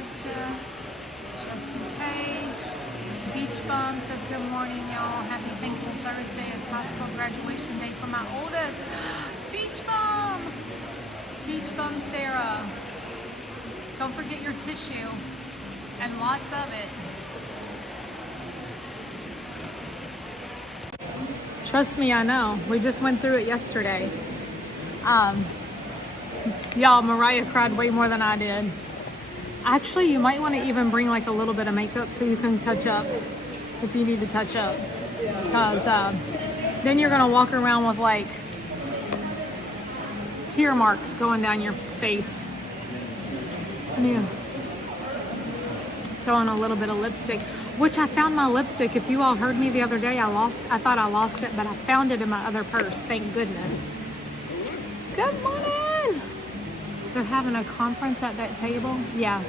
Just okay. Beach Bum says good morning, y'all. Happy Thankful Thursday. It's high school graduation day for my oldest. Beach Bum! Beach Bum Sarah. Don't forget your tissue. And lots of it. Trust me, I know. We just went through it yesterday. Y'all, Mariah cried way more than I did. Actually, you might want to even bring like a little bit of makeup so you can touch up if you need to touch up. Because then you're going to walk around with like tear marks going down your face. And you throw on a little bit of lipstick, which I found my lipstick. If you all heard me the other day, I thought I lost it, but I found it in my other purse. Thank goodness. Good morning. They're having a conference at that table. Yeah,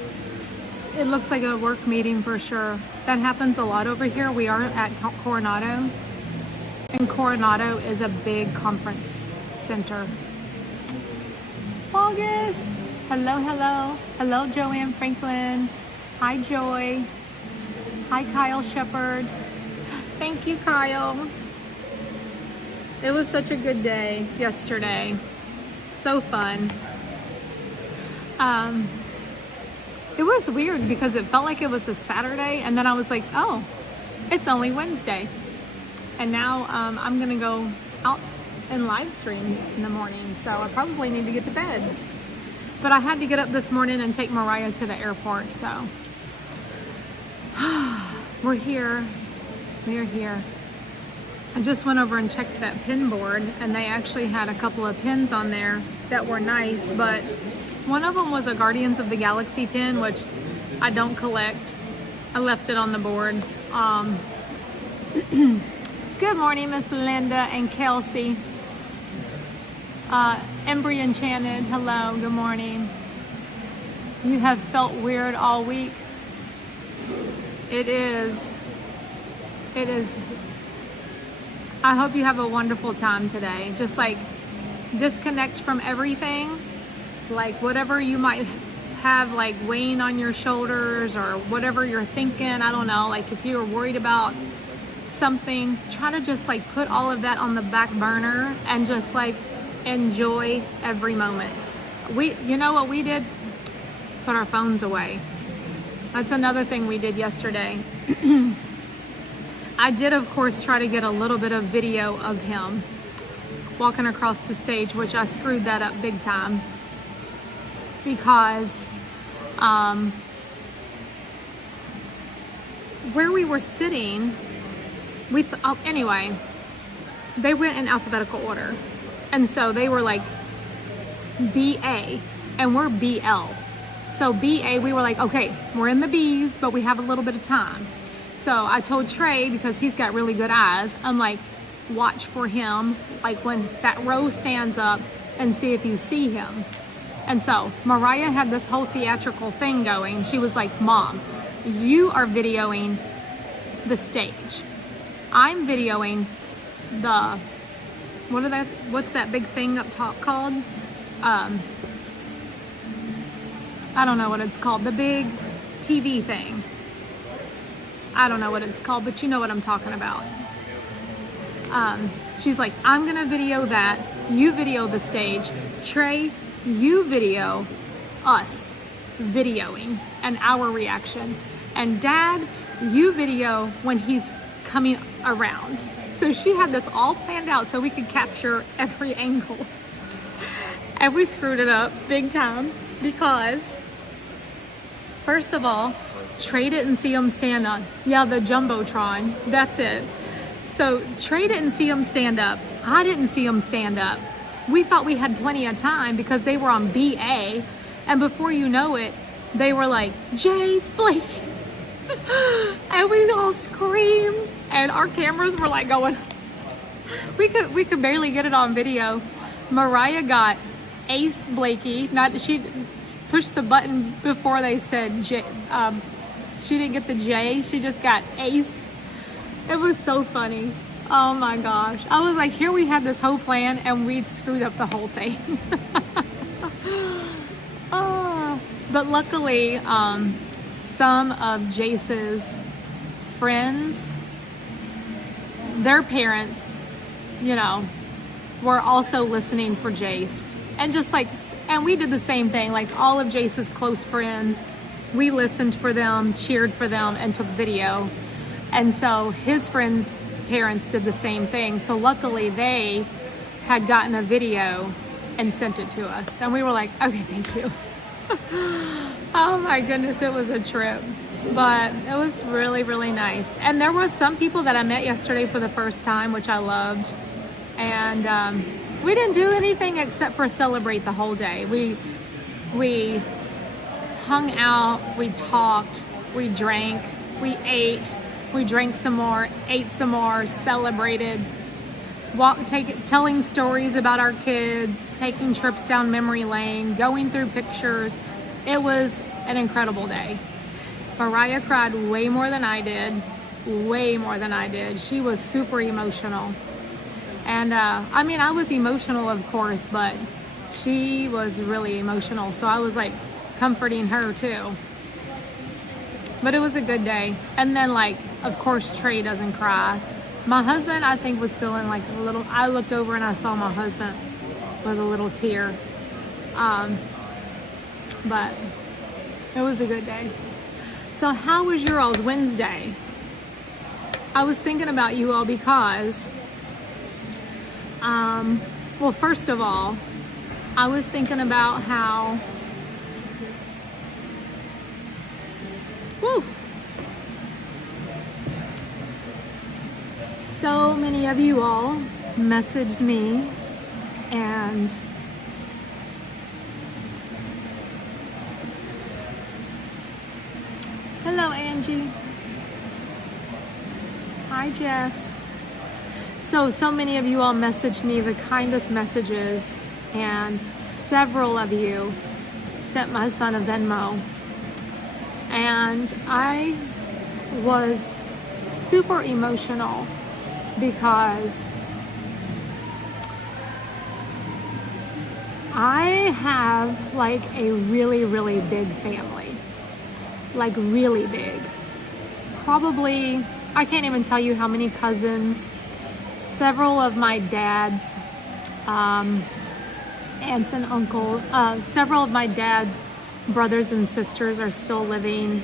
it looks like a work meeting for sure. That happens a lot over here. We are at Coronado, and Coronado is a big conference center. August, hello Joanne Franklin. Hi Joy. Hi Kyle Shepard. Thank you, Kyle. It was such a good day yesterday. So fun. It was weird because it felt like it was a Saturday, and then I was like, oh, it's only Wednesday. And now I'm gonna go out and live stream in the morning, so I probably need to get to bed. But I had to get up this morning and take Mariah to the airport, so we're here. I just went over and checked that pin board, and they actually had a couple of pins on there that were nice, but one of them was a Guardians of the Galaxy pin, which I don't collect. I left it on the board. Good morning, Miss Linda and Kelsey. Embry Enchanted, hello, good morning. You have felt weird all week. It is. I hope you have a wonderful time today. Just like disconnect from everything. Like whatever you might have like weighing on your shoulders or whatever you're thinking, I don't know, like if you're worried about something, try to just like put all of that on the back burner and just like enjoy every moment. You know what we did? Put our phones away. That's another thing we did yesterday. I did, of course, try to get a little bit of video of him walking across the stage, which I screwed that up big time. Because where we were sitting, anyway, they went in alphabetical order. And so they were like BA, and we're BL. So BA, we were like, okay, we're in the B's, but we have a little bit of time. So I told Trey, because he's got really good eyes, I'm like, watch for him, like when that row stands up, and see if you see him. And so Mariah had this whole theatrical thing going. She was like, Mom, you are videoing the stage. I'm videoing the, what's that big thing up top called? I don't know what it's called. The big TV thing. I don't know what it's called, but you know what I'm talking about. She's like, I'm gonna video that. You video the stage. Trey, you video us videoing and our reaction. And Dad, you video when he's coming around. So she had this all planned out so we could capture every angle. And we screwed it up big time because, first of all, Trey didn't see him stand on. Yeah, the Jumbotron. That's it. So Trey didn't see him stand up. I didn't see him stand up. We thought we had plenty of time because they were on BA, and before you know it, they were like, Jace, Blake. And we all screamed, and our cameras were like going, we could barely get it on video. Mariah got Ace Blakey, she pushed the button before they said J, she didn't get the J, she just got Ace. It was so funny. Oh my gosh. I was like, here we had this whole plan and we screwed up the whole thing. But luckily, some of Jace's friends, their parents, you know, were also listening for Jace. And just like, and we did the same thing, like all of Jace's close friends, we listened for them, cheered for them, and took video. And so his friends' parents did the same thing. So luckily they had gotten a video and sent it to us. And we were like, okay, thank you. Oh my goodness, it was a trip. But it was really, really nice. And there were some people that I met yesterday for the first time, which I loved. And we didn't do anything except for celebrate the whole day. We hung out, we talked, we drank, we ate, we drank some more, ate some more, celebrated, telling stories about our kids, taking trips down memory lane, going through pictures. It was an incredible day. Mariah cried way more than I did, way more than I did. She was super emotional. And I mean, I was emotional, of course, but she was really emotional. So I was like comforting her too. But it was a good day. And then, like, of course, Trey doesn't cry. My husband, I think, was feeling like a little, I looked over and I saw my husband with a little tear. But it was a good day. So how was your all's Wednesday? I was thinking about you all because, well, first of all, I was thinking about how, so many of you all messaged me and hello, Angie. Hi, Jess. So many of you all messaged me the kindest messages, and several of you sent my son a Venmo. And I was super emotional because I have like a really, really big family. Like really big. Probably, I can't even tell you how many cousins. Several of my dad's aunts and uncles, several of my dad's brothers and sisters are still living.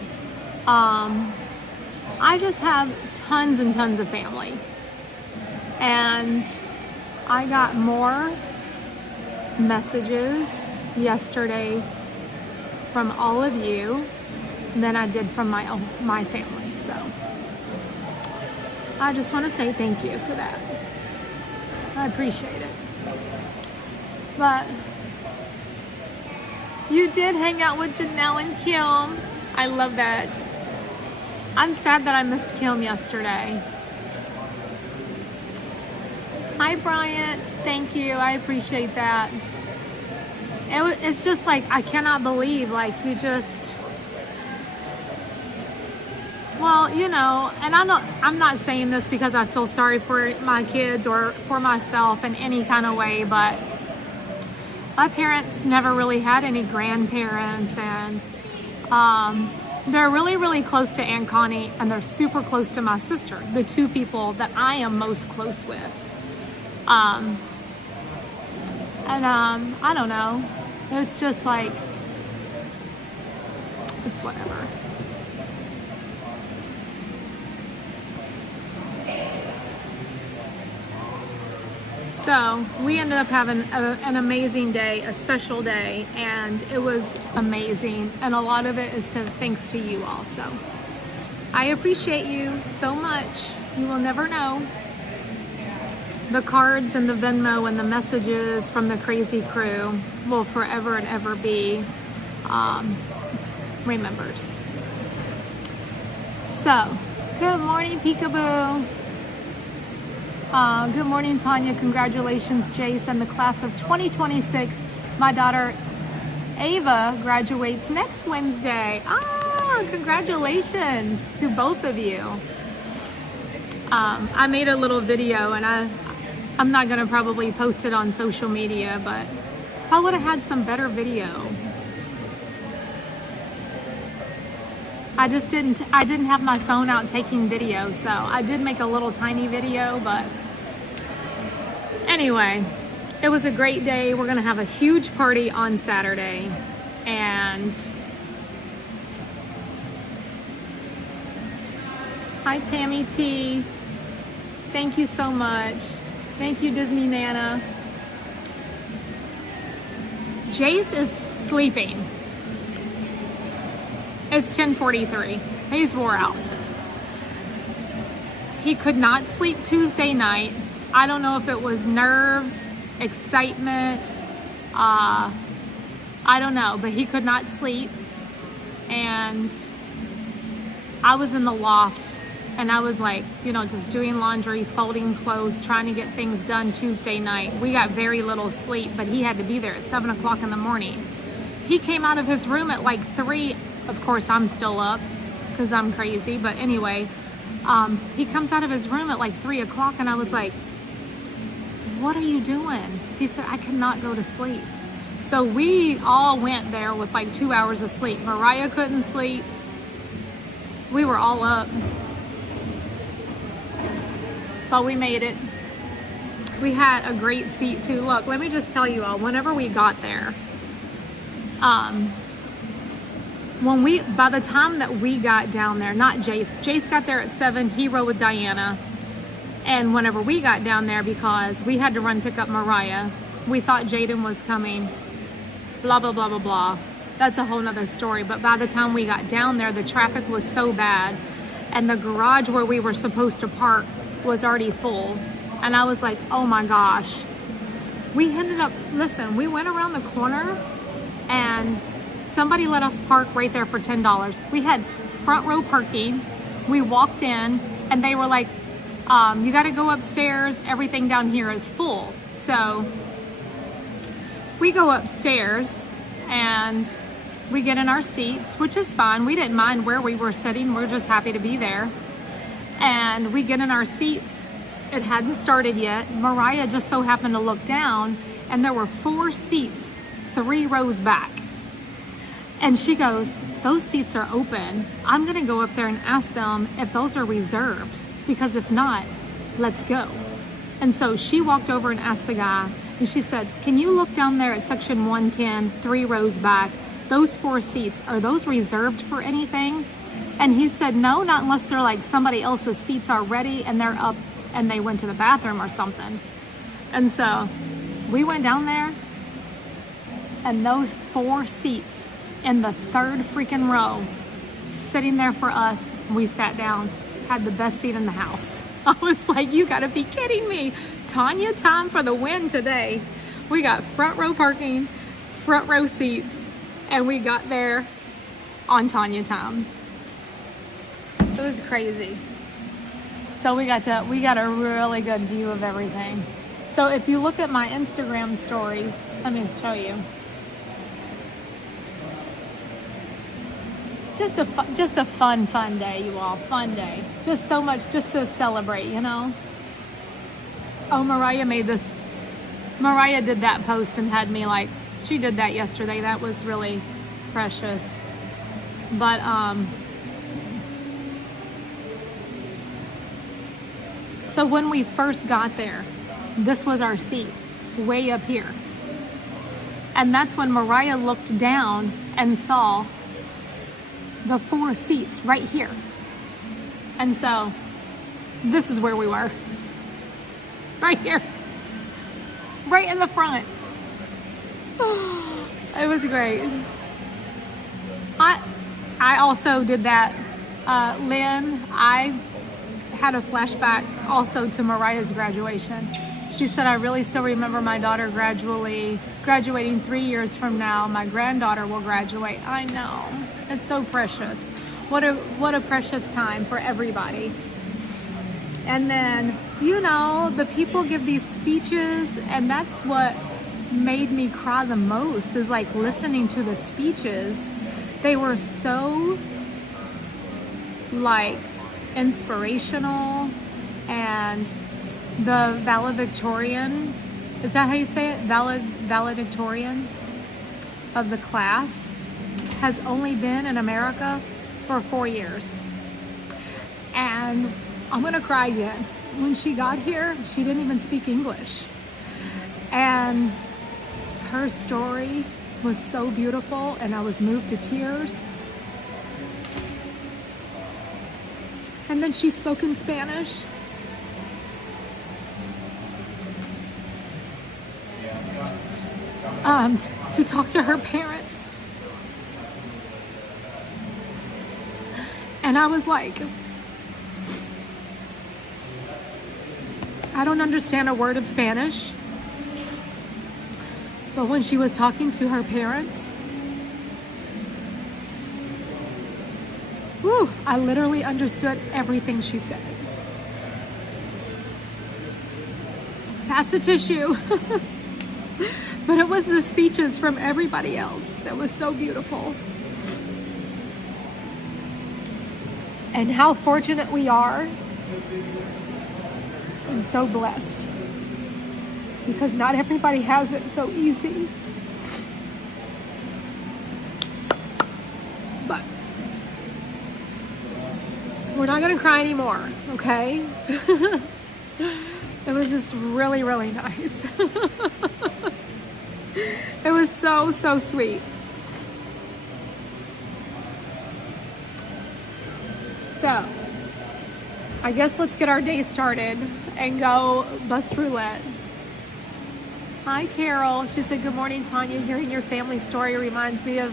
I just have tons and tons of family. And I got more messages yesterday from all of you than I did from my family. So I just want to say thank you for that. I appreciate it. But you did hang out with Janelle and Kim. I love that. I'm sad that I missed Kim yesterday. Hi, Bryant. Thank you. I appreciate that. It's just like, I cannot believe, like, you just, well, you know, and I'm not saying this because I feel sorry for my kids or for myself in any kind of way, but my parents never really had any grandparents, and they're really, really close to Aunt Connie, and they're super close to my sister, the two people that I am most close with. I don't know. It's just like, it's whatever. So we ended up having an amazing day, a special day, and it was amazing. And a lot of it is thanks to you all. So I appreciate you so much. You will never know. The cards and the Venmo and the messages from the crazy crew will forever and ever be remembered. So, good morning, Peekaboo. Good morning, Tanya. Congratulations, Jace, and the class of 2026. My daughter, Ava, graduates next Wednesday. Congratulations to both of you. I made a little video, and I'm not going to probably post it on social media, but if I would have had some better video, I didn't have my phone out taking video, so I did make a little tiny video, but anyway, it was a great day. We're gonna have a huge party on Saturday, and hi Tammy T, thank you so much. Thank you, Disney Nana. Jace is sleeping. It's 10:43. He's wore out. He could not sleep Tuesday night. I don't know if it was nerves, excitement, I don't know, but he could not sleep. And I was in the loft and I was like, you know, just doing laundry, folding clothes, trying to get things done Tuesday night. We got very little sleep, but he had to be there at 7 o'clock in the morning. He came out of his room at like 3. Of course, I'm still up because I'm crazy. But anyway, he comes out of his room at like 3 o'clock and I was like, what are you doing? He said, I cannot go to sleep. So we all went there with like 2 hours of sleep. Mariah couldn't sleep. We were all up. But we made it. We had a great seat too. Look, let me just tell you all, whenever we got there, by the time that we got down there, not Jace got there at 7, he rode with Diana. And whenever we got down there, because we had to run pick up Mariah, we thought Jaden was coming, blah, blah, blah, blah, blah. That's a whole nother story. But by the time we got down there, the traffic was so bad and the garage where we were supposed to park was already full. And I was like, oh my gosh. We ended up, listen, we went around the corner and somebody let us park right there for $10. We had front row parking. We walked in and they were like, you got to go upstairs. Everything down here is full. So we go upstairs and we get in our seats, which is fine. We didn't mind where we were sitting. We're just happy to be there. And we get in our seats. It hadn't started yet. Mariah just so happened to look down and there were 4 seats, 3 rows back. And she goes, those seats are open. I'm gonna go up there and ask them if those are reserved, because if not, let's go. And so she walked over and asked the guy, and she said, can you look down there at section 110, 3 rows back, those 4 seats, are those reserved for anything? And he said, no, not unless they're like somebody else's seats already and they're up and they went to the bathroom or something. And so we went down there and those 4 seats in the 3rd freaking row sitting there for us, we sat down, had the best seat in the house. I was like, you gotta be kidding me. Tanya time for the win today. We got front row parking, front row seats, and we got there on Tanya time. It was crazy. So we got a really good view of everything. So if you look at my Instagram story, let me show you. Just a fun day, you all. Fun day. Just so much, just to celebrate, you know. Oh, Mariah did that post and had me like, she did that yesterday. That was really precious. But so when we first got there, this was our seat, way up here. And that's when Mariah looked down and saw the 4 seats right here. And so this is where we were. Right here. Right in the front. Oh, it was great. I also did that. Lynn, I had a flashback also to Mariah's graduation. She said, I really still remember my daughter graduating 3 years from now. My granddaughter will graduate. I know. It's so precious. What a precious time for everybody. And then, you know, the people give these speeches, and that's what made me cry the most, is like listening to the speeches. They were so like inspirational, and the valedictorian, is that how you say it? Valedictorian of the class has only been in America for 4 years. And I'm gonna cry again. When she got here, she didn't even speak English. And her story was so beautiful, and I was moved to tears. And then she spoke in Spanish. To talk to her parents. And I was like, I don't understand a word of Spanish. But when she was talking to her parents, whew, I literally understood everything she said. Pass the tissue. But it was the speeches from everybody else that was so beautiful. And how fortunate we are and so blessed. Because not everybody has it so easy. But we're not gonna cry anymore, okay? It was just really, really nice. It was so, so sweet. So, I guess let's get our day started and go bus roulette. Hi, Carol. She said, good morning, Tanya. Hearing your family story reminds me of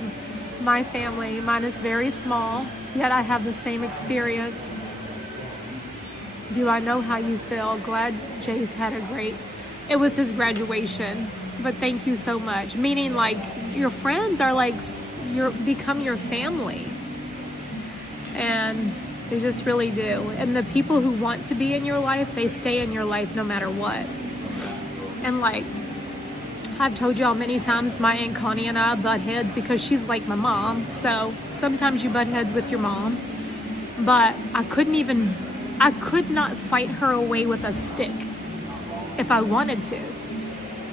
my family. Mine is very small, yet I have the same experience. Do I know how you feel? Glad Jay's had a great... It was his graduation, but thank you so much. Meaning, like, your friends are like, become your family. And they just really do. And the people who want to be in your life, they stay in your life no matter what. And like, I've told y'all many times, my Aunt Connie and I butt heads because she's like my mom. So sometimes you butt heads with your mom. But I could not fight her away with a stick if I wanted to.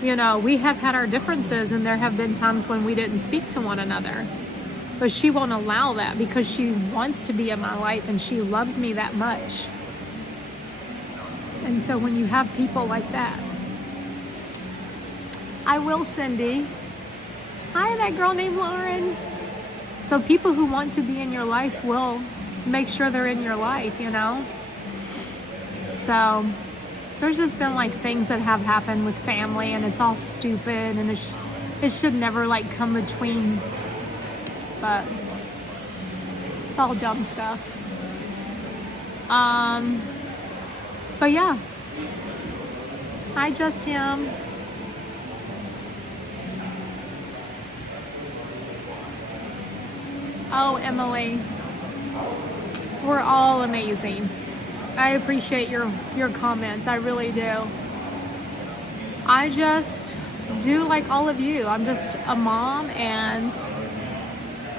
You know, we have had our differences, and there have been times when we didn't speak to one another. But she won't allow that because she wants to be in my life and she loves me that much. And so when you have people like that, I will, Cindy. Hi, that girl named Lauren. So people who want to be in your life will make sure they're in your life, you know? So there's just been like things that have happened with family, and it's all stupid, and it should never like come between, but it's all dumb stuff. But yeah. Hi, Just Him. Oh, Emily. We're all amazing. I appreciate your comments. I really do. I just do like all of you. I'm just a mom, and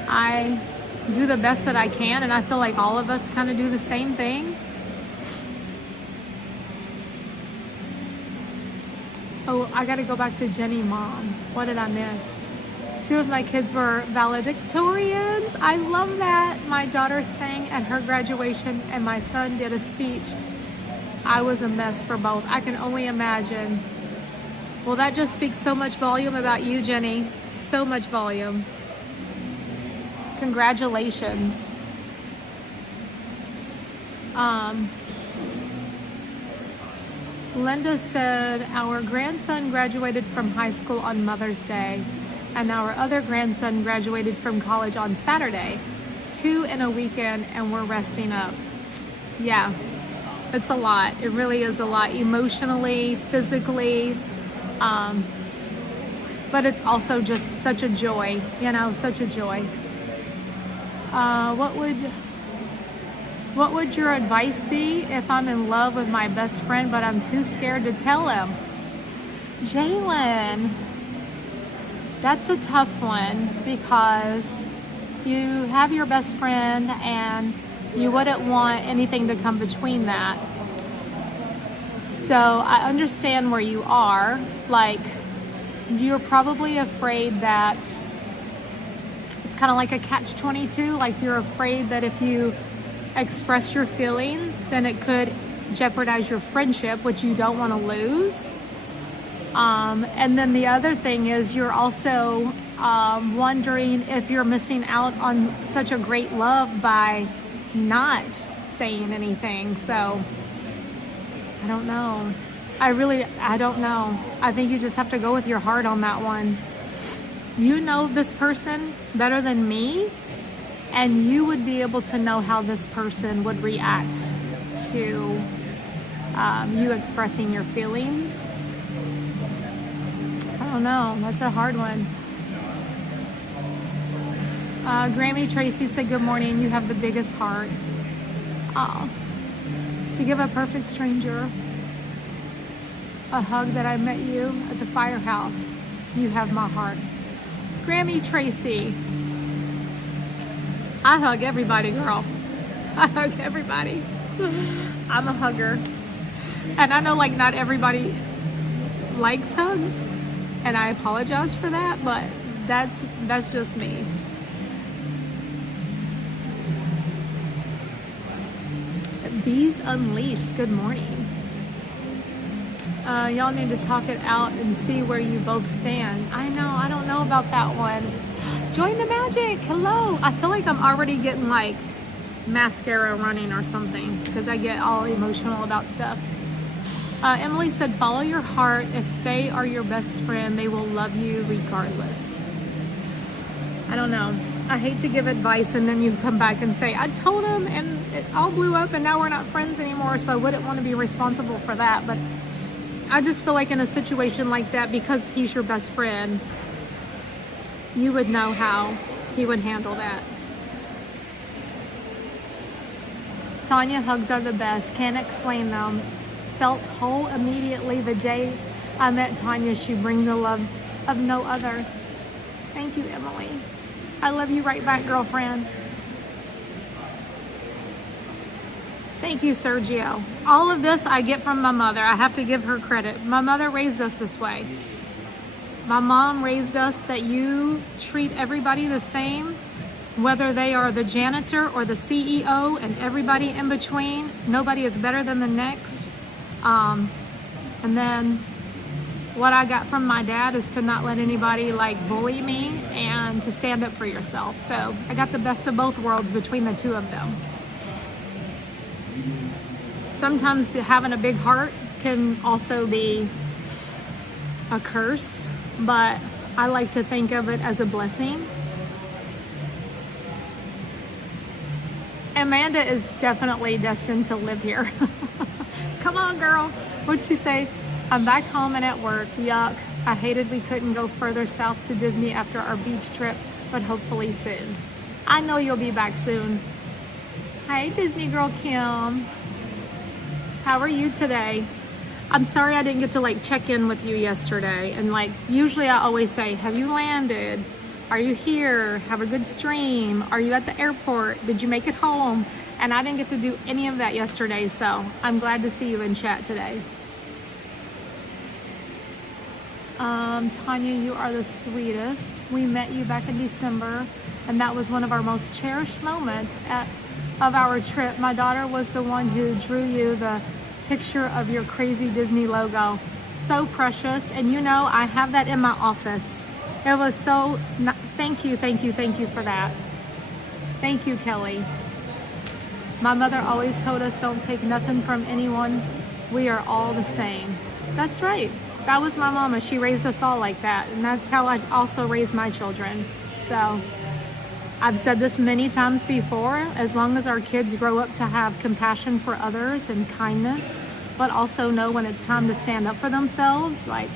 I do the best that I can, and I feel like all of us kind of do the same thing. Oh, I got to go back to Jenny Mom. What did I miss? 2 of my kids were valedictorians. I love that. My daughter sang at her graduation, and my son did a speech. I was a mess for both. I can only imagine. Well, that just speaks so much volume about you, Jenny. So much volume. Congratulations. Linda said, our grandson graduated from high school on Mother's Day, and our other grandson graduated from college on Saturday. 2 in a weekend, and we're resting up. Yeah, it's a lot. It really is a lot, emotionally, physically, but it's also just such a joy, you know, such a joy. What would your advice be if I'm in love with my best friend, but I'm too scared to tell him? Jalen, that's a tough one, because you have your best friend and you wouldn't want anything to come between that. So I understand where you are. Like, you're probably afraid that it's kind of like a catch-22, like you're afraid that if you express your feelings, then it could jeopardize your friendship, which you don't want to lose. And then the other thing is you're also wondering if you're missing out on such a great love by not saying anything. So I don't know. I don't know. I think you just have to go with your heart on that one. You know this person better than me, and you would be able to know how this person would react to you expressing your feelings. I don't know. That's a hard one. Grammy Tracy said, good morning. You have the biggest heart. To give a perfect stranger a hug that I met you at the firehouse. You have my heart. Grammy Tracy. I hug everybody, girl. I hug everybody. I'm a hugger. And I know like not everybody likes hugs, and I apologize for that, but that's just me. Bees Unleashed, good morning. Y'all need to talk it out and see where you both stand. I know, I don't know about that one. Join the magic, hello. I feel like I'm already getting like mascara running or something because I get all emotional about stuff. Emily said, follow your heart. If they are your best friend, they will love you regardless. I don't know. I hate to give advice and then you come back and say, I told him and it all blew up and now we're not friends anymore, so I wouldn't want to be responsible for that. But I just feel like in a situation like that, because he's your best friend, you would know how he would handle that. Tanya, hugs are the best. Can't explain them. Felt whole immediately the day I met Tanya. She brings the love of no other. Thank you, Emily. I love you right back, girlfriend. Thank you, Sergio. All of this I get from my mother. I have to give her credit. My mother raised us this way. My mom raised us that you treat everybody the same, whether they are the janitor or the CEO and everybody in between. Nobody is better than the next. And then what I got from my dad is to not let anybody like bully me and to stand up for yourself. So I got the best of both worlds between the two of them. Sometimes having a big heart can also be a curse, but I like to think of it as a blessing. Amanda is definitely destined to live here. Come on, girl. What'd she say? I'm back home and at work. Yuck. I hated we couldn't go further south to Disney after our beach trip, but hopefully soon. I know you'll be back soon. Hi, Disney girl Kim. How are you today? I'm sorry I didn't get to like check in with you yesterday. And like usually I always say, have you landed? Are you here? Have a good stream? Are you at the airport? Did you make it home? And I didn't get to do any of that yesterday, so I'm glad to see you in chat today. Tanya, you are the sweetest. We met you back in December, and that was one of our most cherished moments of our trip. My daughter was the one who drew you the picture of your crazy Disney logo. So precious, and you know, I have that in my office. It was so, thank you for that. Thank you, Kelly. My mother always told us don't take nothing from anyone. We are all the same. That's right. That was my mama. She raised us all like that. And that's how I also raise my children. So I've said this many times before, as long as our kids grow up to have compassion for others and kindness, but also know when it's time to stand up for themselves, like,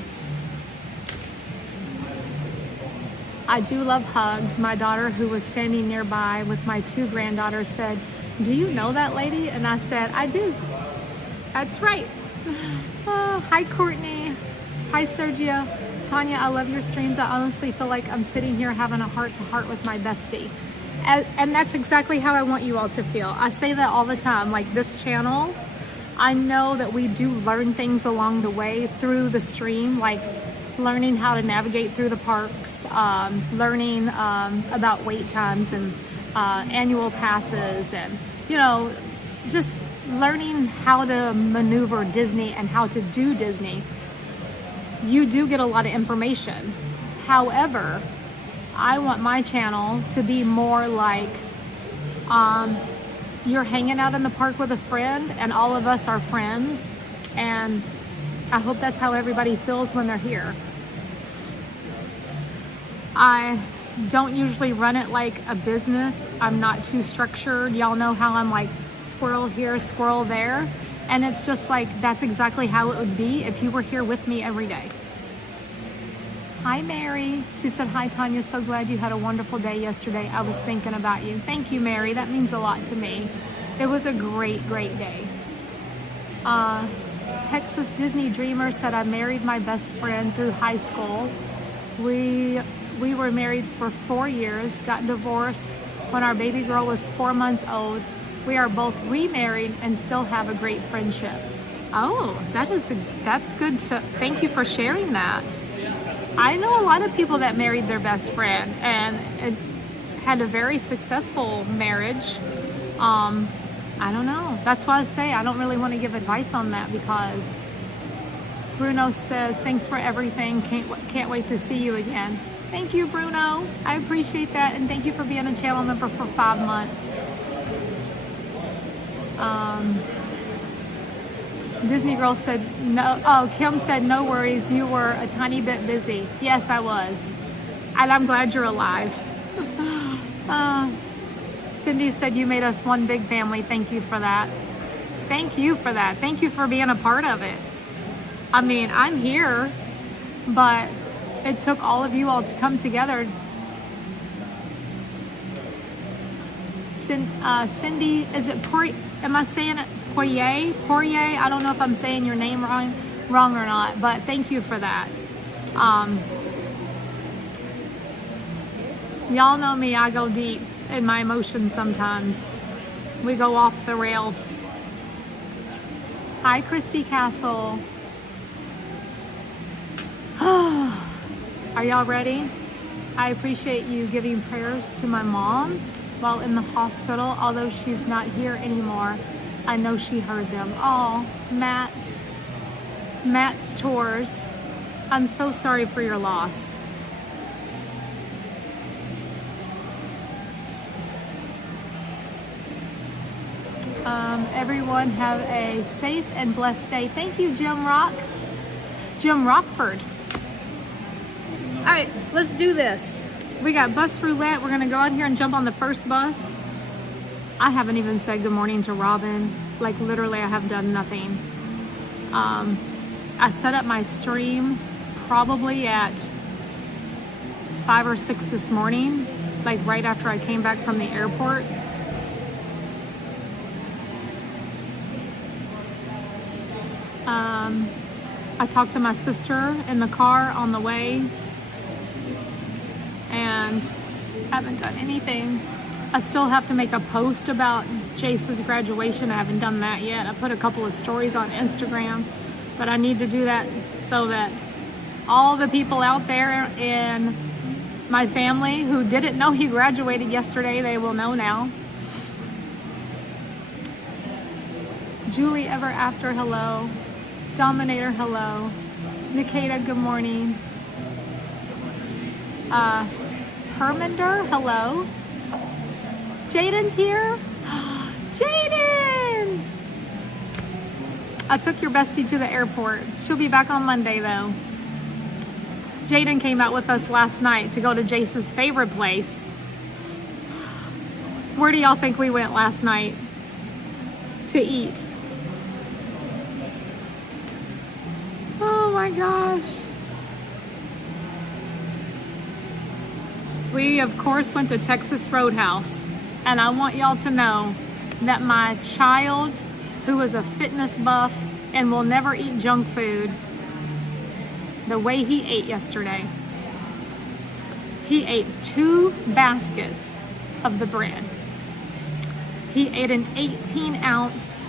I do love hugs. My daughter, who was standing nearby with my two granddaughters, said, do you know that lady? And I said, I do. That's right. Oh, hi, Courtney. Hi, Sergio. Tanya, I love your streams. I honestly feel like I'm sitting here having a heart-to-heart with my bestie. And that's exactly how I want you all to feel. I say that all the time. Like this channel, I know that we do learn things along the way through the stream. Like learning how to navigate through the parks, learning about wait times and annual passes, and just learning how to maneuver Disney and how to do Disney. You do get a lot of information. However, I want my channel to be more like you're hanging out in the park with a friend and all of us are friends, and I hope that's how everybody feels when they're here. I don't usually run it like a business. I'm not too structured. Y'all know how I'm like squirrel here, squirrel there. And it's just like, that's exactly how it would be if you were here with me every day. Hi, Mary. She said, hi, Tanya. So glad you had a wonderful day yesterday. I was thinking about you. Thank you, Mary. That means a lot to me. It was a great, great day. Texas Disney Dreamer said, I married my best friend through high school. We were married for 4 years, got divorced when our baby girl was 4 months old. We are both remarried and still have a great friendship. Oh, that's good to, thank you for sharing that. I know a lot of people that married their best friend and it had a very successful marriage. I don't know. That's why I say I don't really want to give advice on that, because Bruno says, thanks for everything. Can't wait to see you again. Thank you, Bruno. I appreciate that. And thank you for being a channel member for 5 months. Disney Girl said, no. Oh, Kim said, no worries. You were a tiny bit busy. Yes, I was. And I'm glad you're alive. Cindy said, you made us one big family. Thank you for that. Thank you for that. Thank you for being a part of it. I mean, I'm here, but it took all of you all to come together. Cindy, is it am I saying it Poirier? Poirier? I don't know if I'm saying your name wrong or not, but thank you for that. Y'all know me, I go deep in my emotions sometimes. We go off the rail. Hi, Christy Castle. Are y'all ready? I appreciate you giving prayers to my mom while in the hospital. Although she's not here anymore, I know she heard them. Oh, Matt's tours. I'm so sorry for your loss. Everyone have a safe and blessed day. Thank you, Jim Rockford. All right, let's do this. We got bus roulette. We're gonna go out here and jump on the first bus. I haven't even said good morning to Robin. Like literally, I have done nothing. I set up my stream probably at 5 or 6 this morning, like right after I came back from the airport. I talked to my sister in the car on the way and haven't done anything. I still have to make a post about Jace's graduation. I haven't done that yet. I put a couple of stories on Instagram, but I need to do that so that all the people out there in my family who didn't know he graduated yesterday, they will know now. Julie Ever After, hello. Dominator, hello. Nikita, good morning. Herminder, hello. Jaden's here. Jaden! I took your bestie to the airport. She'll be back on Monday though. Jaden came out with us last night to go to Jace's favorite place. Where do y'all think we went last night to eat? Oh my gosh. We of course went to Texas Roadhouse, and I want y'all to know that my child, who is a fitness buff and will never eat junk food, the way he ate yesterday, he ate 2 baskets of the bread. He ate an 18-ounce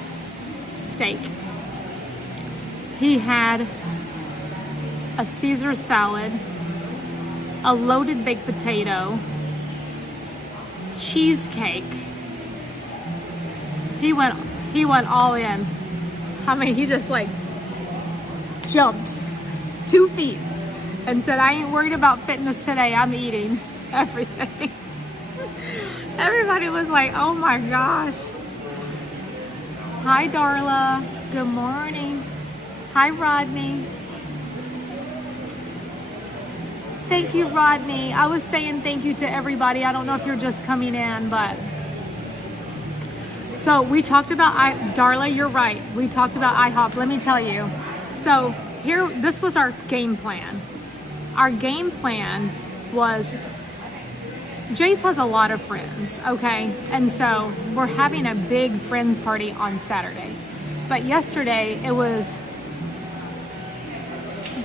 steak. He had a Caesar salad, a loaded baked potato, cheesecake. He went all in. I mean, he just like jumped 2 feet and said, I ain't worried about fitness today, I'm eating everything. Everybody was like, oh my gosh. Hi, Darla. Good morning. Hi, Rodney. Thank you, Rodney. I was saying thank you to everybody. I don't know if you're just coming in, but so we talked about Darla, you're right. We talked about IHOP. Let me tell you. So here, this was our game plan. Our game plan was Jace has a lot of friends, okay? And so we're having a big friends party on Saturday. But yesterday it was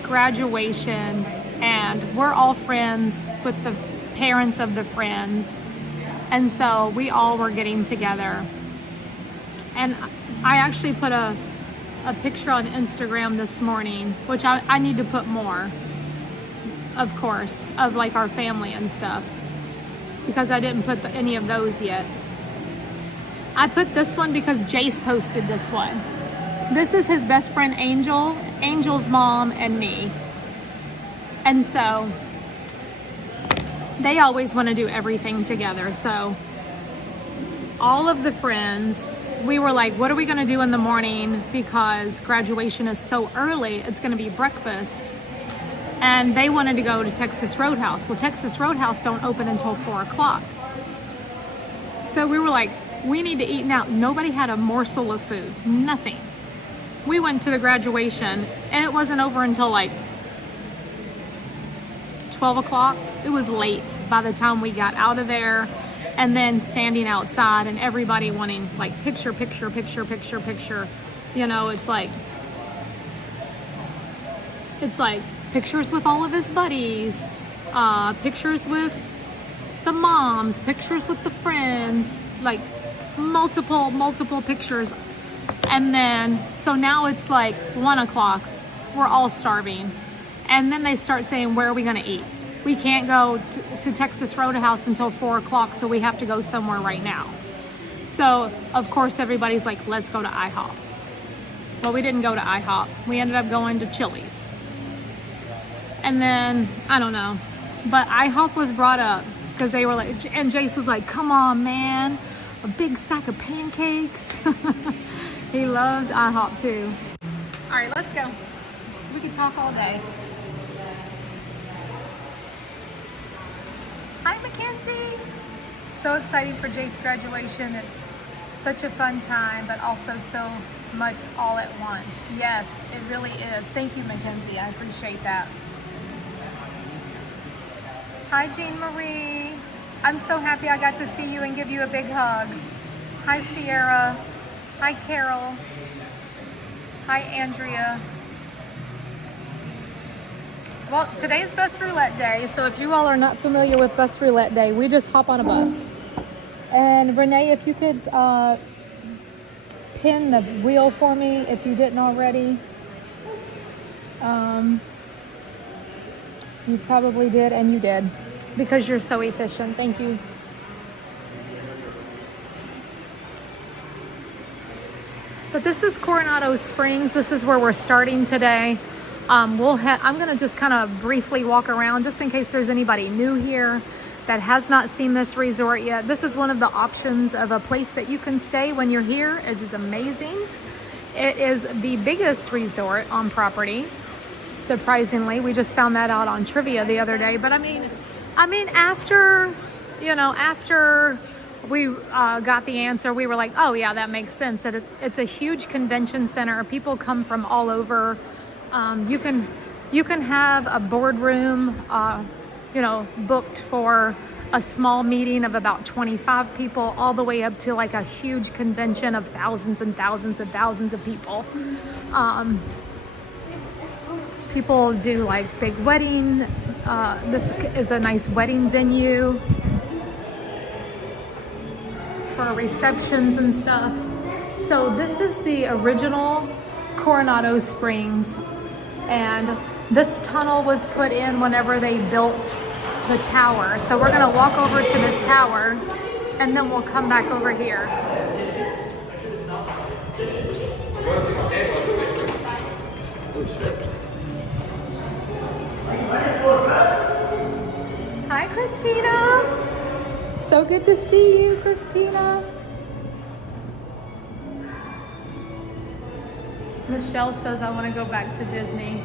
graduation and we're all friends with the parents of the friends. And so we all were getting together. And I actually put a picture on Instagram this morning, which I need to put more, of course, of like our family and stuff, because I didn't put any of those yet. I put this one because Jace posted this one. This is his best friend Angel, Angel's mom, and me. And so they always want to do everything together. So all of the friends, we were like, what are we going to do in the morning? Because graduation is so early, it's going to be breakfast. And they wanted to go to Texas Roadhouse. Well, Texas Roadhouse don't open until 4 o'clock. So we were like, we need to eat now. Nobody had a morsel of food, nothing. We went to the graduation and it wasn't over until like 12 o'clock. It was late by the time we got out of there. And then standing outside and everybody wanting like picture. You know, it's like pictures with all of his buddies, pictures with the moms, pictures with the friends, like multiple pictures. And then, so now it's like 1 o'clock, we're all starving. And then they start saying, where are we gonna eat? We can't go to Texas Roadhouse until 4 o'clock, so we have to go somewhere right now. So, of course, everybody's like, let's go to IHOP. Well, we didn't go to IHOP. We ended up going to Chili's. And then, I don't know, but IHOP was brought up because they were like, and Jace was like, come on, man, a big stack of pancakes. He loves IHOP too. All right, let's go. We could talk all day. Hi, Mackenzie. So excited for Jace's graduation. It's such a fun time, but also so much all at once. Yes, it really is. Thank you, Mackenzie. I appreciate that. Hi, Jean Marie. I'm so happy I got to see you and give you a big hug. Hi, Sierra. Hi, Carol. Hi, Andrea. Well, today's Bus Roulette Day, so if you all are not familiar with Bus Roulette Day, we just hop on a bus. And Renee, if you could pin the wheel for me, if you didn't already. You probably did, and you did, because you're so efficient. Thank you. But this is Coronado Springs. This is where we're starting today. I'm gonna just kind of briefly walk around just in case there's anybody new here that has not seen this resort yet. This is one of the options of a place that you can stay when you're here. It is amazing. It is the biggest resort on property. Surprisingly, we just found that out on trivia the other day. But I mean, after we got the answer, we were like, oh yeah, that makes sense. It's a huge convention center. People come from all over. You can have a boardroom, booked for a small meeting of about 25 people, all the way up to like a huge convention of thousands and thousands and thousands of people. People do like big wedding. This is a nice wedding venue for receptions and stuff. So this is the original Coronado Springs. And This tunnel was put in whenever they built the tower. So we're gonna walk over to the tower and then we'll come back over here. Hi, Christina. So good to see you, Christina. Michelle says I want to go back to Disney.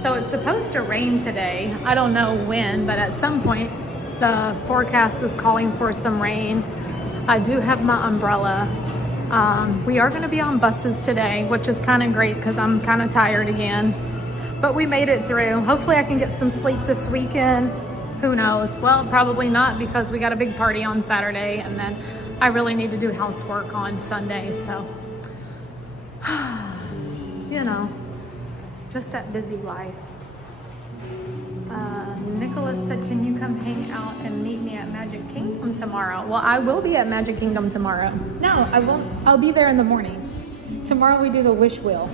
So it's supposed to rain today. I don't know when, but at some point the forecast is calling for some rain. I do have my umbrella. We are going to be on buses today, which is kind of great because I'm kind of tired again. But we made it through. Hopefully I can get some sleep this weekend. Who knows? Well, probably not because we got a big party on Saturday and then I really need to do housework on Sunday. So, you know, just that busy life. Nicholas said, can you come hang out and meet me at Magic Kingdom tomorrow? Well, I will be at Magic Kingdom tomorrow. No, I won't. I'll be there in the morning. Tomorrow we do the wish wheel.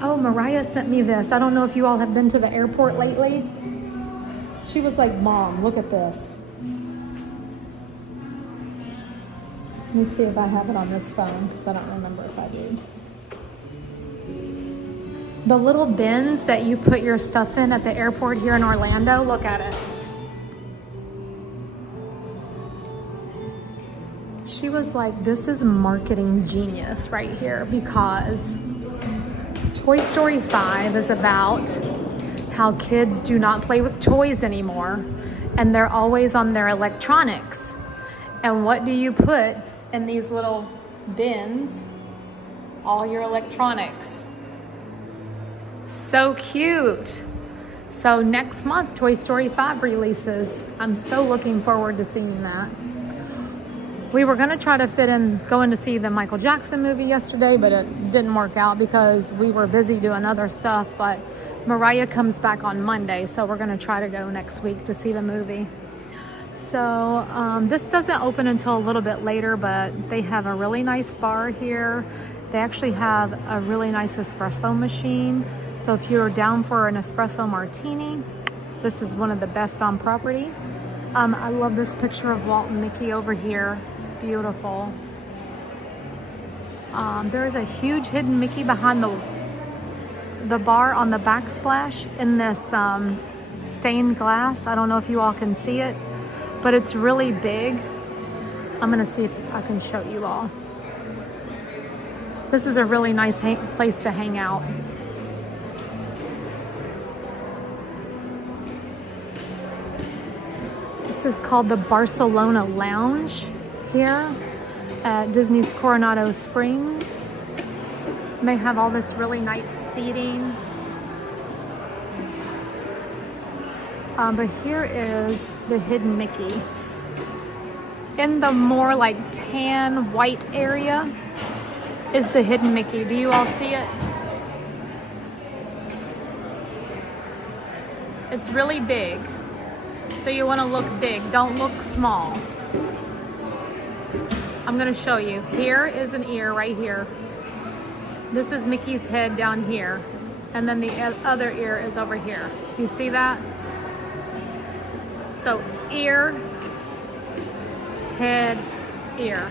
Oh, Mariah sent me this. I don't know if you all have been to the airport lately. She was like, Mom, look at this. Let me see if I have it on this phone because I don't remember if I did. The little bins that you put your stuff in at the airport here in Orlando, look at it. She was like, this is marketing genius right here because Toy Story 5 is about how kids do not play with toys anymore and they're always on their electronics. And what do you put in these little bins? All your electronics. So cute. So next month, Toy Story 5 releases. I'm so looking forward to seeing that. We were gonna try to fit in going to see the Michael Jackson movie yesterday, but it didn't work out because we were busy doing other stuff. But Mariah comes back on Monday, so we're gonna try to go next week to see the movie. So this doesn't open until a little bit later, but they have a really nice bar here. They actually have a really nice espresso machine. So if you're down for an espresso martini, this is one of the best on property. I love this picture of Walt and Mickey over here. It's beautiful. There is a huge hidden Mickey behind the bar on the backsplash in this stained glass. I don't know if you all can see it, but it's really big. I'm gonna see if I can show you all. This is a really nice place to hang out. This is called the Barcelona Lounge here at Disney's Coronado Springs. And they have all this really nice seating. But here is the hidden Mickey. In the more like tan white area is the hidden Mickey. Do you all see it? It's really big. So you want to look big, don't look small. I'm going to show you. Here is an ear right here. This is Mickey's head down here. And then the other ear is over here. You see that? So ear, head, ear.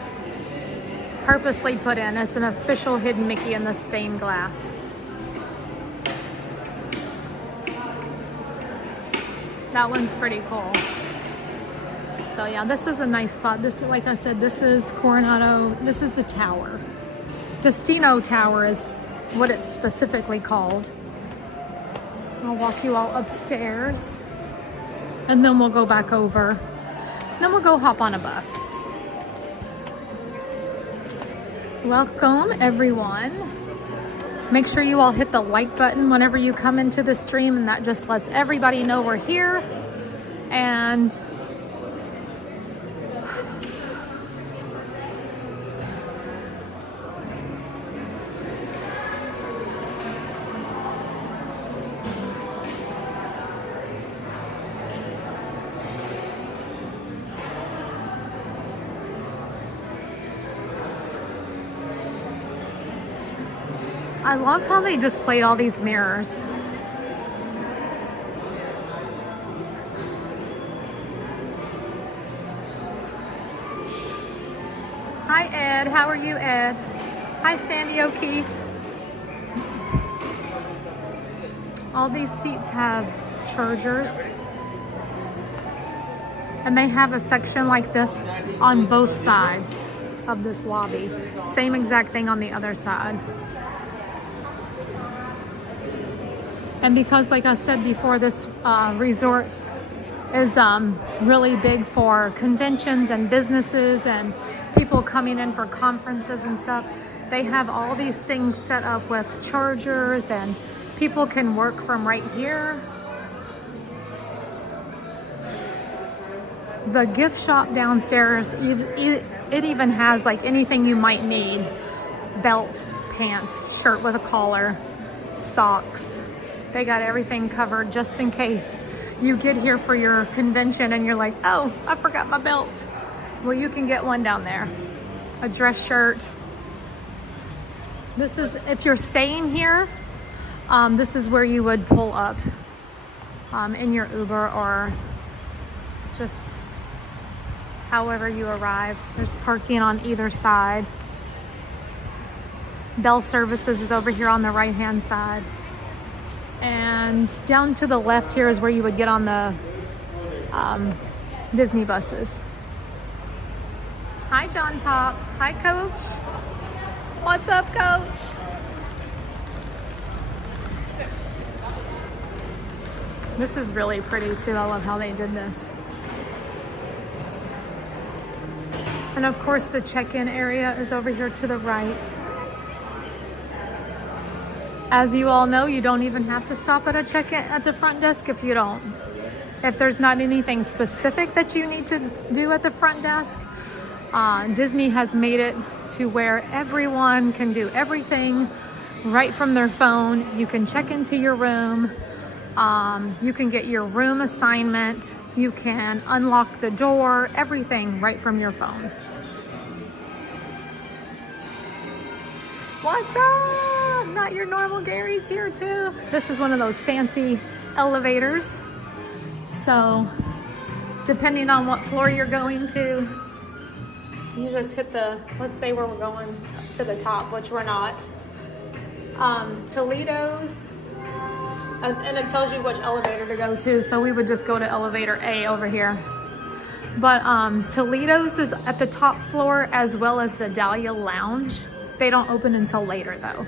Purposely put in. It's an official hidden Mickey in the stained glass. That one's pretty cool. So yeah, this is a nice spot. This, like I said, this is Coronado. This is the tower. Destino Tower is what it's specifically called. I'll walk you all upstairs and then we'll go back over. Then we'll go hop on a bus. Welcome everyone. Make sure you all hit the like button whenever you come into the stream, and that just lets everybody know we're here. And I love how they displayed all these mirrors. Hi, Ed. How are you, Ed? Hi, Sandy O'Keefe. All these seats have chargers. And they have a section like this on both sides of this lobby. Same exact thing on the other side. And because, like I said before, this resort is really big for conventions and businesses and people coming in for conferences and stuff, they have all these things set up with chargers, and people can work from right here. The gift shop downstairs, it even has like anything you might need. Belt, pants, shirt with a collar, socks. They got everything covered just in case you get here for your convention and you're like, oh, I forgot my belt. Well, you can get one down there. A dress shirt. This is, if you're staying here, this is where you would pull up in your Uber or just however you arrive. There's parking on either side. Bell Services is over here on the right-hand side. And down to the left here is where you would get on the Disney buses. Hi, John Pop. Hi, Coach. What's up, Coach? This is really pretty too. I love how they did this. And of course, the check-in area is over here to the right. As you all know, you don't even have to stop at a check-in at the front desk if you don't. If there's not anything specific that you need to do at the front desk, Disney has made it to where everyone can do everything right from their phone. You can check into your room. You can get your room assignment. You can unlock the door, everything right from your phone. What's up? Not your normal Gary's here too. This is one of those fancy elevators. So depending on what floor you're going to, you just hit the, let's say where we're going to the top, which we're not. Toledo's, and it tells you which elevator to go to. So we would just go to elevator A over here. But Toledo's is at the top floor, as well as the Dahlia Lounge. They don't open until later though.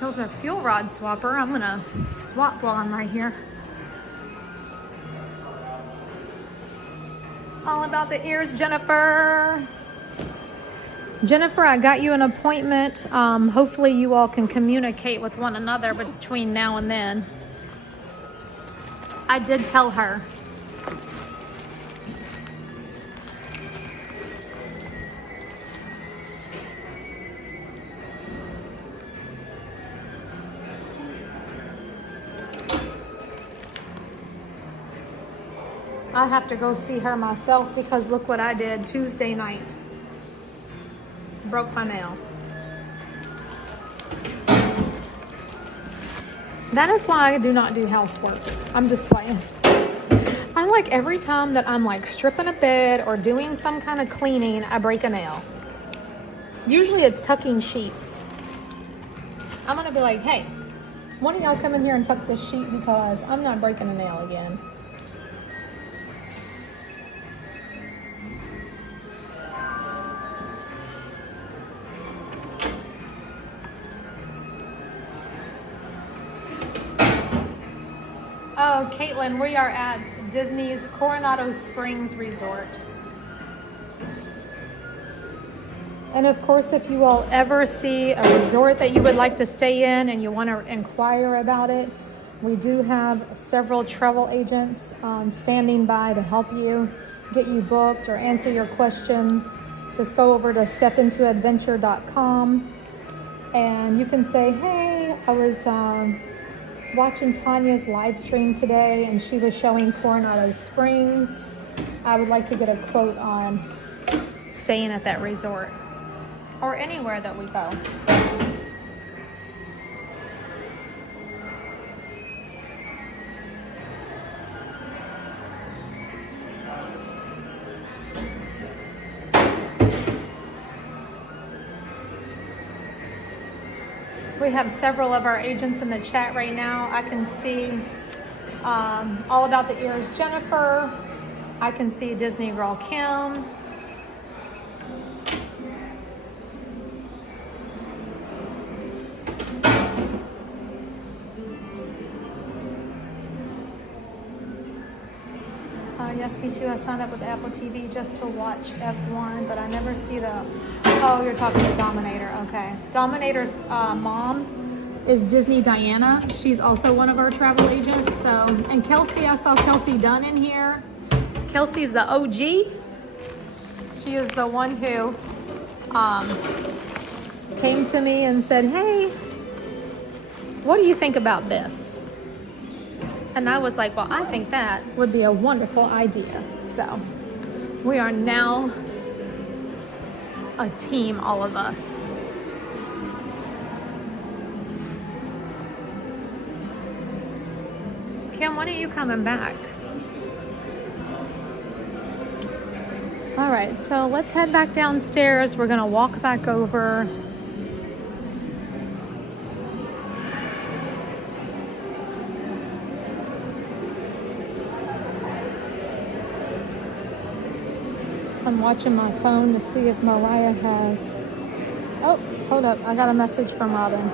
There's a fuel rod swapper. I'm gonna swap while I'm right here. All about the ears, Jennifer. Jennifer, I got you an appointment. Hopefully you all can communicate with one another between now and then. I did tell her. I have to go see her myself because look what I did Tuesday night. Broke my nail. That is why I do not do housework. I'm just playing. I like every time that I'm like stripping a bed or doing some kind of cleaning, I break a nail. Usually it's tucking sheets. I'm gonna be like, hey, one of y'all come in here and tuck this sheet because I'm not breaking a nail again. Oh, Caitlin, we are at Disney's Coronado Springs Resort. And of course, if you all ever see a resort that you would like to stay in and you want to inquire about it, we do have several travel agents standing by to help you, get you booked or answer your questions. Just go over to stepintoadventure.com and you can say, hey, I was watching Tanya's live stream today and she was showing Coronado Springs. I would like to get a quote on staying at that resort or anywhere that we go. We have several of our agents in the chat right now. I can see All About the Ears Jennifer. I can see Disney Girl Kim. Yes, me too. I signed up with Apple TV just to watch F1, but I never see the... Oh, you're talking to Dominator. Okay. Dominator's mom is Disney Diana. She's also one of our travel agents. So, and Kelsey, I saw Kelsey Dunn in here. Kelsey's the OG. She is the one who came to me and said, hey, what do you think about this? And I was like, well, I think that would be a wonderful idea. So we are now a team, all of us. Kim, when are you coming back? All right, so let's head back downstairs. We're gonna walk back over. I'm watching my phone to see if Mariah has... Oh, hold up. I got a message from Robin.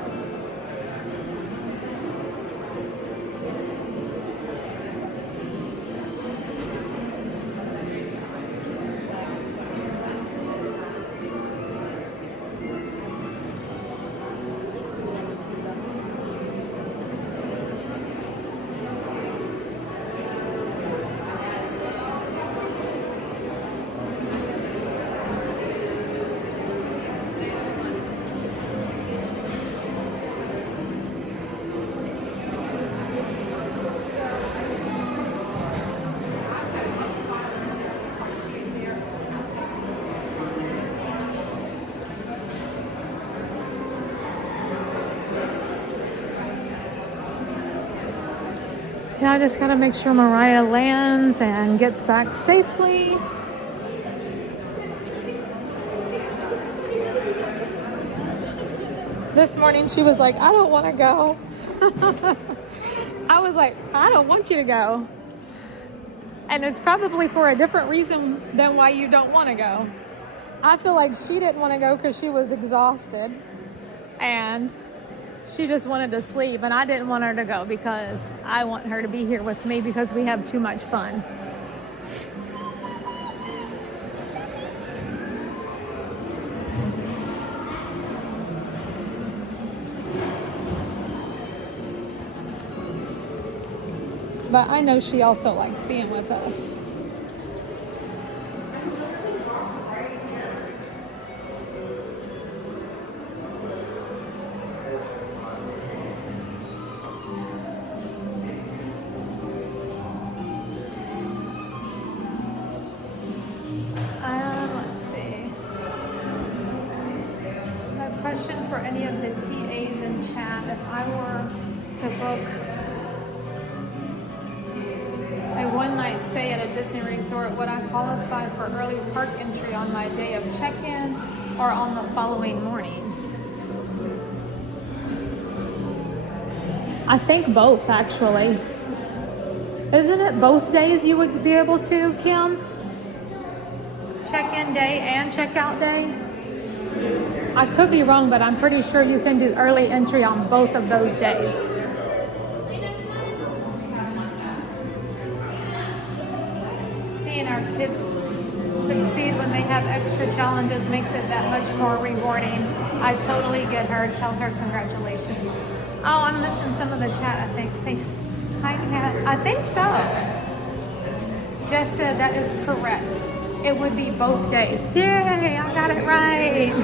Yeah, I just gotta make sure Mariah lands and gets back safely. This morning she was like, I don't want to go. I was like, I don't want you to go. And it's probably for a different reason than why you don't want to go. I feel like she didn't want to go because she was exhausted. And she just wanted to sleep, and I didn't want her to go because I want her to be here with me because we have too much fun. But I know she also likes being with us. Question for any of the TAs in chat: if I were to book a one-night stay at a Disney resort, would I qualify for early park entry on my day of check-in or on the following morning? I think both, actually. Isn't it both days you would be able to, Kim? Check-in day and check-out day? I could be wrong, but I'm pretty sure you can do early entry on both of those days. Seeing our kids succeed when they have extra challenges makes it that much more rewarding. I totally get her. Tell her congratulations. Oh, I'm missing some of the chat, I think. Say hi, Kat. I think so. Jess said that is correct. It would be both days. Yay, I got it right.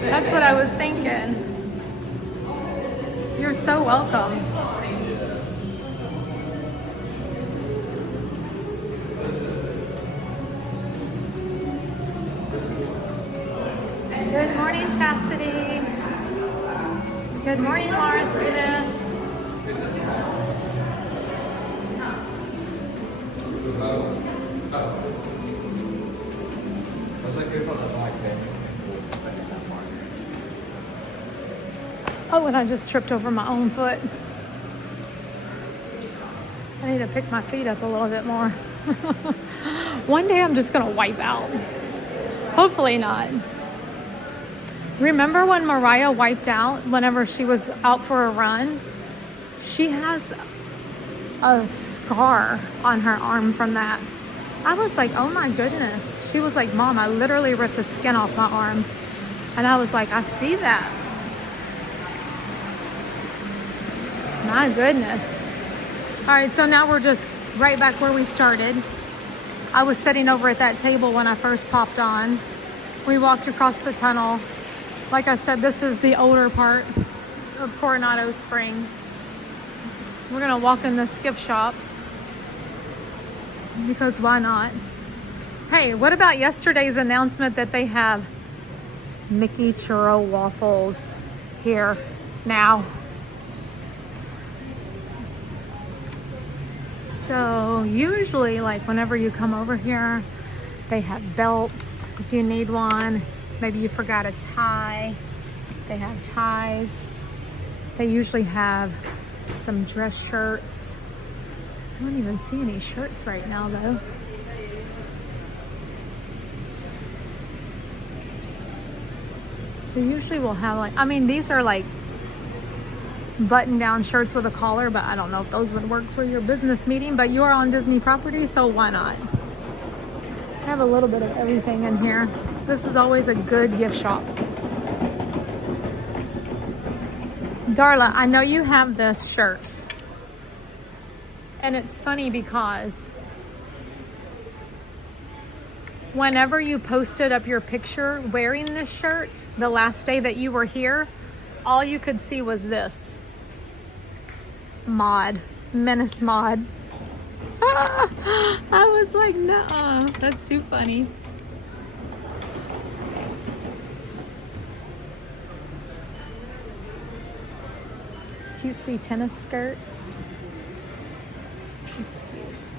That's what I was thinking. You're so welcome. Good morning, Chastity. Good morning, Lawrence Smith. Oh, and I just tripped over my own foot. I need to pick my feet up a little bit more. One day I'm just gonna wipe out. Hopefully not. Remember when Mariah wiped out whenever she was out for a run? She has a scar on her arm from that. I was like, oh my goodness. She was like, Mom, I literally ripped the skin off my arm. And I was like, I see that. My goodness. All right, so now we're just right back where we started. I was sitting over at that table when I first popped on. We walked across the tunnel. Like I said, this is the older part of Coronado Springs. We're gonna walk in this gift shop because why not? Hey, what about yesterday's announcement that they have Mickey churro waffles here now? So usually, like whenever you come over here, they have belts if you need one. Maybe you forgot a tie. They have ties. They usually have some dress shirts. I don't even see any shirts right now though. They usually will have like, I mean, these are like button-down shirts with a collar, but I don't know if those would work for your business meeting, but you are on Disney property, so why not? I have a little bit of everything in here. This is always a good gift shop. Darla, I know you have this shirt. And it's funny because whenever you posted up your picture wearing this shirt, the last day that you were here, all you could see was this. Mod. Menace mod. I was like, nuh-uh. That's too funny. This cutesy tennis skirt. It's cute.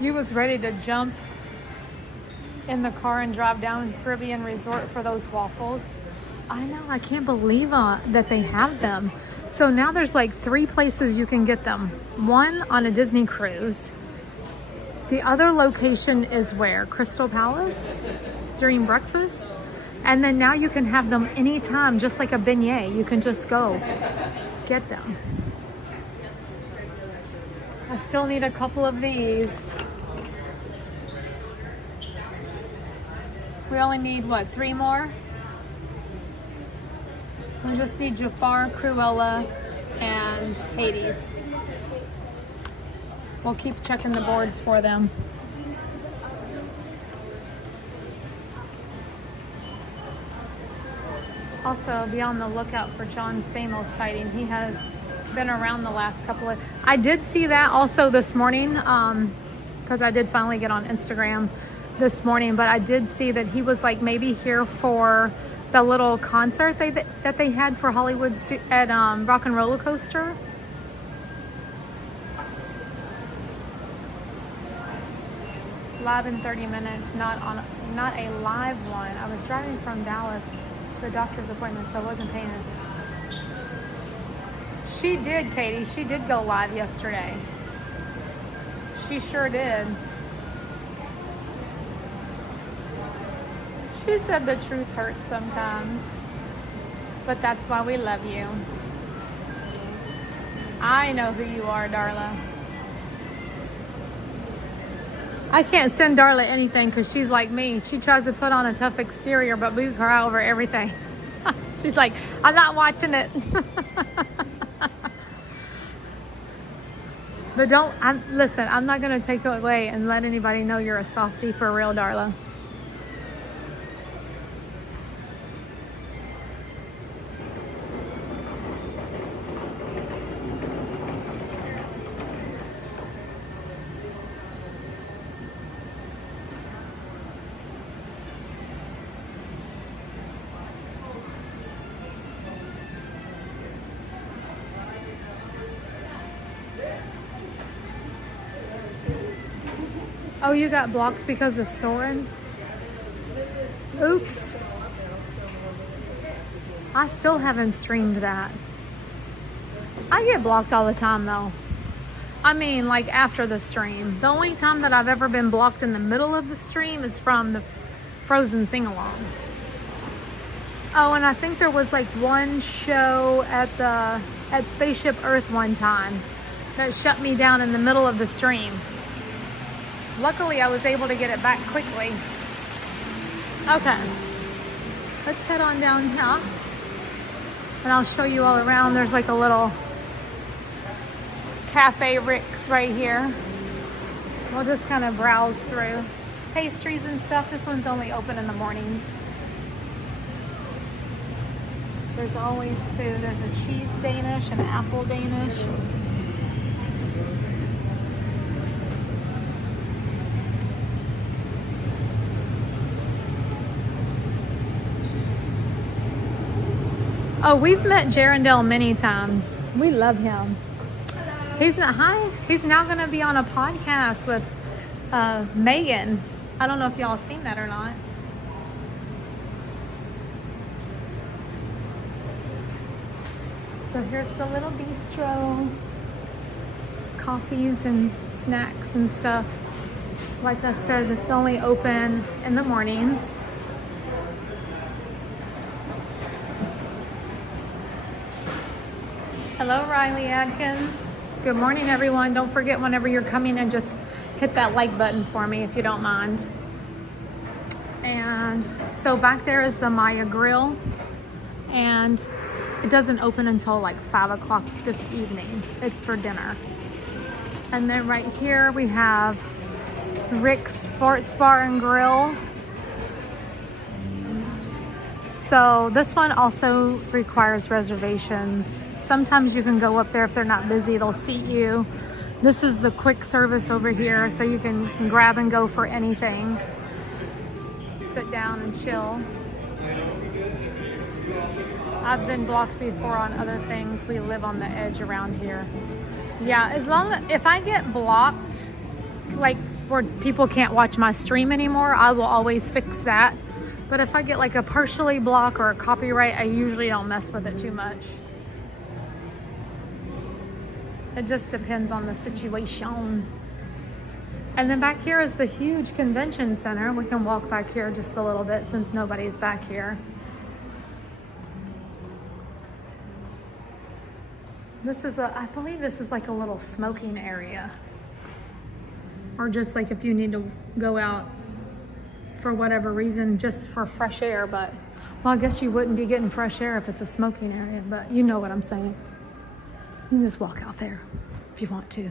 You was ready to jump in the car and drive down Caribbean Resort for those waffles. I know, I can't believe that they have them. So now there's like 3 places you can get them. One on a Disney cruise. The other location is where? Crystal Palace during breakfast. And then now you can have them anytime, just like a beignet. You can just go get them. I still need a couple of these. We only need, what, 3 more? We just need Jafar, Cruella, and Hades. We'll keep checking the boards for them. Also, be on the lookout for John Stamos sighting. He has been around the last couple of... I did see that also this morning, because I did finally get on Instagram this morning, but I did see that he was like maybe here for the little concert that they had for Hollywood at Rock and Roller Coaster. Live in 30 minutes, not a live one. I was driving from Dallas to a doctor's appointment, so I wasn't paying it. She did, Katie. She did go live yesterday. She sure did. She said the truth hurts sometimes, but that's why we love you. I know who you are, Darla. I can't send Darla anything because she's like me. She tries to put on a tough exterior, but we cry over everything. She's like, I'm not watching it. But listen, I'm not going to take it away and let anybody know you're a softie for real, Darla. Oh, you got blocked because of Soren? Oops. I still haven't streamed that. I get blocked all the time though. I mean, like after the stream. The only time that I've ever been blocked in the middle of the stream is from the Frozen sing-along. Oh, and I think there was like one show at Spaceship Earth one time that shut me down in the middle of the stream. Luckily, I was able to get it back quickly. Okay, let's head on down here and I'll show you all around. There's like a little Cafe Rick's right here. We'll just kind of browse through pastries and stuff. This one's only open in the mornings. There's always food. There's a cheese Danish and an apple Danish. Oh, we've met Jarendale many times. We love him. He's now going to be on a podcast with Megan. I don't know if y'all seen that or not. So here's the little bistro. Coffees and snacks and stuff. Like I said, it's only open in the mornings. Hello, Riley Adkins. Good morning, everyone. Don't forget, whenever you're coming in, just hit that like button for me if you don't mind. And so back there is the Maya Grill, and it doesn't open until like 5 o'clock this evening. It's for dinner. And then right here we have Rick's Sports Bar and Grill. So this one also requires reservations. Sometimes you can go up there if they're not busy, they'll seat you. This is the quick service over here, so you can grab and go for anything. Sit down and chill. I've been blocked before on other things. We live on the edge around here. Yeah, if I get blocked, like where people can't watch my stream anymore, I will always fix that. But if I get like a partially block or a copyright, I usually don't mess with it too much. It just depends on the situation. And then back here is the huge convention center. We can walk back here just a little bit since nobody's back here. I believe this is like a little smoking area. Or just like if you need to go out for whatever reason, just for fresh air. But, well, I guess you wouldn't be getting fresh air if it's a smoking area, but you know what I'm saying. You can just walk out there if you want to.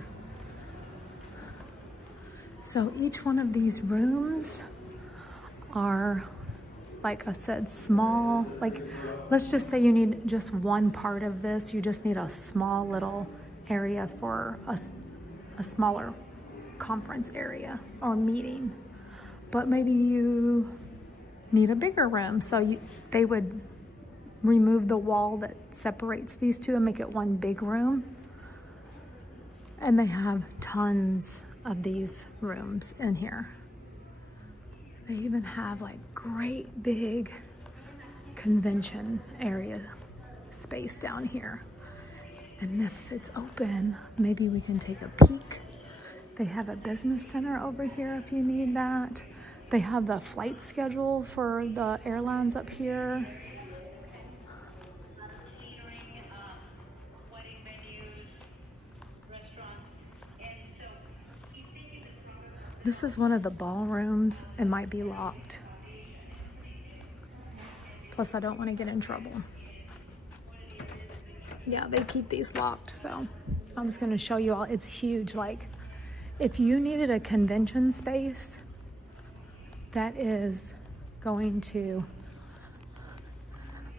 So each one of these rooms are, like I said, small. Like, let's just say you need just one part of this. You just need a small little area for a smaller conference area or meeting. But maybe you need a bigger room. So they would remove the wall that separates these two and make it one big room. And they have tons of these rooms in here. They even have like great big convention area space down here. And if it's open, maybe we can take a peek. They have a business center over here if you need that. They have the flight schedule for the airlines up here. This is one of the ballrooms. It might be locked. Plus, I don't want to get in trouble. Yeah, they keep these locked, so I'm just going to show you all. It's huge. Like, if you needed a convention space, that is going to,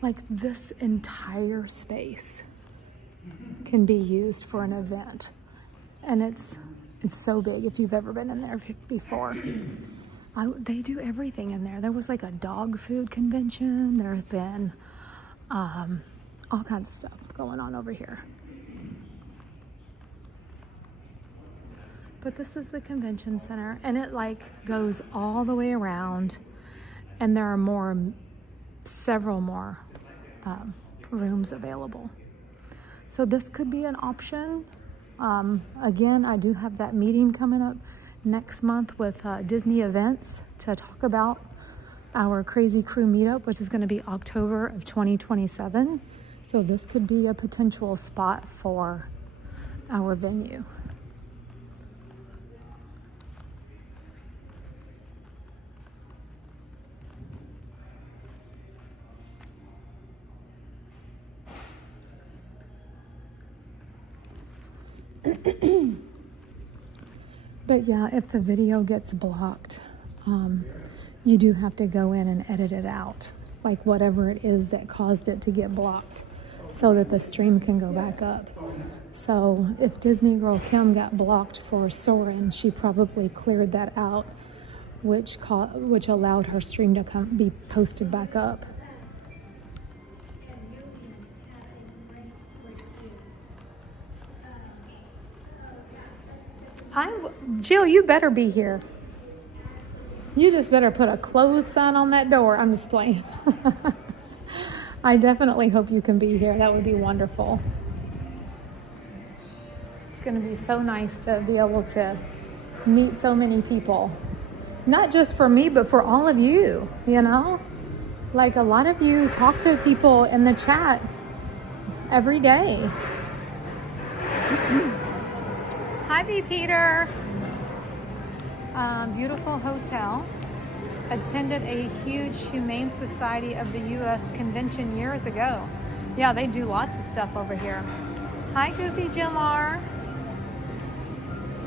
like, this entire space can be used for an event. And it's so big if you've ever been in there before. They do everything in there. There was like a dog food convention. There have been all kinds of stuff going on over here. But this is the convention center, and it like goes all the way around, and there are several more rooms available. So this could be an option. Again, I do have that meeting coming up next month with Disney Events to talk about our Crazy Crew meetup, which is going to be October of 2027. So this could be a potential spot for our venue. But yeah, if the video gets blocked, you do have to go in and edit it out, like whatever it is that caused it to get blocked, so that the stream can go back up. So if Disney Girl Kim got blocked for Soarin', she probably cleared that out, which allowed her stream to be posted back up. Jill, you better be here. You just better put a closed sign on that door. I'm just playing. I definitely hope you can be here. That would be wonderful. It's going to be so nice to be able to meet so many people. Not just for me, but for all of you, you know? Like, a lot of you talk to people in the chat every day. Hi, B. Peter. Beautiful hotel. Attended a huge Humane Society of the U.S. convention years ago. Yeah, they do lots of stuff over here. Hi, Goofy Jimar.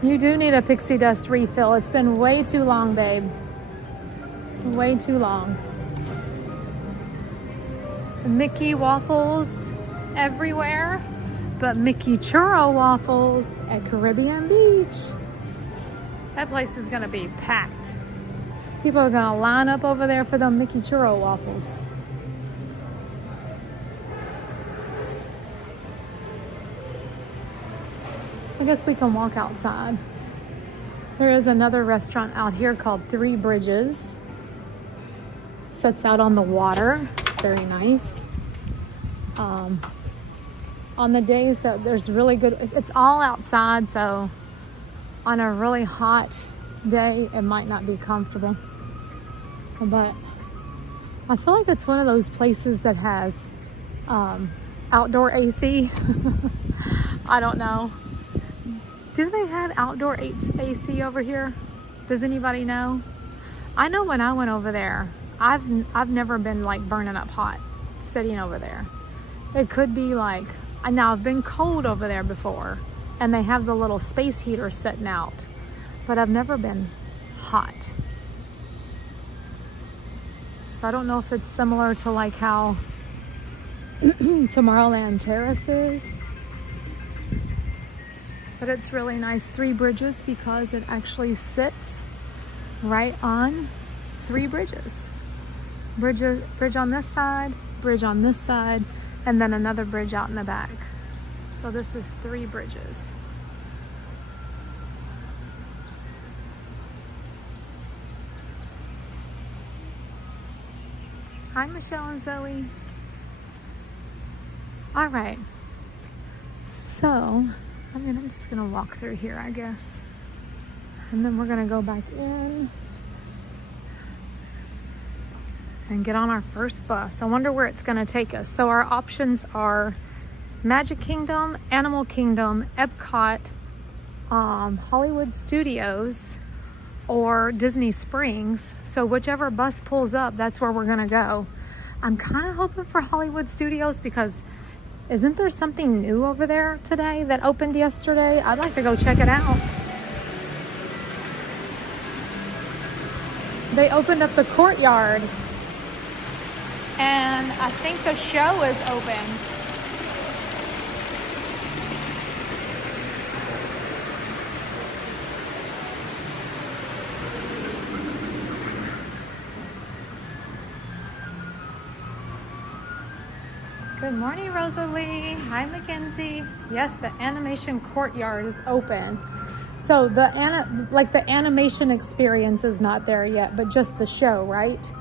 You do need a pixie dust refill. It's been way too long, babe. Way too long. Mickey waffles everywhere, but Mickey churro waffles at Caribbean Beach. That place is gonna be packed. People are gonna line up over there for them Mickey churro waffles. I guess we can walk outside. There is another restaurant out here called Three Bridges. It sits out on the water. It's very nice. On the days that there's really good, it's all outside, so on a really hot day, it might not be comfortable. But I feel like it's one of those places that has outdoor AC. I don't know. Do they have outdoor AC over here? Does anybody know? I know when I went over there, I've never been like burning up hot sitting over there. It could be like, now I've been cold over there before, and they have the little space heater sitting out, but I've never been hot. So I don't know if it's similar to like how Tomorrowland Terrace is. But it's really nice. Three Bridges, because it actually sits right on three bridges. Bridge on this side, bridge on this side, and then another bridge out in the back. So this is Three Bridges. Hi, Michelle and Zoe. All right. So, I'm just gonna walk through here, I guess. And then we're gonna go back in and get on our first bus. I wonder where it's gonna take us. So our options are Magic Kingdom, Animal Kingdom, Epcot, Hollywood Studios, or Disney Springs. So whichever bus pulls up, that's where we're gonna go. I'm kind of hoping for Hollywood Studios, because isn't there something new over there today that opened yesterday? I'd like to go check it out. They opened up the courtyard, and I think the show is open. Good morning, Rosalie. Hi, Mackenzie. Yes, the animation courtyard is open. So the animation experience is not there yet, but just the show, right?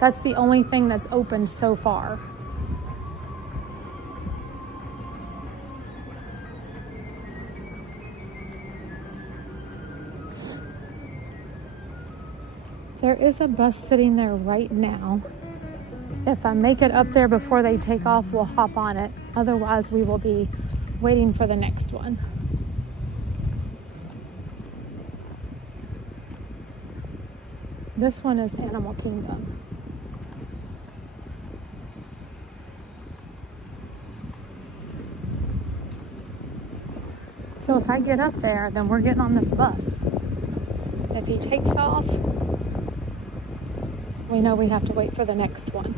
That's the only thing that's opened so far. There is a bus sitting there right now. If I make it up there before they take off, we'll hop on it. Otherwise, we will be waiting for the next one. This one is Animal Kingdom. So if I get up there, then we're getting on this bus. If he takes off, we know we have to wait for the next one.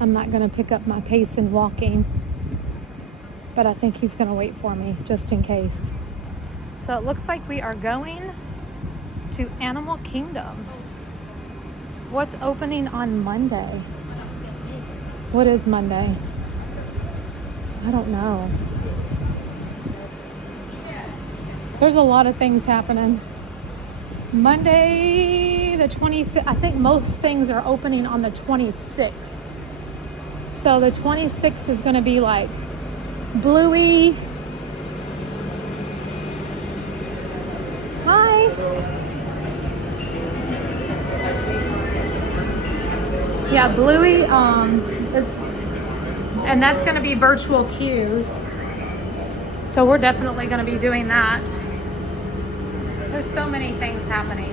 I'm not going to pick up my pace in walking, but I think he's going to wait for me just in case. So it looks like we are going to Animal Kingdom. What's opening on Monday? What is Monday? I don't know. There's a lot of things happening. Monday the 25th, I think most things are opening on the 26th. So the 26th is going to be like Bluey. Hi. Yeah, Bluey is, and that's going to be virtual queues. So we're definitely going to be doing that. There's so many things happening.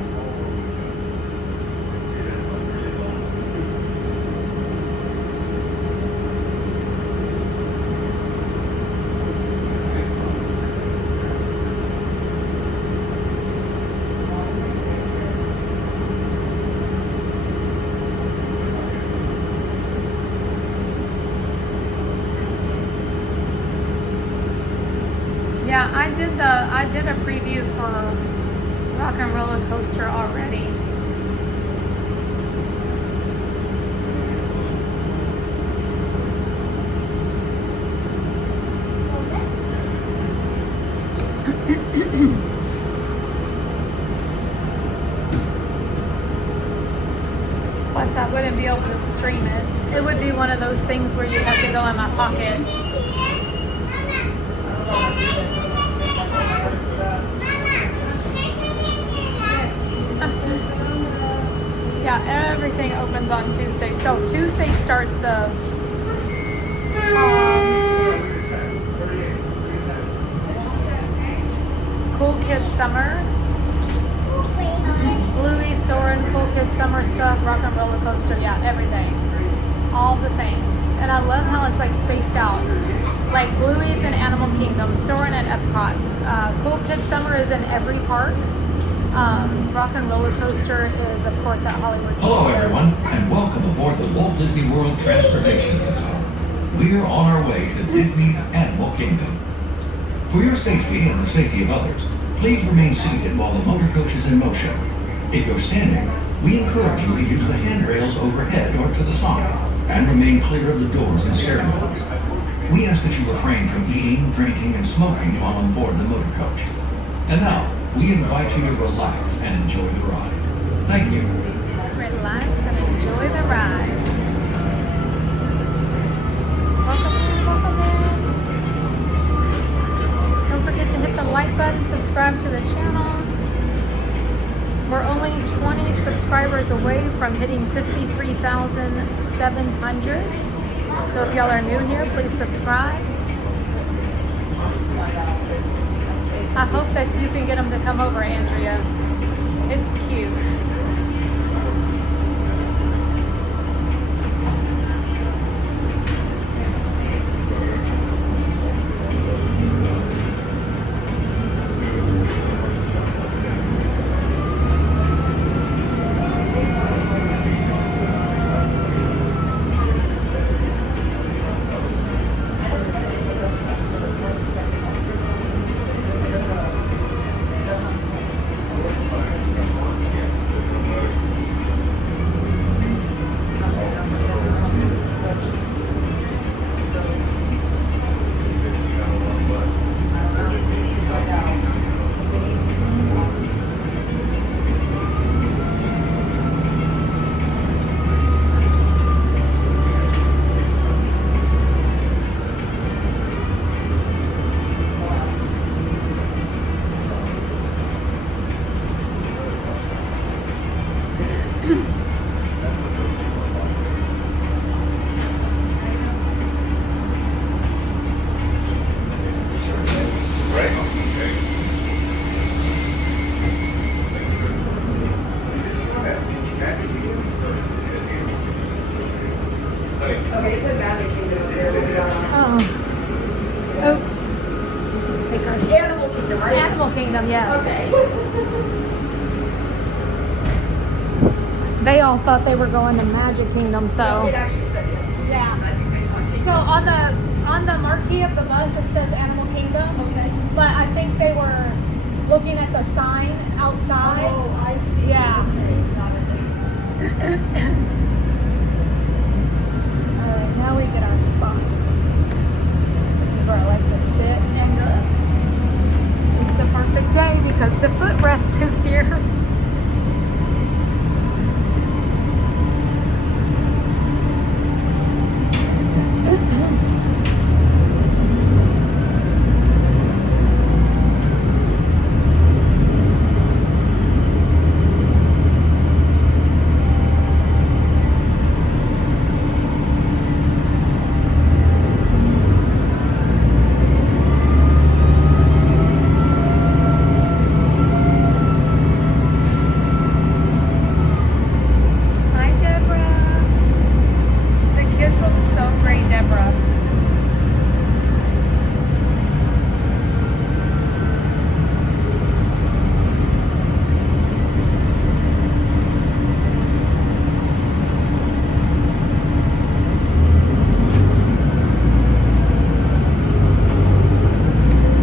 Yeah, I did a preview for Rock and Roller Coaster already. Plus, I wouldn't be able to stream it. It would be one of those things where you have to go in my pocket. Yeah, everything opens on Tuesday. So Tuesday starts the Cool Kids Summer. Bluey, Soarin', Cool Kids Summer stuff, Rock and Roller Coaster, yeah, everything. All the things. And I love how it's like spaced out. Like Bluey's in Animal Kingdom, Soarin' at Epcot. Cool Kids Summer is in every park. Rock and Roller Coaster is, of course, at Hollywood Studios. Hello, everyone, and welcome aboard the Walt Disney World Transportation System. We're on our way to Disney's Animal Kingdom. For your safety and the safety of others, please remain seated while the motor coach is in motion. If you're standing, we encourage you to use the handrails overhead or to the side, and remain clear of the doors and steering wheels. We ask that you refrain from eating, drinking, and smoking while on board the motor coach. And now, we invite you to relax and enjoy the ride. Thank you. Relax and enjoy the ride. Welcome in. Don't forget to hit the like button, subscribe to the channel. We're only 20 subscribers away from hitting 53,700. So if y'all are new here, please subscribe. I hope that you can get them to come over, Andrea. It's cute. Okay, it said Magic Kingdom up there. We'll be on. Oh. Oops. Take our Animal Kingdom, right? Animal Kingdom, yes. Okay. They all thought they were going to Magic Kingdom, No, so. it actually said it. Yeah. I think they saw Kingdom. So on the marquee of the bus it says Animal Kingdom. Okay. But I think they were looking at the sign outside. Oh, I see. Yeah. Okay, got it. Alright, now we get our spot. This is where I like to sit and it's the perfect day because the footrest is here. Hi, Deborah. The kids look so great, Deborah.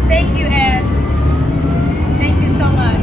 Thank you, Ed. Thank you so much.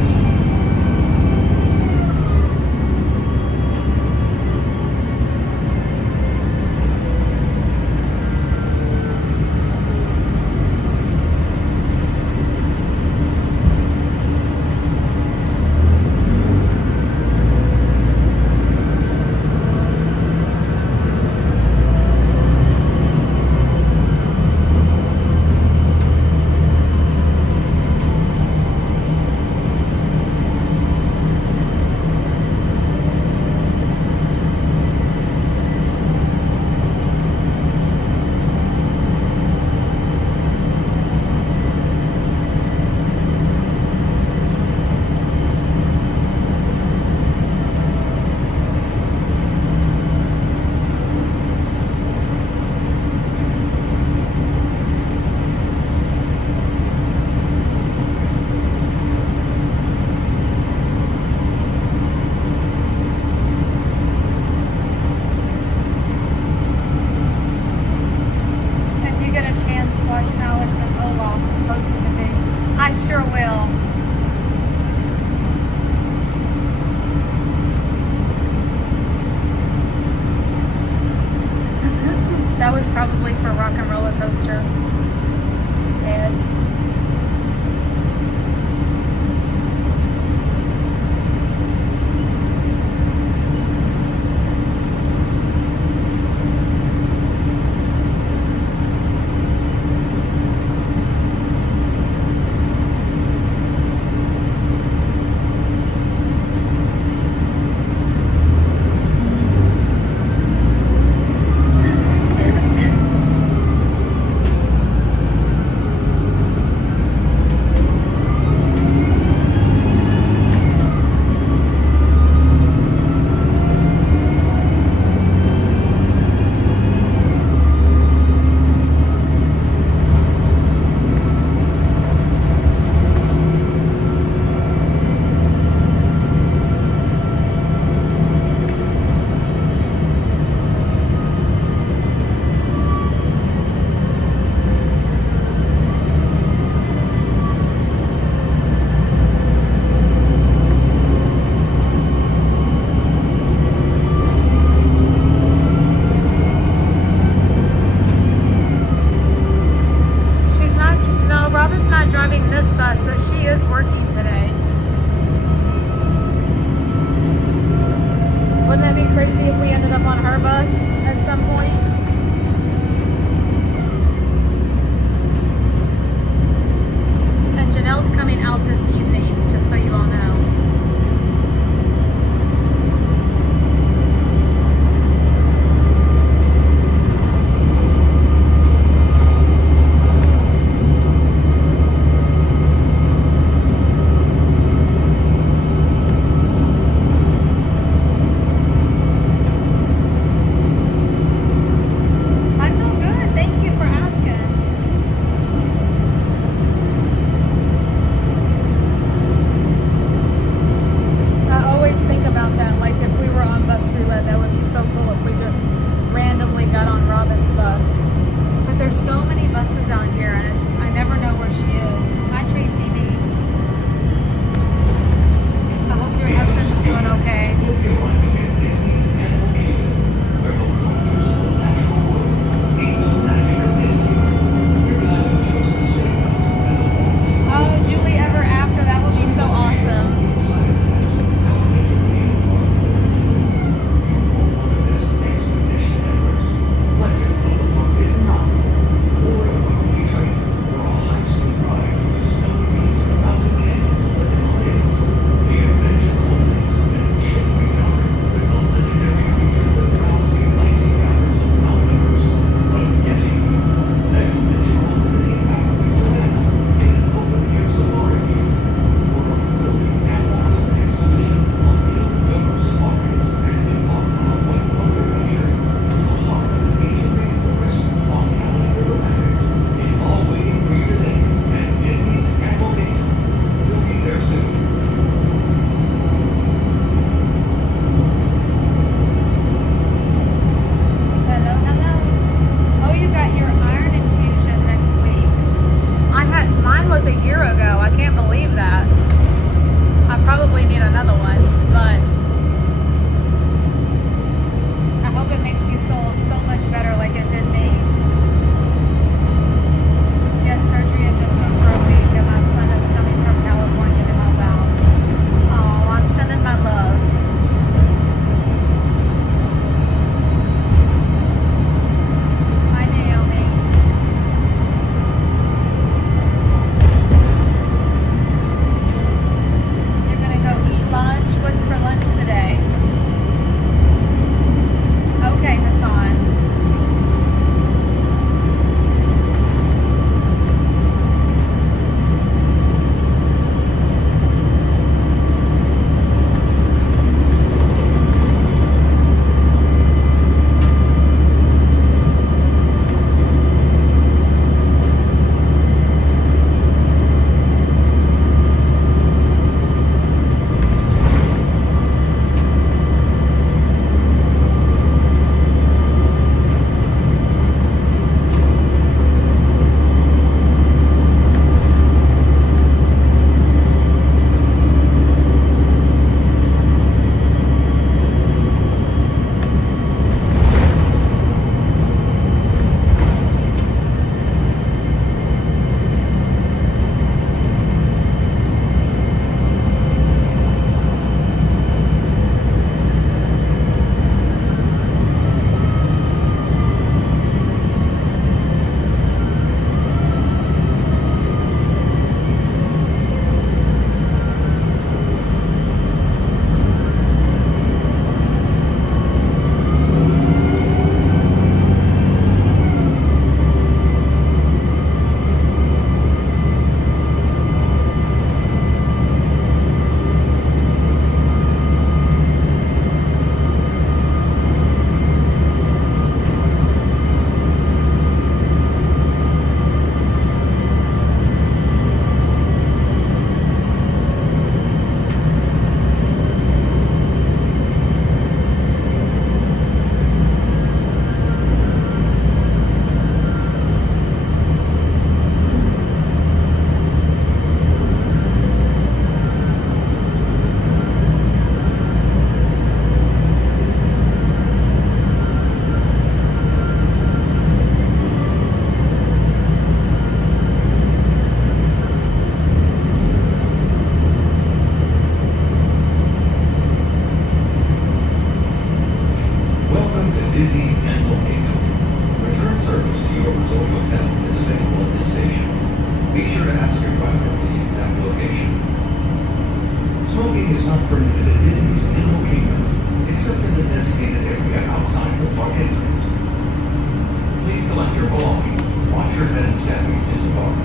If you get a chance, watch Alex as Olaf posted the video. I sure will. That was probably for Rock and Roller Coaster. Ed. I can't believe that. I probably need another one, but I hope it makes you feel so much better like it did me. Yes, surgery had just done for a week, and my son is coming from California to help out. Oh, I'm sending my love. Hi, Naomi. You're gonna go eat lunch? What's for lunch today? Okay, Hassan. Welcome to Disney's Annual Kingdom. Return service to your resort hotel is available at this station. Be sure to ask your driver for the exact location. Smoking is not permitted at Disney's Animal Kingdom, except in the designated area outside the park entrance. Please collect your belongings, watch your head and step when you disembark,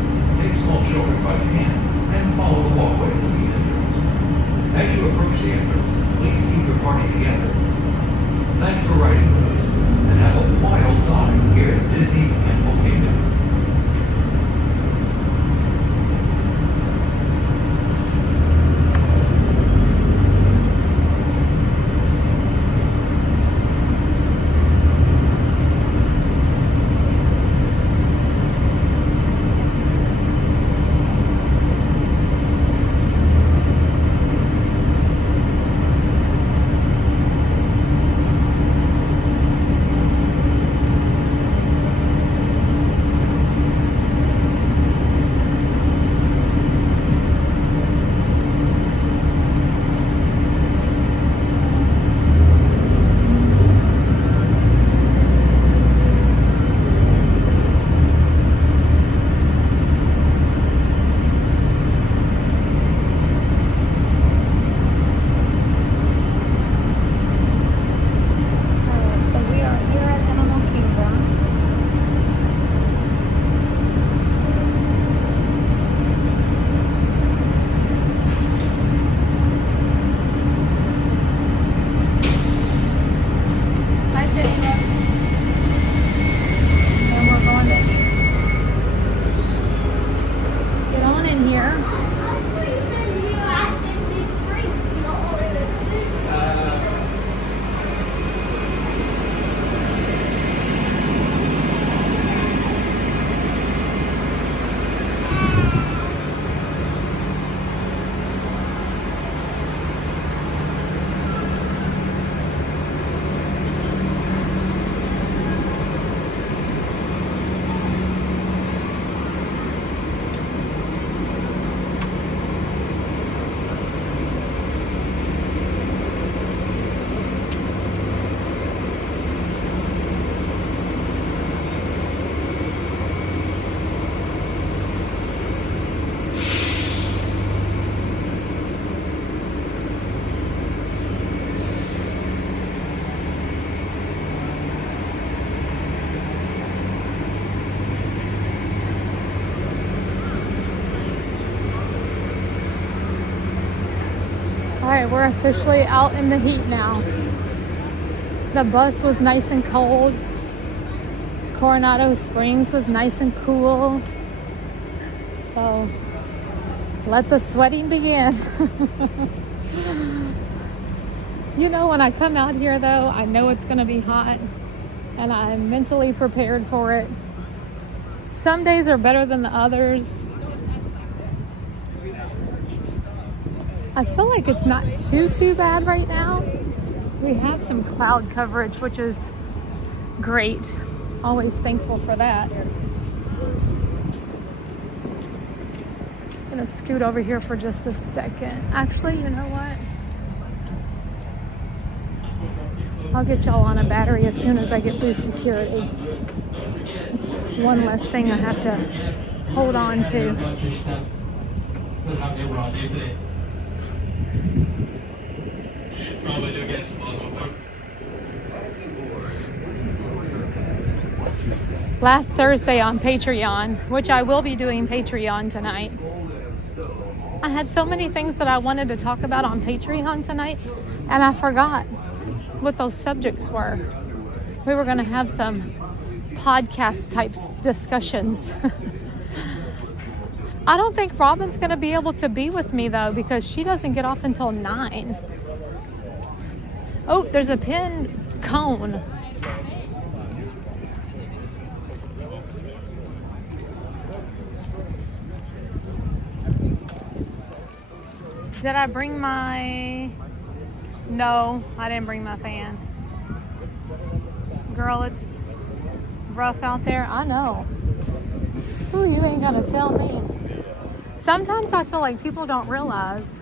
take small children by the hand, and follow the walkway to the entrance. As you approach the entrance, please keep your party together. Thanks for riding with us, and have a wild time here at Disney's Animal Kingdom. right, we're officially out in the heat now. The bus was nice and cold. Coronado Springs was nice and cool. So let the sweating begin. You know, when I come out here though, I know it's gonna be hot and I'm mentally prepared for it. Some days are better than the others. I feel like it's not too bad right now. We have some cloud coverage, which is great. Always thankful for that. I'm gonna scoot over here for just a second. Actually, you know what? I'll get y'all on a battery as soon as I get through security. It's one less thing I have to hold on to. Last Thursday on Patreon, which I will be doing Patreon tonight. I had so many things that I wanted to talk about on Patreon tonight, and I forgot what those subjects were. We were going to have some podcast type discussions. I don't think Robin's going to be able to be with me though, because she doesn't get off until 9. Oh, there's a pin cone. Did I bring my... No, I didn't bring my fan. Girl, it's rough out there. I know. Ooh, you ain't gonna tell me. Sometimes I feel like people don't realize.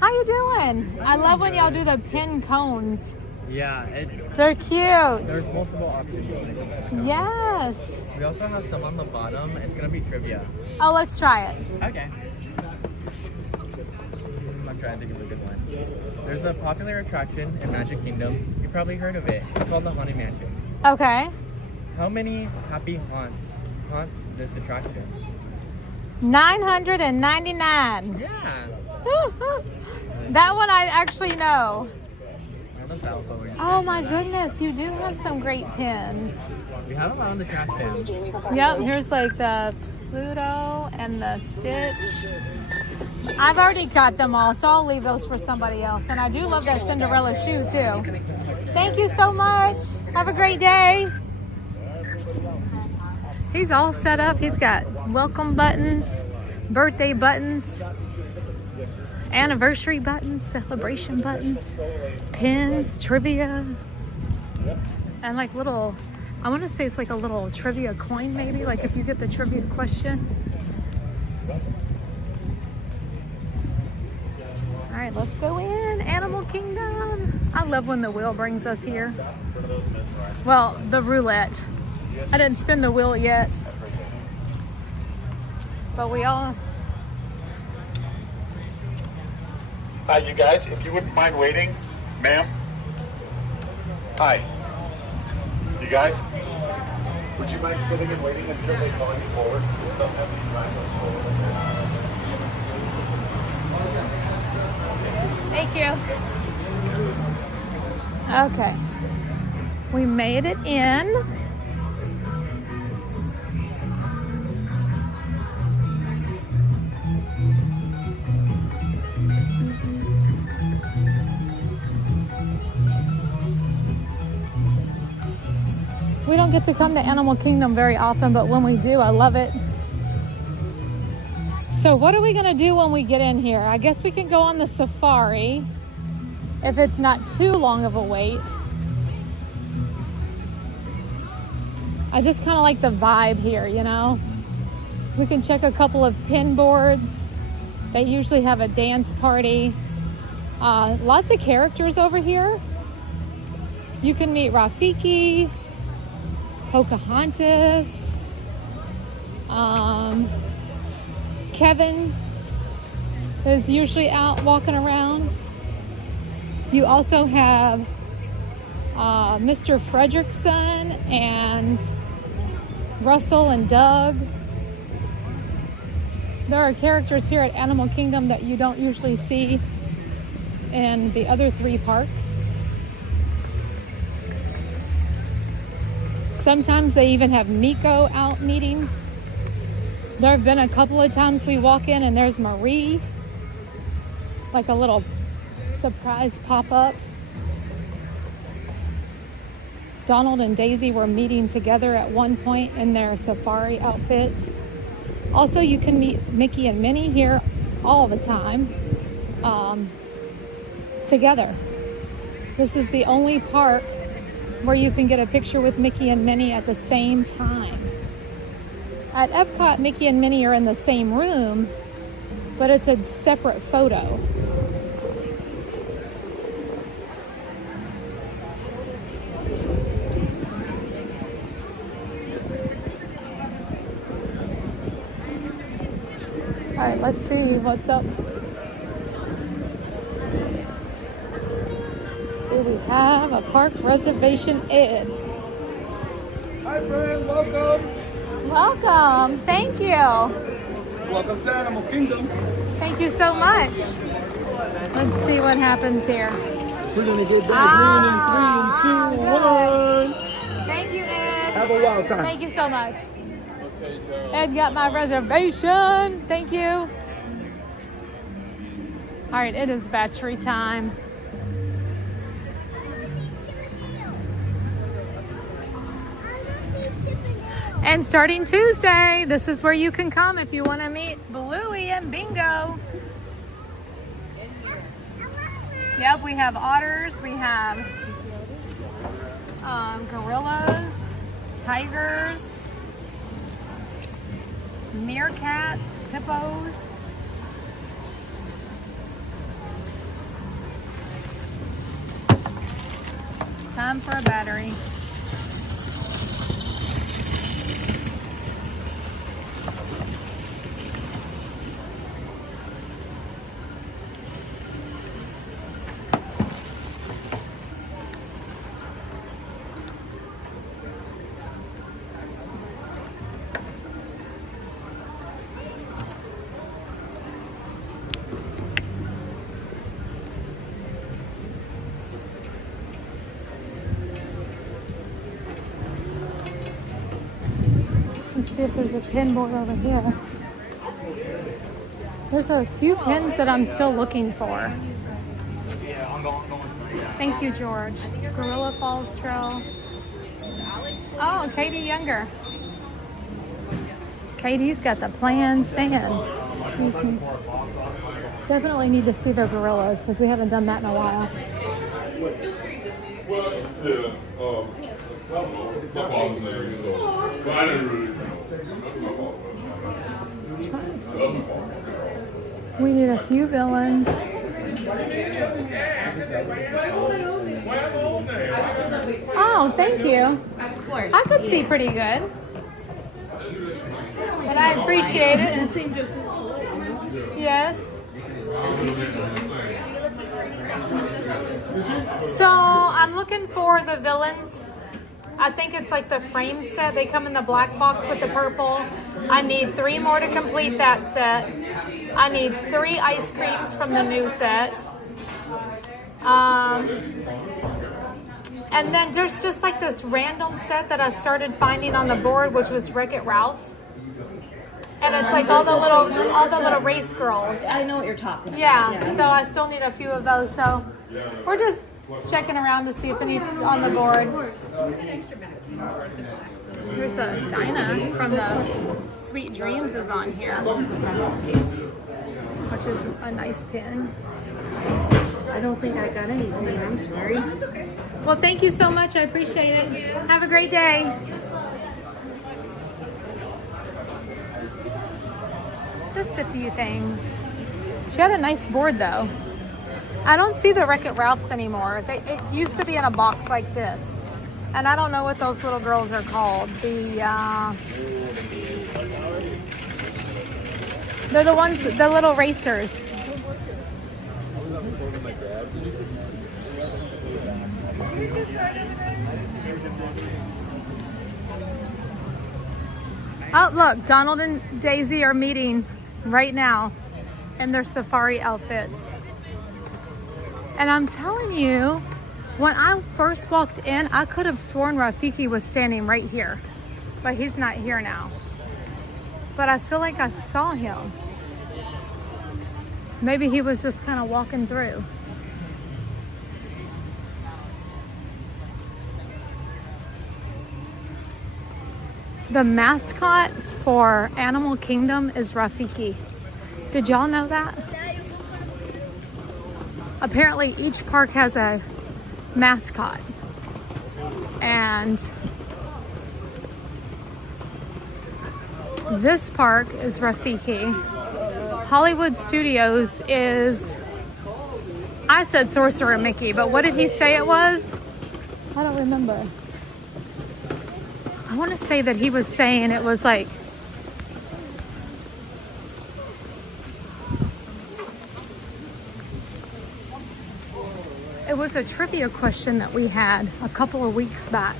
How you doing? I love when y'all do the pin cones. Yeah, They're cute. there's multiple options when it comes to the cones. Yes. We also have some on the bottom. It's gonna be trivia. Oh, let's try it. Okay. I'm trying to think of a good one. There's a popular attraction in Magic Kingdom. You've probably heard of it. It's called the Haunted Mansion. Okay. How many happy haunts haunt this attraction? 999. Yeah. That one I actually know. Oh my goodness, you do have some great pins. We have a lot on the trash cans. Yep, here's like the Pluto and the Stitch. I've already got them all, so I'll leave those for somebody else. And I do love that Cinderella shoe too. Thank you so much. Have a great day. He's all set up. He's got welcome buttons, birthday buttons, anniversary buttons, celebration buttons, pins, trivia, and like little, I want to say it's like a little trivia coin maybe, like if you get the trivia question. All right, let's go in. Animal Kingdom. I love when the wheel brings us here. Well, the roulette. I didn't spin the wheel yet. But we all... Hi, you guys. If you wouldn't mind waiting, ma'am. Hi. You guys, would you mind sitting and waiting until they call you forward? Just don't have any time to forward. Thank you. Okay. We made it in. We don't get to come to Animal Kingdom very often, but when we do, I love it. So what are we gonna do when we get in here? I guess we can go on the safari if it's not too long of a wait. I just kind of like the vibe here, you know? We can check a couple of pin boards. They usually have a dance party. Lots of characters over here. You can meet Rafiki, Pocahontas, Kevin is usually out walking around. You also have Mr. Fredrickson and Russell and Doug. There are characters here at Animal Kingdom that you don't usually see in the other 3 parks. Sometimes they even have Miko out meeting. There have been a couple of times we walk in and there's Marie, like a little surprise pop-up. Donald and Daisy were meeting together at one point in their safari outfits. Also, you can meet Mickey and Minnie here all the time together. This is the only park where you can get a picture with Mickey and Minnie at the same time. At Epcot, Mickey and Minnie are in the same room, but it's a separate photo. All right, let's see what's up. Do we have a park reservation, Ed? Hi friend, welcome. Welcome, thank you. Welcome to Animal Kingdom. Thank you so much. Let's see what happens here. We're gonna get that green in 3, 2, 1. Thank you, Ed. Have a wild time. Thank you so much. Ed got my reservation. Thank you. All right, it is battery time. And starting Tuesday, this is where you can come if you want to meet Bluey and Bingo. Yep, we have otters, we have gorillas, tigers, meerkats, hippos. Time for a battery. Let's see if there's a pin board over here. There's a few pins that I'm still looking for. Thank you, George. Gorilla Falls Trail. Oh, Katie Younger. Katie's got the planned stand. Excuse me. Definitely need to see their gorillas because we haven't done that in a while. Trying to see. We need a few villains. Oh, thank you. Of course. I could see pretty good. And I appreciate it. Yes. So I'm looking for the villains. I think it's like the frame set. They come in the black box with the purple. I need 3 more to complete that set. I need 3 ice creams from the new set. And then there's just like this random set that I started finding on the board, which was Wreck-It Ralph. And it's like all the little race girls. I know what you're talking about. Yeah, so I still need a few of those. So we're just checking around to see if any's on the board. There's a Dinah from the Sweet Dreams is on here, which is a nice pin. I don't think I got anything. I'm sorry. Well, thank you so much. I appreciate it. Have a great day. Just a few things. She had a nice board though. I don't see the Wreck-It Ralphs anymore. It used to be in a box like this. And I don't know what those little girls are called. They're the ones, the little racers. Oh, look, Donald and Daisy are meeting right now in their safari outfits. And I'm telling you, when I first walked in, I could have sworn Rafiki was standing right here, but he's not here now. But I feel like I saw him. Maybe he was just kind of walking through. The mascot for Animal Kingdom is Rafiki. Did y'all know that? Apparently each park has a mascot. And this park is Rafiki. Hollywood Studios is, I said Sorcerer Mickey, but what did he say it was? I don't remember. I want to say that he was saying it was like, it was a trivia question that we had a couple of weeks back.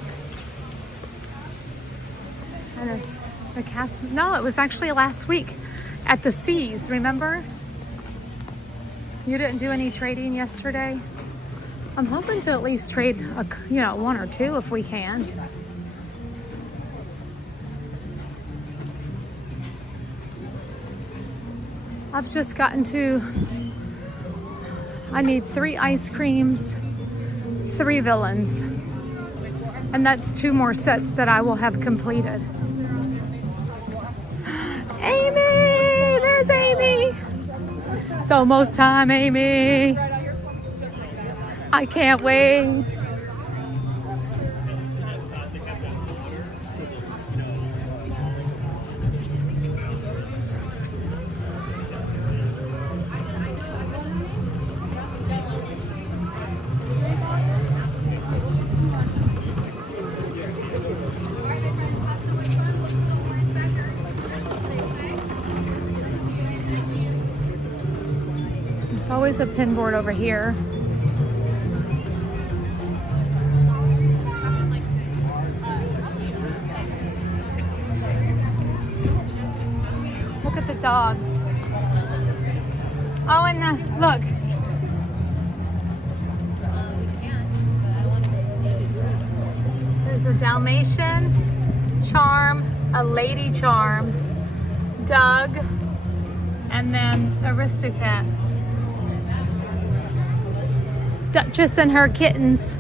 And it's the cast, no, it was actually last week at the Seas, remember? You didn't do any trading yesterday? I'm hoping to at least trade one or two if we can. I've just gotten to, I need 3 ice creams, 3 villains, and that's 2 more sets that I will have completed. Amy, there's Amy. It's almost time, Amy. I can't wait. There's always a pin board over here. Look at the dogs. Oh, and look. There's a Dalmatian charm, a lady charm, Doug, and then Aristocats. Duchess and her kittens.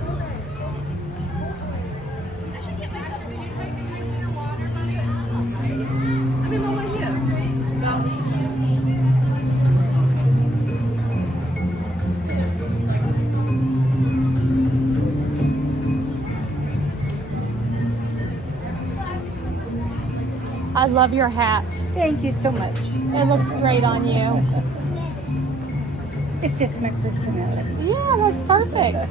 I love your hat. Thank you so much. It looks great on you. It fits my personality. Yeah, that's perfect.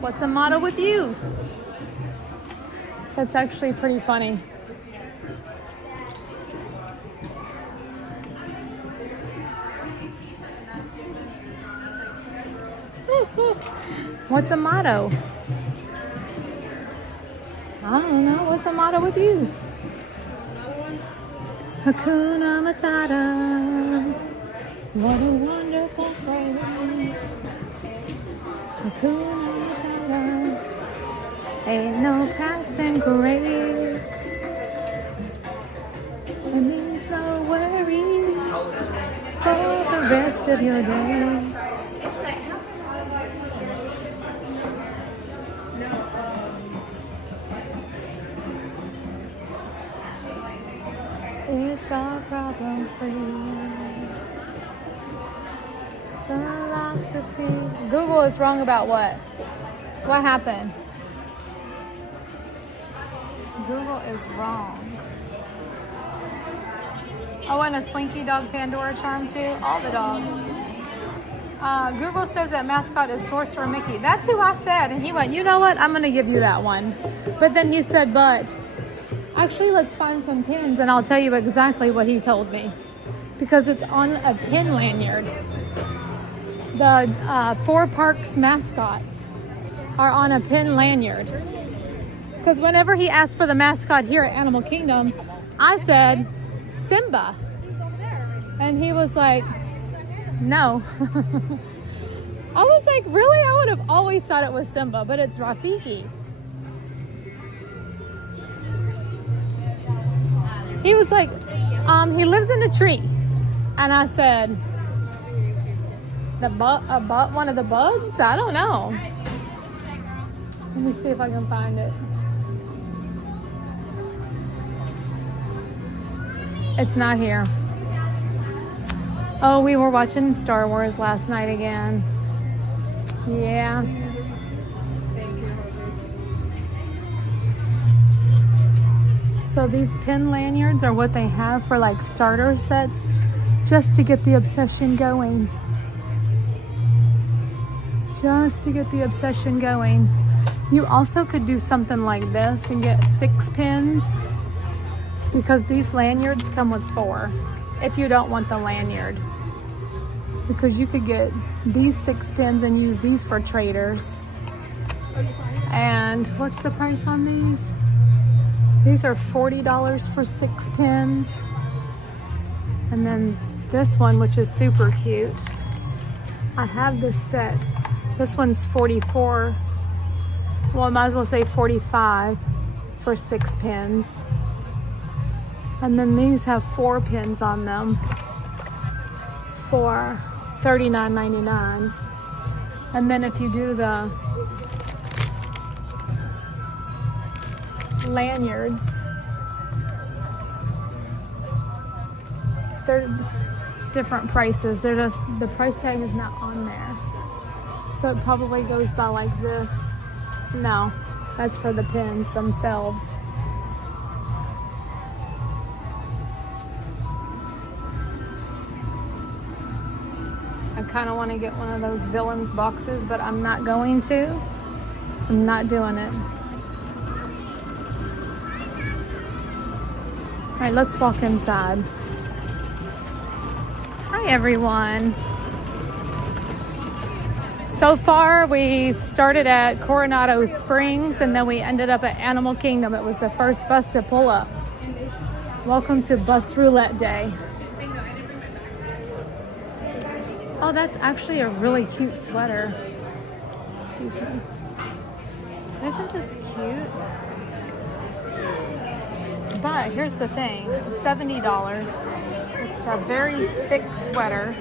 What's the motto with you? That's actually pretty funny. What's a motto? I don't know. What's the motto with you? Hakuna Matata. What a wonderful phrase. Hakuna Matata. Ain't no passing craze. It means no worries for the rest of your day. It's all problem free. Philosophy. Google is wrong about what? What happened? Google is wrong. Oh, and a Slinky Dog Pandora charm too. All the dogs. Google says that mascot is Sorcerer Mickey. That's who I said. And he went, you know what? I'm going to give you that one. But then he said, but Actually, let's find some pins and I'll tell you exactly what he told me. Because it's on a pin lanyard. The 4 parks mascots are on a pin lanyard. Because whenever he asked for the mascot here at Animal Kingdom, I said, Simba. And he was like, no. I was like, really? I would have always thought it was Simba, but it's Rafiki. He was like, he lives in a tree. And I said, one of the bugs? I don't know. Let me see if I can find it. It's not here. Oh, we were watching Star Wars last night again. Yeah. So these pin lanyards are what they have for like starter sets, just to get the obsession going. Just to get the obsession going. You also could do something like this and get 6 pins, because these lanyards come with 4 if you don't want the lanyard. Because you could get these 6 pins and use these for traders. And what's the price on these? These are $40 for 6 pins. And then this one, which is super cute. I have this set. This one's 44. Well, I might as well say 45 for 6 pins. And then these have 4 pins on them for $39.99. And then if you do the lanyards, they're different prices. They're just, the price tag is not on there. So it probably goes by like this. No, that's for the pins themselves. I kind of want to get one of those villains boxes, but I'm not going to. I'm not doing it. All right, let's walk inside. Hi, everyone. So far, we started at Coronado Springs and then we ended up at Animal Kingdom. It was the first bus to pull up. Welcome to Bus Roulette Day. Oh, that's actually a really cute sweater. Excuse me. Isn't this cute? But here's the thing, $70. It's a very thick sweater.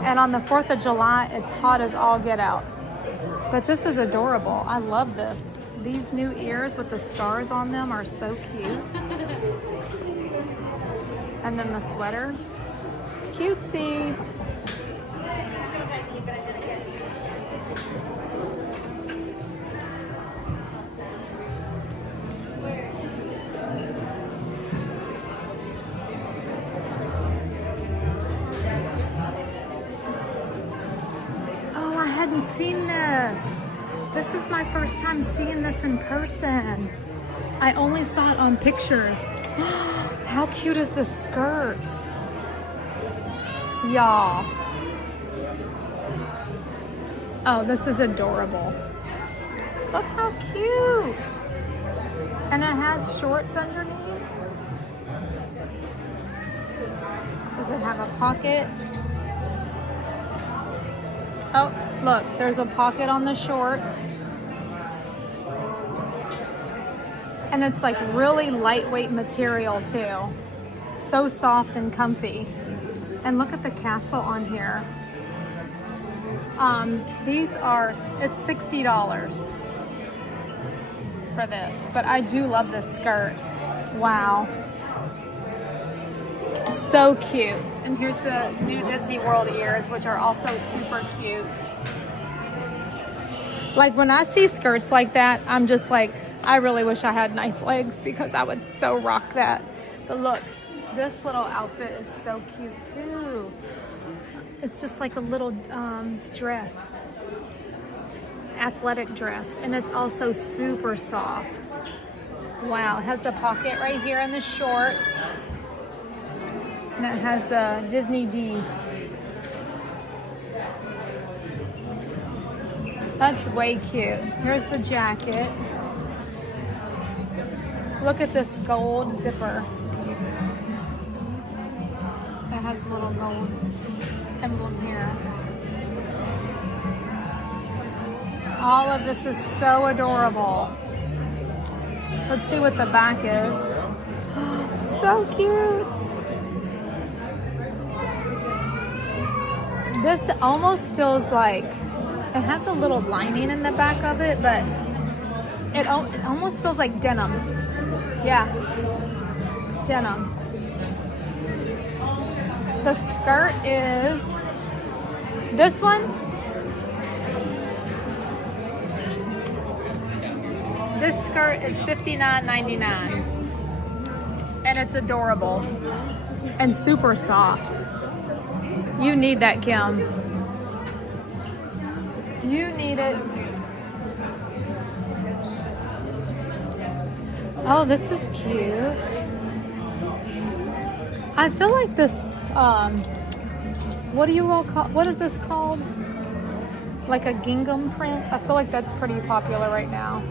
And on the 4th of July, it's hot as all get out. But this is adorable. I love this. These new ears with the stars on them are so cute. And then the sweater, cutesy. I hadn't seen this. This is my first time seeing this in person. I only saw it on pictures. How cute is this skirt? Y'all. Oh, this is adorable. Look how cute. And it has shorts underneath. Does it have a pocket? Oh, look, there's a pocket on the shorts. And it's like really lightweight material too. So soft and comfy. And look at the castle on here. These are, it's $60 for this, but I do love this skirt. Wow. So cute. And here's the new Disney World ears, which are also super cute. Like when I see skirts like that, I'm just like, I really wish I had nice legs because I would so rock that. But look, this little outfit is so cute too. It's just like a little dress, athletic dress, and it's also super soft. Wow, it has the pocket right here in the shorts. And it has the Disney D. That's way cute. Here's the jacket. Look at this gold zipper. It has a little gold emblem here. All of this is so adorable. Let's see what the back is. So cute. This almost feels like it has a little lining in the back of it, but it almost feels like denim. Yeah, it's denim. The skirt is this one. This skirt is $59.99, and it's adorable and super soft. You need that, Kim. You need it. Oh, this is cute. I feel like this, what do you all call, what is this called? Like a gingham print? I feel like that's pretty popular right now.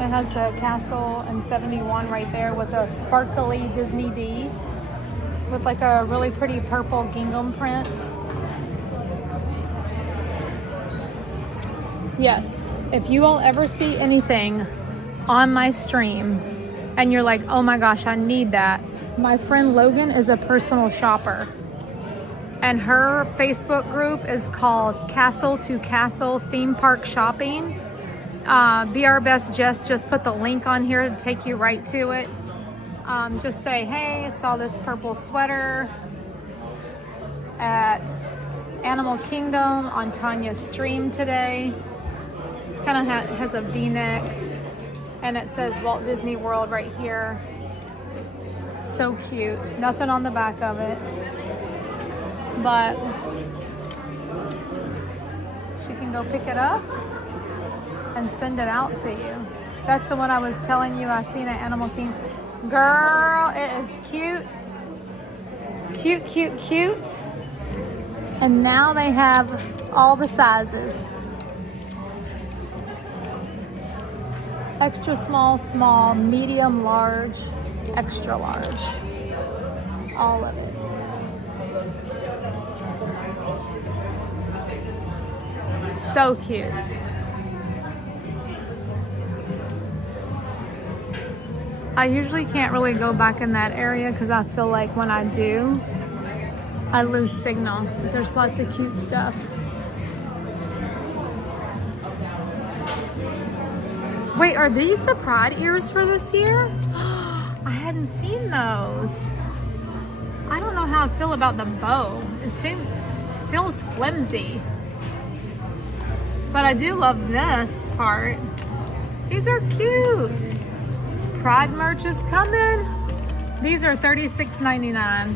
It has the castle and 71 right there with a sparkly Disney D with like a really pretty purple gingham print. Yes, if you all ever see anything on my stream and you're like, oh my gosh, I need that. My friend Logan is a personal shopper, and her Facebook group is called Castle to Castle Theme Park Shopping. Be Our Best Jess just put the link on here to take you right to it. Just say, hey, I saw this purple sweater at Animal Kingdom on Tanya's stream today. It's kind of has a V-neck, and it says Walt Disney World right here. So cute. Nothing on the back of it, but she can go pick it up and send it out to you. That's the one I was telling you I seen at Animal Kingdom. Girl, it is cute. Cute, cute, cute. And now they have all the sizes. Extra small, small, medium, large, extra large. All of it. So cute. I usually can't really go back in that area because I feel like when I do, I lose signal. There's lots of cute stuff. Wait, are these the Pride ears for this year? I hadn't seen those. I don't know how I feel about the bow. It feels flimsy. But I do love this part. These are cute. Pride merch is coming. These are $36.99.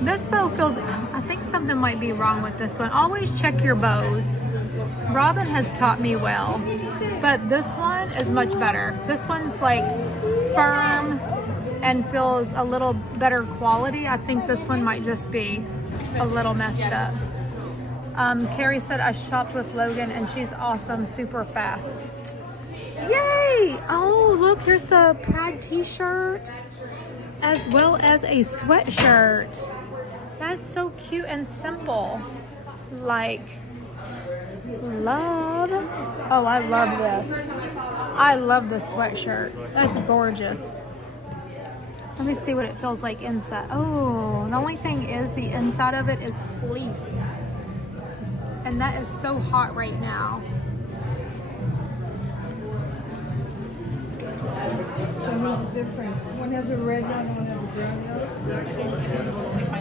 This bow feels, I think something might be wrong with this one. Always check your bows. Robin has taught me well, but this one is much better. This one's like firm and feels a little better quality. I think this one might just be a little messed up. Carrie said I shopped with Logan and she's awesome, super fast. Yay! Oh, look, there's the Pride t-shirt as well as a sweatshirt. That's so cute and simple. Like, love. Oh, I love this. I love this sweatshirt. That's gorgeous. Let me see what it feels like inside. Oh, the only thing is the inside of it is fleece. And that is so hot right now. One has a red one, one has a brown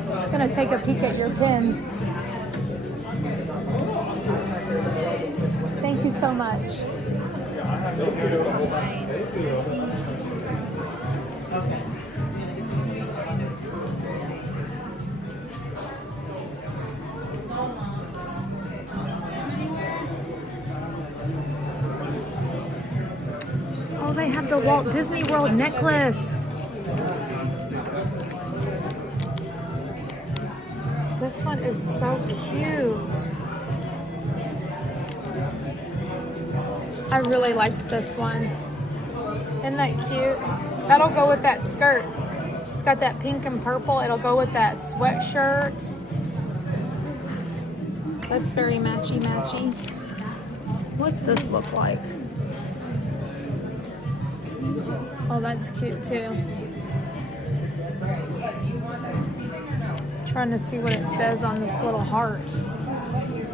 one. I'm gonna take a peek at your pins. Thank you so much. they have the Walt Disney World necklace. This one is so cute. I really liked this one. Isn't that cute? That'll go with that skirt. It's got that pink and purple. It'll go with that sweatshirt. That's very matchy-matchy. What's this look like? Oh, that's cute too. Trying to see what it says on this little heart.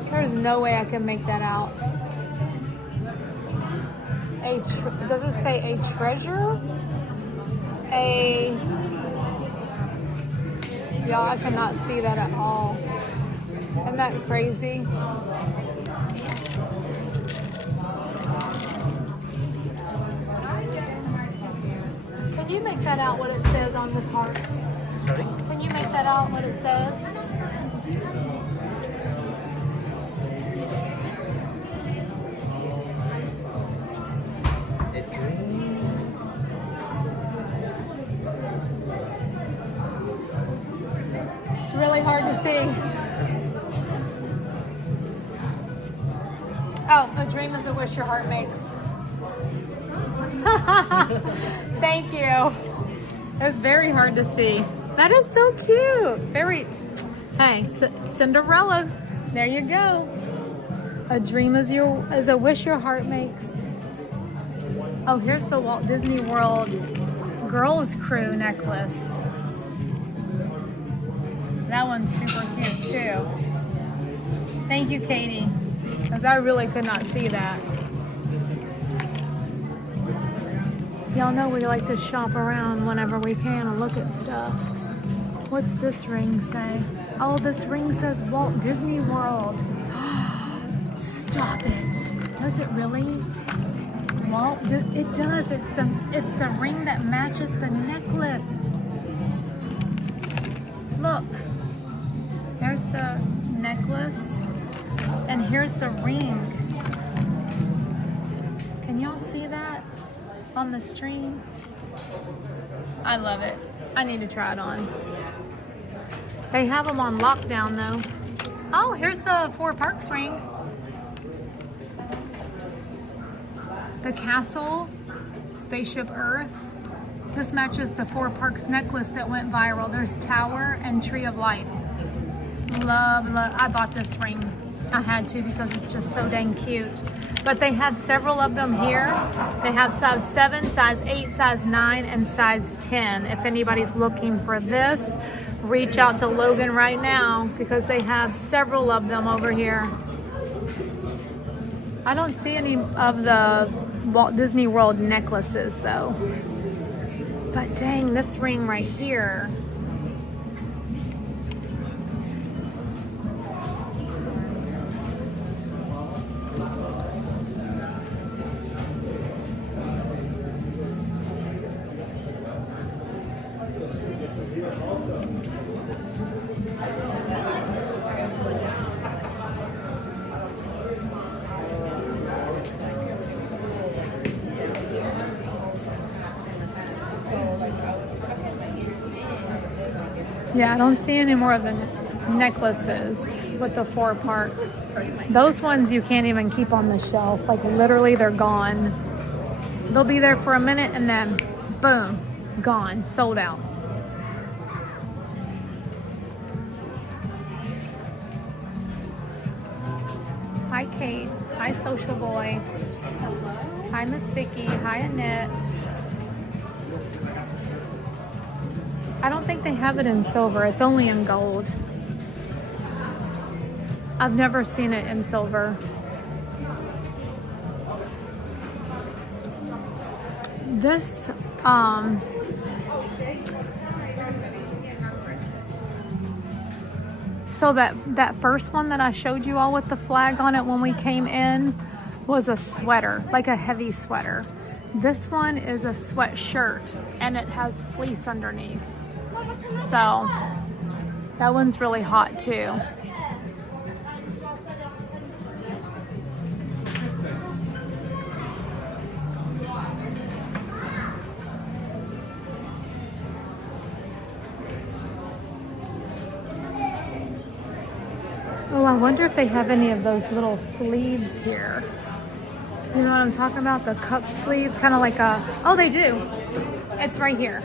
There's no way I can make that out. Does it say a treasure? Yeah, I cannot see that at all. Isn't that crazy? Can you make that out what it says on this heart? Sorry? Can you make that out what it says? It's really hard to see. Oh, a dream is a wish your heart makes. Thank you. It's very hard to see. That is so cute. Very. Hey, Cinderella. There you go. A dream is a wish your heart makes. Oh, here's the Walt Disney World Girls Crew necklace. That one's super cute too. Thank you, Katie, because I really could not see that. Y'all know we like to shop around whenever we can and look at stuff. What's this ring say? Oh, this ring says Walt Disney World. Stop it. Does it really? It does. It's the ring that matches the necklace. Look. There's the necklace and here's the ring. Can y'all see that on the stream? I love it. I need to try it on. They have them on lockdown though. Oh, here's the Four Parks ring. The castle, Spaceship Earth. This matches the Four Parks necklace that went viral. There's Tower and Tree of Light. Love. I bought this ring. I had to because it's just so dang cute. But they have several of them here. They have size 7, size 8, size 9, and size 10. If anybody's looking for this, reach out to Logan right now because they have several of them over here. I don't see any of the Walt Disney World necklaces though. But dang, this ring right here. Yeah, I don't see any more of the necklaces with the Four Parks. Those ones you can't even keep on the shelf. Like literally they're gone. They'll be there for a minute and then boom, gone, sold out. Hi Kate, hi Social Boy. Hi Miss Vicky, hi Annette. I don't think they have it in silver. It's only in gold. I've never seen it in silver. This, so that first one that I showed you all with the flag on it when we came in was a sweater, like a heavy sweater. This one is a sweatshirt and it has fleece underneath. So that one's really hot too. Oh, I wonder if they have any of those little sleeves here. You know what I'm talking about? The cup sleeves, kind of like a, oh, they do. It's right here.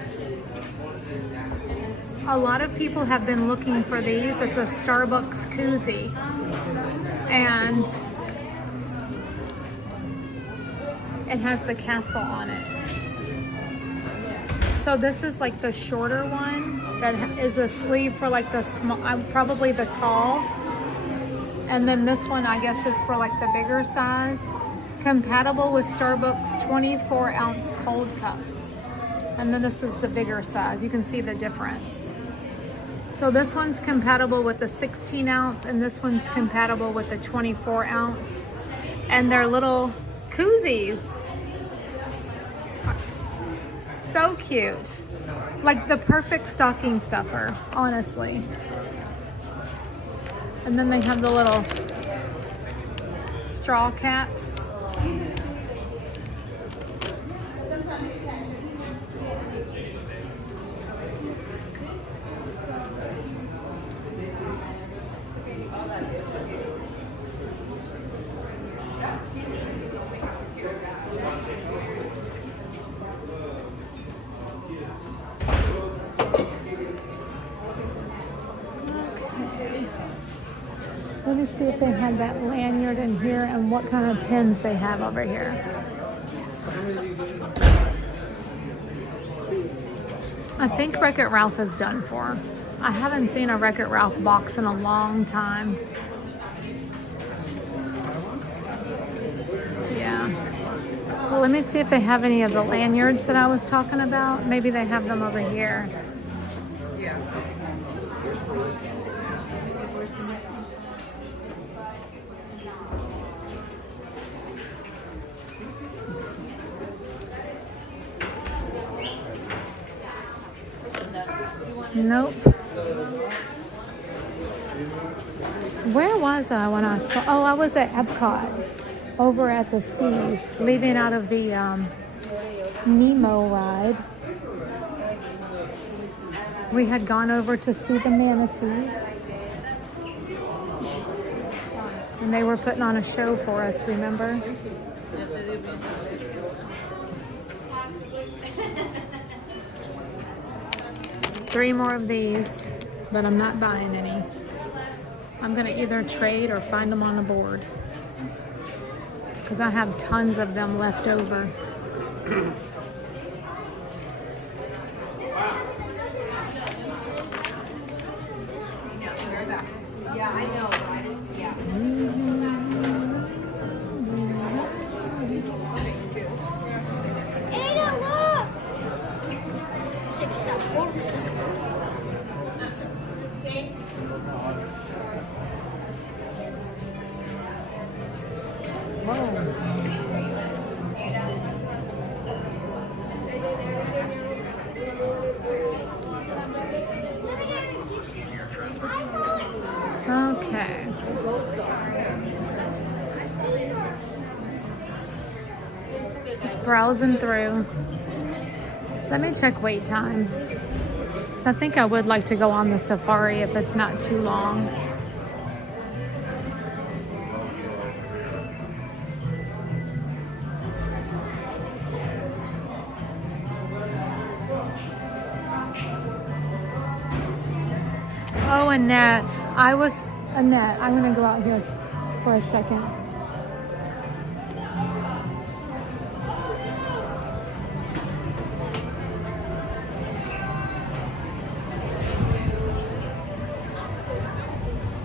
A lot of people have been looking for these. It's a Starbucks koozie. And it has the castle on it. So this is like the shorter one that is a sleeve for like the small, probably the tall. And then this one, I guess, is for like the bigger size. Compatible with Starbucks 24-ounce cold cups. And then this is the bigger size. You can see the difference. So this one's compatible with the 16-ounce and this one's compatible with the 24-ounce. And they're little koozies. So cute. Like the perfect stocking stuffer, honestly. And then they have the little straw caps. Let me see if they have that lanyard in here and what kind of pins they have over here. I think Wreck-It Ralph is done for. I haven't seen a Wreck-It Ralph box in a long time. Yeah. Well, let me see if they have any of the lanyards that I was talking about. Maybe they have them over here. Nope. Where was I when I saw? Oh, I was at Epcot, over at the Seas, leaving out of the Nemo ride. We had gone over to see the manatees, and they were putting on a show for us, remember? Three more of these, but I'm not buying any. I'm gonna either trade or find them on the board because I have tons of them left over. Yeah, I know. Yeah. Ada, look! Should stop. Okay. Just browsing through. Let me check wait times. So I think I would like to go on the safari if it's not too long. Oh, Annette. Annette, I'm going to go out here for a second.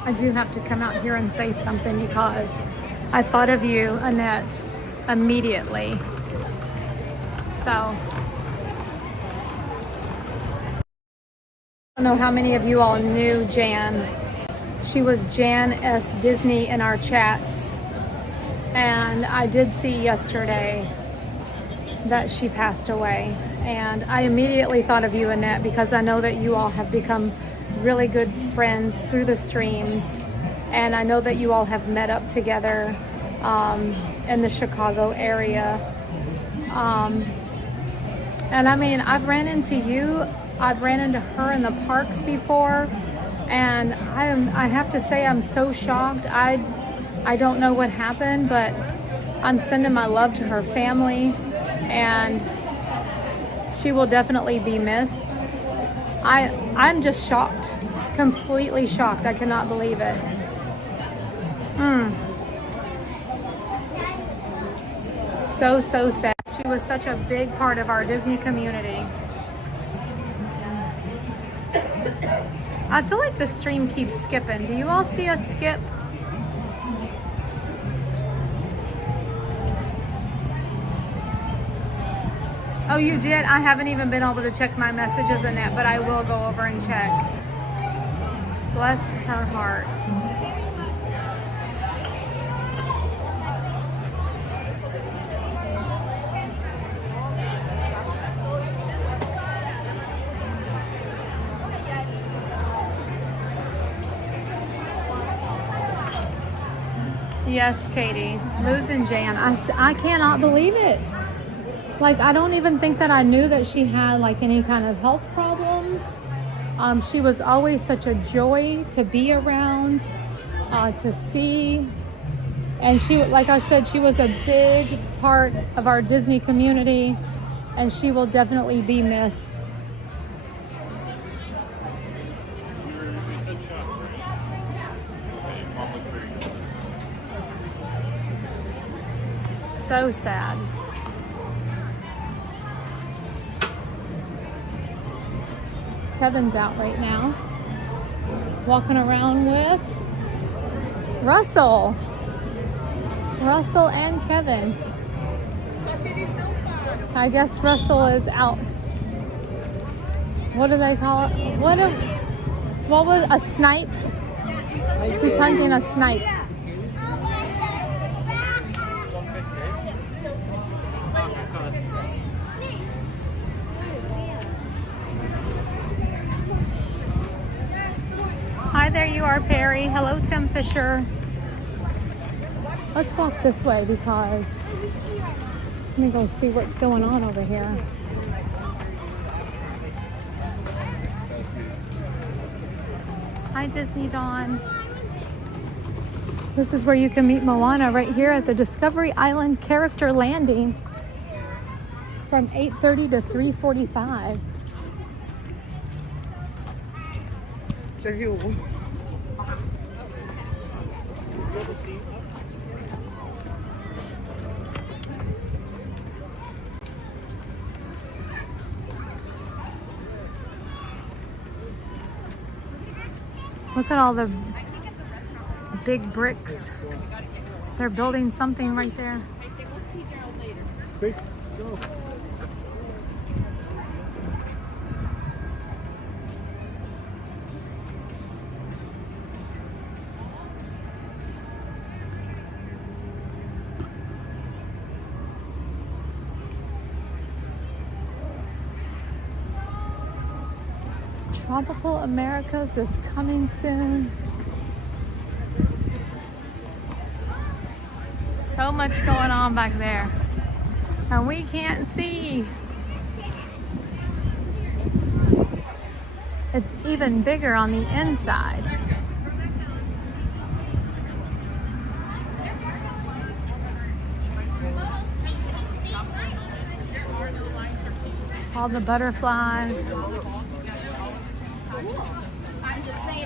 I do have to come out here and say something because I thought of you, Annette, immediately. So, I don't know how many of you all knew Jan. She was Jan S. Disney in our chats. And I did see yesterday that she passed away. And I immediately thought of you, Annette, because I know that you all have become really good friends through the streams. And I know that you all have met up together in the Chicago area. And I mean, I've ran into you. I've ran into her in the parks before, And I have to say I'm so shocked. I don't know what happened, but I'm sending my love to her family, and she will definitely be missed. I'm just shocked, completely shocked. I cannot believe it. So sad. She was such a big part of our Disney community. I feel like the stream keeps skipping. Do you all see us skip? Oh, you did? I haven't even been able to check my messages in that, but I will go over and check. Bless her heart. Yes, Katie. Losing Jan. I cannot believe it. Like, I don't even think that I knew that she had like any kind of health problems. She was always such a joy to be around, to see. And she, like I said, she was a big part of our Disney community, and she will definitely be missed. So sad. Kevin's out right now, walking around with Russell. Russell and Kevin. I guess Russell is out. What do they call it? What was a snipe? He's hunting a snipe. Hi, there you are, Perry. Hello, Tim Fisher. Let's walk this way because let me go see what's going on over here. Hi, Disney Dawn. This is where you can meet Moana, right here at the Discovery Island Character Landing from 8:30 to 3:45. Look at all the big bricks. They're building something right there. Tropical Americas is coming soon. So much going on back there, and we can't see. It's even bigger on the inside. All the butterflies.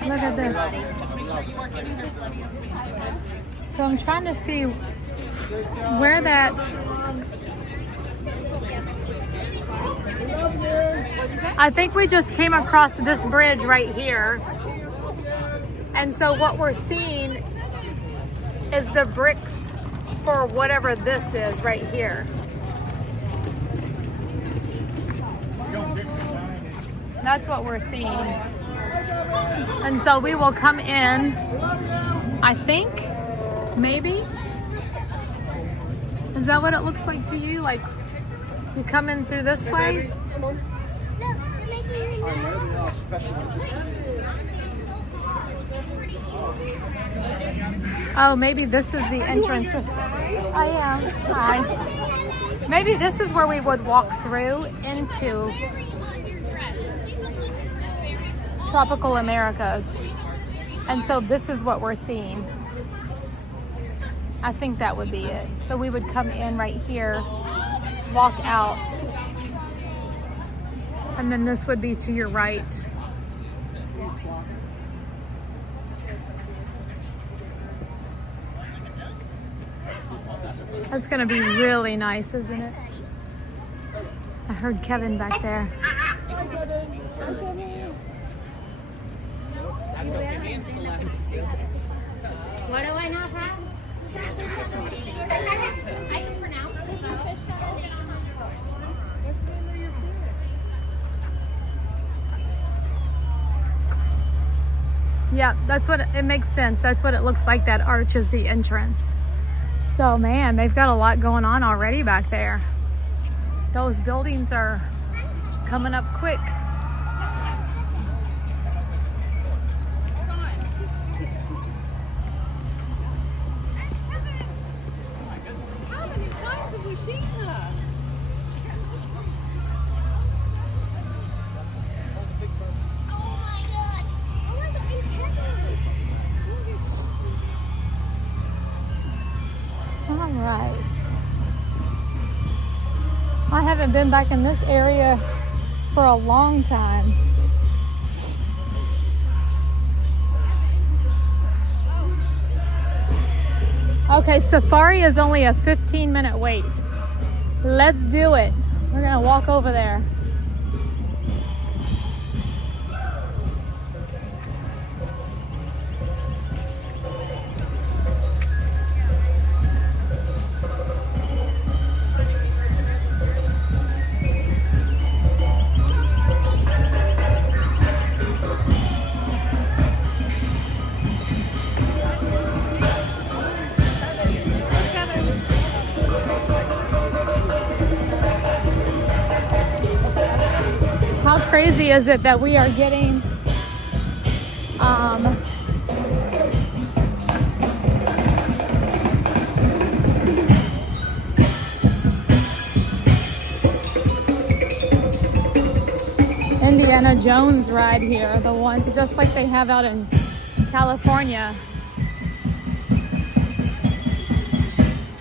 Look at this. So I'm trying to see where that... I think we just came across this bridge right here. And so what we're seeing is the bricks for whatever this is right here. That's what we're seeing. And so we will come in, I think, maybe. Is that what it looks like to you? Like you come in through this way? Oh, maybe this is the entrance. I am. Hi. Maybe this is where we would walk through into. Tropical Americas. And so this is what we're seeing. I think that would be it. So we would come in right here, walk out, and then this would be to your right. That's gonna be really nice, isn't it? I heard Kevin back there. What do I not have? There's Russell. I can pronounce it though. Yeah, that's what it makes sense. That's what it looks like. That arch is the entrance. So man, they've got a lot going on already back there. Those buildings are coming up quick. How many times have we seen her? Oh my god. Oh my god, it's heavy. All right. I haven't been back in this area for a long time. Okay, Safari is only a 15-minute wait. Let's do it. We're gonna walk over there. How crazy is it that we are getting Indiana Jones ride here, the one just like they have out in California.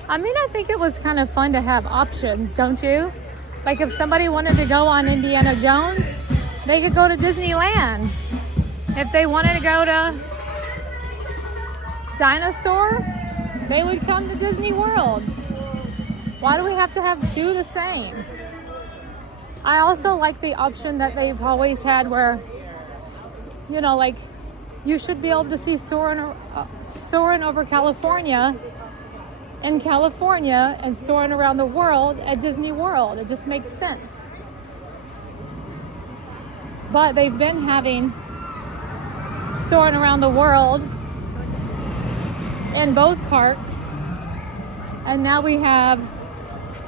I mean, I think it was kind of fun to have options, don't you? Like if somebody wanted to go on Indiana Jones, they could go to Disneyland. If they wanted to go to Dinosaur, they would come to Disney World. Why do we have to have two the same? I also like the option that they've always had where, you know, like you should be able to see soaring over California in California and soaring around the world at Disney World. It just makes sense. But they've been having soaring around the world in both parks. And now we have,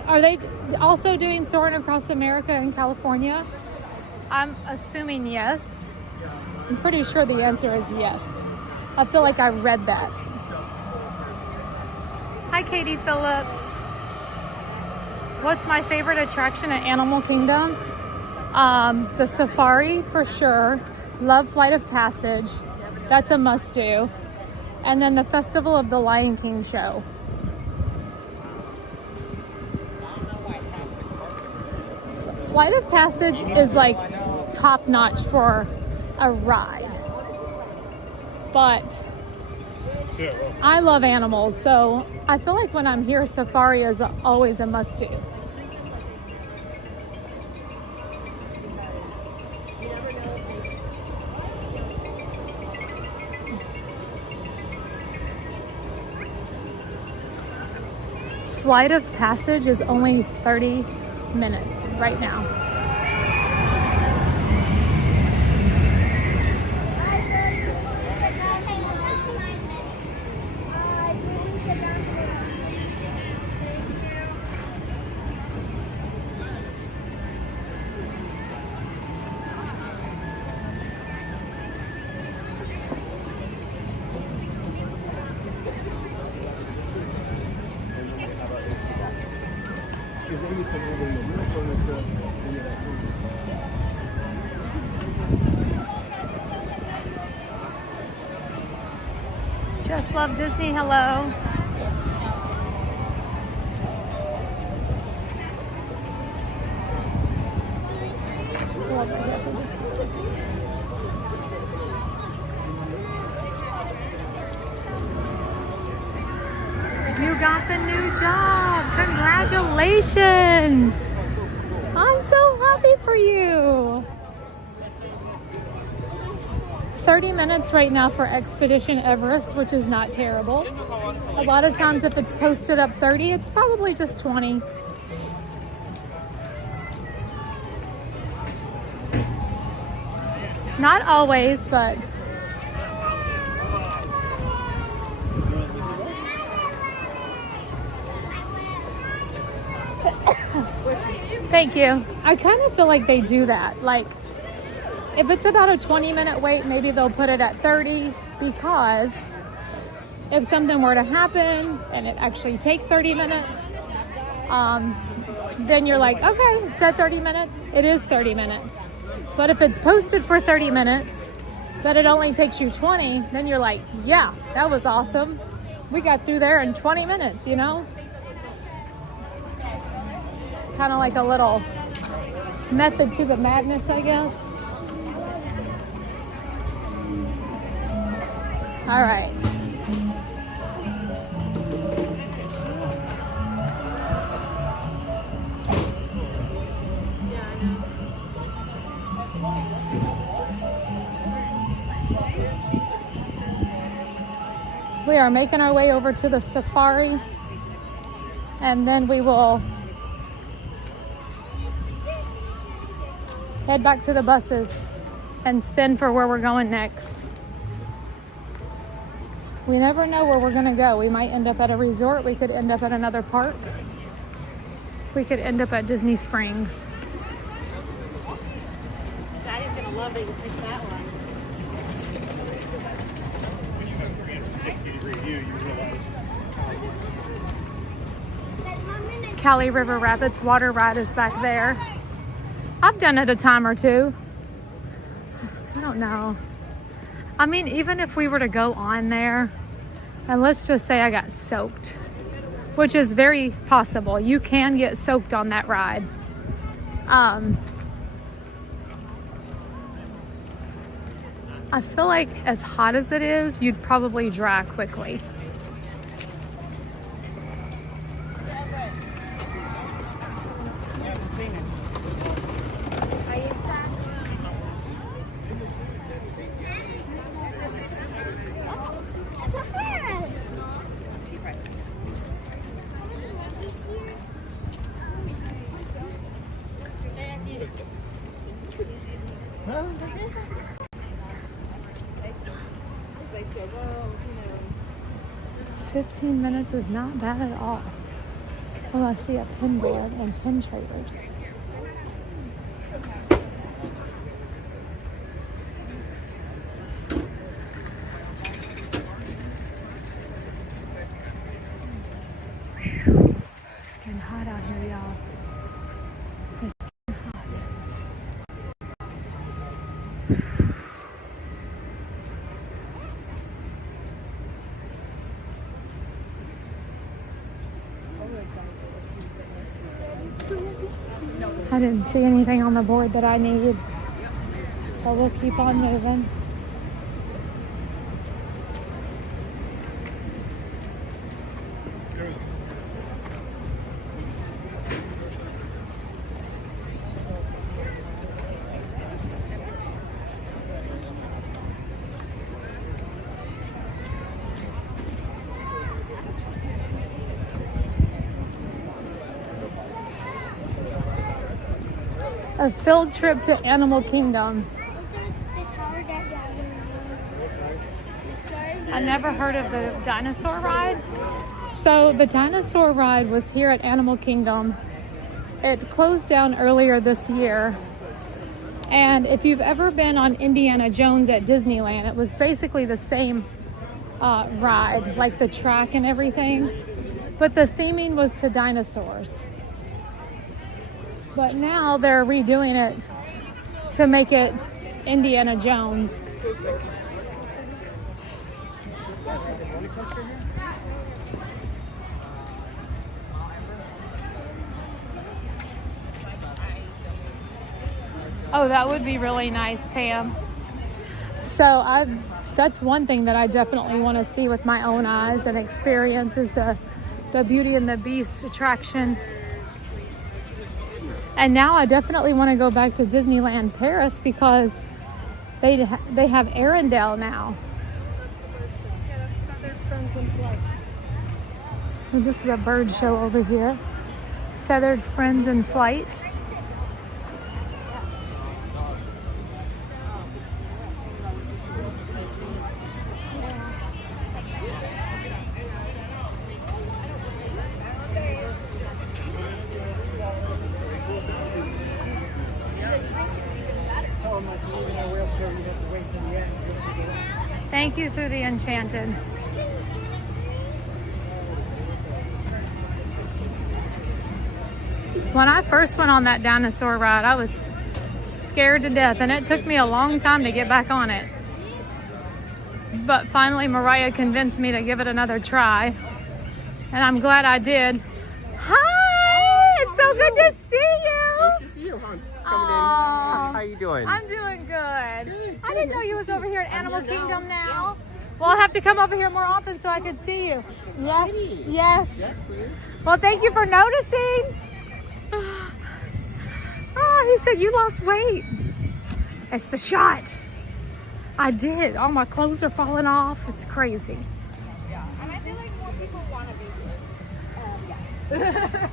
are they also doing soaring across America in California? I'm assuming yes. I'm pretty sure the answer is yes. I feel like I read that. Hi, Katie Phillips. What's my favorite attraction at Animal Kingdom? The Safari for sure. Love Flight of Passage. That's a must-do. And then the Festival of the Lion King show. Flight of Passage is like top-notch for a ride. But I love animals, so I feel like when I'm here, Safari is always a must-do. Flight of Passage is only 30 minutes right now. Just Love Disney, hello. You got the new job. Congratulations. I'm so happy for you. 30 minutes right now for Expedition Everest, which is not terrible. A lot of times if it's posted up 30, it's probably just 20. Not always, but thank you. I kind of feel like they do that. Like, if it's about a 20-minute wait, maybe they'll put it at 30, because if something were to happen and it actually take 30 minutes, then you're like, okay, it said 30 minutes, it is 30 minutes. But if it's posted for 30 minutes, but it only takes you 20, then you're like, yeah, that was awesome. We got through there in 20 minutes, you know? Kind of like a little method to the madness, I guess. All right. We are making our way over to the safari, and then we will head back to the buses and spin for where we're going next. We never know where we're gonna go. We might end up at a resort. We could end up at another park. We could end up at Disney Springs. Daddy's gonna love that you picked that one. Cali River Rapids water ride is back there. I've done it a time or two. I don't know. I mean, even if we were to go on there, and let's just say I got soaked, which is very possible. You can get soaked on that ride. I feel like as hot as it is, you'd probably dry quickly. It's a ferret. 15 minutes is not bad at all. Oh, I see a pin board and pin traders. Whew. It's getting hot out here, y'all. It's getting hot. I didn't see anything on the board that I need, so we'll keep on moving. A field trip to Animal Kingdom. I never heard of the dinosaur ride. So the dinosaur ride was here at Animal Kingdom. It closed down earlier this year. And if you've ever been on Indiana Jones at Disneyland, it was basically the same ride, like the track and everything. But the theming was to dinosaurs. But now they're redoing it to make it Indiana Jones. Oh, that would be really nice, Pam. So that's one thing that I definitely want to see with my own eyes and experience is the Beauty and the Beast attraction. And now I definitely want to go back to Disneyland Paris because they have Arendelle now. And this is a bird show over here. Feathered Friends in Flight. Thank you through the Enchanted. When I first went on that dinosaur ride, I was scared to death, and it took me a long time to get back on it. But finally, Mariah convinced me to give it another try, and I'm glad I did. Hi! It's so good to see you! Nice to see you, hon. Coming in. How you doing? I'm doing good. I didn't know you was over here at Animal Kingdom now. Well, I'll have to come over here more often so I could see you. Yes, yes. Well, thank you for noticing. Oh, he said you lost weight. It's the shot. I did. All my clothes are falling off. It's crazy. Yeah, and I feel like more people want to be here. Yeah.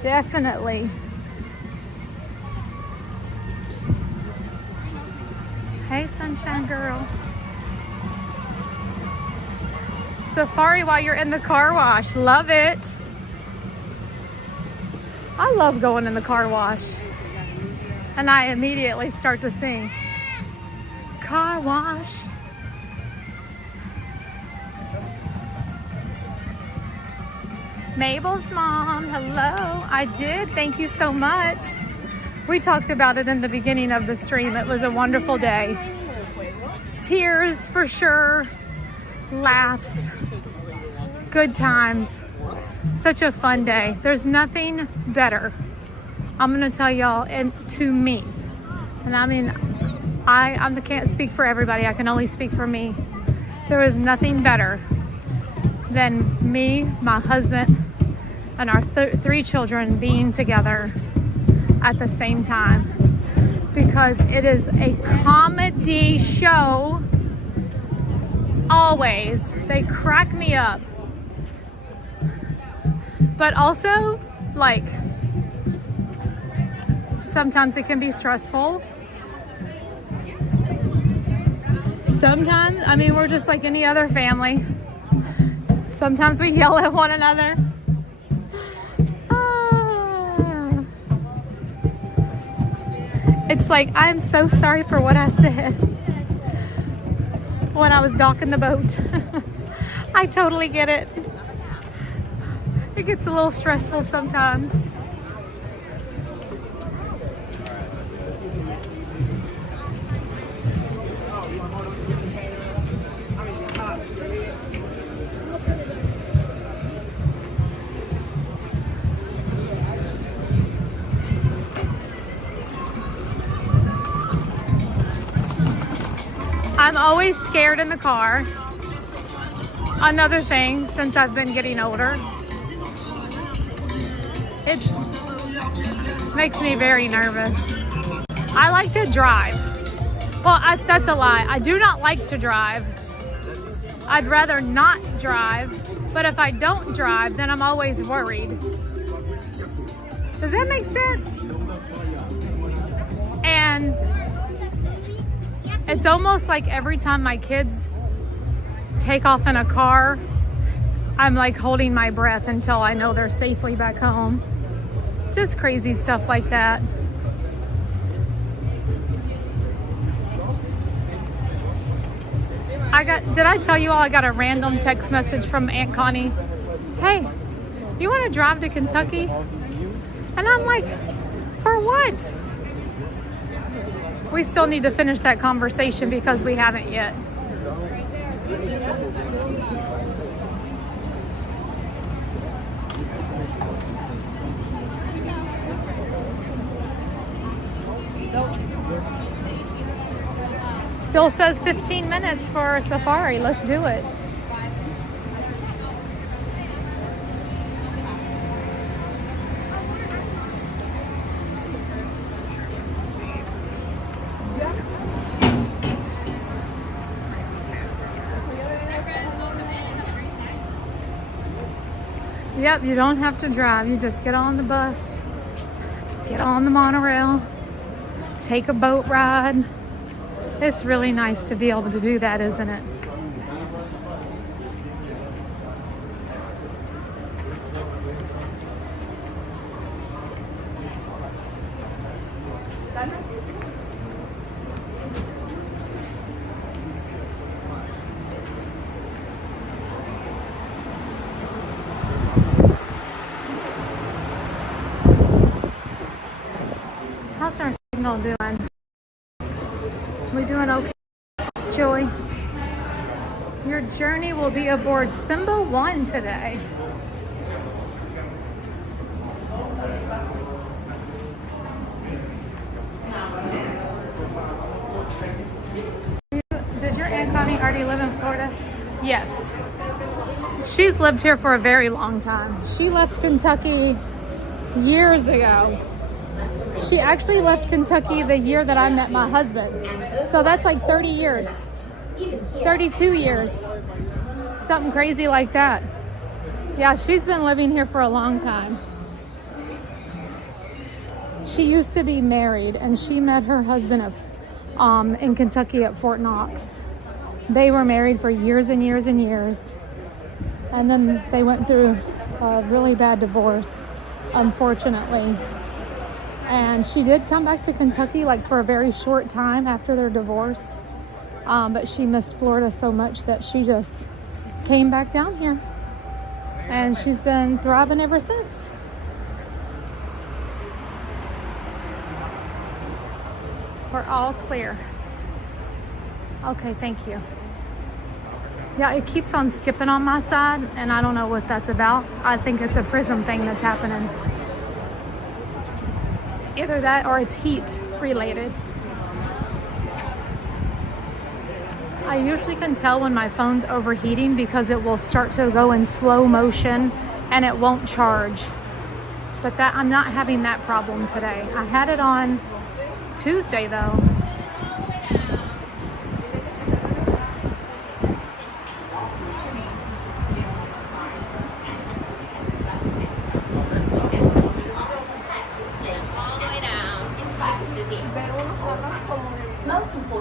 Definitely. Hey, Sunshine Girl. Safari while you're in the car wash. Love it. I love going in the car wash. And I immediately start to sing. Car wash. Mabel's mom, hello. I did, thank you so much. We talked about it in the beginning of the stream. It was a wonderful day. Tears for sure, laughs, good times. Such a fun day. There's nothing better. I'm gonna tell y'all, and to me, and I mean, I can't speak for everybody. I can only speak for me. There is nothing better than me, my husband, and our 3 children being together at the same time, because it is a comedy show. Always. They crack me up. But also, like, sometimes it can be stressful. Sometimes, I mean, we're just like any other family. Sometimes we yell at one another. It's like, I'm so sorry for what I said when I was docking the boat. I totally get it. It gets a little stressful sometimes. I'm always scared in the car. Another thing, since I've been getting older, it makes me very nervous. I like to drive. Well, that's a lie. I do not like to drive. I'd rather not drive, but if I don't drive, then I'm always worried. Does that make sense? And it's almost like every time my kids take off in a car, I'm like holding my breath until I know they're safely back home. Just crazy stuff like that. Did I tell you all I got a random text message from Aunt Connie? Hey, you want to drive to Kentucky? And I'm like, for what? We still need to finish that conversation because we haven't yet. Still says 15 minutes for a safari. Let's do it. Yep, you don't have to drive. You just get on the bus, get on the monorail, take a boat ride. It's really nice to be able to do that, isn't it? How's our signal doing? We doing okay, Joey? Your journey will be aboard Simba 1 today. Does your Aunt Connie already live in Florida? Yes. She's lived here for a very long time. She left Kentucky years ago. She actually left Kentucky the year that I met my husband. So that's like 30 years, 32 years, something crazy like that. Yeah, she's been living here for a long time. She used to be married and she met her husband in Kentucky at Fort Knox. They were married for years and years and years. And then they went through a really bad divorce, unfortunately. And she did come back to Kentucky like for a very short time after their divorce. But she missed Florida so much that she just came back down here. And she's been thriving ever since. We're all clear. Okay, thank you. Yeah, it keeps on skipping on my side and I don't know what that's about. I think it's a prism thing that's happening. Either that or it's heat related. I usually can tell when my phone's overheating because it will start to go in slow motion and it won't charge. But that I'm not having that problem today. I had it on Tuesday though.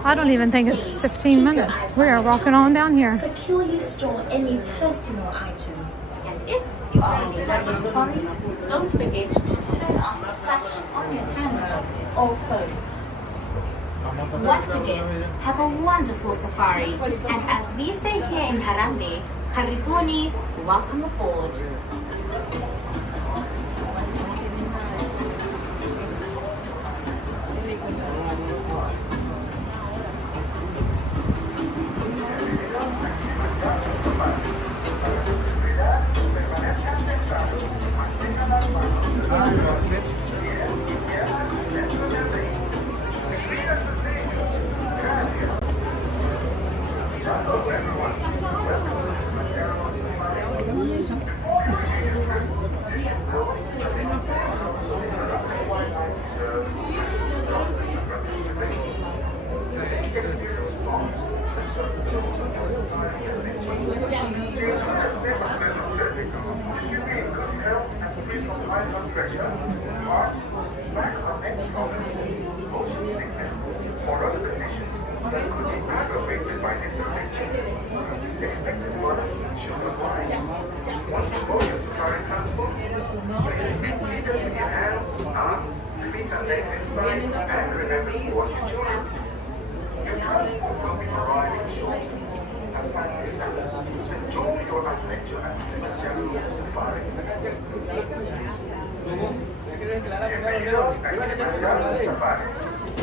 I don't even think it's 15 minutes. We are walking on down here. Securely store any personal items. And if you are on Roulette Safari, don't forget to turn off the flash on your camera or phone. Once again, have a wonderful safari. And as we say here in Harambe, Karibuni, welcome aboard.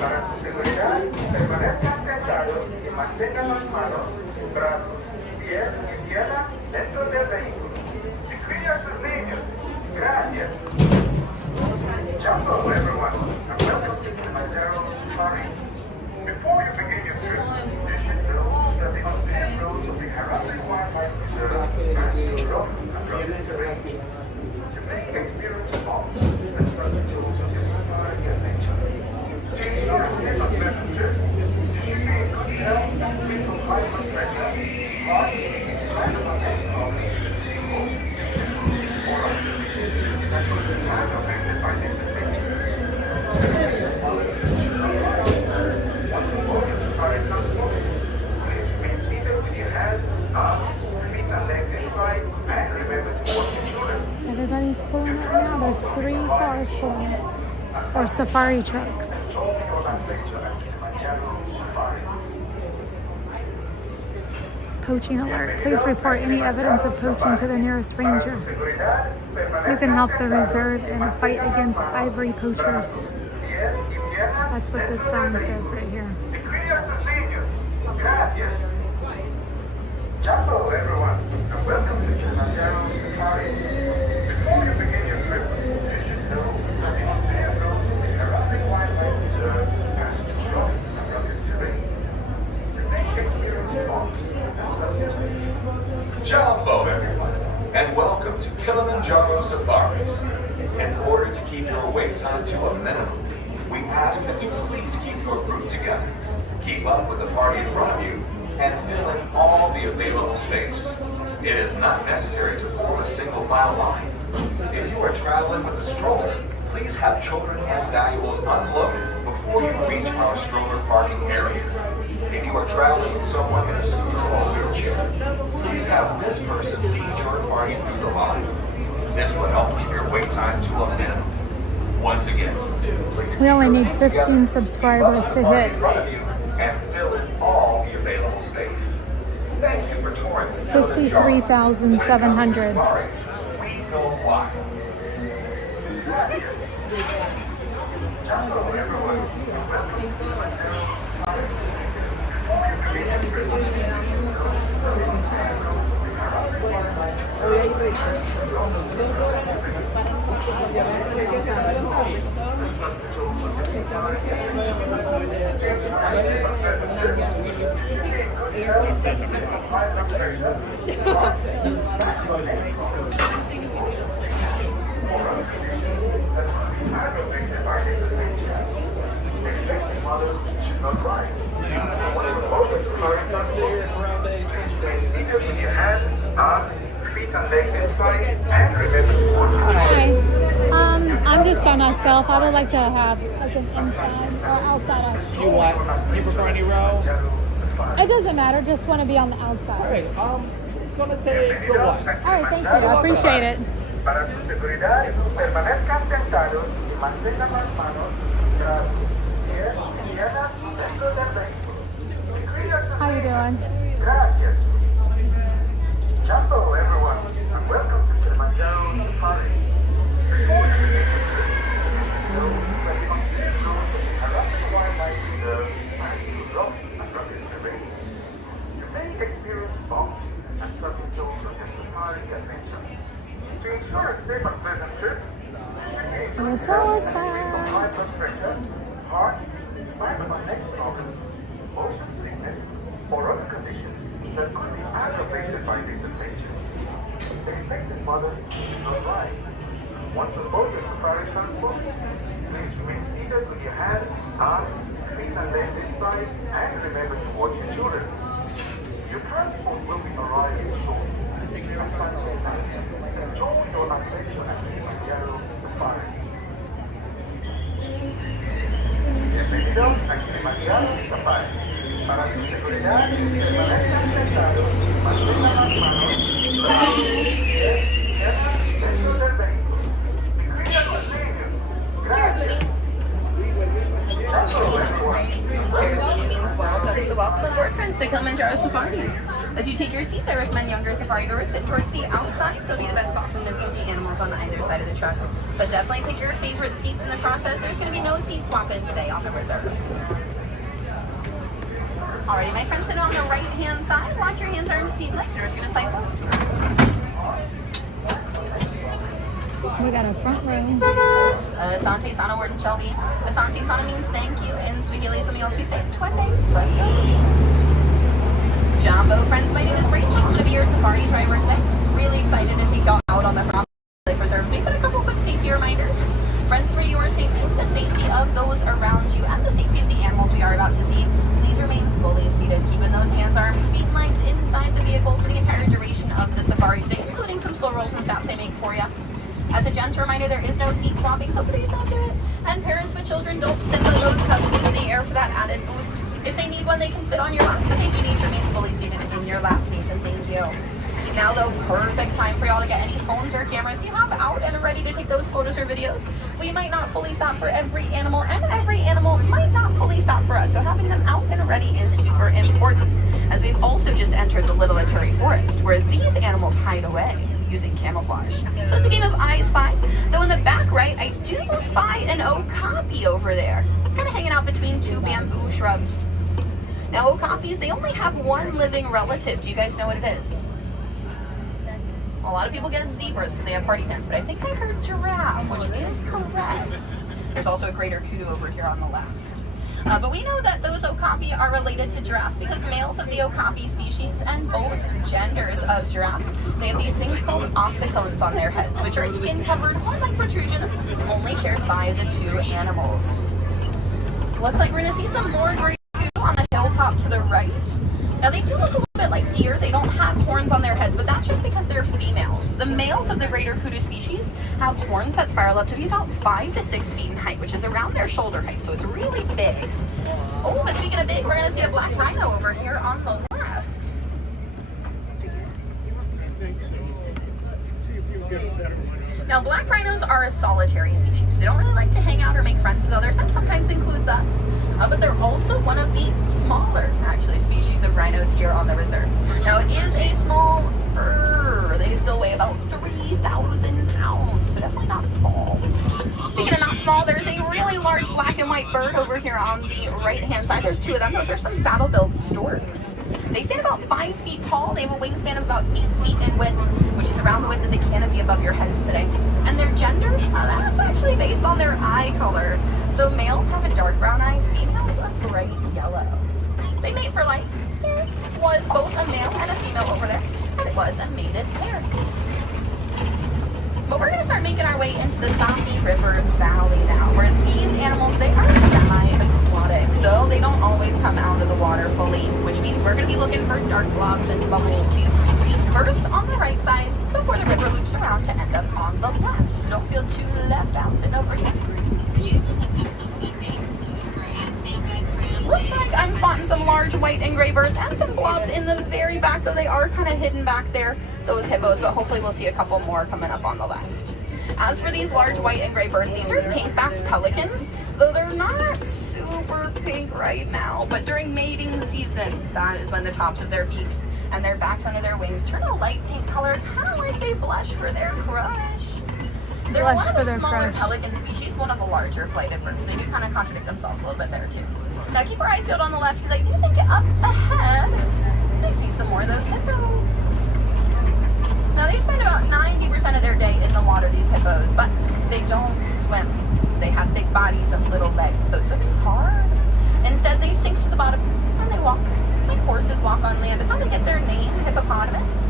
Para su seguridad, permanezcan sentados y mantengan las manos manos, brazos, pies y piernas dentro del vehículo. Y cuide a sus niños. Gracias. Jumbo, everyone, and welcome to Kilimanjaro Safari. Before you begin your trip, you should know that the unpaved roads of the Harappan Wildlife Reserve pass through rough and rugged terrain. You may experience bumps and sudden jolts on your safari adventure. To ensure a safe and pleasant trip, you should be in good health and free from high blood pressure, heart, hypertension, motion sickness, or other conditions that could be aggravated by this adventure. Once aboard the safari transport, please remain seated with your hands, arms, feet and legs inside, and remember to watch your children. Everybody's pulling up now. There's 3 cars pulling up. Or safari trucks. Enjoy your adventure at Kilimanjaro Safari. Poaching alert. Please report any evidence of poaching to the nearest ranger. You can help the reserve in a fight against ivory poachers. That's what this sign says right here. Jumbo, everyone, and welcome to Kilimanjaro Safari. Before you begin your trip, you should know that the unpaved roads of the Harappan Wildlife Reserve pass through rough and rugged terrain. You may experience bumps and sudden. Jumbo, everyone, and welcome to Kilimanjaro Safaris. In order to keep your wait time to a minimum, we ask that you please keep your group together, keep up with the party in front of you, and fill in all the available space. It is not necessary to form a single file line. If you are traveling with a stroller, please have children and valuables unloaded before you reach our stroller parking area. If you are traveling with someone in a scooter or wheelchair, please have this person lead your party through the line. This will help keep your wait time to a minimum. Once again, please We only need 15 subscribers to hit and fill in all the available space. Thank you for touring with Kilimanjaro. 53,700. We go wide. Jumbo, everyone. Welcome to Kilimanjaro Safari. Before you begin your trip, you should know that the unpaved roads of the Harappan Wildlife Expecting mothers should not ride. Once aboard the safari transport, seated with your hands, arms, feet and legs inside, and remember to watch your Hi. I'm just by myself. I would like to have like an inside or outside. Do you prefer any row? It doesn't matter. Just want to be on the outside. Alright, it's gonna take the one. All right, thank you. I appreciate it. Para su seguridad, permanezcan sentados y mantengan las manos, brazos, pies y piernas dentro del vehículo. How you doing? Gracias. Jumbo, everyone, and welcome to Kilimanjaro Safari. Before you begin your trip, you should know that the unpaved roads of the Harappan Wildlife Reserve pass through rough and rugged terrain. You may experience bumps and sudden jolts on your safari adventure. To ensure a safe and pleasant trip, you should be in good It's health all and free from time. high blood pressure, heart, back and neck problems, motion sickness, or other conditions that could be aggravated by this adventure. Expecting mothers should not ride. Once aboard the safari transport, please remain seated with your hands, arms, feet and legs inside, and remember to watch your children. Your transport will be arriving shortly. Asante sana. Enjoy your adventure at Kilimanjaro Safari. Bienvenidos a Kilimanjaro Safari. Para su seguridad, permanezcan sentados y mantengan las manos, brazos, pies y piernas dentro del vehículo. Y cuida a los niños. Gracias. Jumbo, everyone. Jeremy means world. That's the welcome aboard, friends, to Kilimanjaro Safaris. As you take your seats, I recommend younger safari goers sit towards the outside, so it'll be the best spot from the view of the animals on either side of the truck. But definitely pick your favorite seats in the process. There's going to be no seat swapping today on the reserve. Alrighty, my friend, sit on the right hand side. Watch your hands, arms, feet, and legs. You're just gonna slide close. We got a front row. Asante Sana word in Shelby. Asante Sana means thank you, and Swigili is the meals we say. Twende. Let's go. Jumbo friends, my name is Rachel. I'm gonna be your safari driver today. Really excited to take y'all out on the Roulette Preserve. But a couple quick safety reminders. Friends, for your safety, the safety of those around you, and the safety of the animals we are about to see, please remain fully seated, keeping those hands, arms, feet, and legs inside the vehicle for the entire duration of the safari today, including some slow rolls and stops I make for you. As a gentle reminder, there is no seat swapping, so please don't do it. And parents with children, don't sit on those cubs into the air for that added boost. If they need one, they can sit on your lap, but they do need to remain fully seated in your lap, please, and thank you. Now, though, perfect time for y'all to get any phones or cameras you have out and ready to take those photos or videos. We might not fully stop for every animal, and every animal might not fully stop for us, so having them out and ready is super important. As we've also just entered the Little Aturi Forest, where these animals hide away using camouflage. So it's a game of I Spy. Though in the back right, I do spy an okapi over there. It's kind of hanging out between two bamboo shrubs. Now, okapis, they only have one living relative. Do you guys know what it is? A lot of people guess zebras because they have party pants, but I think I heard giraffe, which is correct. There's also a greater kudu over here on the left. But we know that those okapi are related to giraffes because males of the okapi species and both genders of giraffe, they have these things called ossicones on their heads, which are skin-covered horn-like protrusions only shared by the two animals. Looks like we're going to see some more great kudu on the hilltop to the right. Now, they do look a little bit like deer. They don't have horns on their heads, but that's just because they're females. The males of the greater kudu species have horns that spiral up to be about 5 to 6 feet in height, which is around their shoulder height, so it's really big. Oh, but speaking of big, we're going to see a black rhino over here on the left. Now, black rhinos are a solitary species. They don't really like to hang out or make friends with others. That sometimes includes us. But they're also one of the smaller, actually, species of rhinos here on the reserve. Now, it is a small they still weigh about 3,000 pounds, so definitely not small. Speaking of not small, there's a really large black and white bird over here on the right-hand side. There's two of them. Those are some saddle-billed storks. They stand about 5 feet tall. They have a wingspan of about 8 feet in width, which is around the width of the canopy above your heads today. And their gender, that's actually based on their eye color. So males have a dark brown eye, females a bright yellow. They mate for life. There was both a male and a female over there, and it was a mated pair. But we're going to start making our way into the Safi River Valley now, where these animals, they are semi-aquatic, so they don't always come out of the water fully, which means we're going to be looking for dark blobs and bubbles. First on the right side, before the river loops around to end up on the left, so don't feel too left out sitting over here. Looks like I'm spotting some large white and gray birds and some blobs in the very back, though they are kind of hidden back there, those hippos, but hopefully we'll see a couple more coming up on the left. As for these large white and gray birds, these are pink-backed pelicans, though they're not super pink right now, but during mating season, that is when the tops of their beaks and their backs under their wings turn a light pink color, kind of like they blush for their crush. They're one of the smaller pelican species, one of the larger flighted birds. They do kind of contradict themselves a little bit there, too. Now, keep your eyes peeled on the left, because I do think up ahead, I see some more of those hippos. Now, they spend about 90% of their day in the water, these hippos, but they don't swim. They have big bodies and little legs, so swimming's hard. Instead, they sink to the bottom, and they walk, like horses walk on land. It's how they get their name, hippopotamus.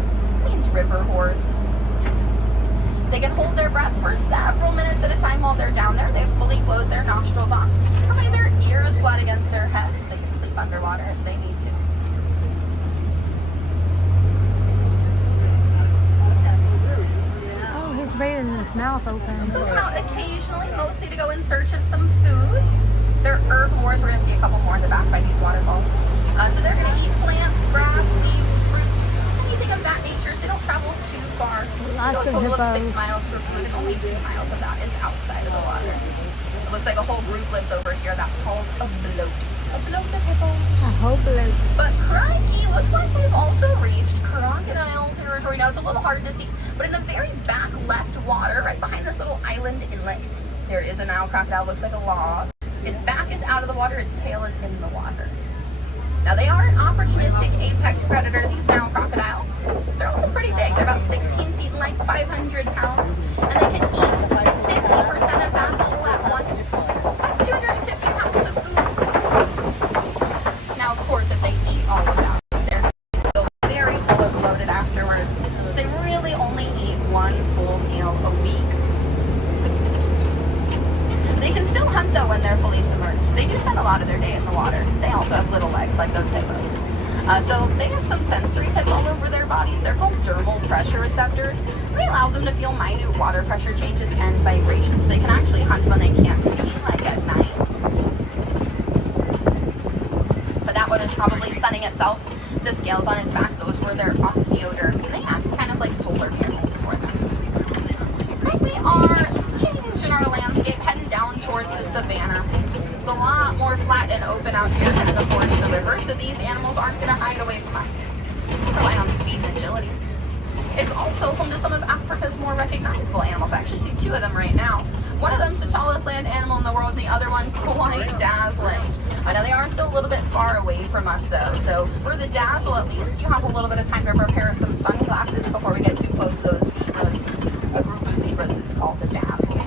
It means river horse. They can hold their breath for several minutes at a time while they're down there. They fully close their nostrils off, and lay their ears flat against their heads. They can sleep underwater if they need to. Oh, he's raising his mouth open. They'll come out occasionally, mostly to go in search of some food. They're herbivores. We're going to see a couple more in the back by these waterfalls. So they're going to eat plants, grass, leaves, fruit, anything of that nature. So they don't travel too far. Lots of hippos. A total of 6 hippos. miles for food, and only 2 miles of that is outside of the water. It looks like a whole group lives over here. That's called a bloat. A bloat of hippos. A whole bloat. But crikey, looks like we've also reached crocodile territory. Now, it's a little hard to see, but in the very back left water, right behind this little island inlet, there is a Nile crocodile. Looks like a log. Its back is out of the water. Its tail is in the water. Now they are an opportunistic apex predator, these now crocodiles. They're also pretty big. They're about 16 feet in length, 500 pounds, and they can eat 50% of that all at once. That's 250 pounds of food. Now, of course, if they eat all of that, they're still very full of bloated afterwards. So they really only eat one full meal a week. They can still hunt though when they're fully submerged. They do spend a lot of their day in the water. They also have little legs like those hippos. So they have some sensory tips all over their bodies. They're called dermal pressure receptors. They allow them to feel minute water pressure changes and vibrations. They can actually hunt when they can't see, like at night. But that one is probably sunning itself. The scales on its back, those were their osteoderms, and they act kind of like solar panels for them. Right, we are changing our landscape, heading down towards the savannah. It's a lot more flat and open out here than in the forest and the river, so these animals aren't going to hide away from us. They rely on speed and agility. It's also home to some of Africa's more recognizable animals. I actually see two of them right now. One of them's the tallest land animal in the world, and the other one quite dazzling. Now they are still a little bit far away from us though, so for the dazzle at least you have a little bit of time to prepare some sunglasses before we get too close to those zebras. A group of zebras is called the dazzle.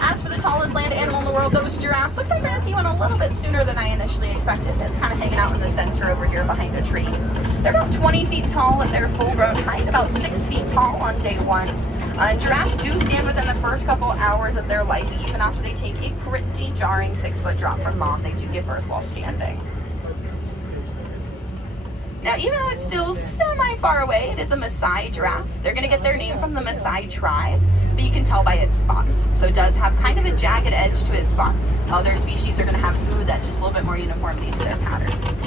As for the tallest land animal in the world, those giraffes, looks like we're going to see one a little bit sooner than I initially expected. It's kind of hanging out in the center over here behind a tree. They're about 20 feet tall at their full-grown height, about 6 feet tall on day one. Giraffes do stand within the first couple hours of their life, even after they take a pretty jarring 6-foot drop from mom. They do give birth while standing. Now, even though it's still semi-far away, it is a Maasai giraffe. They're going to get their name from the Maasai tribe, but you can tell by its spots. So it does have kind of a jagged edge to its spot. Other species are going to have smooth edges, a little bit more uniformity to their patterns.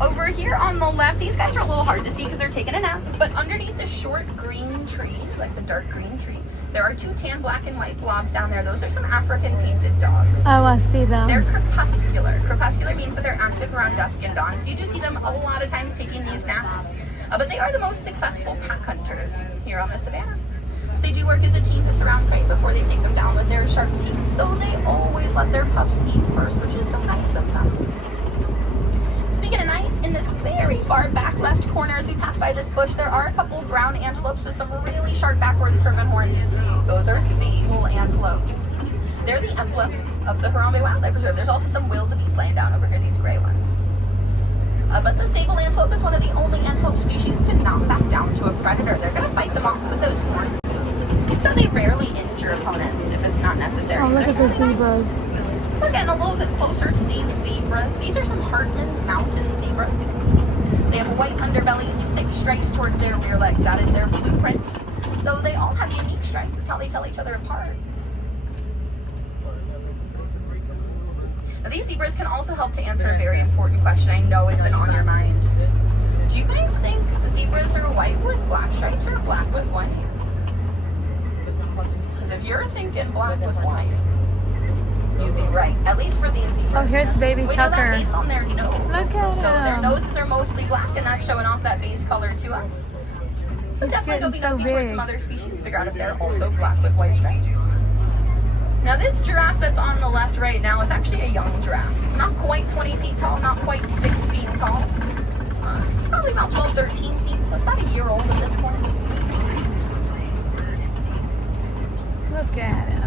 Over here on the left, these guys are a little hard to see because they're taking a nap, but underneath the short green tree, like the dark green tree, there are two tan, black, and white blobs down there. Those are some African painted dogs. Oh, I see them. They're crepuscular. Crepuscular means that they're active around dusk and dawn, so you do see them a lot of times taking these naps. But they are the most successful pack hunters here on the savannah. So they do work as a team to surround prey before they take them down with their sharp teeth, though they always let their pups eat first, which is so nice of them. Speaking of nice, in this very far back left corner as we pass by this bush, there are a couple brown antelopes with some really sharp backwards curving horns. Those are sable antelopes. They're the emblem of the Harambe Wildlife Reserve. There's also some wildebeest laying down over here, these gray ones. But the sable antelope is one of the only antelope species to not back down to a predator. They're going to fight them off with those horns. Though they rarely injure opponents if it's not necessary. Oh, look at the zebras. Nice. We're getting a little bit closer to these zebras. These are some Hartman's mountain zebras. They have white underbellies, thick stripes towards their rear legs. That is their blueprint. Though they all have unique stripes. That's how they tell each other apart. Now, these zebras can also help to answer a very important question I know has been on your mind. Do you guys think zebras are white with black stripes or black with white? Because if you're thinking black with white, you'd be right. At least for these zebras. Oh, here's baby we Tucker. know that based on their nose. Look at So their him. noses are mostly black, and that's showing off that base color to us. But definitely go be getting so nosy towards big. some other species to figure out if they're also black with white stripes. Now this giraffe that's on the left right now is actually a young giraffe. It's not quite 20 feet tall, not quite 6 feet tall. It's probably about 12, 13 feet, so it's about a year old at this point. Look at him.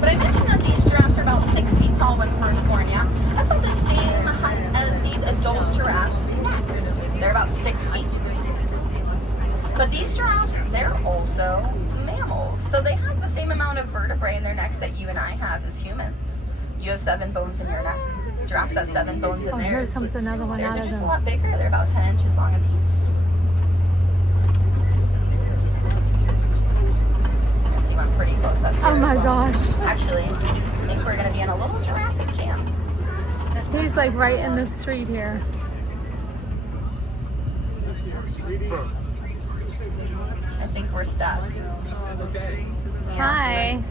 But I mentioned that these giraffes are about 6 feet tall when first born, yeah? That's about the same height as these adult giraffes' necks. They're about 6 feet. But these giraffes, they're also mammals. So they have the same amount of vertebrae in their necks that you and I have as humans. You have 7 bones in your neck. Giraffes have 7 bones in Oh, theirs. here comes another one Theirs out are of just a them. lot bigger. They're about 10 inches long a piece. I see one pretty close up here. Oh my as well. gosh. Actually, I think we're going to be in a little giraffe jam. He's like right in the street here. I think we're stuck. Hi.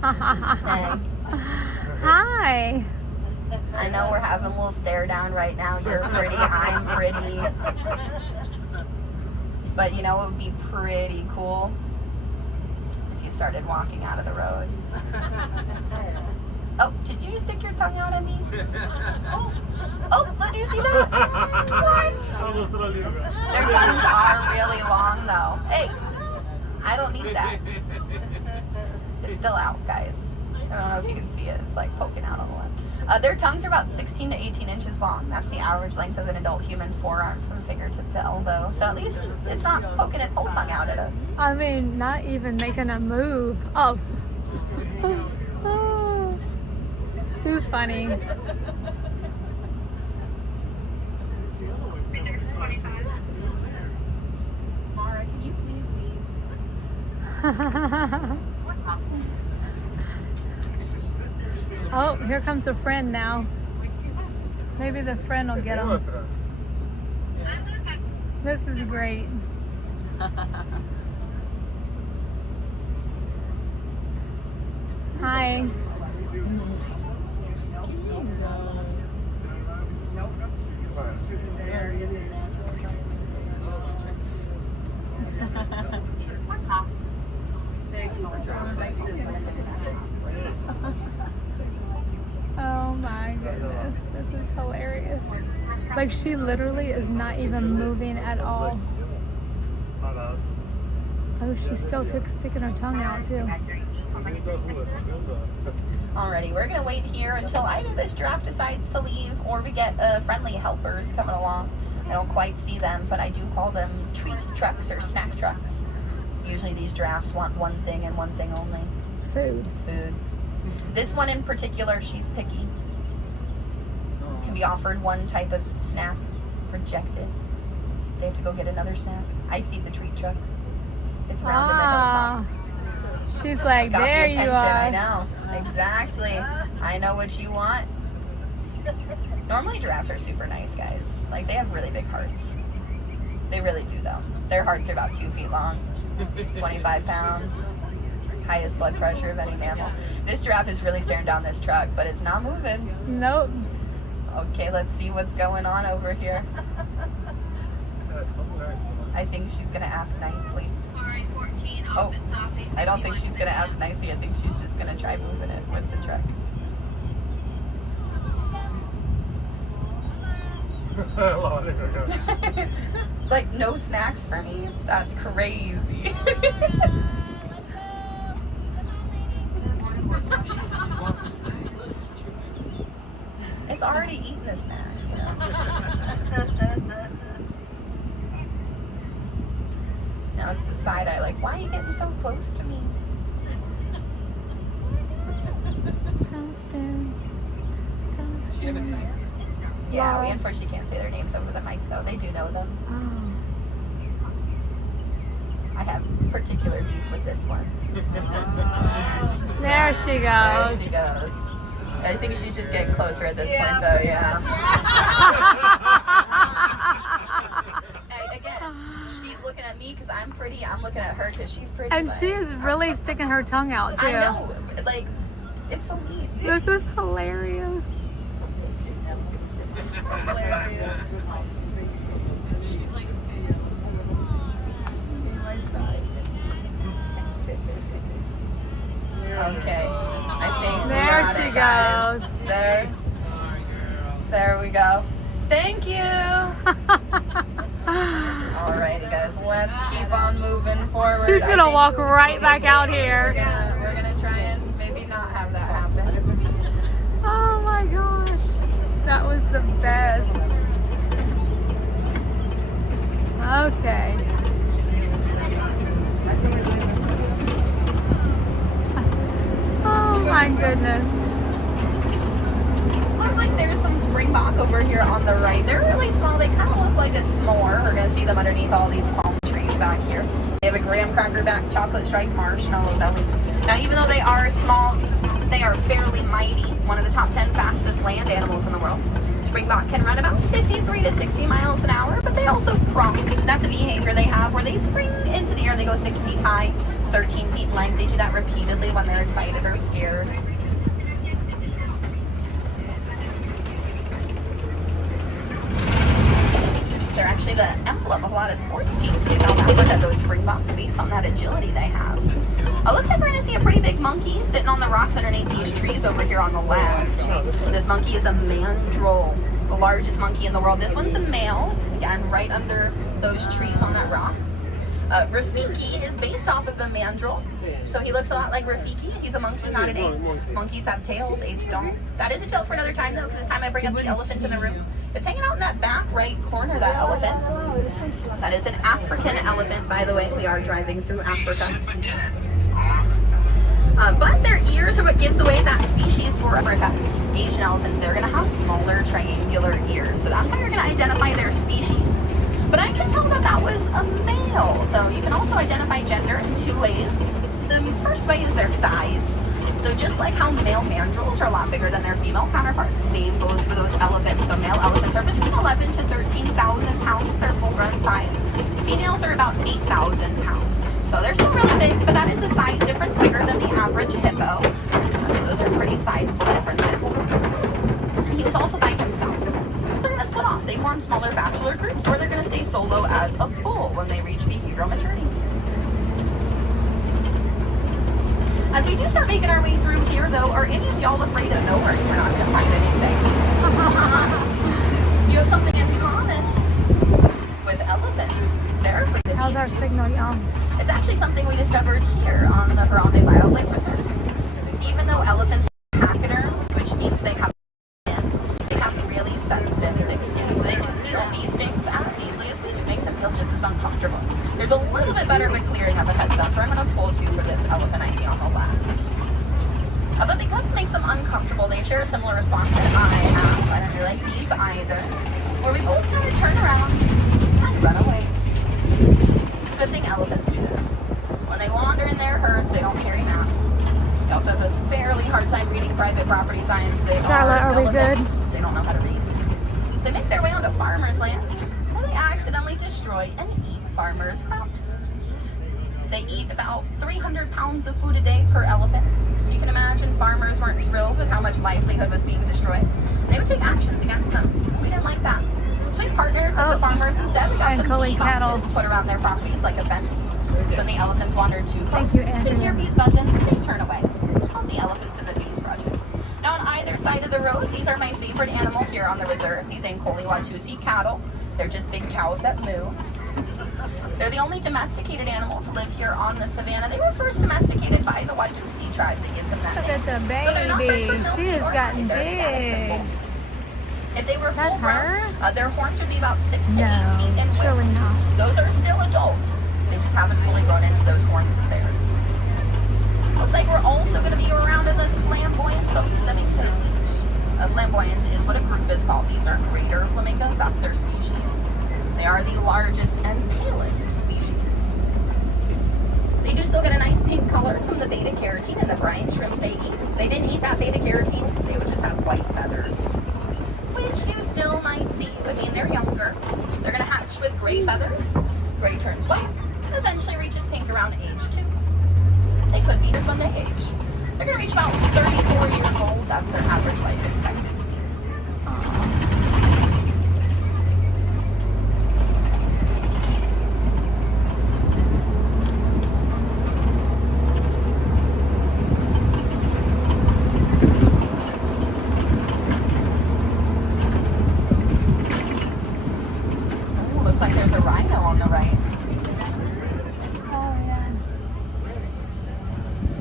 Hi. I know we're having a little stare down right now. You're pretty, I'm pretty. But you know, it would be pretty cool if you started walking out of the road. Oh, did you just stick your tongue out at me? Oh, did you see that? What? Their tongues are really long though. Hey, I don't need that. It's still out, guys. I don't know if you can see it. It's like poking out on the left. Their tongues are about 16 to 18 inches long. That's the average length of an adult human forearm from fingertip to elbow. So at least it's not poking its whole tongue out at us. I mean, not even making a move. Oh. Oh. Too funny. Mara, can you please leave? Oh, here comes a friend now. Maybe the friend will get him. This is great. Hi. Oh my goodness, this is hilarious. Like, she literally is not even moving at all. Oh, she's still sticking her tongue out too. Alrighty, we're gonna wait here until either this giraffe decides to leave or we get friendly helpers coming along. I don't quite see them, but I do call them treat trucks or snack trucks. Usually these giraffes want one thing and one thing only. Food. Food. This one in particular, she's picky. Can be offered one type of snack, rejected. They have to go get another snack. I see the treat truck. It's around in the hilltop. She's like, Got there the you attention, are. I know. Exactly. I know what you want. Normally giraffes are super nice, guys. Like, they have really big hearts. They really do, though. Their hearts are about 2 feet long, 25 pounds. Highest blood pressure of any mammal. This giraffe is really staring down this truck, but it's not moving. Nope. Okay, let's see what's going on over here. I think she's gonna ask nicely. Oh, I don't think she's gonna ask nicely. I think she's just gonna try moving it with the truck. It's like, no snacks for me? That's crazy. It's already eaten a snack, you know? Now it's the side eye, like, why are you getting so close to me? Toasted. Toasted. Yeah, we unfortunately can't say their names over the mic, though. They do know them. Oh. I have particular beef with this one. There she There goes. she goes. I think she's just getting closer at this point, though, yeah. Again, she's looking at me because I'm pretty. I'm looking at her because she's pretty. And but she is really sticking her tongue out too. I know. Like, it's so neat. This is hilarious. Okay, I think There we she got it, goes. guys. There we go. Thank you. Alrighty, guys, let's keep on moving forward. She's gonna walk right back out here. We're gonna try and maybe not have that happen. Oh my gosh, that was the best. Okay. Oh my goodness. Looks like there's some springbok over here on the right. They're really small. They kind of look like a s'more. We're going to see them underneath all these palm trees back here. They have a graham cracker back, chocolate striped marshmallow belly. Now, even though they are small, they are fairly mighty. One of the top 10 fastest land animals in the world. Springbok can run about 53 to 60 miles an hour, but they also crawl. That's a behavior they have where they spring into the air. They go 6 feet high, 13 feet in length. They do that repeatedly when they're excited or scared. They're actually the emblem of a lot of sports teams in South Africa, those Springbok, based on that agility they have. Looks like we're going to see a pretty big monkey sitting on the rocks underneath these trees over here on the left. This monkey is a mandrill, the largest monkey in the world. This one's a male, again, right under those trees on that rock. Rafiki is based off of a mandrill, so he looks a lot like Rafiki. He's a monkey, not an ape. Monkeys have tails, apes don't. That is a joke for another time, though, because this time I bring up the elephant in the room. It's hanging out in that back right corner, that elephant. That is an African elephant, by the way. We are driving through Africa. But their ears are what gives away that species for Africa. Asian elephants, they're going to have smaller triangular ears, so that's how you're going to identify their species. But I can tell that that was a male, so you can also identify gender in two ways. The first way is their size. So just like how male mandrills are a lot bigger than their female counterparts, same goes for those elephants. So male elephants are between 11 to 13,000 pounds, their full-grown size. Females are about 8,000 pounds. So they're still really big, but that is a size difference bigger than the average hippo. So those are pretty sizable differences. And he was also by himself. They're going to split off. They form smaller bachelor groups, or they're going to stay solo as a bull when they reach behavioral maturity. As we do start making our way through here, though, are any of y'all afraid of no words? We're not going to find anything. You have something in common with elephants. They're afraid of How's our signal, y'all? It's actually something we discovered here on the Harambe Wildlife Reserve. Even though elephants are pachyderms, which means they have skin, they have really sensitive thick skin, so they can feel bee stings as easily as we do. It makes them feel just as uncomfortable. There's a little bit better with clearing of a head, so that's where I'm going to pull to for this elephant I see on the left. But because it makes them uncomfortable, they share a similar response that I have. I don't really like bees either. Where we both kind of turn around and run away. It's a good thing elephants do this. When they wander in their herds, they don't carry maps. They also have a fairly hard time reading private property signs. They are elephants. They don't know how to read. So they make their way onto farmers' lands, and they accidentally destroy and eat farmers' crops. They eat about 300 pounds of food a day per elephant. So you can imagine farmers weren't thrilled with how much livelihood was being destroyed. And they would take actions against them. We didn't like that. So we partnered with the farmers instead. We got some bee boxes put around their properties like a fence. So when the elephants wandered too close, they hear bees buzzing, they turn away. It's called the Elephants and the Bees Project. Now on either side of the road, these are my favorite animal here on the reserve. These Ankoli Watusi cattle. They're just big cows that moo. They're the only domesticated animal to live here on the savannah. They were first domesticated by the Watusi tribe that gives them that name. Look at the baby. She has gotten big. If they were full grown, their horns would be about 6 to 8 feet in width. Surely not. Those are still adults. They just haven't fully grown into those horns of theirs. Looks like we're also going to be around in this flamboyance of flamingos. Flamboyance is what a group is called. These are greater flamingos. That's their species. They are the largest and palest species. They do still get a nice pink color from the beta carotene and the brine shrimp they eat. They didn't eat that beta carotene. They would just have white feathers, which you still might see. I mean, they're younger. They're going to hatch with gray feathers. Gray turns white and eventually reaches pink around age 2. They could be just when they age. They're going to reach about 34 years old. That's their average life expectancy.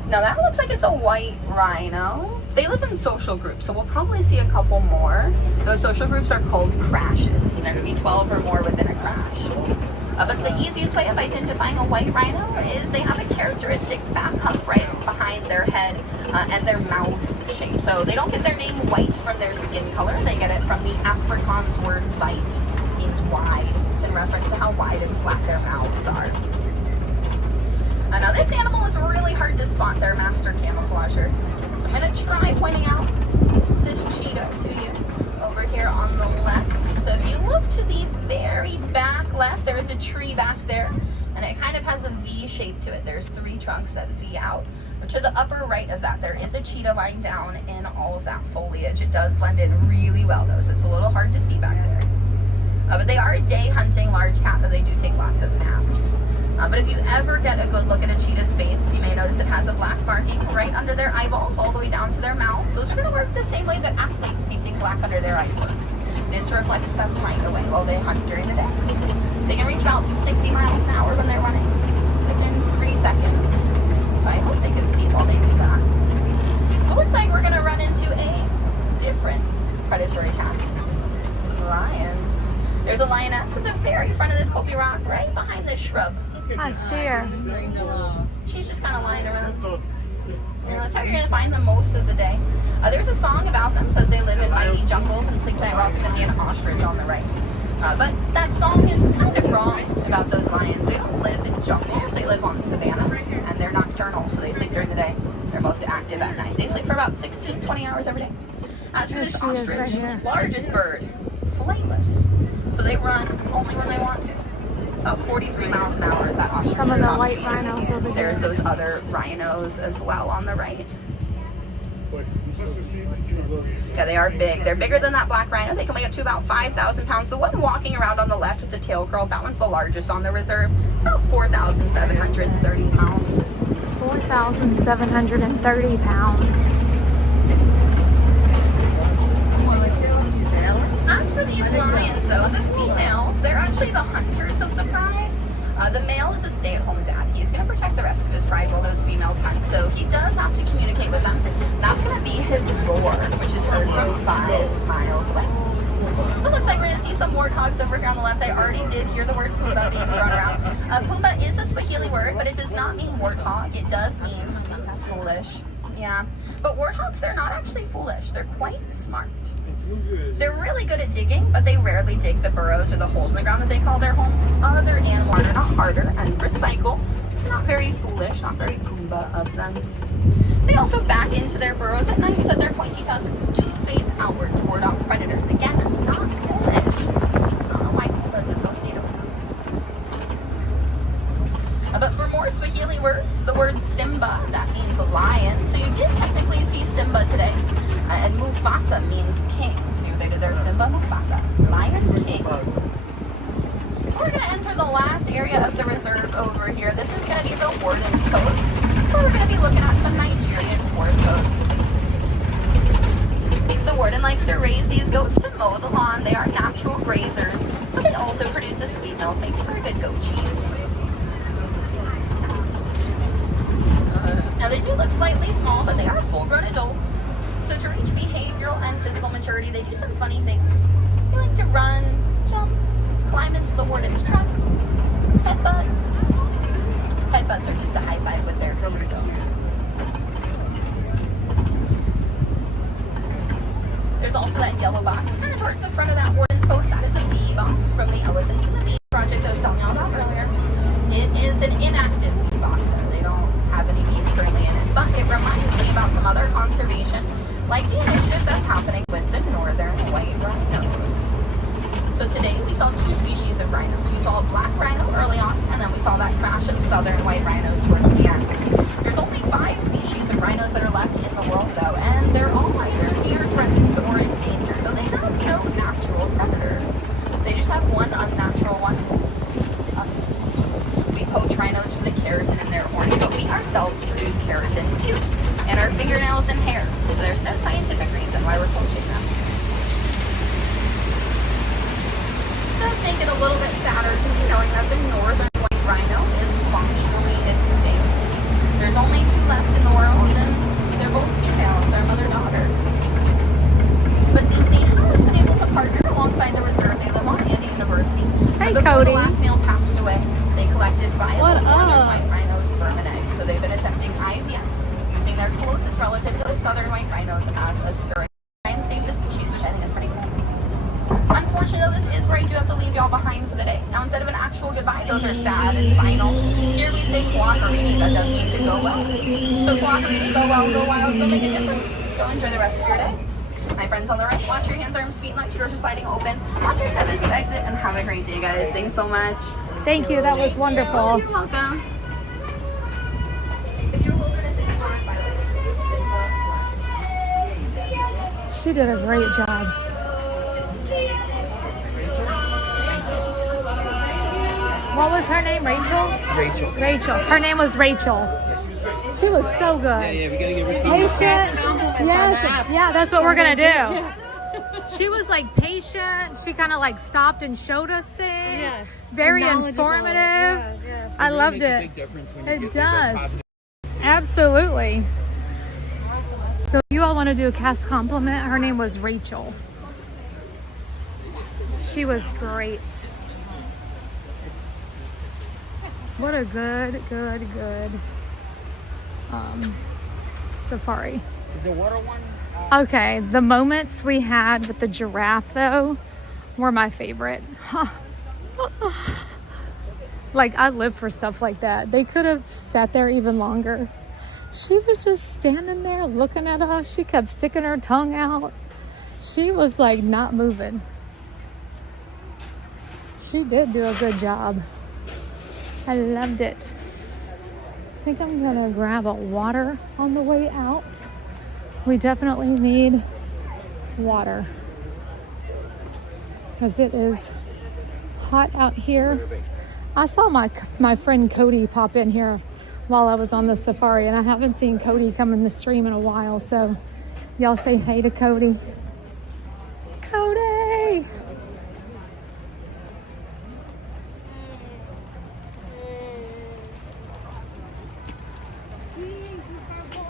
Now that looks like it's a white rhino. They live in social groups, so we'll probably see a couple more. Those social groups are called crashes, and there can be 12 or more within a crash. But the easiest way of identifying a white rhino is they have a characteristic back hump right behind their head and their mouth shape. So they don't get their name white from their skin color. They get it from the Afrikaans word white. It means wide. It's in reference to how wide and flat their mouths are. Now this animal is really hard to spot. Their master camouflager. I'm going to try pointing out this cheetah to you over here on the left. So if you look to the very back left, there's a tree back there, and it kind of has a V shape to it. There's 3 trunks that V out. But to the upper right of that, there is a cheetah lying down in all of that foliage. It does blend in really well though, so it's a little hard to see back there. But they are a day hunting large cat, though they do take lots of naps. But if you ever get a good look at a cheetah's face, you may notice it has a black marking right under their eyeballs all the way down to their mouths. Those are going to work the same way that athletes painting black under their eyes works. It is to reflect sunlight away while they hunt during the day. They can reach about 60 miles an hour when they're running within 3 seconds. So I hope they can see while they do that. It looks like we're going to run into a different predatory cat. Some lions. There's a lioness at the very front of this Kopi rock, right behind this shrub. I see her. She's just kind of lying around. Yeah, that's how you're going to find them most of the day. There's a song about them, says they live in mighty jungles and sleep tonight. We're also going to see an ostrich on the right. But that song is kind of wrong about those lions. They don't live in jungles, they live on savannas, and they're nocturnal, so they sleep during the day. They're most active at night. They sleep for about 16, 20 hours every day. As for this ostrich, largest bird, flightless. So they run only when they want to. About 43 miles an hour is that ostrich. Some of the white rhinos over here. There's those other rhinos as well on the right. Yeah, they are big. They're bigger than that black rhino. They can weigh up to about 5,000 pounds. The one walking around on the left with the tail curled, that one's the largest on the reserve. It's about 4,730 pounds. 4,730 pounds. As for these lions, though, the females, they're actually the hunters of the pride. The male is a stay-at-home dad. He's going to protect the rest of his pride while those females hunt, so he does have to communicate with them. That's going to be his roar, which is heard from 5 miles away. It looks like we're going to see some warthogs over here on the left. I already did hear the word Pumbaa being thrown around. Pumbaa is a Swahili word, but it does not mean warthog. It does mean foolish. Yeah. But warthogs, they're not actually foolish. They're quite smart. They're really good at digging, but they rarely dig the burrows or the holes in the ground that they call their homes. Other animals are not harder and recycle. They're not very foolish, not very Pumbaa of them. They also back into their burrows at night, so their pointy tusks do face outward to ward off predators. Again, not foolish. I don't know why Pumbaa is associated with them. But for more Swahili words, the word Simba, that means lion. So you did technically see Simba today. And Mufasa means king. So they did their Simba, Mufasa, lion king. We're going to enter the last area of the reserve over here. This is going to be the Warden's Coast, where we're going to be looking at some Nigerian war goats. The warden likes to raise these goats to mow the lawn. They are natural grazers, but they also produce a sweet milk, makes for a good goat cheese. Now they do look slightly small, but they are full-grown adults. So to reach behavioral and physical maturity, they do some funny things. They like to run, jump, climb into the warden's truck, headbutt. Headbutts are just a high five with their face though. There's also that yellow box kind of towards the front of that warden's post. That is a bee box from the Elephants in the Bee project I was telling y'all about earlier. It is an inactive bee box though. They don't have any bees currently in it, but it reminds me about some other conservation, like the initiative that's happening with the northern white rhinos. So today we saw 2 species of rhinos. We saw a black rhino early on, and then we saw that crash of southern white rhinos towards the end. There's only 5 species of rhinos that are left in the world though, and they're all either near threatened or endangered, though they have no natural predators. They just have one unnatural one, us. We poach rhinos for the keratin in their horns, but we ourselves produce keratin too, in our fingernails and hair. So there's no scientific reason why we're poaching them. It does make it a little bit sadder to me knowing that the northern white rhino is functionally extinct. There's only 2 left in the world, and they're both females. They're mother-daughter. But Disney has been able to partner alongside the reserve they live on and the university. Hey, Before Cody. the last male passed away, they collected viable northern white rhino sperm and eggs. So they've been attempting IVF, using their closest relative to the southern white rhinos as a surrogate and save the species, which I think is pretty cool. Unfortunately, this is where I do have to leave y'all behind for the day. Now, instead of an actual goodbye, those are sad and final. Here we say Kwaheri. That does mean to go well. So Kwaheri, go well, go wild, go make a difference. Go enjoy the rest of your day. My friends on the right, watch your hands, arms, feet, and legs. Doors are sliding open. Watch your step as you exit, and have a great day, guys. Thanks so much. Thank you. That was wonderful. You're welcome. If you're wilderness explorer, by the way, this is the Simba. She did a great job. What was her name? Rachel? Rachel. Rachel. Her name was Rachel. She was so good. Yeah, we gotta give her Patient. Yes. Yeah, that's what we're gonna do. She was like patient. She kind of like stopped and showed us things. Yeah. Very Knowledgeable. informative. Yeah. I loved it. It does. Absolutely. So you all want to do a cast compliment? Her name was Rachel. She was great. What a good safari. Is there water one? Okay, the moments we had with the giraffe though were my favorite. Like I live for stuff like that. They could have sat there even longer. She was just standing there looking at us. She kept sticking her tongue out. She was like not moving. She did do a good job. I loved it. I think I'm gonna grab a water on the way out. We definitely need water because it is hot out here. I saw my friend Cody pop in here while I was on the safari, and I haven't seen Cody come in the stream in a while, so y'all say hey to Cody. Cody!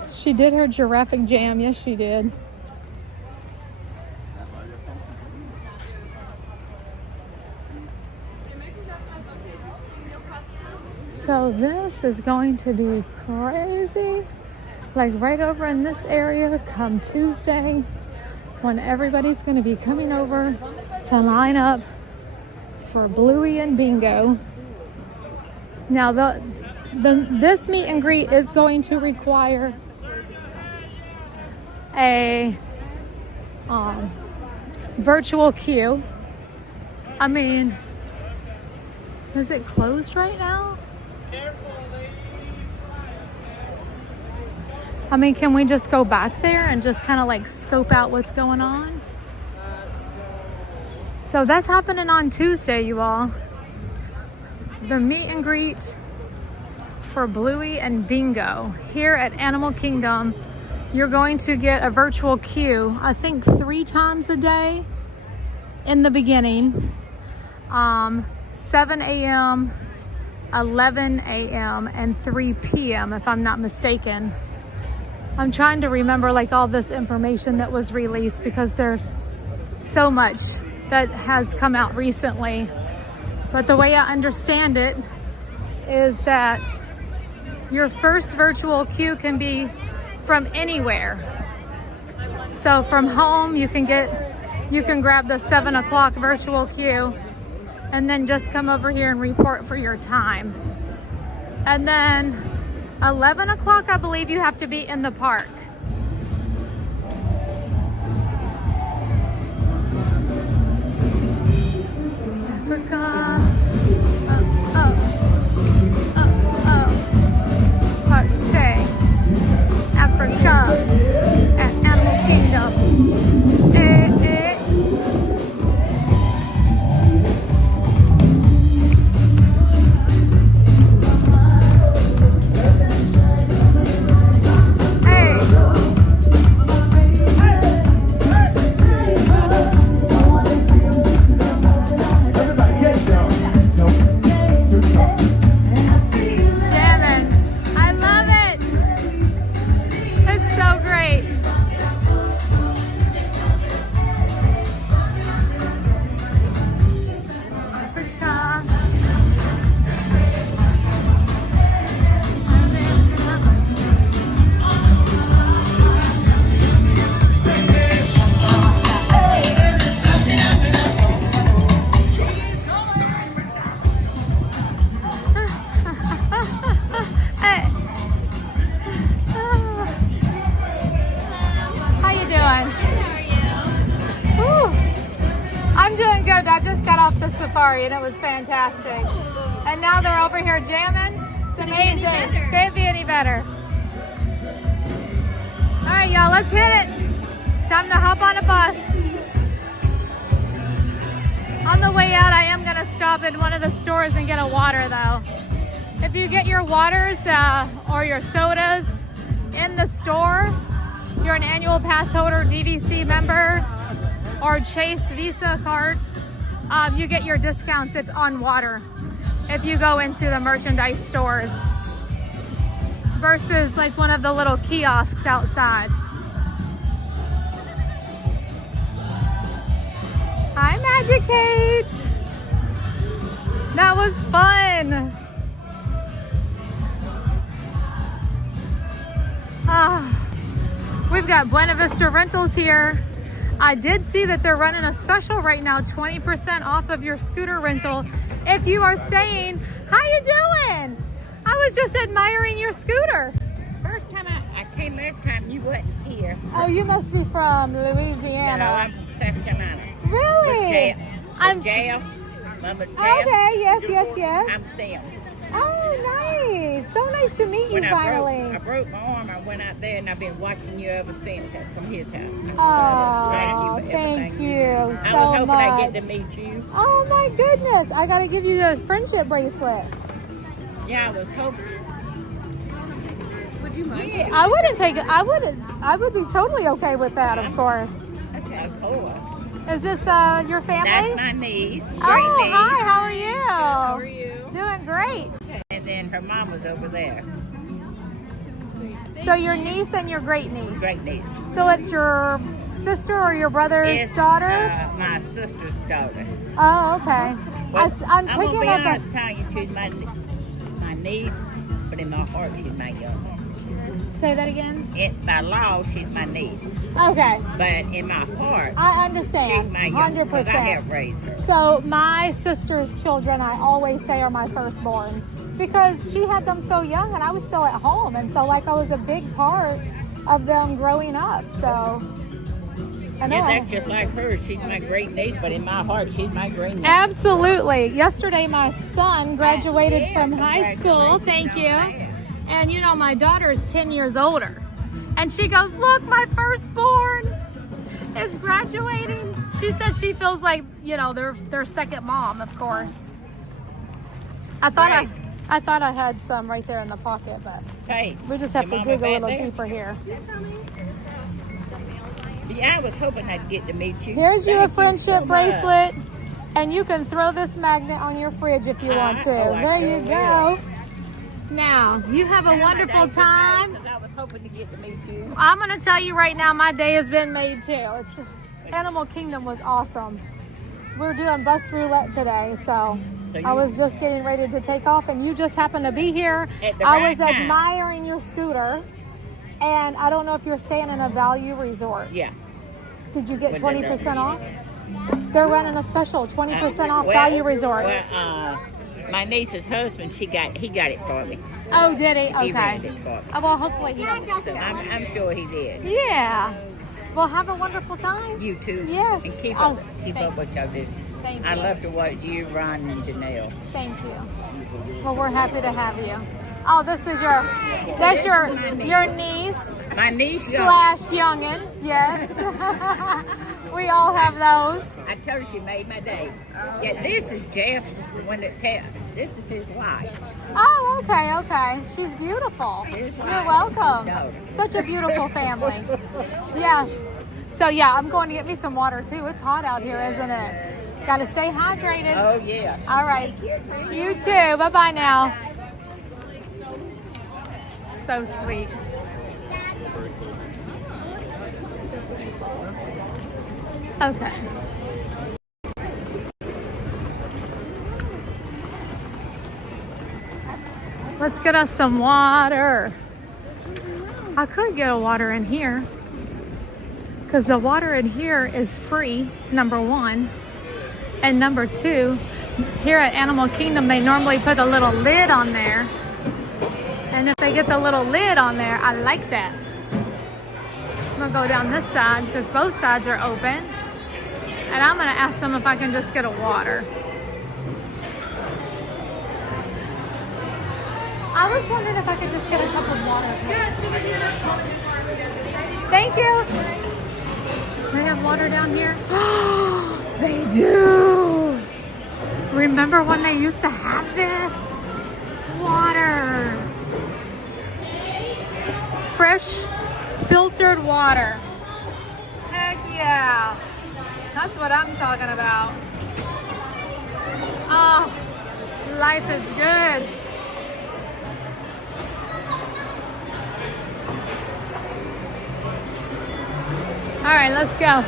She did her giraffe jam. Yes, she did. So this is going to be crazy. Like right over in this area come Tuesday when everybody's going to be coming over to line up for Bluey and Bingo. Now this meet and greet is going to require a virtual queue. I mean, is it closed right now? I mean, can we just go back there and just kind of like scope out what's going on? So that's happening on Tuesday, you all. The meet and greet for Bluey and Bingo here at Animal Kingdom. You're going to get a virtual queue, I think 3 times a day in the beginning. 7 a.m., 11 a.m., and 3 p.m. if I'm not mistaken. I'm trying to remember like all this information that was released because there's so much that has come out recently. But the way I understand it is that your first virtual queue can be from anywhere. So from home you can grab the 7 o'clock virtual queue and then just come over here and report for your time. And then 11 o'clock, I believe you have to be in the park. Africa. Party. Africa at Animal Kingdom. Safari and it was fantastic. And now they're over here jamming. It's amazing. Can't be any better. All right, y'all, let's hit it. Time to hop on a bus. On the way out, I am gonna stop at one of the stores and get a water though. If you get your waters or your sodas in the store, you're an annual pass holder, DVC member, or Chase Visa card, you get your discounts on water if you go into the merchandise stores versus like one of the little kiosks outside. Hi, Magic Kate. That was fun. We've got Buena Vista Rentals here. I did see that they're running a special right now, 20% off of your scooter rental if you are staying. How you doing? I was just admiring your scooter. First time I came last time, you wasn't here. Oh, you must be from Louisiana. No, I'm from South Carolina. Really? I'm jail. Mama jail. Okay, yes. I'm Sam. Oh, nice. So nice to meet you finally. I broke my arm. I went out there and I've been watching you ever since from his house. Oh, thank you so much. I was hoping I'd get to meet you. Oh my goodness. I got to give you this friendship bracelet. Yeah, I was hoping. Would you mind? Yeah. I wouldn't take it. I would be totally okay with that, of course. Okay, cool. Is this your family? That's my niece. Oh, hi. How are you? How are you? Doing great. And then her mom was over there. So your niece and your great niece. Great niece. So it's your sister or your brother's daughter? My sister's daughter. Oh, okay. Well, I'm gonna picking be up honest, telling you, she's my niece, but in my heart, she's my younger. Say that again? By law, she's my niece. Okay. But in my heart, I understand. she's my younger, 100%. because I have raised her. So my sister's children, I always say, are my firstborn because she had them so young and I was still at home. And so like I was a big part of them growing up. So I know. Yeah, that's just like her. She's my great niece, but in my heart, she's my great niece. Absolutely. Yesterday, my son graduated from high school. Thank you. And you know, my daughter's 10 years older. And she goes, look, my firstborn is graduating. She said she feels like, you know, their second mom, of course. I thought I had some right there in the pocket, but we just have to dig a little deeper here. Yeah, I was hoping I'd get to meet you. Here's your friendship bracelet. And you can throw this magnet on your fridge if you want to. There you go. Now, you have a wonderful time. I was hoping to get to meet you. I'm going to tell you right now, my day has been made too. Animal Kingdom was awesome. We're doing bus roulette today, so I was just getting ready to take off, and you just happened to be here. I was admiring your scooter, and I don't know if you're staying in a value resort. Yeah. Did you get 20% off? They're running a special, 20% off value resorts. My niece's husband, he got it for me. Oh, did he? He Okay. rented it for me. Oh, well, hopefully he did. So I'm sure he did. Yeah. Well, have a wonderful time. You too. Yes. And keep up what y'all do. Thank I you. love to watch you, Ron, and Janelle. Thank you. Well, we're happy to have you. Oh, that's your niece. My niece / youngin. Yes. We all have those. I told her she made my day. Yeah, this is Jeff. This is his wife. Oh, okay. She's beautiful. You're welcome. Such a beautiful family. Yeah. So yeah, I'm going to get me some water too. It's hot out here, isn't it? Got to stay hydrated. Oh yeah. All right. You too. Bye bye now. So sweet. Okay. Let's get us some water. I could get a water in here because the water in here is free, number one. And number two, here at Animal Kingdom, they normally put a little lid on there. And if they get the little lid on there, I like that. I'm gonna go down this side because both sides are open. And I'm gonna ask them if I can just get a water. I was wondering if I could just get a cup of water. Thank you. They have water down here? They do. Remember when they used to have this? Water. Fresh, filtered water. Heck yeah. That's what I'm talking about. Oh, life is good. All right, let's go.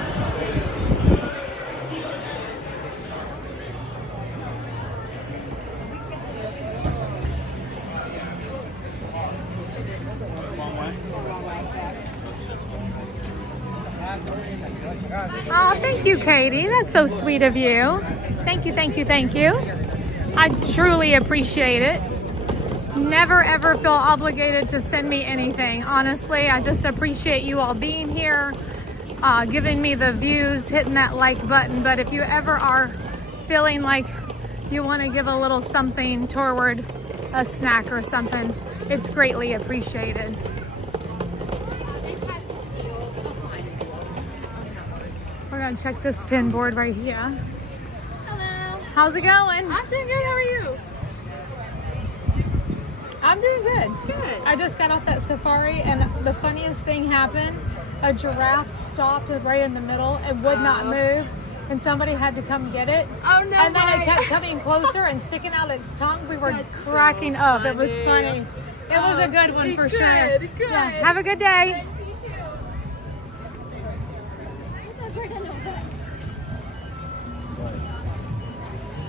Oh, thank you, Katie. That's so sweet of you. Thank you, thank you, thank you. I truly appreciate it. Never ever feel obligated to send me anything. Honestly, I just appreciate you all being here, giving me the views, hitting that like button. But if you ever are feeling like you want to give a little something toward a snack or something, it's greatly appreciated. We're gonna check this pin board right here. Hello. How's it going? I'm doing good. How are you? I'm doing good. Good. I just got off that safari and the funniest thing happened. A giraffe stopped right in the middle and would not move, and somebody had to come get it. Oh no! And then it kept coming closer and sticking out its tongue. We were cracking up. It was funny. It was a good one for sure. Good. Yeah. Have a good day.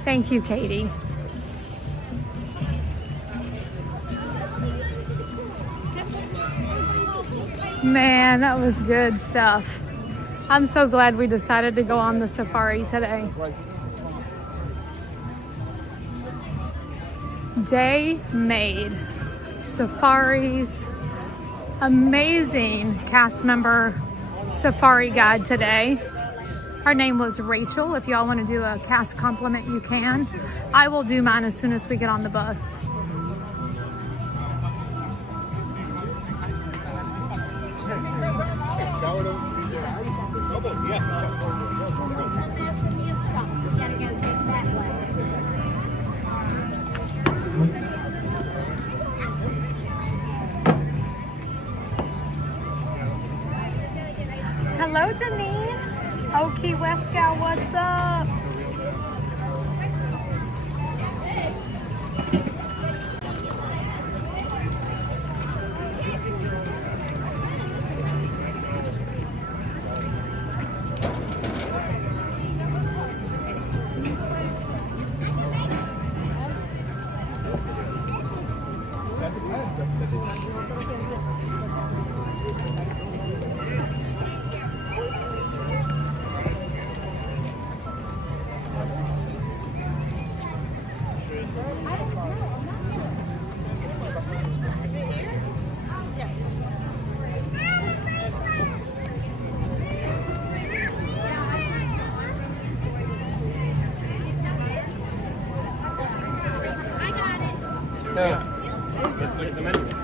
Thank you, Katie. Man, that was good stuff. I'm so glad we decided to go on the safari today. Day made. Safaris. Amazing cast member safari guide today. Her name was Rachel. If y'all want to do a cast compliment, you can. I will do mine as soon as we get on the bus. Hello, Janine. Oh, Key West gal, what's up?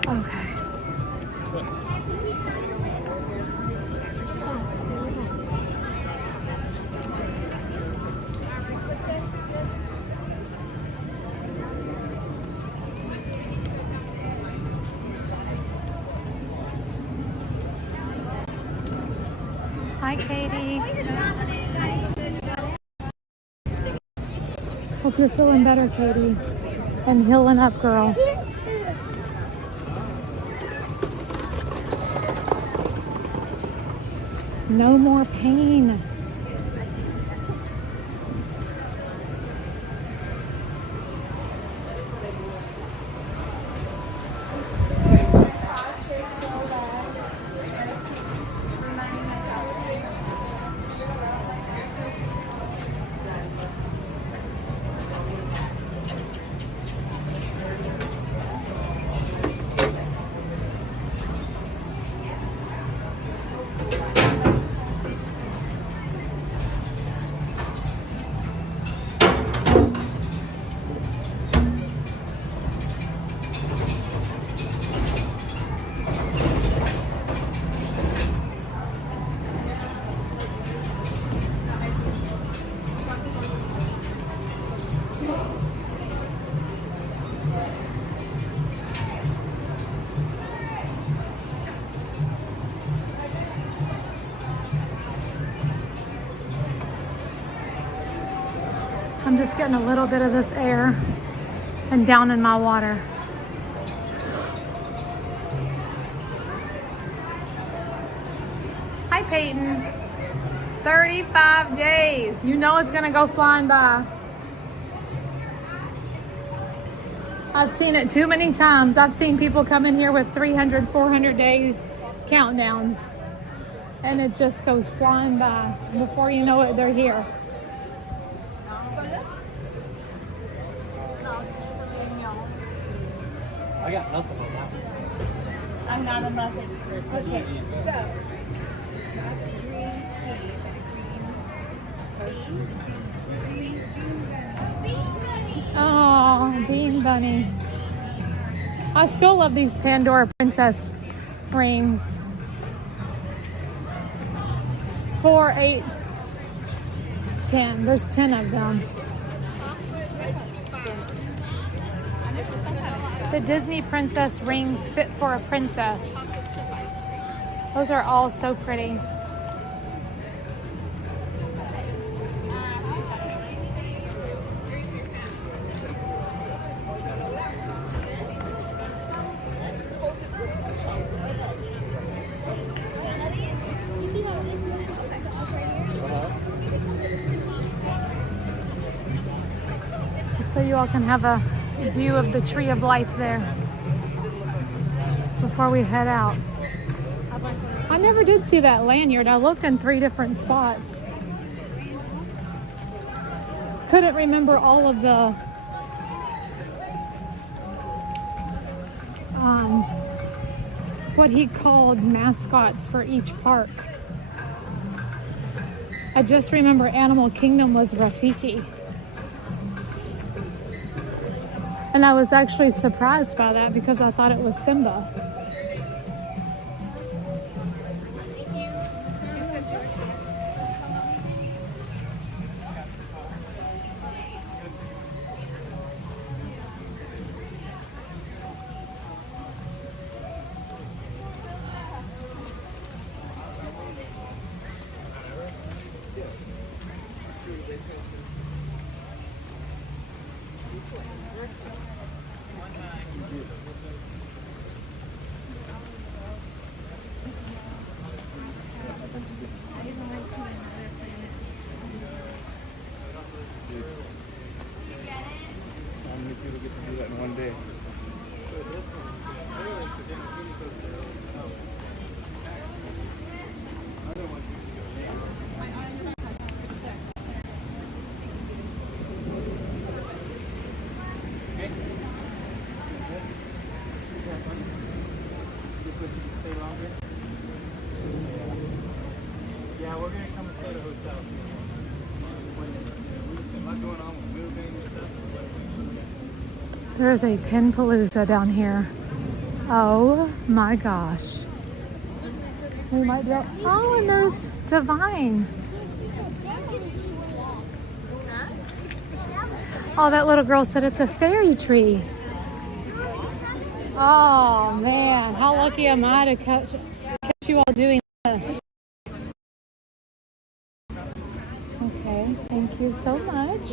Okay. Hi, Katie. Hope you're feeling better, Katie. And healing up, girl. No more pain. I'm just getting a little bit of this air and down in my water. Hi, Peyton. 35 days. You know it's gonna go flying by. I've seen it too many times. I've seen people come in here with 300, 400 day countdowns, and it just goes flying by. Before you know it, they're here. I got nothing on that one. I'm not a muffin. Okay, so. Oh, Bean Bunny. I still love these Pandora Princess rings. 4, 8, 10. There's 10 of them. The Disney Princess rings fit for a princess. Those are all so pretty. So you all can have a view of the Tree of Life there before we head out. I never did see that lanyard. I looked in 3 different spots. Couldn't remember all of the what he called mascots for each park. I just remember Animal Kingdom was Rafiki. And I was actually surprised by that because I thought it was Simba. Yeah, we're gonna come and stay at a hotel. What's going on with moving and stuff? There's a Pinpalooza down here. Oh my gosh. We might be able... Oh, and there's Divine. Oh, that little girl said it's a fairy tree. Oh man, how lucky am I to catch you all doing this. Okay, thank you so much.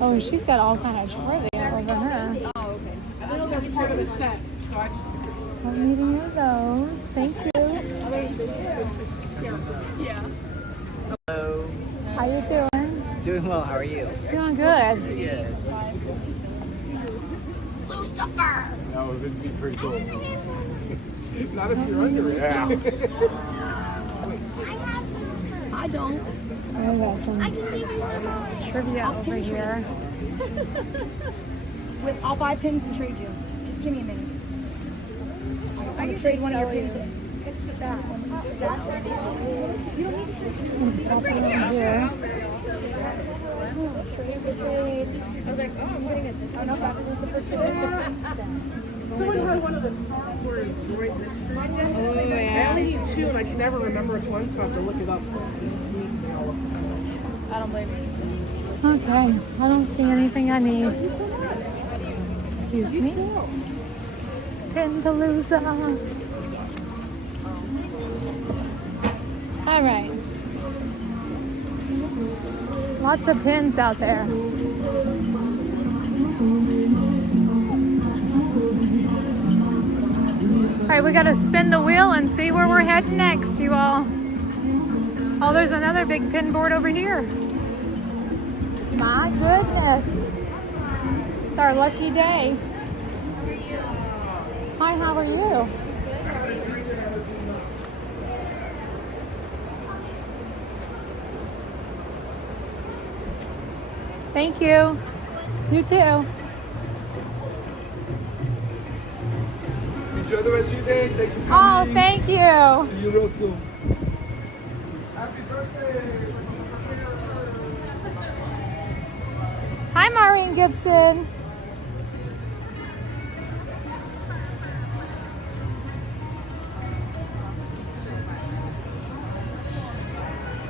Oh, she's got all kind of trivia over her. Oh, okay. I don't know if they're part of the set, so I just... Don't need any of those. Thank you. Yeah. Hello. How you doing? Doing well. How are you? Doing good. Good. Lucifer! That would be pretty cool. Not if you're under it. Yeah. I don't. I got some trivia over here. I'll buy pins and trade you. Just give me a minute. I can trade one of your pins. It's the best one. You don't need to trade. Here. Trade. I was like, oh, I'm putting it this. I know that is the first Someone had one of the Star Wars droid mystery. Oh, yeah. I only need 2 and I can never remember which one, so I have to look it up. I don't blame you. Okay, I don't see anything I need. Excuse me. Pinpalooza. All right. Lots of pins out there. All right, we got to spin the wheel and see where we're heading next, you all. Oh, there's another big pin board over here. My goodness. It's our lucky day. Hi, how are you? Thank you. You too. Enjoy the rest of your day. Thanks for Oh, coming. thank you. See you real soon. Happy birthday. Hi, Maureen Gibson.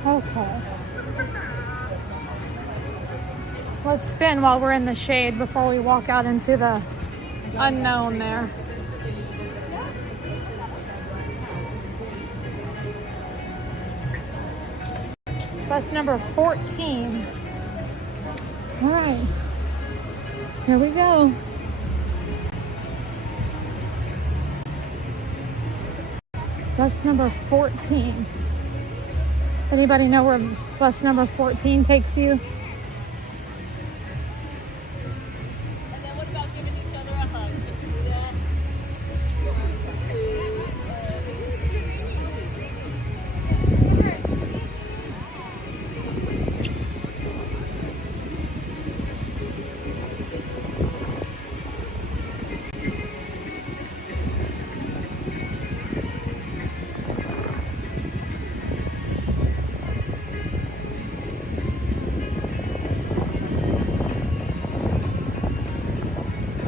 Okay. Let's spin while we're in the shade before we walk out into the unknown there. Bus number 14. All right, here we go. Bus number 14. Anybody know where bus number 14 takes you?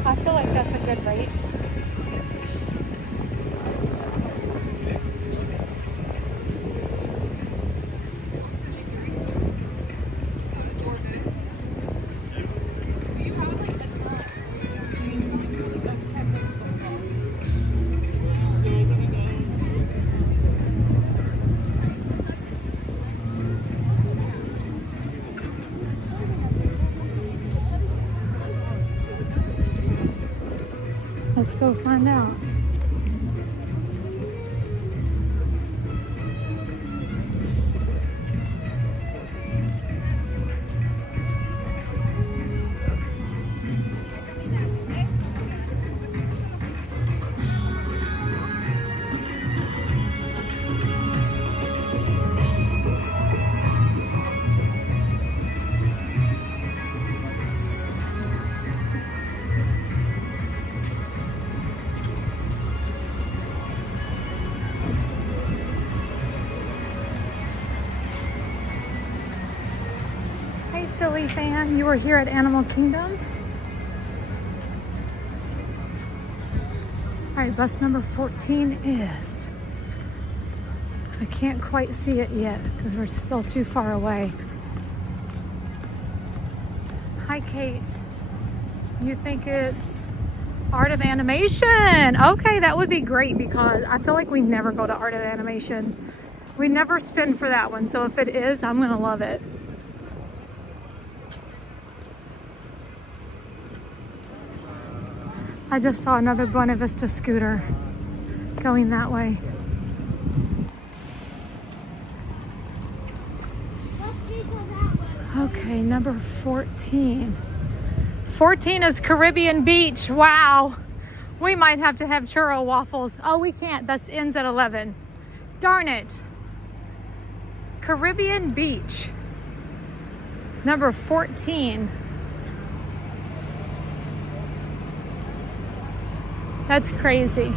I feel like that's a good rate. Let's go find out. Philly fan, you were here at Animal Kingdom. All right, bus number 14 is, I can't quite see it yet because we're still too far away. Hi, Kate. You think it's Art of Animation? Okay, that would be great because I feel like we never go to Art of Animation. We never spin for that one, so if it is, I'm gonna love it. I just saw another Buena Vista scooter going that way. Okay, number 14. 14 is Caribbean Beach. Wow. We might have to have churro waffles. Oh, we can't. That ends at 11. Darn it. Caribbean Beach. Number 14. That's crazy.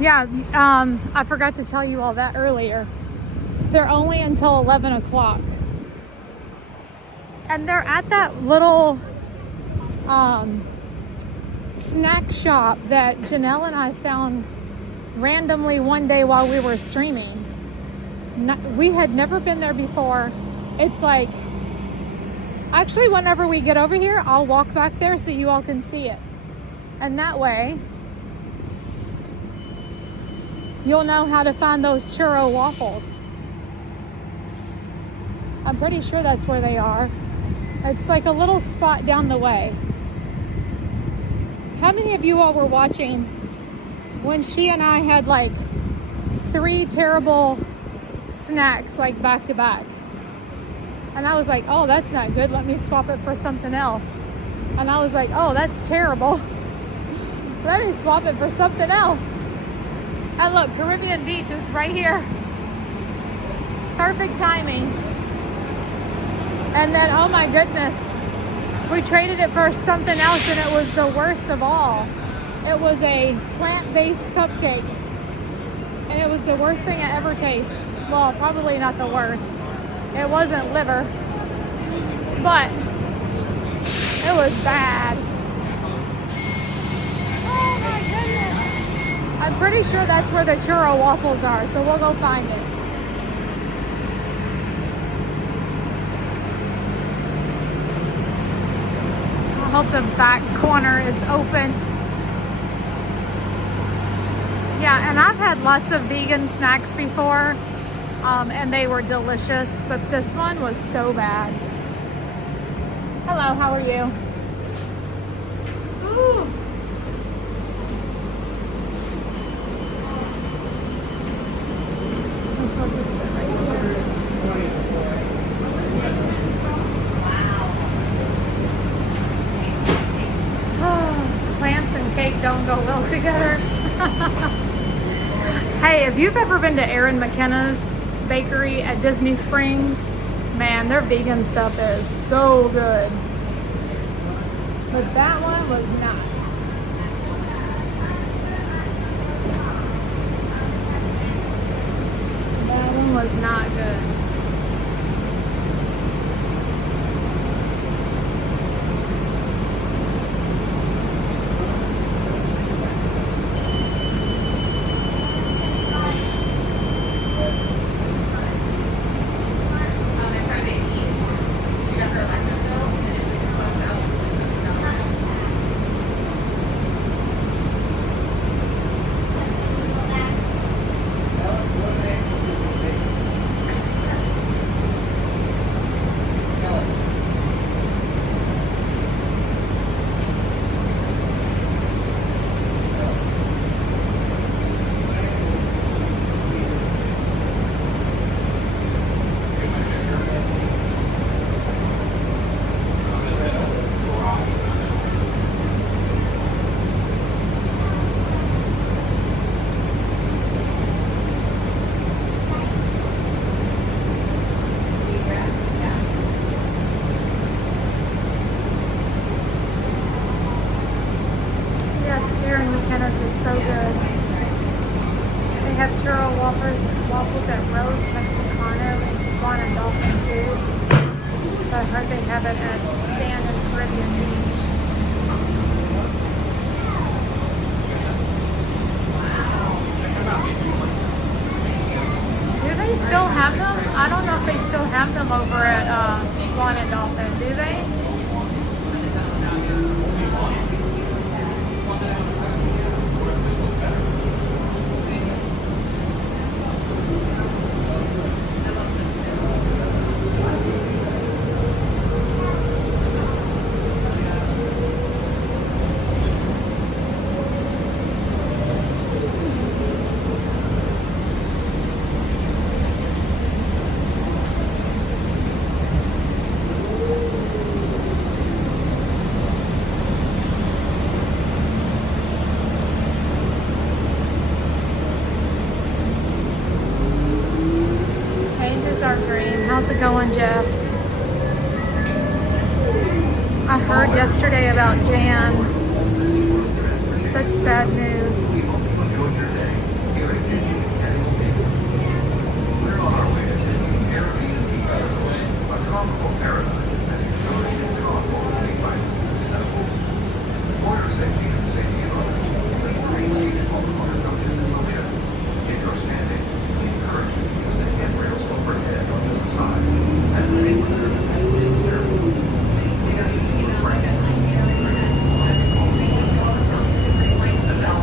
Yeah, I forgot to tell you all that earlier. They're only until 11 o'clock. And they're at that little snack shop that Janelle and I found randomly one day while we were streaming. We had never been there before. It's like, actually, whenever we get over here, I'll walk back there so you all can see it. And that way, you'll know how to find those churro waffles. I'm pretty sure that's where they are. It's like a little spot down the way. How many of you all were watching when she and I had like 3 terrible snacks like back to back. And I was like, oh, that's not good. Let me swap it for something else. And I was like, oh, that's terrible. Let me swap it for something else. And look, Caribbean Beach is right here. Perfect timing. And then, oh my goodness, we traded it for something else and it was the worst of all. It was a plant-based cupcake. And it was the worst thing I ever tasted. Well, probably not the worst. It wasn't liver, but it was bad. Oh my goodness. I'm pretty sure that's where the churro waffles are, so we'll go find it. I hope the back corner is open. Yeah, and I've had lots of vegan snacks before. And they were delicious, but this one was so bad. Hello, how are you? Ooh. This will just sit right here. Plants and cake don't go well together. Hey, if you've ever been to Aaron McKenna's bakery at Disney Springs, man, their vegan stuff is so good. But that one was not. That one was not good. Waffles at Rose Mexicano in Swan and Dolphin too. So I heard they have it at Stand in Caribbean Beach. Do they still have them? I don't know if they still have them over at Swan and Dolphin. Do they? How's it going, Jeff? I heard yesterday about Jan. Such sad news. We're on our way to Disney's Caribbean Beach Resort, a tropical paradise as exhilarating and thoughtful as they find it through examples. For your safety and the safety of others, please remain seated while the motor coach is in motion. If you're standing, we encourage you to use the handrails overhead or to the side, and remain clear of the head steering. We ask that you refrain from moving the handrails and now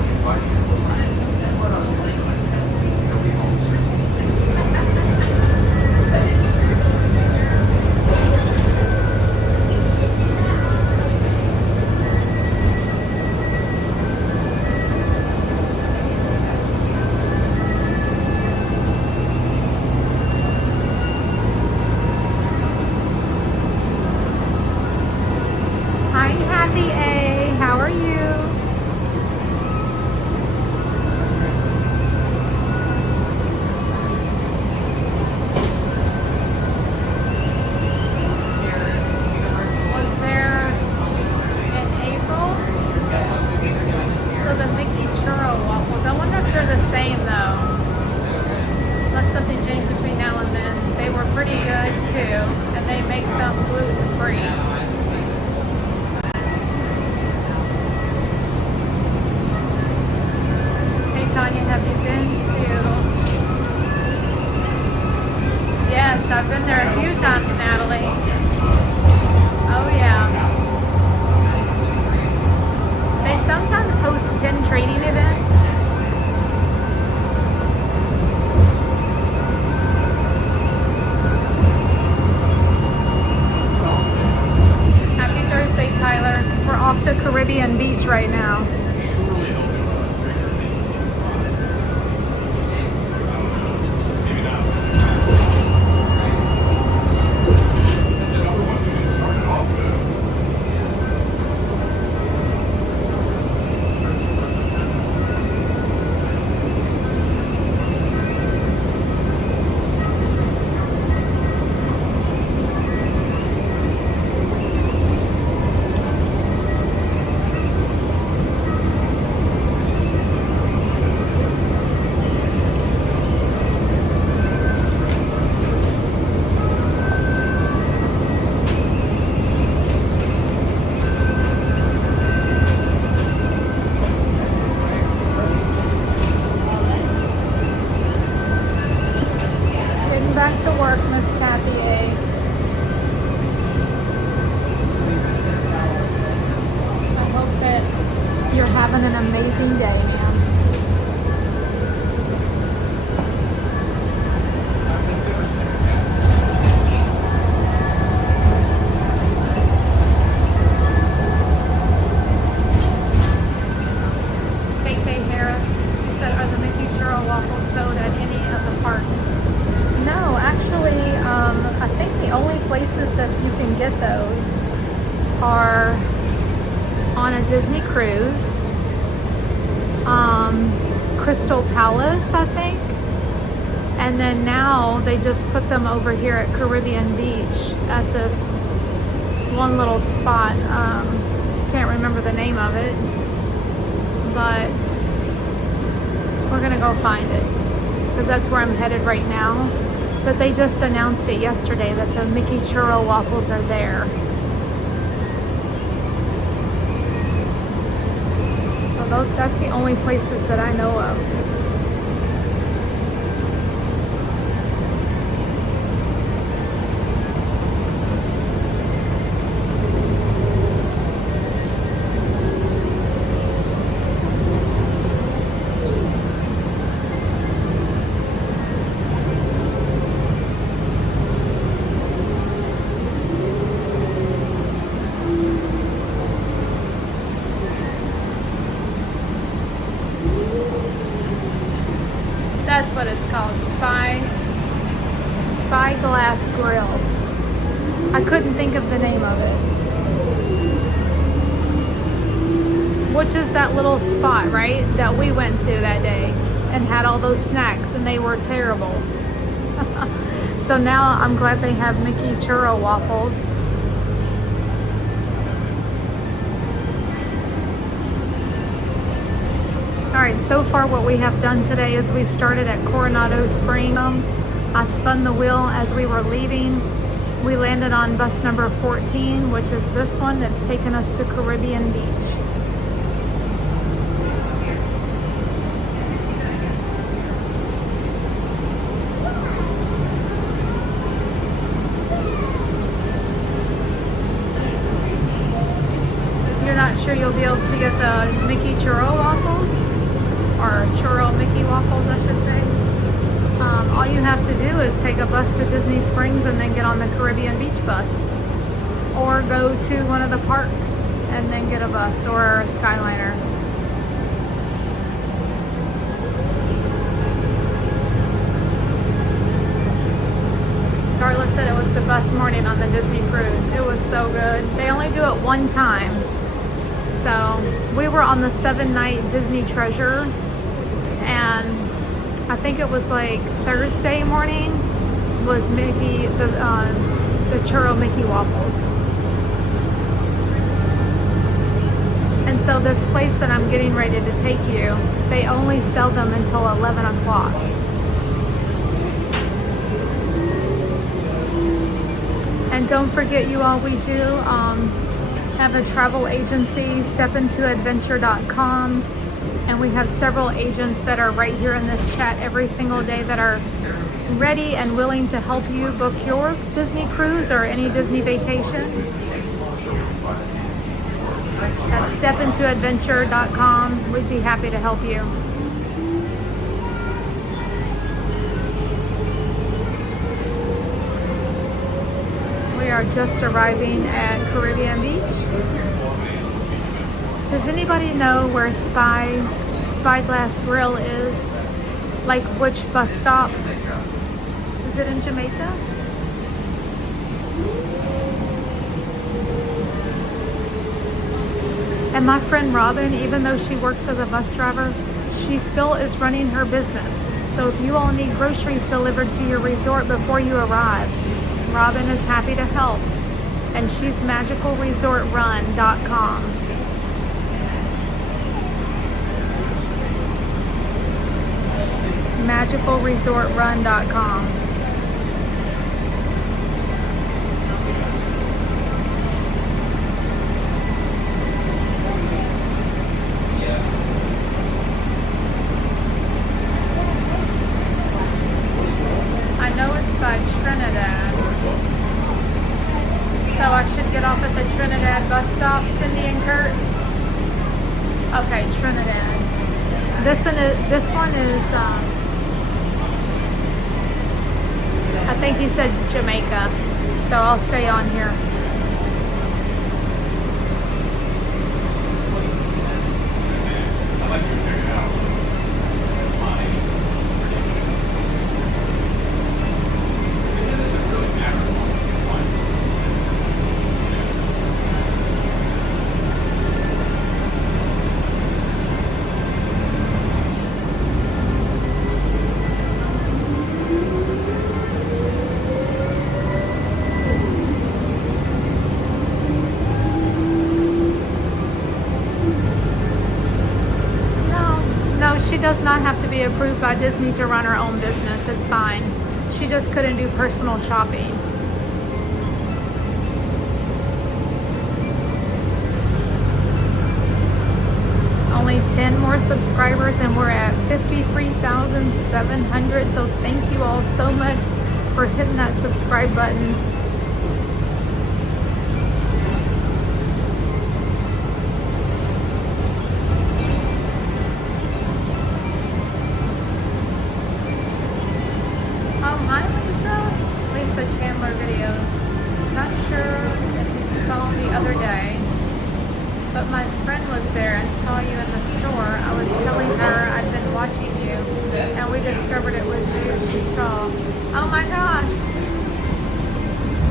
Yes, I've been there a few times, Natalie. Oh yeah. They sometimes host pin trading events. Happy Thursday, Tyler. We're off to Caribbean Beach right now. Having an amazing day, ma'am. KK Harris, she said, are the Mickey Churro waffles sold at any of the parks? No, actually, I think the only places that you can get those are on a Disney cruise. Crystal Palace, I think. And then now they just put them over here at Caribbean Beach at this one little spot. Can't remember the name of it, but we're gonna go find it because that's where I'm headed right now. But they just announced it yesterday that the Mickey Churro waffles are there. That's the only places that I know of. That's what it's called, Spyglass Grill. I couldn't think of the name of it. Which is that little spot, right, that we went to that day and had all those snacks and they were terrible. So now I'm glad they have Mickey Churro waffles. Alright, so far what we have done today is we started at Coronado Springs. I spun the wheel as we were leaving. We landed on bus number 14, which is this one that's taken us to Caribbean Beach. You're not sure you'll be able to get the Mickey Churro waffles? Or Churro Mickey waffles, I should say. All you have to do is take a bus to Disney Springs and then get on the Caribbean Beach bus. Or go to one of the parks and then get a bus or a Skyliner. Darla said it was the best morning on the Disney cruise. It was so good. They only do it one time. So we were on the 7-night Disney Treasure, and I think it was like Thursday morning was Mickey, the Churro Mickey waffles. And so this place that I'm getting ready to take you, they only sell them until 11 o'clock. And don't forget, you all, we do have a travel agency, stepintoadventure.com, And we have several agents that are right here in this chat every single day that are ready and willing to help you book your Disney cruise or any Disney vacation. At stepintoadventure.com, we'd be happy to help you. We are just arriving at Caribbean Beach. Does anybody know where Spyglass Grill is? Like which bus stop? Is it in Jamaica? And my friend Robin, even though she works as a bus driver, she still is running her business. So if you all need groceries delivered to your resort before you arrive, Robin is happy to help. And she's magicalresortrun.com. magicalresortrun.com. I know it's by Trinidad. So I should get off at the Trinidad bus stop, Cindy and Kurt? Okay, Trinidad. This one is I think he said Jamaica, so I'll stay on here. She does not have to be approved by Disney to run her own business. It's fine. She just couldn't do personal shopping. Only 10 more subscribers and we're at 53,700. So thank you all so much for hitting that subscribe button.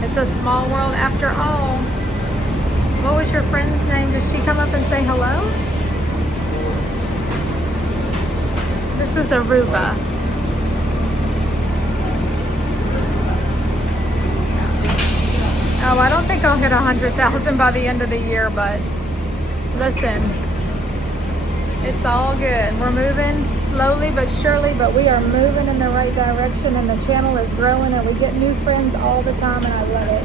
It's a small world after all. What was your friend's name? Did she come up and say hello? This is Aruba. Oh, I don't think I'll hit 100,000 by the end of the year, but listen, it's all good. We're moving slowly but surely, but we are moving in the right direction, and the channel is growing, and we get new friends all the time, and I love it.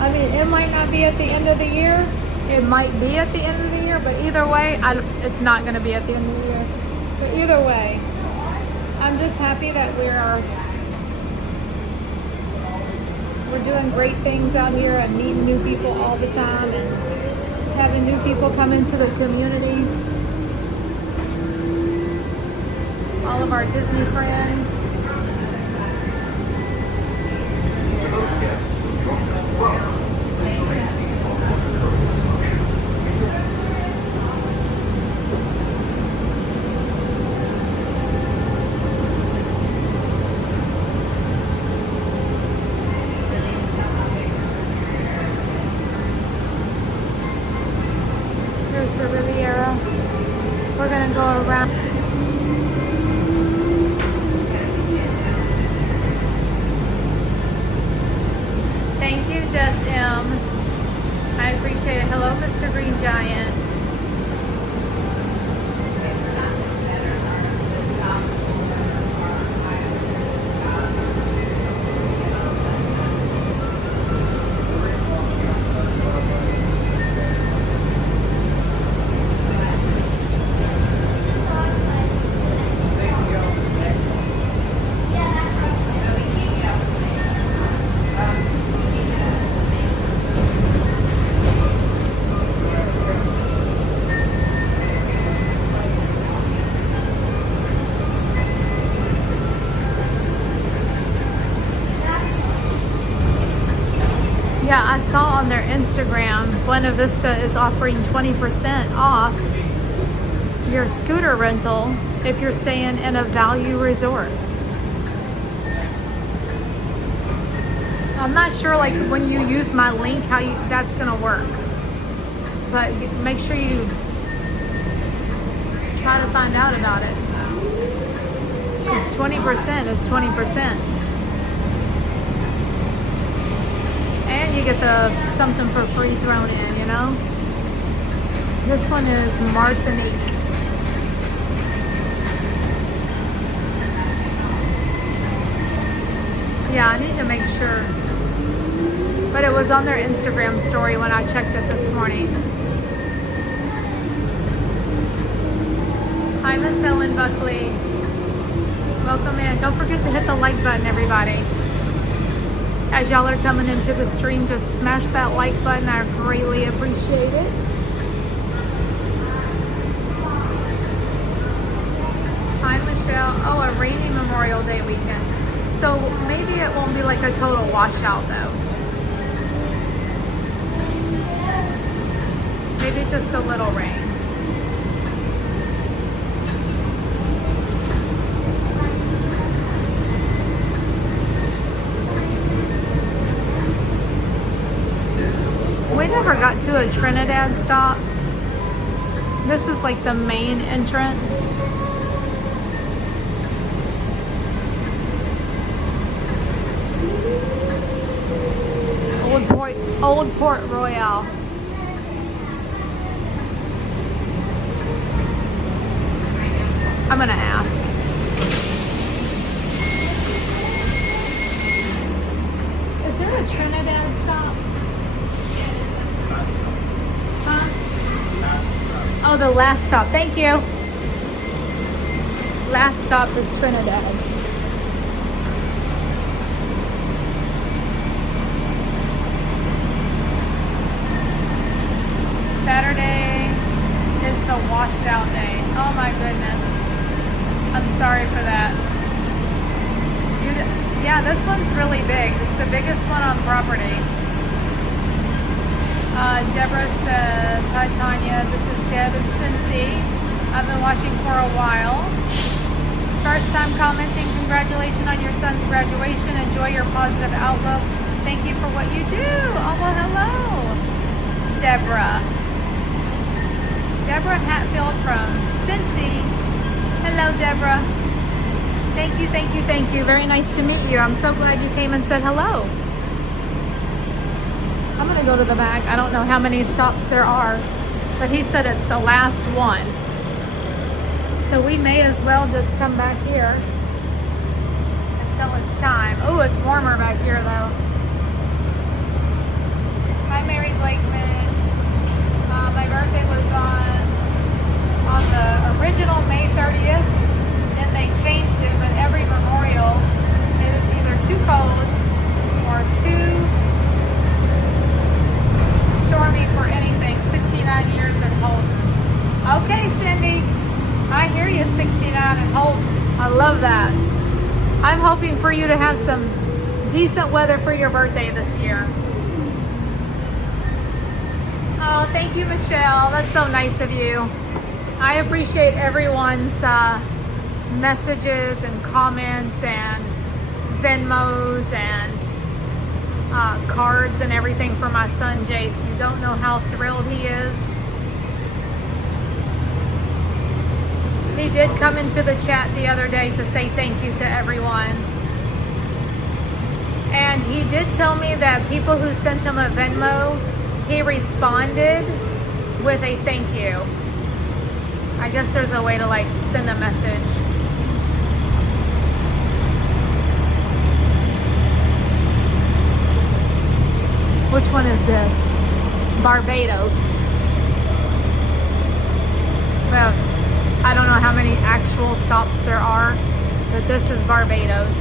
I mean, it might not be at the end of the year. It might be at the end of the year, but either way, it's not going to be at the end of the year. But either way, I'm just happy that we're doing great things out here and meeting new people all the time and having new people come into the community. All of our Disney friends. Here's the Riviera. We're gonna go around. Thank you, Jess M. I appreciate it. Hello, Mr. Green Giant. Yeah, I saw on their Instagram, Buena Vista is offering 20% off your scooter rental if you're staying in a value resort. I'm not sure like when you use my link how that's gonna work, but make sure you try to find out about it. Because 20% is 20%. And you get the something for free thrown in, you know? This one is Martinique. Yeah, I need to make sure. But it was on their Instagram story when I checked it this morning. Hi, Miss Helen Buckley. Welcome in. Don't forget to hit the like button, everybody. As y'all are coming into the stream, just smash that like button. I greatly appreciate it. Hi, Michelle. Oh, a rainy Memorial Day weekend. So maybe it won't be like a total washout though. Maybe just a little rain. We never got to a Trinidad stop. This is like the main entrance. Old Port Royale. I'm gonna ask. Is there a Trinidad stop? Huh? Oh, the last stop. Thank you. Last stop is Trinidad. Saturday is the washed out day. Oh my goodness. I'm sorry for that. Yeah, this one's really big. It's the biggest one on property. Deborah says, hi Tanya, this is Deb and Cincy. I've been watching for a while. First time commenting, congratulations on your son's graduation. Enjoy your positive outlook. Thank you for what you do. Oh, well, hello, Deborah. Deborah Hatfield from Cincy. Hello, Deborah. Thank you, thank you, thank you. Very nice to meet you. I'm so glad you came and said hello. I'm gonna go to the back. I don't know how many stops there are, but he said it's the last one. So we may as well just come back here until it's time. Oh, it's warmer back here though. Hi, Mary Blakeman. My birthday was on the original May 30th, and they changed it, but every memorial it is either too cold or too stormy for anything. 69 years in Holden. Okay, Cindy, I hear you. 69 in Holden. I love that. I'm hoping for you to have some decent weather for your birthday this year. Oh, thank you, Michelle. That's so nice of you. I appreciate everyone's messages and comments and Venmos and cards and everything for my son, Jace. You don't know how thrilled he is. He did come into the chat the other day to say thank you to everyone. And he did tell me that people who sent him a Venmo, he responded with a thank you. I guess there's a way to like send a message. Which one is this? Barbados. Well, I don't know how many actual stops there are, but this is Barbados.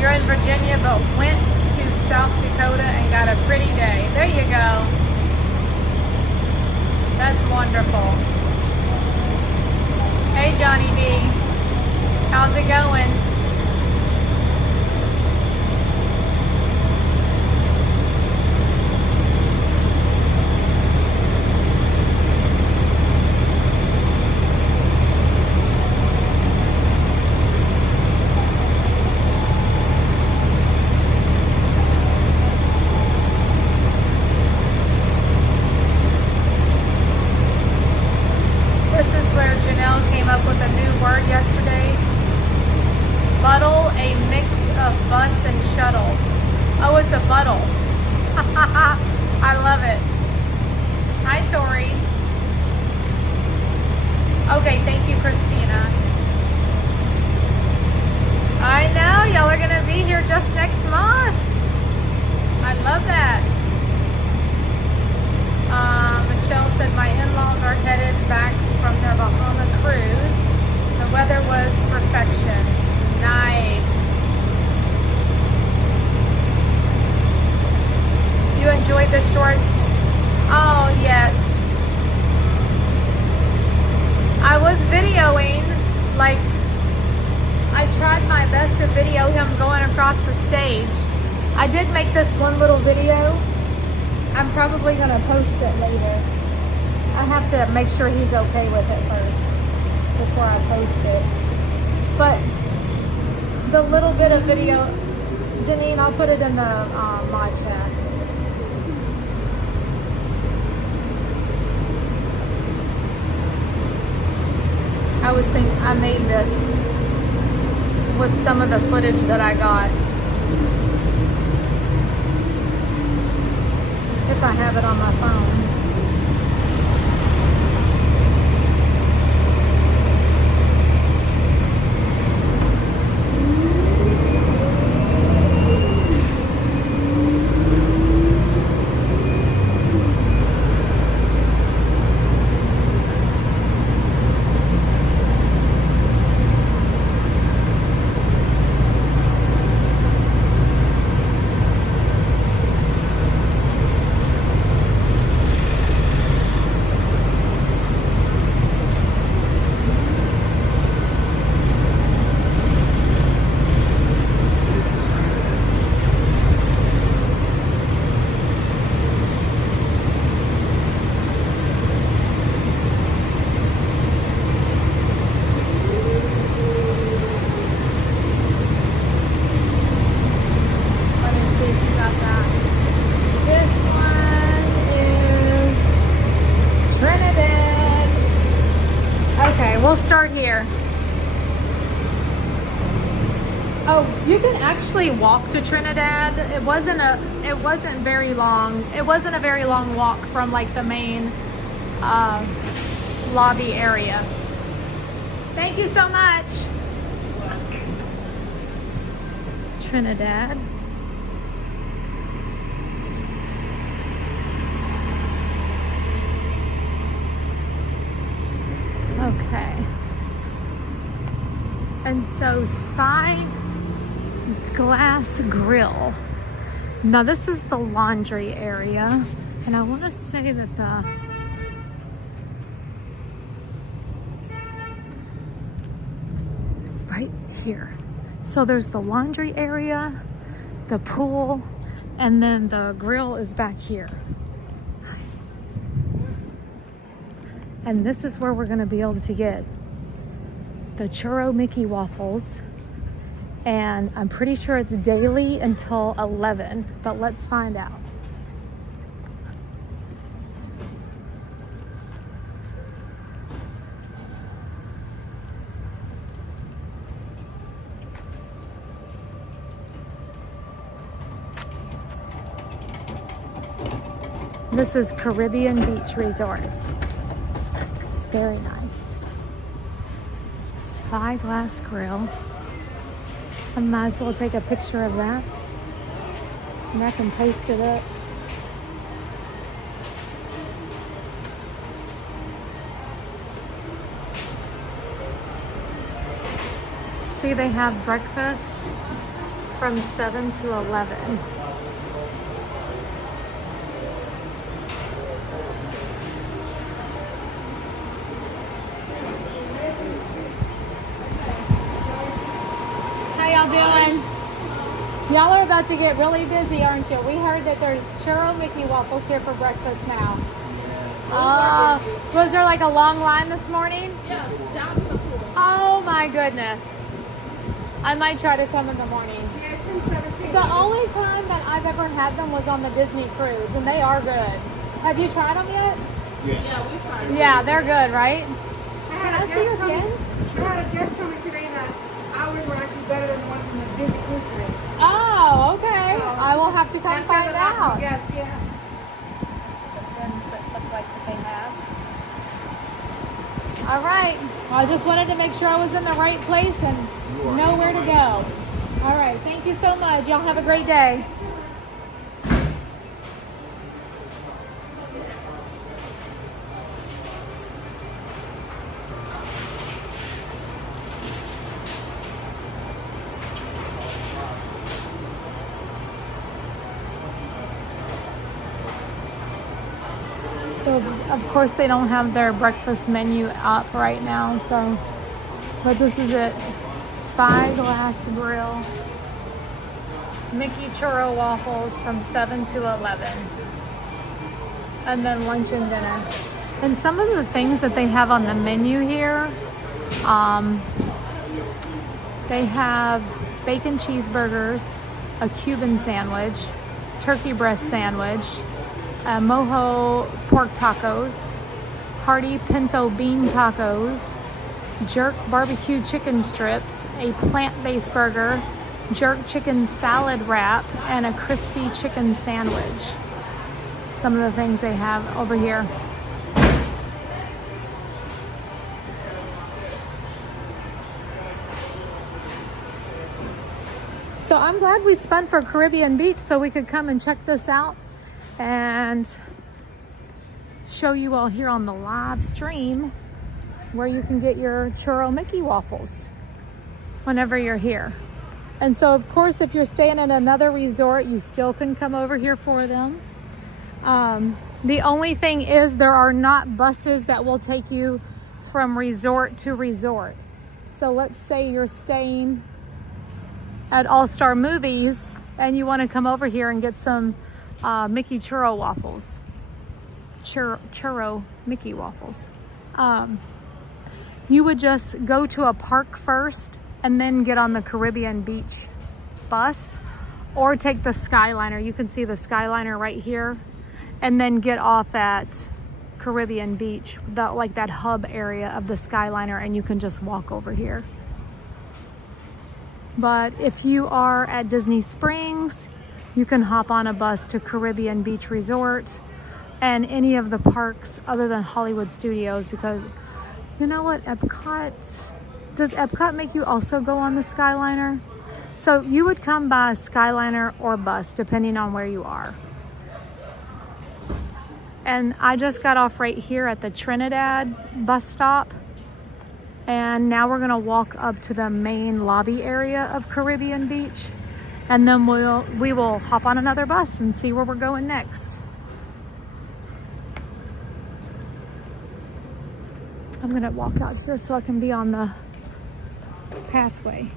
You're in Virginia, but went to South Dakota and got a pretty day. There you go. That's wonderful. Hey, Johnny B. How's it going? came up with a new word yesterday. Buttle, a mix of bus and shuttle. Oh, it's a buttle. I love it. Hi, Tori. Okay, thank you, Christina. I know, y'all are gonna be here just next month. I love that. Michelle said my in-laws are headed back from their Bahama cruise. The weather was perfection. Nice. You enjoyed the shorts? Oh, yes. I was videoing, like, I tried my best to video him going across the stage. I did make this one little video. I'm probably going to post it later. I have to make sure he's okay with it first before I post it. But the little bit of video, Deneen, I'll put it in the mod chat. I was thinking I made this with some of the footage that I got. If I have it on my phone. We'll start here. Oh, you can actually walk to Trinidad. It wasn't very long. It wasn't a very long walk from like the main lobby area. Thank you so much. Trinidad. Okay. And so Spy Glass Grill. Now this is the laundry area. And I want to say that right here. So there's the laundry area, the pool, and then the grill is back here. And this is where we're gonna be able to get the Churro Mickey waffles. And I'm pretty sure it's daily until 11, but let's find out. This is Caribbean Beach Resort. It's very nice. Spyglass Grill. I might as well take a picture of that. And I can post it up. See, they have breakfast from 7 to 11. Doing? Y'all are about to get really busy, aren't you? We heard that there's Churro Mickey waffles here for breakfast now. Was there like a long line this morning? Yeah, down to the pool. Oh my goodness. I might try to come in the morning. Yeah, it's from 17. The only time that I've ever had them was on the Disney cruise, and they are good. Have you tried them yet? Yeah, we tried them. Yeah, they're good, right? I had a see your pins? I had a guest tell me today that ours were actually better than the ones from the Disney cruise today. Oh, okay. So, I will have to come that find says a lot for out. guests, yeah. The pins that look like that they have. All right. I just wanted to make sure I was in the right place and know where to go. All right. Thank you so much. Y'all have a great day. So, of course, they don't have their breakfast menu up right now, so, but this is it. Spyglass Grill. Mickey Churro Waffles from 7 to 11. And then lunch and dinner. And some of the things that they have on the menu here, they have bacon cheeseburgers, a Cuban sandwich, turkey breast sandwich, mojo pork tacos, hearty pinto bean tacos, jerk barbecue chicken strips, a plant-based burger, jerk chicken salad wrap, and a crispy chicken sandwich. Some of the things they have over here. So I'm glad we spun for Caribbean Beach so we could come and check this out and show you all here on the live stream where you can get your churro Mickey waffles whenever you're here. And so of course, if you're staying at another resort, you still can come over here for them. The only thing is there are not buses that will take you from resort to resort. So let's say you're staying at All-Star Movies and you want to come over here and get some Mickey churro waffles. Churro Mickey waffles. You would just go to a park first and then get on the Caribbean Beach bus or take the Skyliner. You can see the Skyliner right here and then get off at Caribbean Beach, like that hub area of the Skyliner, and you can just walk over here. But if you are at Disney Springs, you can hop on a bus to Caribbean Beach Resort and any of the parks other than Hollywood Studios, because you know what, does Epcot make you also go on the Skyliner? So you would come by Skyliner or bus depending on where you are. And I just got off right here at the Trinidad bus stop. And now we're gonna walk up to the main lobby area of Caribbean Beach. And then we will hop on another bus and see where we're going next. I'm gonna walk out here so I can be on the pathway.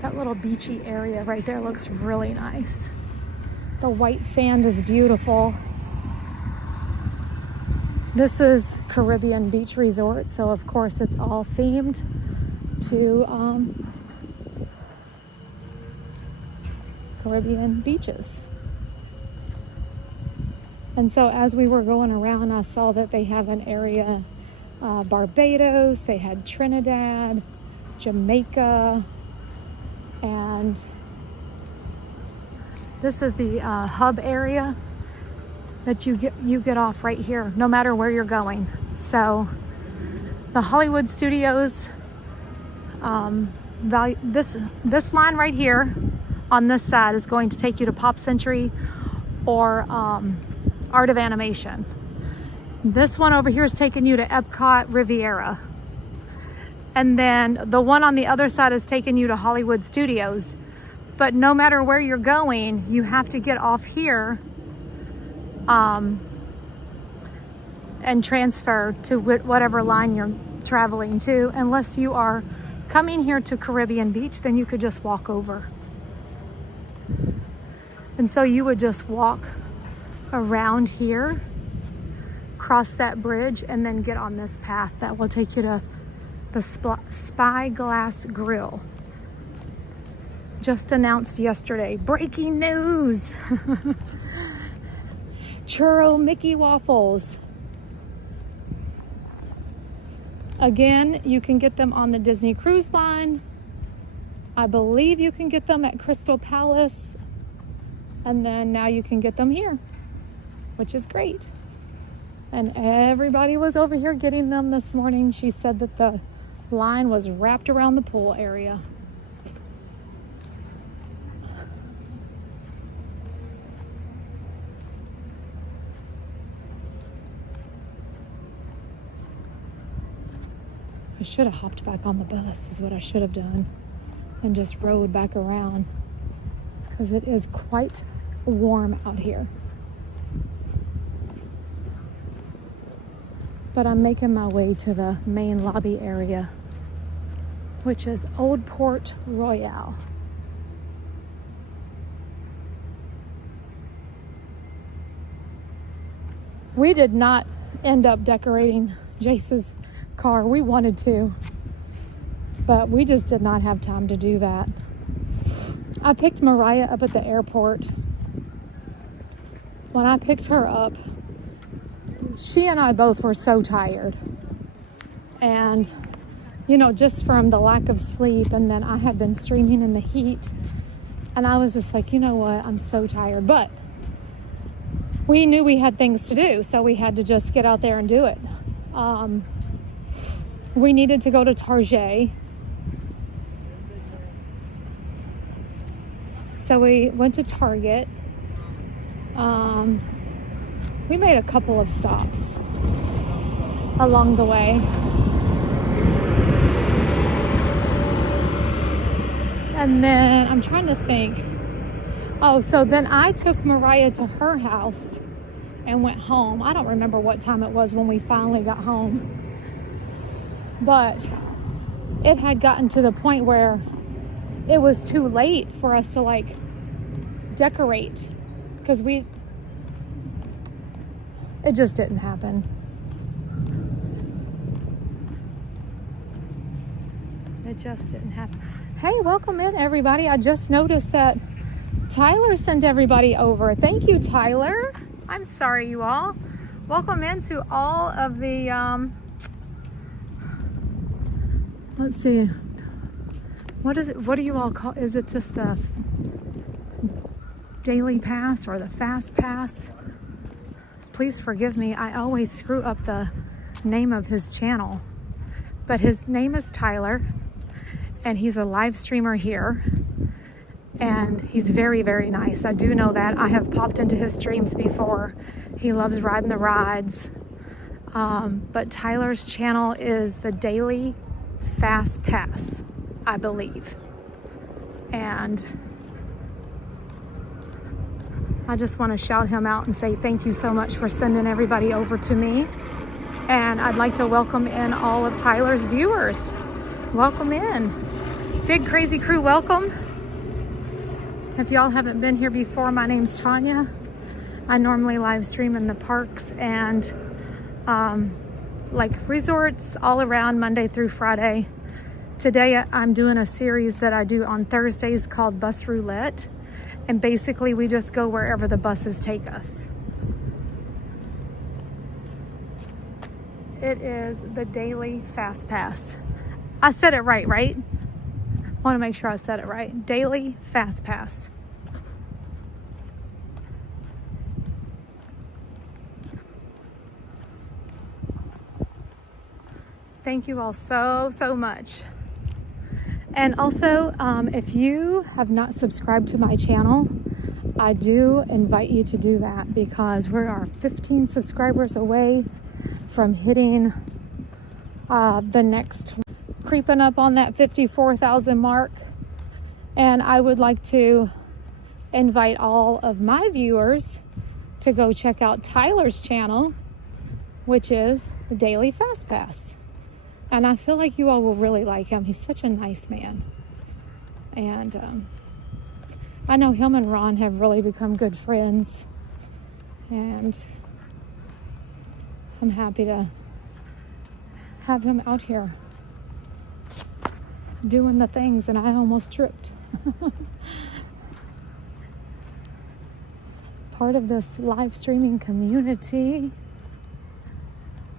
That little beachy area right there looks really nice. The white sand is beautiful. This is Caribbean Beach Resort, so of course it's all themed to Caribbean beaches. And so as we were going around, I saw that they have an area, Barbados, they had Trinidad, Jamaica, and this is the hub area that you get off right here, no matter where you're going. So the Hollywood Studios, this line right here on this side is going to take you to Pop Century or Art of Animation. This one over here is taking you to Epcot Riviera. And then the one on the other side is taking you to Hollywood Studios. But no matter where you're going, you have to get off here and transfer to whatever line you're traveling to. Unless you are coming here to Caribbean Beach, then you could just walk over. And so you would just walk around here, cross that bridge and then get on this path that will take you to the Spyglass Grill. Just announced yesterday. Breaking news! Churro Mickey waffles. Again, you can get them on the Disney Cruise Line. I believe you can get them at Crystal Palace. And then now you can get them here, which is great. And everybody was over here getting them this morning. She said that the line was wrapped around the pool area. I should have hopped back on the bus is what I should have done and just rode back around because it is quite warm out here. But I'm making my way to the main lobby area, which is Old Port Royal. We did not end up decorating Jace's car. We wanted to, but we just did not have time to do that. I picked Mariah up at the airport. When I picked her up, she and I both were so tired. And, you know, just from the lack of sleep, and then I had been streaming in the heat. And I was just like, you know what, I'm so tired. But we knew we had things to do, so we had to just get out there and do it. We needed to go to Target. So we went to Target. We made a couple of stops along the way. And then I'm trying to think. Oh, so then I took Mariah to her house and went home. I don't remember what time it was when we finally got home. But it had gotten to the point where it was too late for us to like decorate because it just didn't happen. It just didn't happen. Hey, welcome in everybody. I just noticed that Tyler sent everybody over. Thank you, Tyler. I'm sorry, you all. Welcome into all of the, let's see. What is it? What do you all call? Is it just the daily pass or the fast pass? Please forgive me. I always screw up the name of his channel. But his name is Tyler, and he's a live streamer here. And he's very, very nice. I do know that. I have popped into his streams before. He loves riding the rides. But Tyler's channel is the Daily Fast Pass, I believe. And I just want to shout him out and say thank you so much for sending everybody over to me. And I'd like to welcome in all of Tyler's viewers. Welcome in. Big Crazy Crew, welcome. If y'all haven't been here before, my name's Tanya. I normally live stream in the parks and like resorts all around Monday through Friday. Today I'm doing a series that I do on Thursdays called Bus Roulette. And basically we just go wherever the buses take us. It is the Daily Fast Pass. I said it right, right? I want to make sure I said it right. Daily Fast Pass. Thank you all so much. And also, if you have not subscribed to my channel, I do invite you to do that because we are 15 subscribers away from hitting the next, creeping up on that 54,000 mark. And I would like to invite all of my viewers to go check out Tyler's channel, which is the Daily Fast Pass. And I feel like you all will really like him. He's such a nice man. And I know him and Ron have really become good friends. And I'm happy to have him out here doing the things, and I almost tripped. Part of this live streaming community.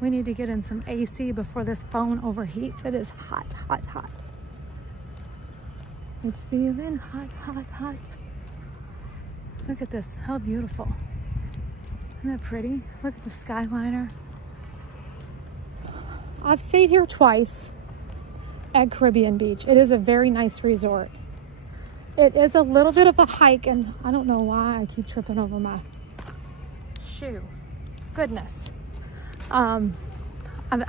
We need to get in some AC before this phone overheats. It is hot, hot, hot. It's feeling hot, hot, hot. Look at this, how beautiful. Isn't that pretty? Look at the Skyliner. I've stayed here twice at Caribbean Beach. It is a very nice resort. It is a little bit of a hike, and I don't know why I keep tripping over my shoe. Goodness. I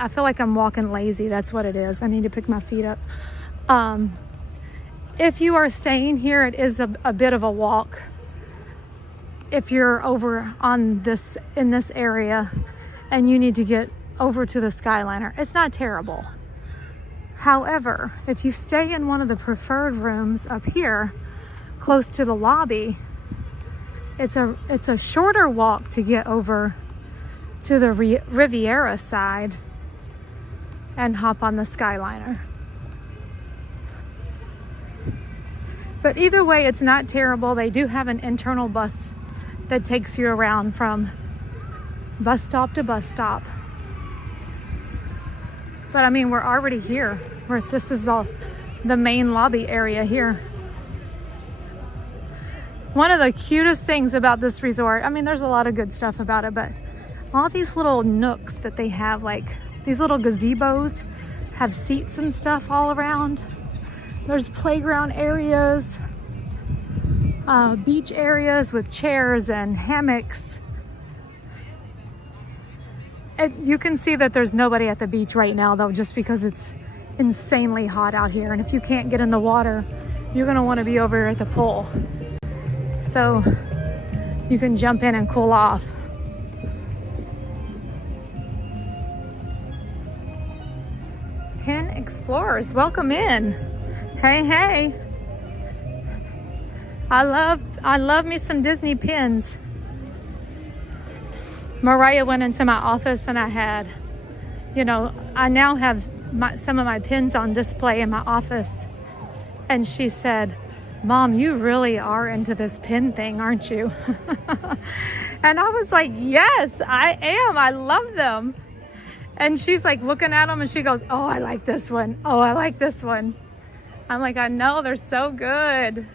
feel like I'm walking lazy. That's what it is. I need to pick my feet up. If you are staying here, it is a bit of a walk. If you're over on in this area and you need to get over to the Skyliner, it's not terrible. However, if you stay in one of the preferred rooms up here, close to the lobby, it's a shorter walk to get over to the Riviera side and hop on the Skyliner. But either way, it's not terrible. They do have an internal bus that takes you around from bus stop to bus stop. But I mean, we're already here. This is the main lobby area here. One of the cutest things about this resort, I mean, there's a lot of good stuff about it, but all these little nooks that they have, like these little gazebos, have seats and stuff all around. There's playground areas, beach areas with chairs and hammocks. You can see that there's nobody at the beach right now though, just because it's insanely hot out here. And if you can't get in the water, you're gonna wanna be over at the pool. So you can jump in and cool off. Pin Explorers, welcome in. Hey, hey. I love me some Disney pins. Mariah went into my office and I had, I now have some of my pins on display in my office. And she said, Mom, you really are into this pin thing, aren't you? And I was like, yes, I am. I love them. And she's like looking at them and she goes, oh, I like this one. Oh, I like this one. I'm like, I know, they're so good.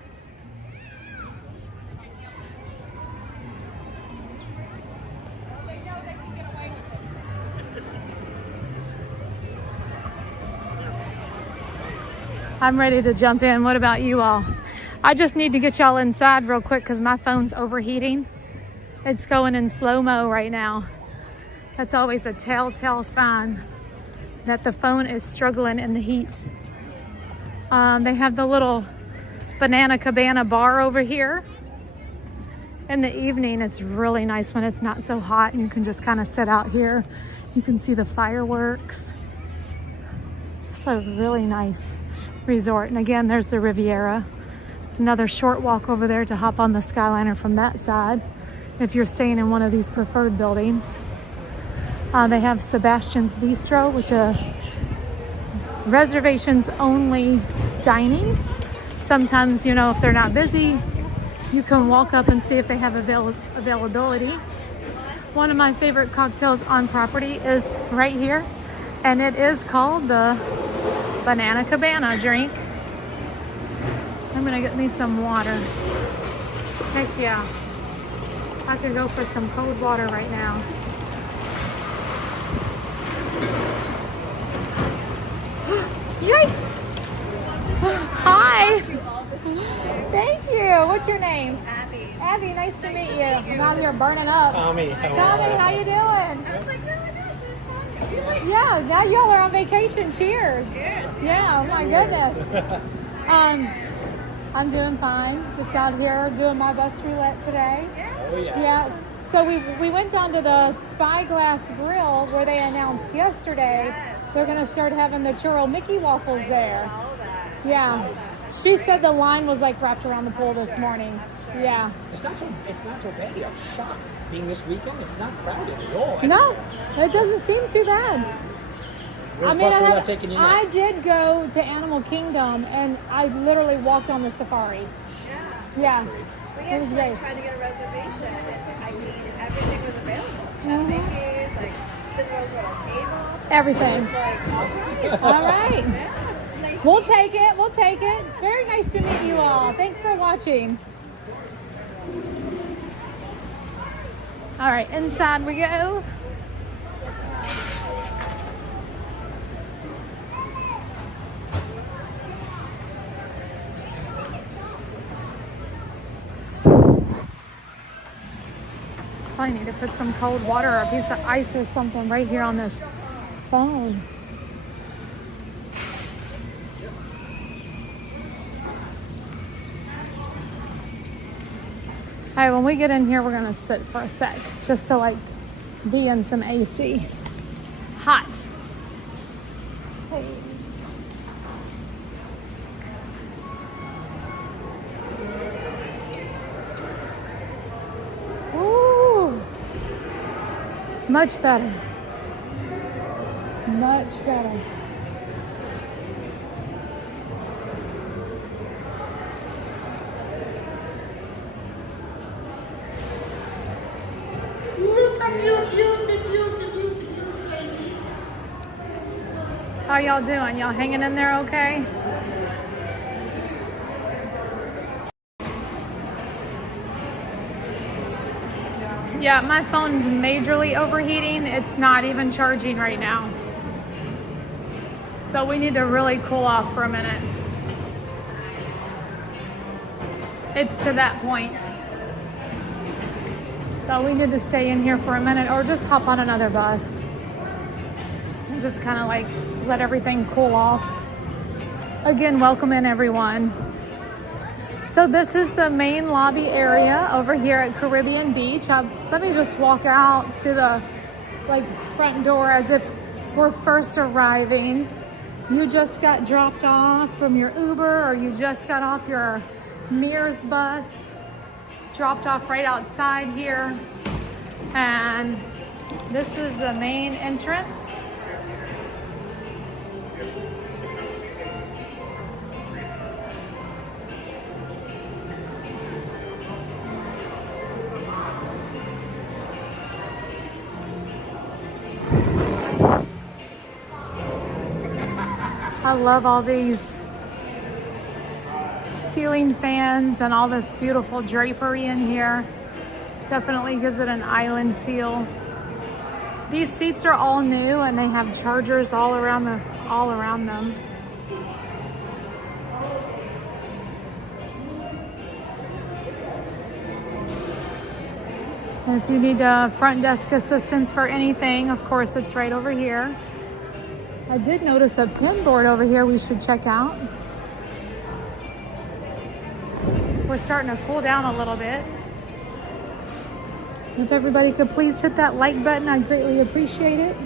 I'm ready to jump in. What about you all? I just need to get y'all inside real quick because my phone's overheating. It's going in slow-mo right now. That's always a telltale sign that the phone is struggling in the heat. They have the little Banana Cabana bar over here. In the evening, it's really nice when it's not so hot and you can just kind of sit out here. You can see the fireworks. It's a really nice resort. And again, there's the Riviera. Another short walk over there to hop on the Skyliner from that side if you're staying in one of these preferred buildings. They have Sebastian's Bistro, which is reservations only dining. Sometimes, if they're not busy, you can walk up and see if they have availability. One of my favorite cocktails on property is right here, and it is called the Banana Cabana drink. I'm gonna get me some water. Heck yeah. I could go for some cold water right now. Yikes! Hi! Thank you. What's your name? Abby. Abby, nice to meet you. I'm out here burning up. Tommy, how you doing? I was like, oh my gosh, it's Tommy. Yeah, now y'all are on vacation. Cheers. Yeah, oh my goodness. I'm doing fine. Just out here doing my bus roulette today. Oh, yes. Yeah. So we went down to the Spyglass Grill where they announced yesterday they're going to start having the churro Mickey waffles there. Yeah. She said the line was like wrapped around the pool this morning. Yeah. It's not so bad. I'm shocked. Being this weekend, it's not crowded at all. No, it doesn't seem too bad. I did go to Animal Kingdom and I literally walked on the safari. Yeah. We actually tried to get a reservation. I mean, everything was available. Tickets, like Cinderella's Royal Table. Everything. All right. Yeah, it's nice. We'll take it. We'll take it. Very nice to meet you all. Thanks for watching. All right, inside we go. Probably need to put some cold water or a piece of ice or something right here on this phone. All right, when we get in here, we're gonna sit for a sec, just to like be in some AC. Hot. Hey. Ooh. Much better. Much better. How y'all doing? Y'all hanging in there okay? Yeah, my phone's majorly overheating. It's not even charging right now. So we need to really cool off for a minute. It's to that point. So we need to stay in here for a minute or just hop on another bus. And just kind of like let everything cool off. Again, welcome in everyone. So this is the main lobby area over here at Caribbean Beach. Let me just walk out to the front door as if we're first arriving. You just got dropped off from your Uber or you just got off your Mears bus. Dropped off right outside here. And this is the main entrance. I love all these ceiling fans and all this beautiful drapery in here. Definitely gives it an island feel. These seats are all new and they have chargers all around them. And if you need front desk assistance for anything, of course, it's right over here. I did notice a pin board over here we should check out. We're starting to cool down a little bit. If everybody could please hit that like button, I'd greatly appreciate it.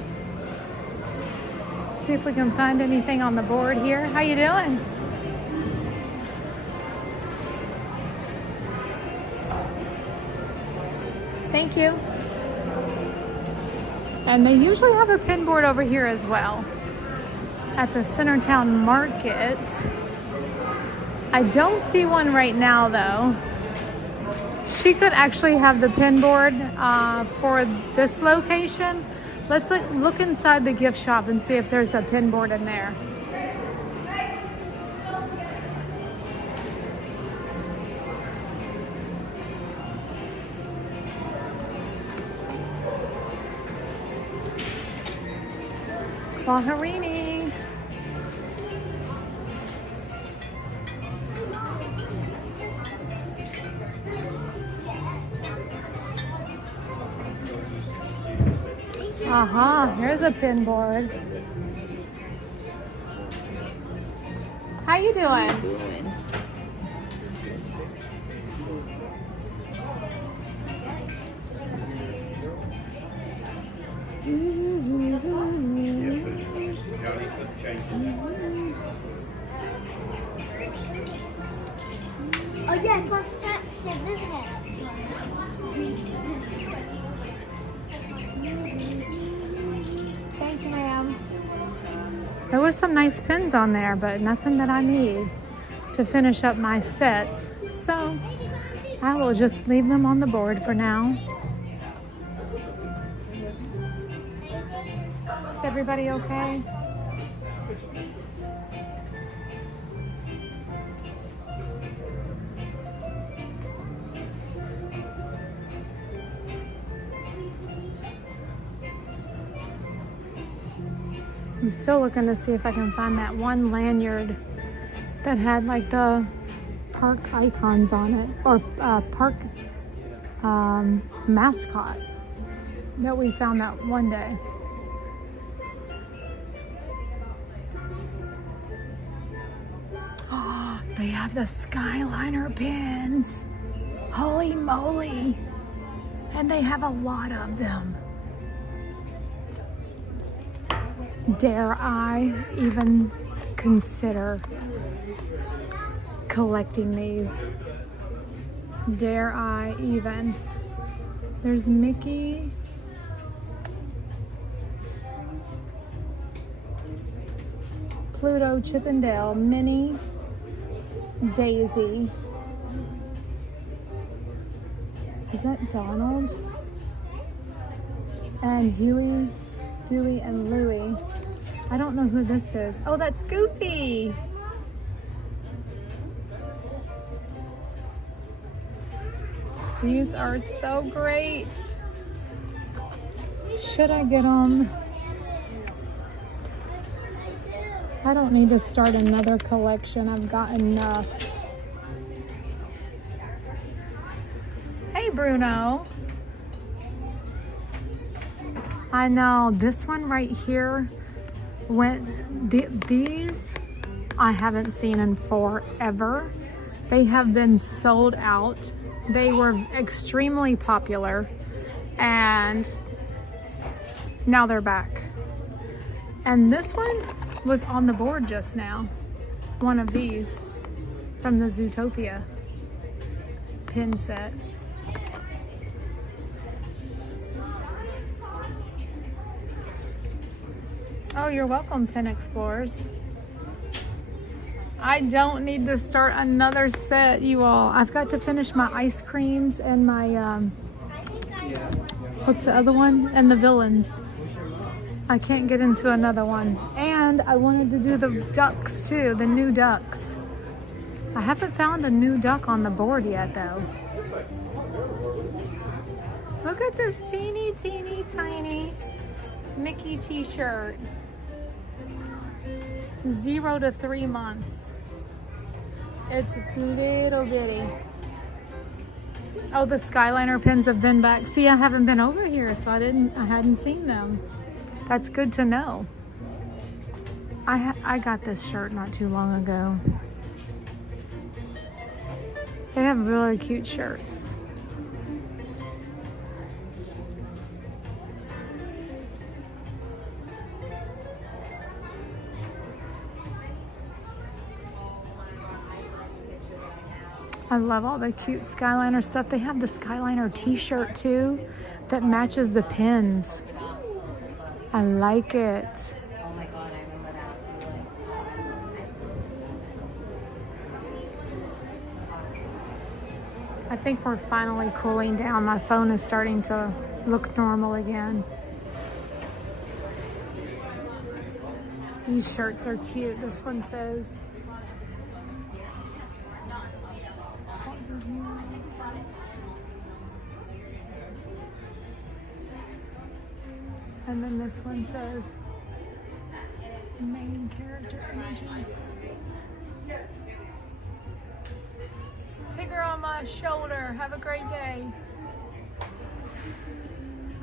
See if we can find anything on the board here. How you doing? Thank you. And they usually have a pin board over here as well. At the Centertown Market. I don't see one right now though. She could actually have the pin board for this location. Let's look inside the gift shop and see if there's a pin board in there. Quaharini. Here's a pin board. How you doing? Oh yeah, bus taxi. pieces, isn't it? Thank you, ma'am. There was some nice pins on there, but nothing that I need to finish up my sets. So I will just leave them on the board for now. Is everybody okay? I'm still looking to see if I can find that one lanyard that had like the park icons on it, or park mascot that we found that one day. Oh, they have the Skyliner pins. Holy moly. And they have a lot of them. Dare I even consider collecting these? Dare I even? There's Mickey. Pluto, Chip and Dale, Minnie, Daisy. Is that Donald? And Huey, Dewey, and Louie. I don't know who this is. Oh, that's Goofy. These are so great. Should I get them? I don't need to start another collection. I've got enough. Hey, Bruno. I know this one right here these I haven't seen in forever. They have been sold out. They were extremely popular and now they're back. And this one was on the board just now. One of these from the Zootopia pin set. Oh, you're welcome, Pin Explorers. I don't need to start another set, you all. I've got to finish my ice creams and my, what's the other one? And the villains. I can't get into another one. And I wanted to do the ducks too, the new ducks. I haven't found a new duck on the board yet though. Look at this teeny, teeny, tiny Mickey t-shirt. 0 to 3 months. It's little bitty. Oh, the Skyliner pins have been back. See, I haven't been over here, so I hadn't seen them. That's good to know. I got this shirt not too long ago. They have really cute shirts. I love all the cute Skyliner stuff. They have the Skyliner t-shirt too that matches the pins. I like it. I think we're finally cooling down. My phone is starting to look normal again. These shirts are cute. This one says, and then this one says main character imaging. Tigger on my shoulder. Have a great day.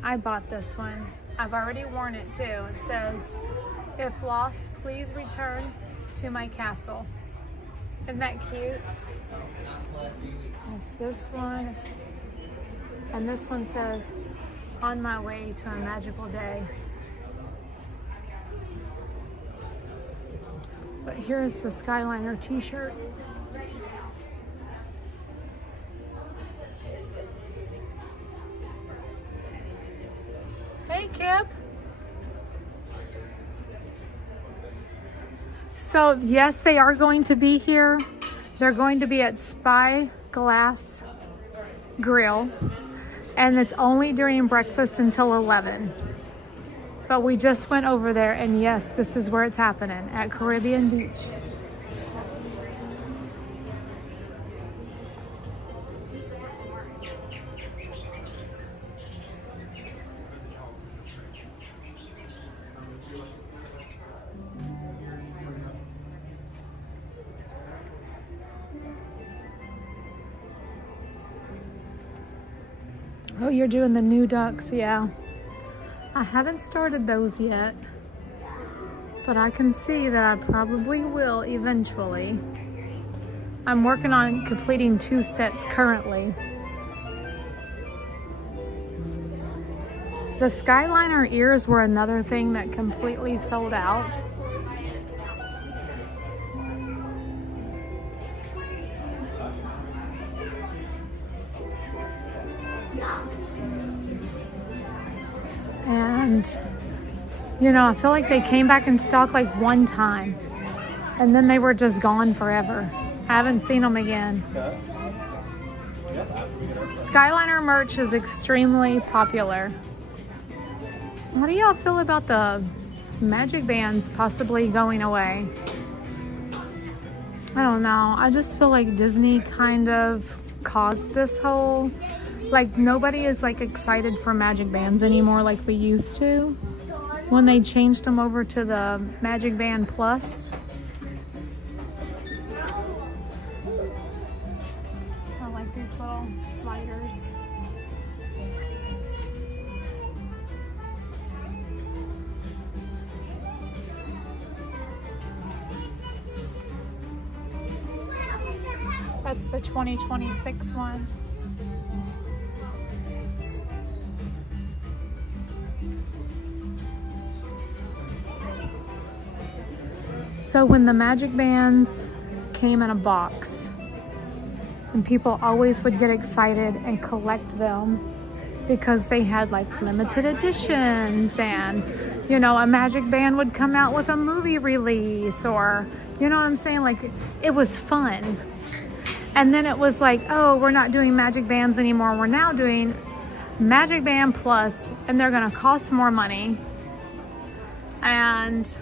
I bought this one. I've already worn it too. It says, if lost, please return to my castle. Isn't that cute? There's this one. And this one says, on my way to a magical day. But here's the Skyliner t-shirt. Hi, Kip. So, yes, they are going to be here. They're going to be at Spyglass Grill, and it's only during breakfast until 11. But we just went over there, and yes, this is where it's happening, at Caribbean Beach. Oh, you're doing the new ducks, yeah. I haven't started those yet, but I can see that I probably will eventually. I'm working on completing 2 sets currently. The Skyliner ears were another thing that completely sold out. And, you know, I feel like they came back in stock like one time and then they were just gone forever. I haven't seen them again. Skyliner merch is extremely popular. What do y'all feel about the magic bands possibly going away? I don't know. I just feel like Disney kind of caused this whole... Like, nobody is, like, excited for magic bands anymore like we used to. When they changed them over to the Magic Band Plus. I like these little sliders. That's the 2026 one. So when the magic bands came in a box, and people always would get excited and collect them because they had like limited editions, and you know, a magic band would come out with a movie release, or you know what I'm saying, like it was fun. And then it was like, oh, we're not doing magic bands anymore, we're now doing Magic Band Plus, and they're gonna cost more money. And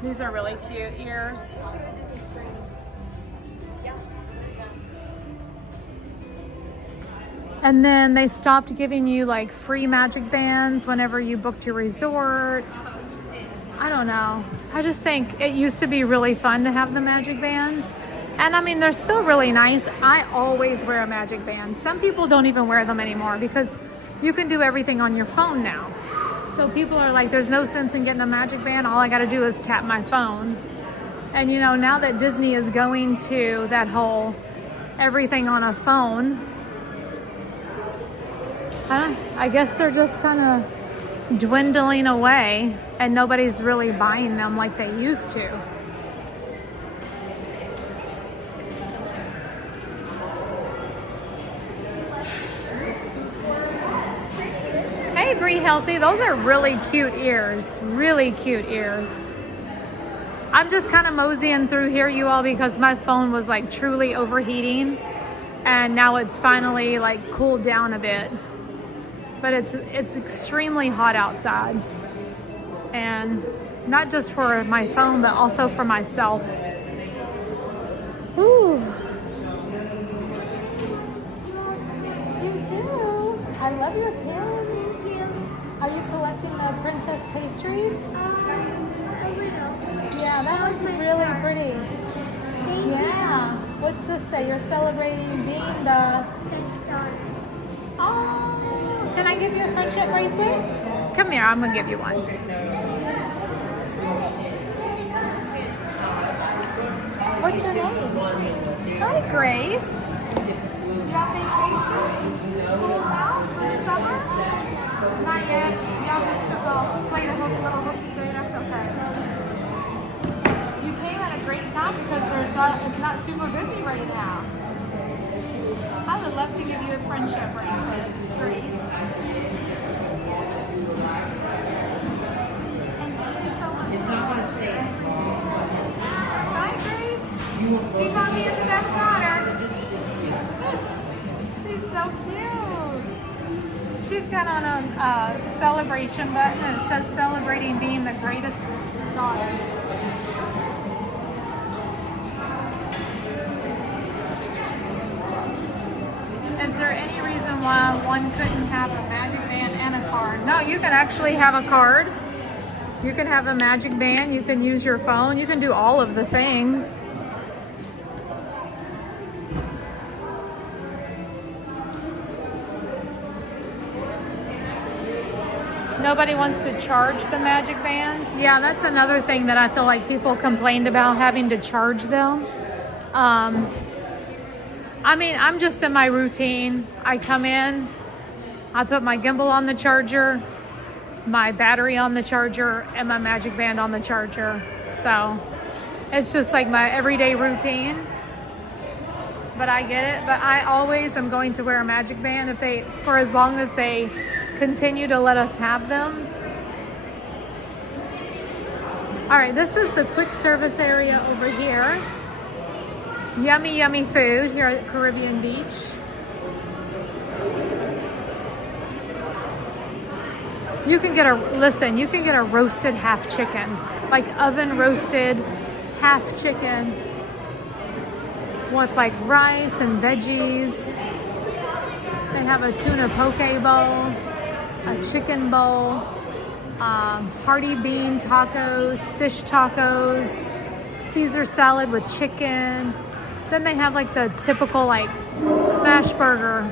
these are really cute ears. And then they stopped giving you like free magic bands whenever you booked your resort. I don't know. I just think it used to be really fun to have the magic bands. And I mean, they're still really nice. I always wear a magic band. Some people don't even wear them anymore because you can do everything on your phone now. So people are like, there's no sense in getting a magic band. All I got to do is tap my phone. And you know, now that Disney is going to that whole everything on a phone, I guess they're just kind of dwindling away and nobody's really buying them like they used to. Hey, Bree Healthy, those are really cute ears. Really cute ears. I'm just kind of moseying through here, you all, because my phone was like truly overheating, and now it's finally like cooled down a bit. But it's extremely hot outside, and not just for my phone, but also for myself. Ooh. You do. I love your pins. Are you collecting the princess pastries? A little. Yeah, that was really pretty. Yeah. What's this say? You're celebrating being the star. Oh, can I give you a friendship bracelet? Come here, I'm gonna give you one. What's your name? Hi, Grace. You on vacation? School's out? Summer? Not yet. Y'all just took a play a little hooky day. That's okay. You came at a great time because it's not super busy right now. I would love to give you a friendship bracelet, Grace. celebration button and it says celebrating being the greatest daughter. Is there any reason why one couldn't have a magic band and a card? No, you can actually have a card. You can have a magic band. You can use your phone. You can do all of the things. Nobody wants to charge the magic bands. Yeah, that's another thing that I feel like people complained about, having to charge them. I mean, I'm just in my routine. I come in, I put my gimbal on the charger, my battery on the charger, and my magic band on the charger. So it's just like my everyday routine. But I get it. But I always am going to wear a magic band for as long as they continue to let us have them. All right, this is the quick service area over here. Yummy, yummy food here at Caribbean Beach. You can get a roasted half chicken, like oven roasted half chicken with like rice and veggies. They have a tuna poke bowl, a chicken bowl, hearty bean tacos, fish tacos, Caesar salad with chicken. Then they have like the typical like smash burger,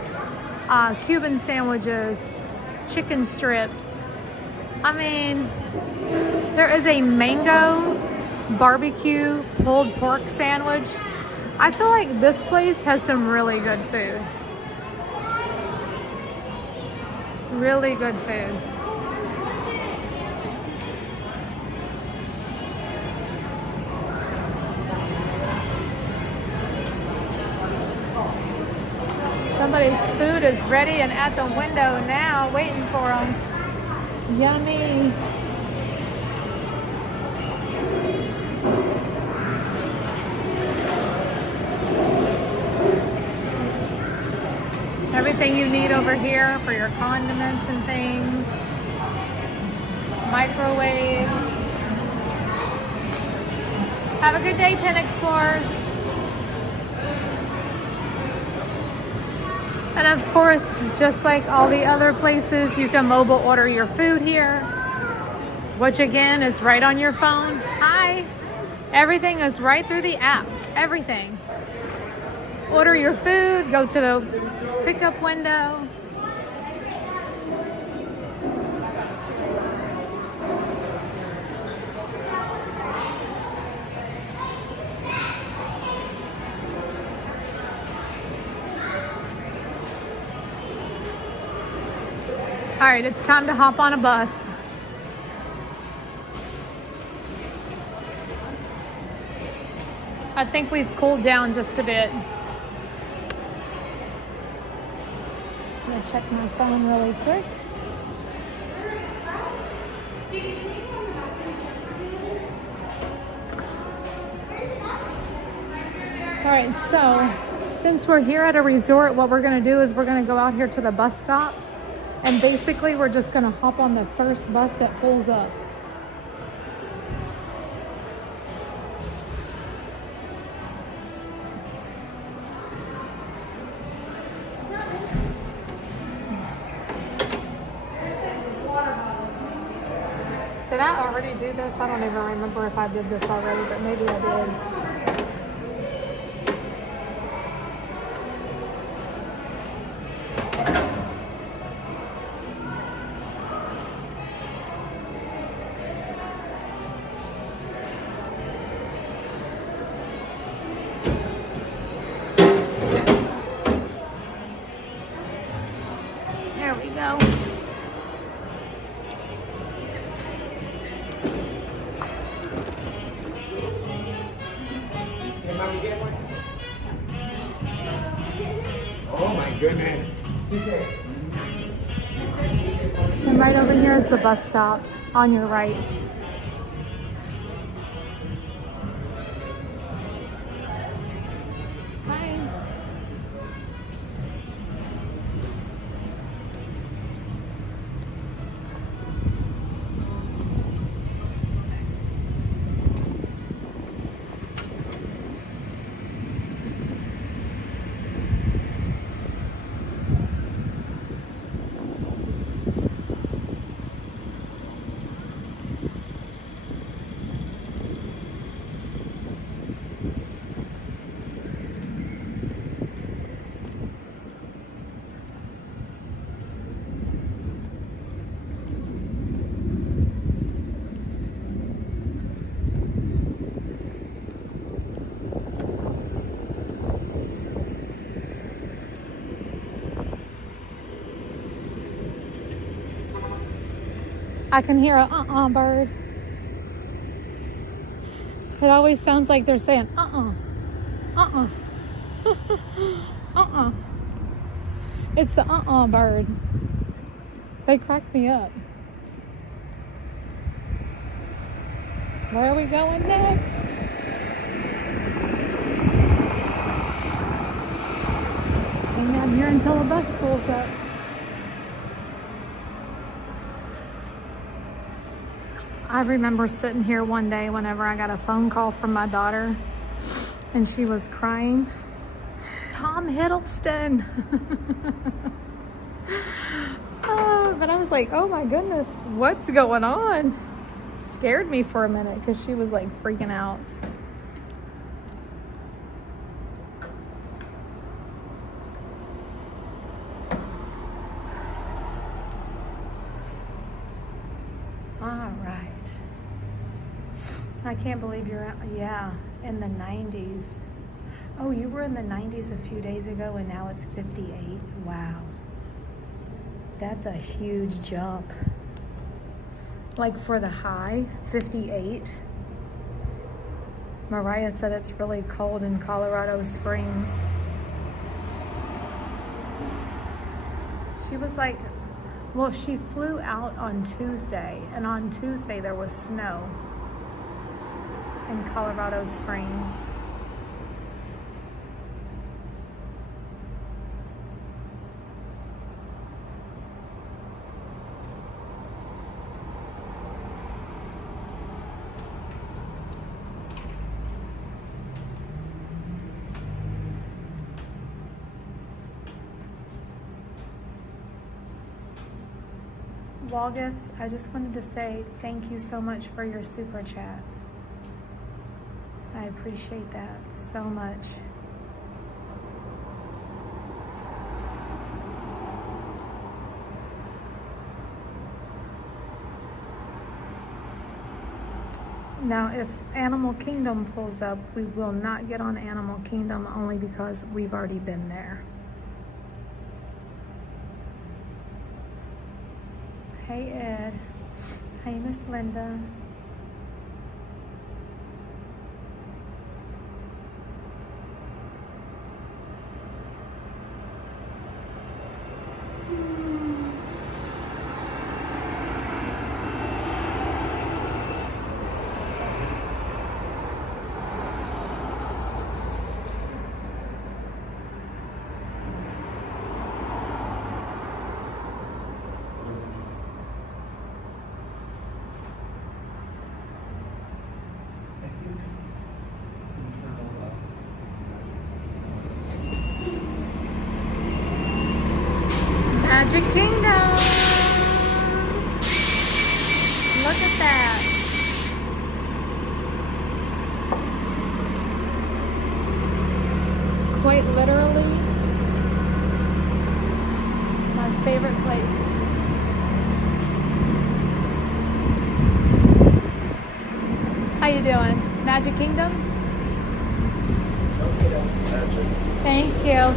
Cuban sandwiches, chicken strips. I mean, there is a mango barbecue pulled pork sandwich. I feel like this place has some really good food. Really good food. Somebody's food is ready and at the window now, waiting for them. Yummy. Everything you need over here for your condiments and things. Microwaves. Have a good day, Penn Explorers. And of course, just like all the other places, you can mobile order your food here, which again is right on your phone. Hi. Everything is right through the app. Everything. Order your food, go to the pickup window. All right, it's time to hop on a bus. I think we've cooled down just a bit. I'm gonna check my phone really quick. All right, so since we're here at a resort, what we're gonna do is we're gonna go out here to the bus stop. And basically, we're just gonna hop on the first bus that pulls up. Did I already do this? I don't even remember if I did this already, but maybe I did. There we go. Oh my goodness. And right over here is the bus stop on your right. Hi. I can hear a bird. It always sounds like they're saying It's the bird. They crack me up. Where are we going next? Hang out here until the bus pulls up. I remember sitting here one day whenever I got a phone call from my daughter and she was crying. Tom Hiddleston. But I was like, oh my goodness, what's going on? Scared me for a minute because she was like freaking out. All right. I can't believe you're out. Yeah, in the 90s. Oh, you were in the 90s a few days ago and now it's 58. Wow. That's a huge jump. Like for the high, 58. Mariah said it's really cold in Colorado Springs. She was like, well, she flew out on Tuesday, and on Tuesday there was snow in Colorado Springs. August, I just wanted to say thank you so much for your super chat. I appreciate that so much. Now, if Animal Kingdom pulls up, we will not get on Animal Kingdom only because we've already been there. Hey Ed. Hey Miss Linda. Magic Kingdom! Look at that! Quite literally, my favorite place. How you doing? Magic Kingdom? Magic. Thank you.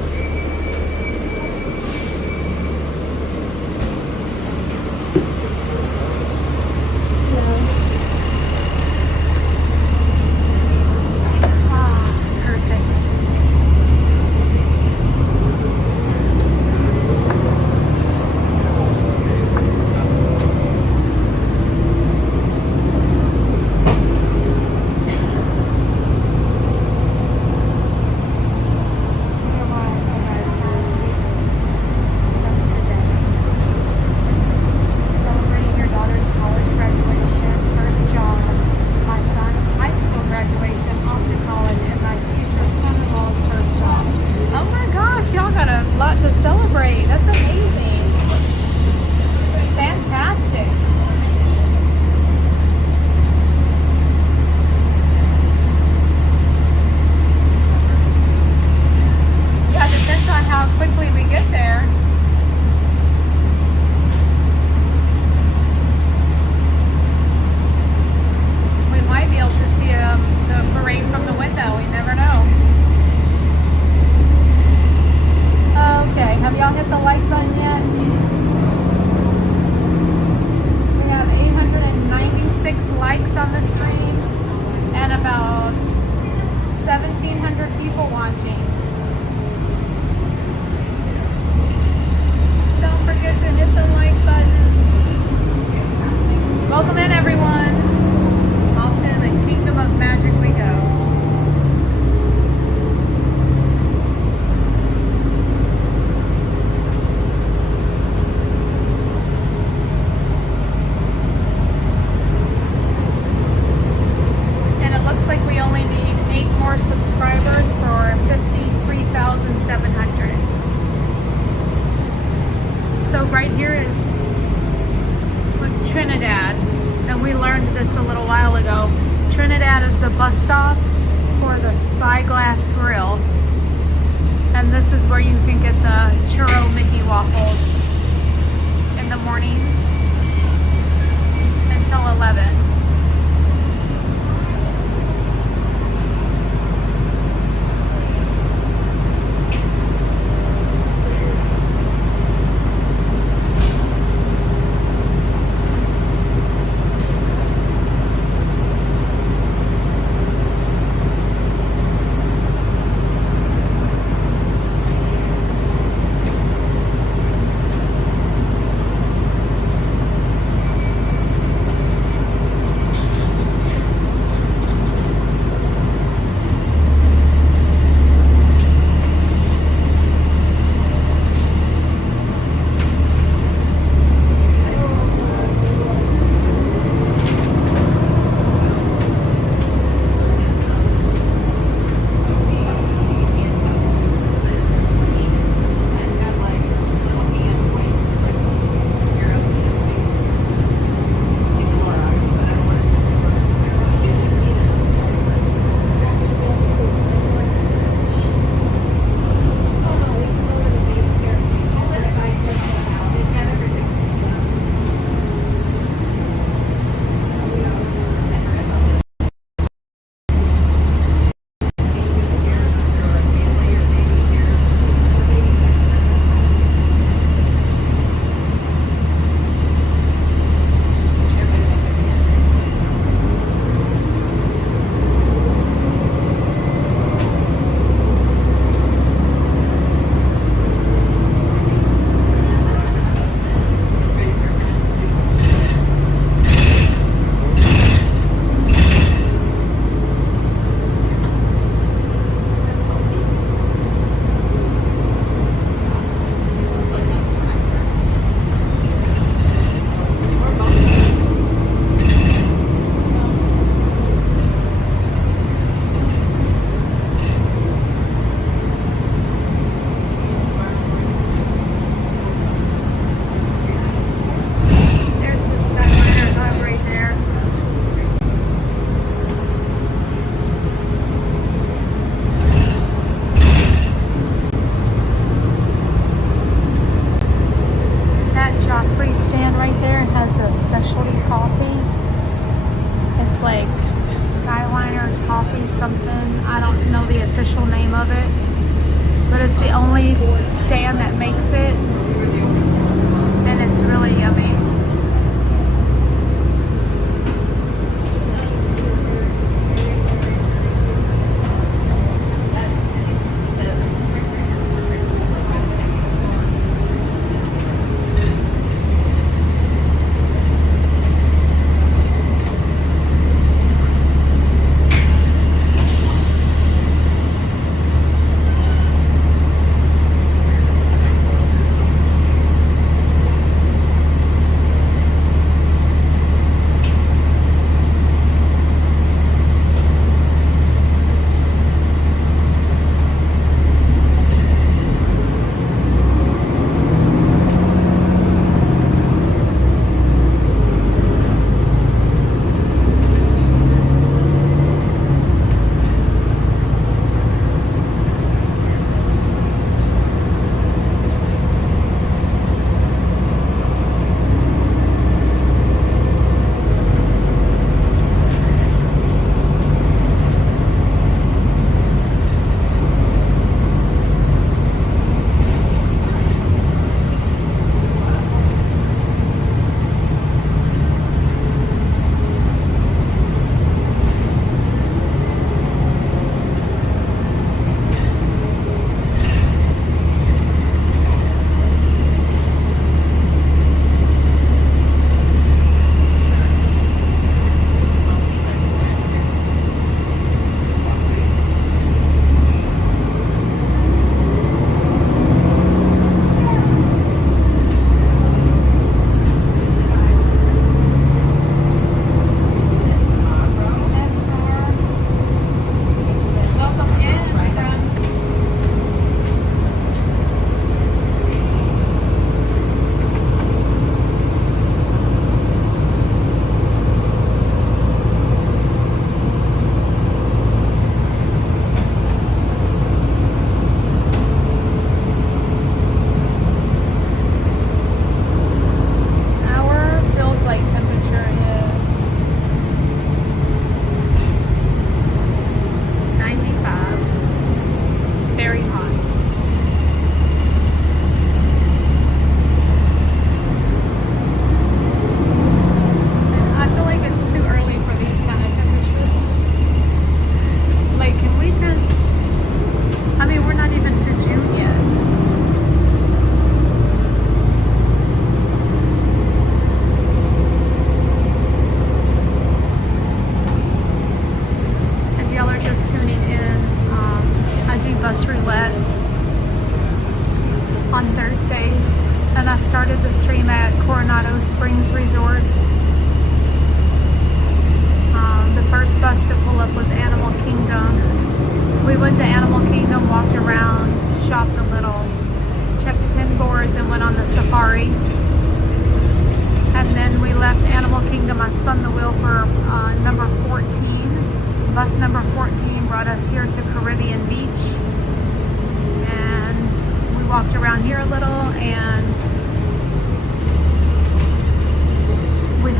Trinidad, and we learned this a little while ago. Trinidad is the bus stop for the Spyglass Grill, and this is where you can get the churro Mickey waffles in the mornings until 11.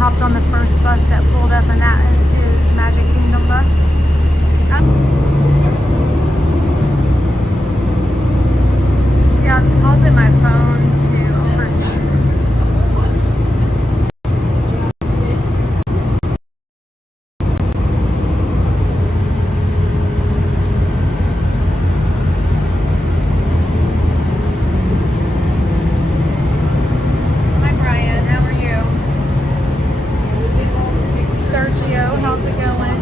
hopped on the first bus that pulled up, and that is Magic Kingdom bus. Yeah, it's causing my phone to overheat. Hi Brian, how are you? Sergio, how's it going?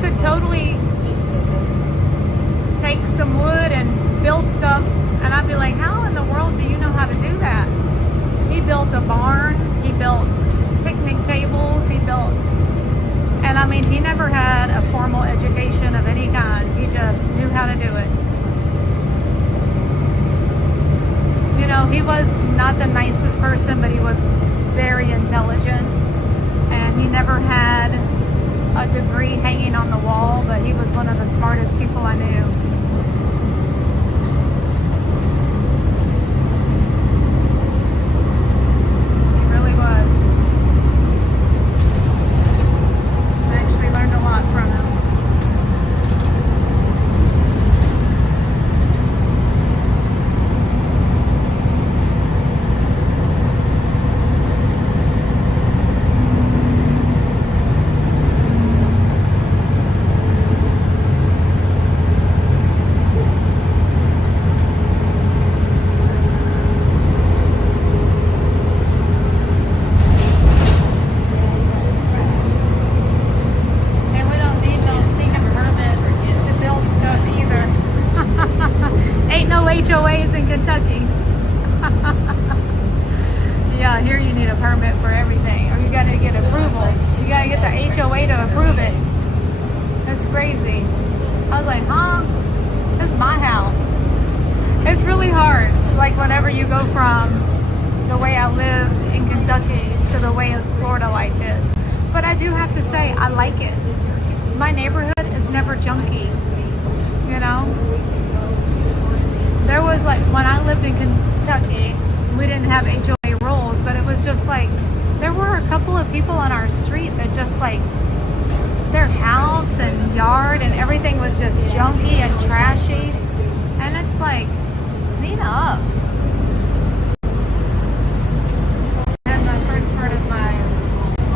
could totally take some wood and build stuff, and I'd be like, how in the world do you know how to do that? He built a barn, he built picnic tables, he built, and I mean, he never had a formal education of any kind. He just knew how to do it. You know, he was not the nicest person, but he was very intelligent, and he never had a degree hanging on the wall, but he was one of the smartest people I knew. He really was. I actually learned a lot from him. HOAs in Kentucky. Yeah, here you need a permit for everything, or you got to get approval. You got to get the HOA to approve it. That's crazy. I was like, huh? This is my house. It's really hard. Like whenever you go from the way I lived in Kentucky to the way Florida life is. But I do have to say, I like it. My neighborhood is never junky, you know? There was like, when I lived in Kentucky, we didn't have HOA rules, but it was just like, there were a couple of people on our street that just like, their house and yard and everything was just junky and trashy. And it's like, clean up. I had my first part of my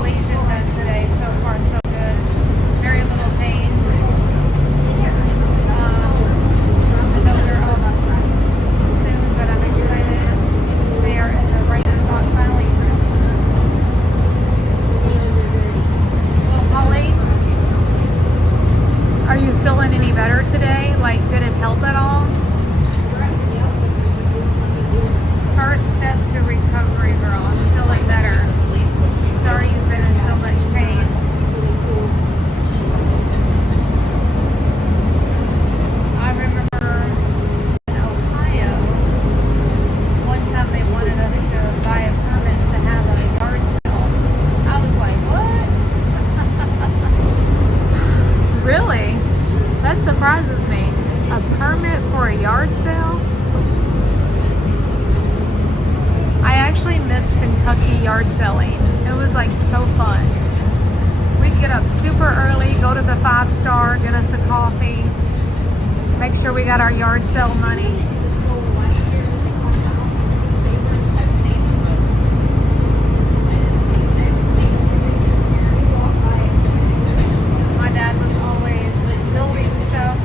lesion done today. So far, so good. Very little pain. Another soon, but I'm excited. They are in the right spot finally. Well, Holly, are you feeling any better today? Like, did it help at all? First step to recovery, girl. I'm feeling better. Sorry you've been in so much pain. I remember in Ohio, one time they wanted us to buy a permit to have a yard sale. I was like, what? Really? That surprises me. A permit for a yard sale? I actually miss Kentucky yard selling. It was like so fun. We'd get up super early, go to the 5-star, get us a coffee, make sure we got our yard sale money. My dad was always building stuff.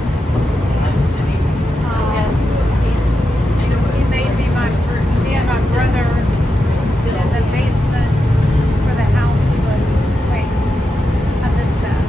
He made me and my brother in the basement for the house. He would, wait, I missed that.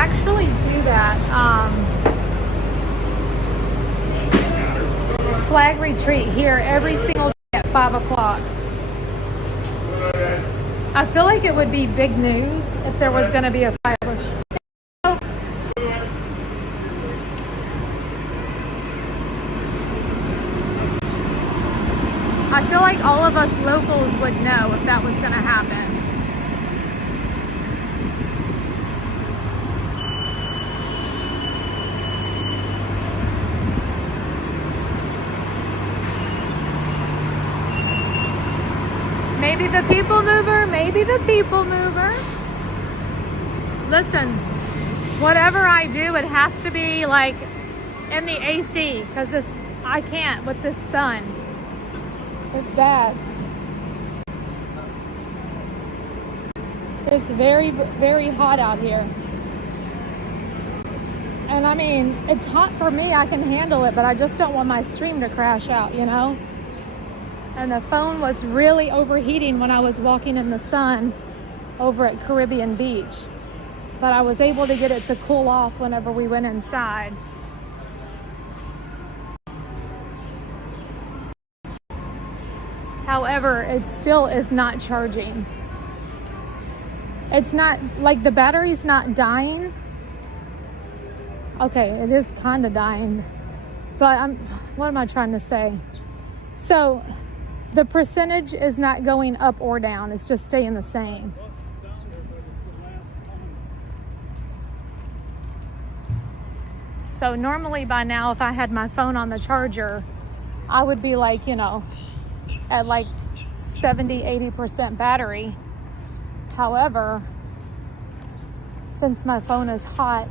actually do that. Flag retreat here every single day at 5 o'clock. I feel like it would be big news if there was going to be a fireworks. I feel like all of us locals would know if that was going to happen. Maybe the people mover, maybe the people mover. Listen, whatever I do, it has to be like in the AC because I can't with this sun. It's bad. It's very, very hot out here. And I mean, it's hot for me, I can handle it, but I just don't want my stream to crash out, you know? And the phone was really overheating when I was walking in the sun over at Caribbean Beach. But I was able to get it to cool off whenever we went inside. However, it still is not charging. It's not, like the battery's not dying. Okay, it is kind of dying. But what am I trying to say? So, the percentage is not going up or down. It's just staying the same. So normally by now, if I had my phone on the charger, I would be like, you know, at like 70-80% battery. However, since my phone is hot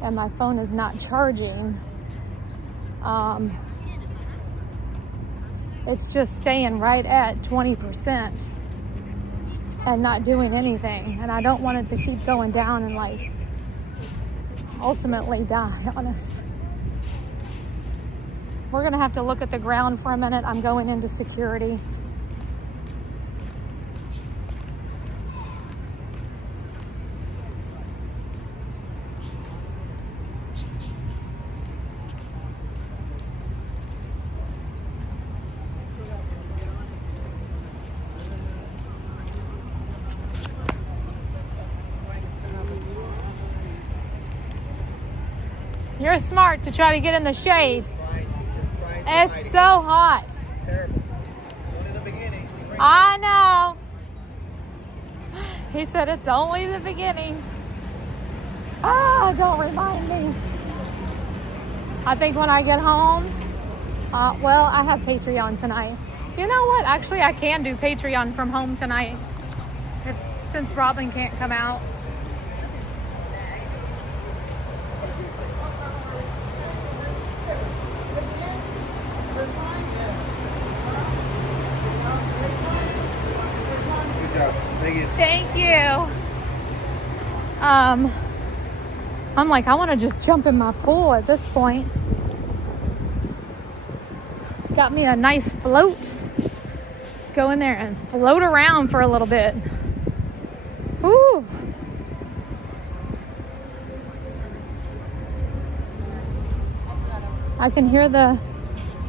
and my phone is not charging, it's just staying right at 20% and not doing anything. And I don't want it to keep going down and like ultimately die on us. We're gonna have to look at the ground for a minute. I'm going into security. You're smart to try to get in the shade. It's so hot. I know. He said it's only the beginning. Ah, don't remind me. I think when I get home, well, I have Patreon tonight. You know what? Actually, I can do Patreon from home tonight since Robin can't come out. Thank you. I'm like, I want to just jump in my pool at this point. Got me a nice float. Let's go in there and float around for a little bit. Ooh. I can hear the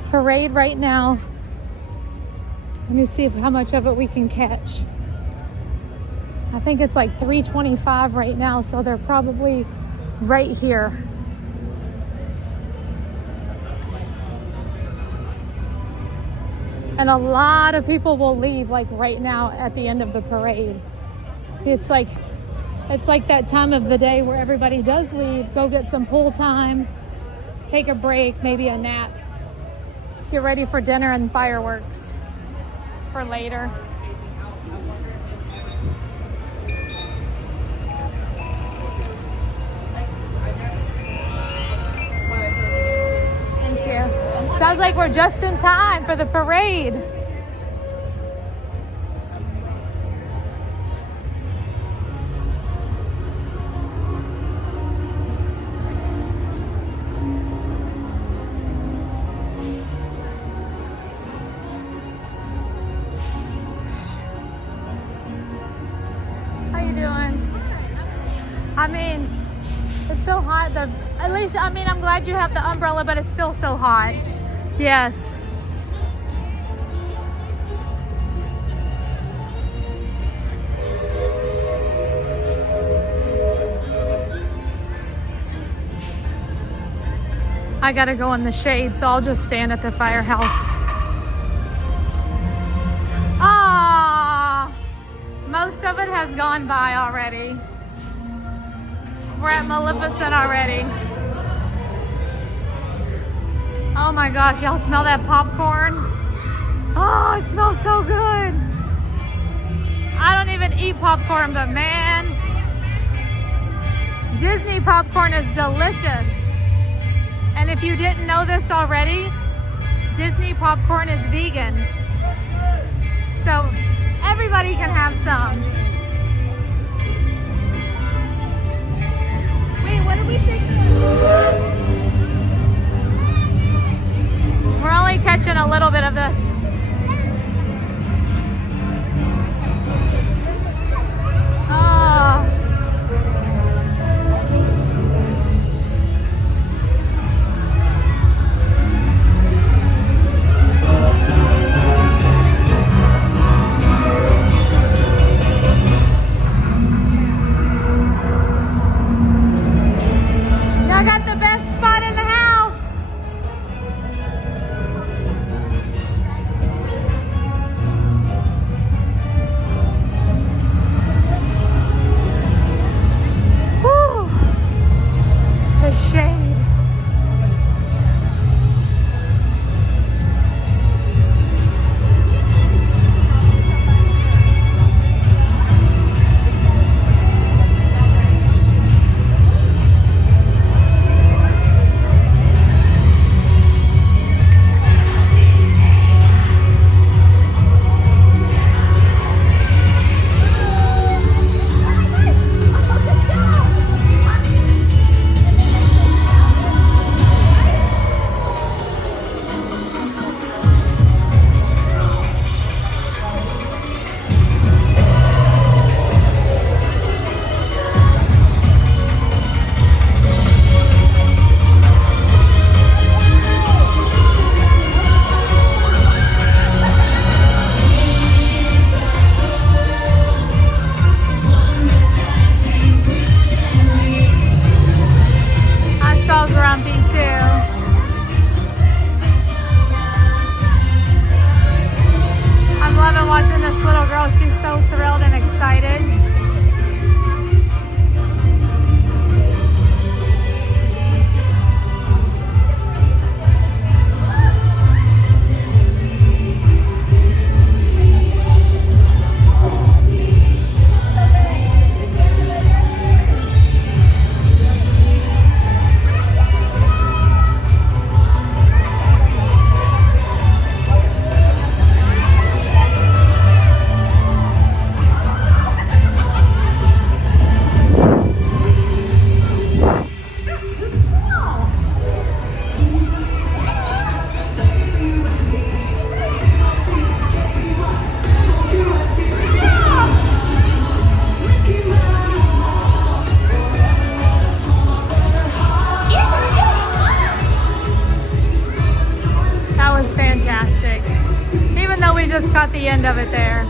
parade right now. Let me see how much of it we can catch. I think it's like 3:25 right now, so they're probably right here. And a lot of people will leave like right now at the end of the parade. It's like that time of the day where everybody does leave, go get some pool time, take a break, maybe a nap, get ready for dinner and fireworks for later. Sounds like we're just in time for the parade. How you doing? I mean, so hot. At least, I mean, I'm glad you have the umbrella, but it's still so hot. Yes. I gotta go in the shade, so I'll just stand at the firehouse. Ah, most of it has gone by already. We're at Maleficent already. Oh my gosh, y'all smell that popcorn? Oh, it smells so good. I don't even eat popcorn, but man, Disney popcorn is delicious. And if you didn't know this already, Disney popcorn is vegan. So everybody can have some. Wait, what are we thinking? We're only catching a little bit of this. Oh. I got the best spot in the house. Whew. The shade. just caught the end of it there.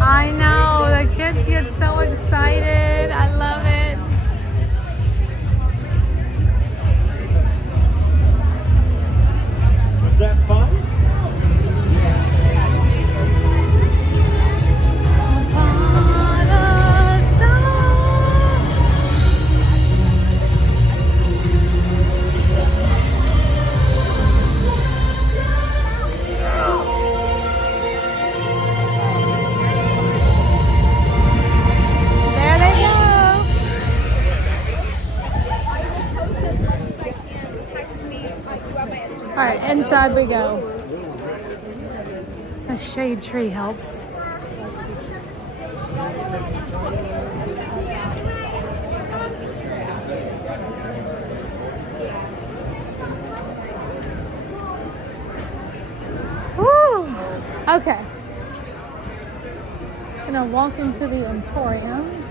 I know, the kids get so excited. I love it. Was that fun? All right, inside we go. A shade tree helps. Woo! Okay. Gonna walk into the Emporium.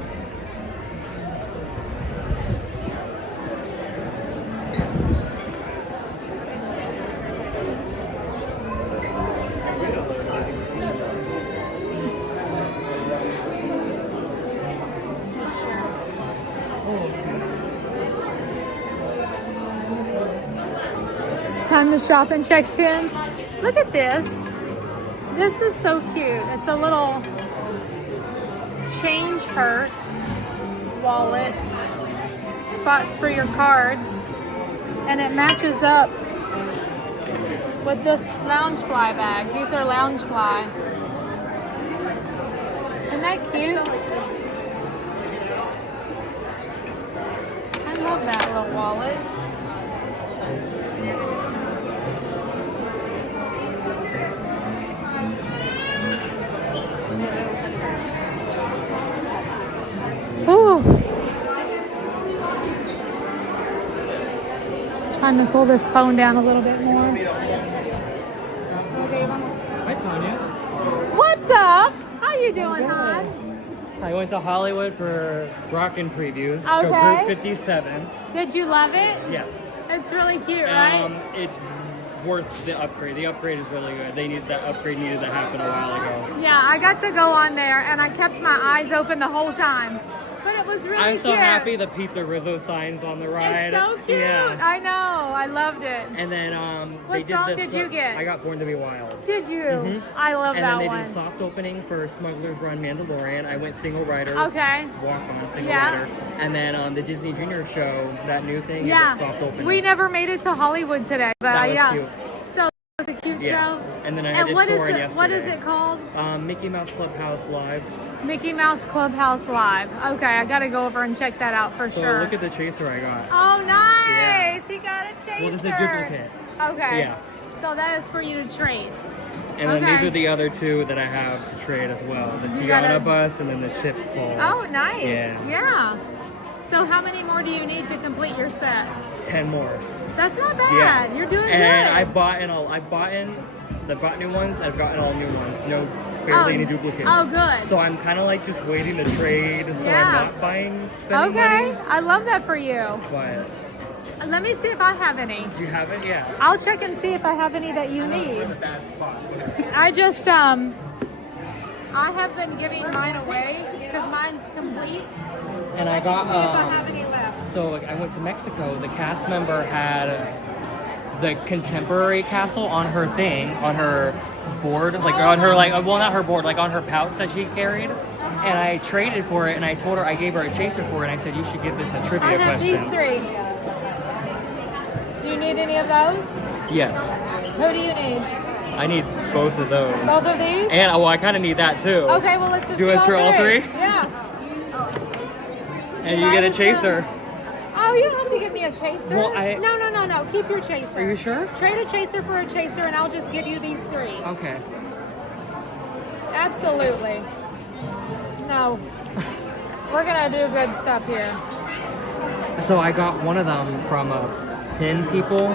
Time to shop and check pins. Look at this. This is so cute. It's a little change purse, wallet, spots for your cards, and it matches up with this Loungefly bag. These are Loungefly. Isn't that cute? I love that little wallet. Ooh. Trying to pull this phone down a little bit more. Hi, Tanya. What's up? How you doing, hon? I went to Hollywood for Rockin' Previews. Okay. Go Group 57. Did you love it? Yes. It's really cute, right? It's worth the upgrade. The upgrade is really good. That upgrade needed to happen a while ago. Yeah, I got to go on there and I kept my eyes open the whole time. But it was really I'm so cute. happy the Pizza Rizzo signs on the ride. It's so cute. Yeah. I know. I loved it. And then What song did you get? I got Born to Be Wild. Did you? Mhm. I love and that then they one. did a soft opening for Smuggler's Run Mandalorian. I went single rider. Okay. Walk on single Yeah. rider. And then the Disney Junior show, that new thing, Yeah. is a soft opening. We never made it to Hollywood today, but That was yeah. cute. So it was a cute Yeah. show. And then I And did what is Soarin' it? What is yesterday. it called? Mickey Mouse Clubhouse Live. Mickey Mouse Clubhouse Live. Okay, I gotta go over and check that out for So sure. look at the chaser I got. Oh, nice! He got a chaser. Well, this is a duplicate. Okay. Yeah. So that is for you to trade. And then Okay. these are the other two that I have to trade as well. The You gotta- Tiana bus and then the Chip Fall. Oh, nice. Yeah. So how many more do you need to complete your set? 10 more. That's not bad. Yeah. You're doing and good. I bought new ones. I've gotten all new ones. No, barely any duplicates. Oh, good. So I'm kind of like just waiting to trade. So Yeah. I'm not spending Okay. money. I love that for you. But Let me see if I have any. do you have it? Yeah. I'll check and see if I have any that you need. In a bad spot. I just, I have been giving mine away because mine's complete. And I got, See if I have any left. so like, I went to Mexico. The cast member had the contemporary castle on her thing, on her board, like on her, like, well, not her board, like on her pouch that she carried. And I traded for it, and I told her, I gave her a chaser for it, and I said, you should give this a I trivia have question. these three. Do you need any of those? Yes. Who do you need? I need both of those. Both of these? And, well, I kind of need that too. Okay, well, let's just Do it for all three? Yeah. And you get a chaser. Oh, you don't have to give me a chaser. Well, No. Keep your chaser. Are you sure? Trade a chaser for a chaser, and I'll just give you these three. Okay. Absolutely. No. We're going to do good stuff here. So I got one of them from Pin People,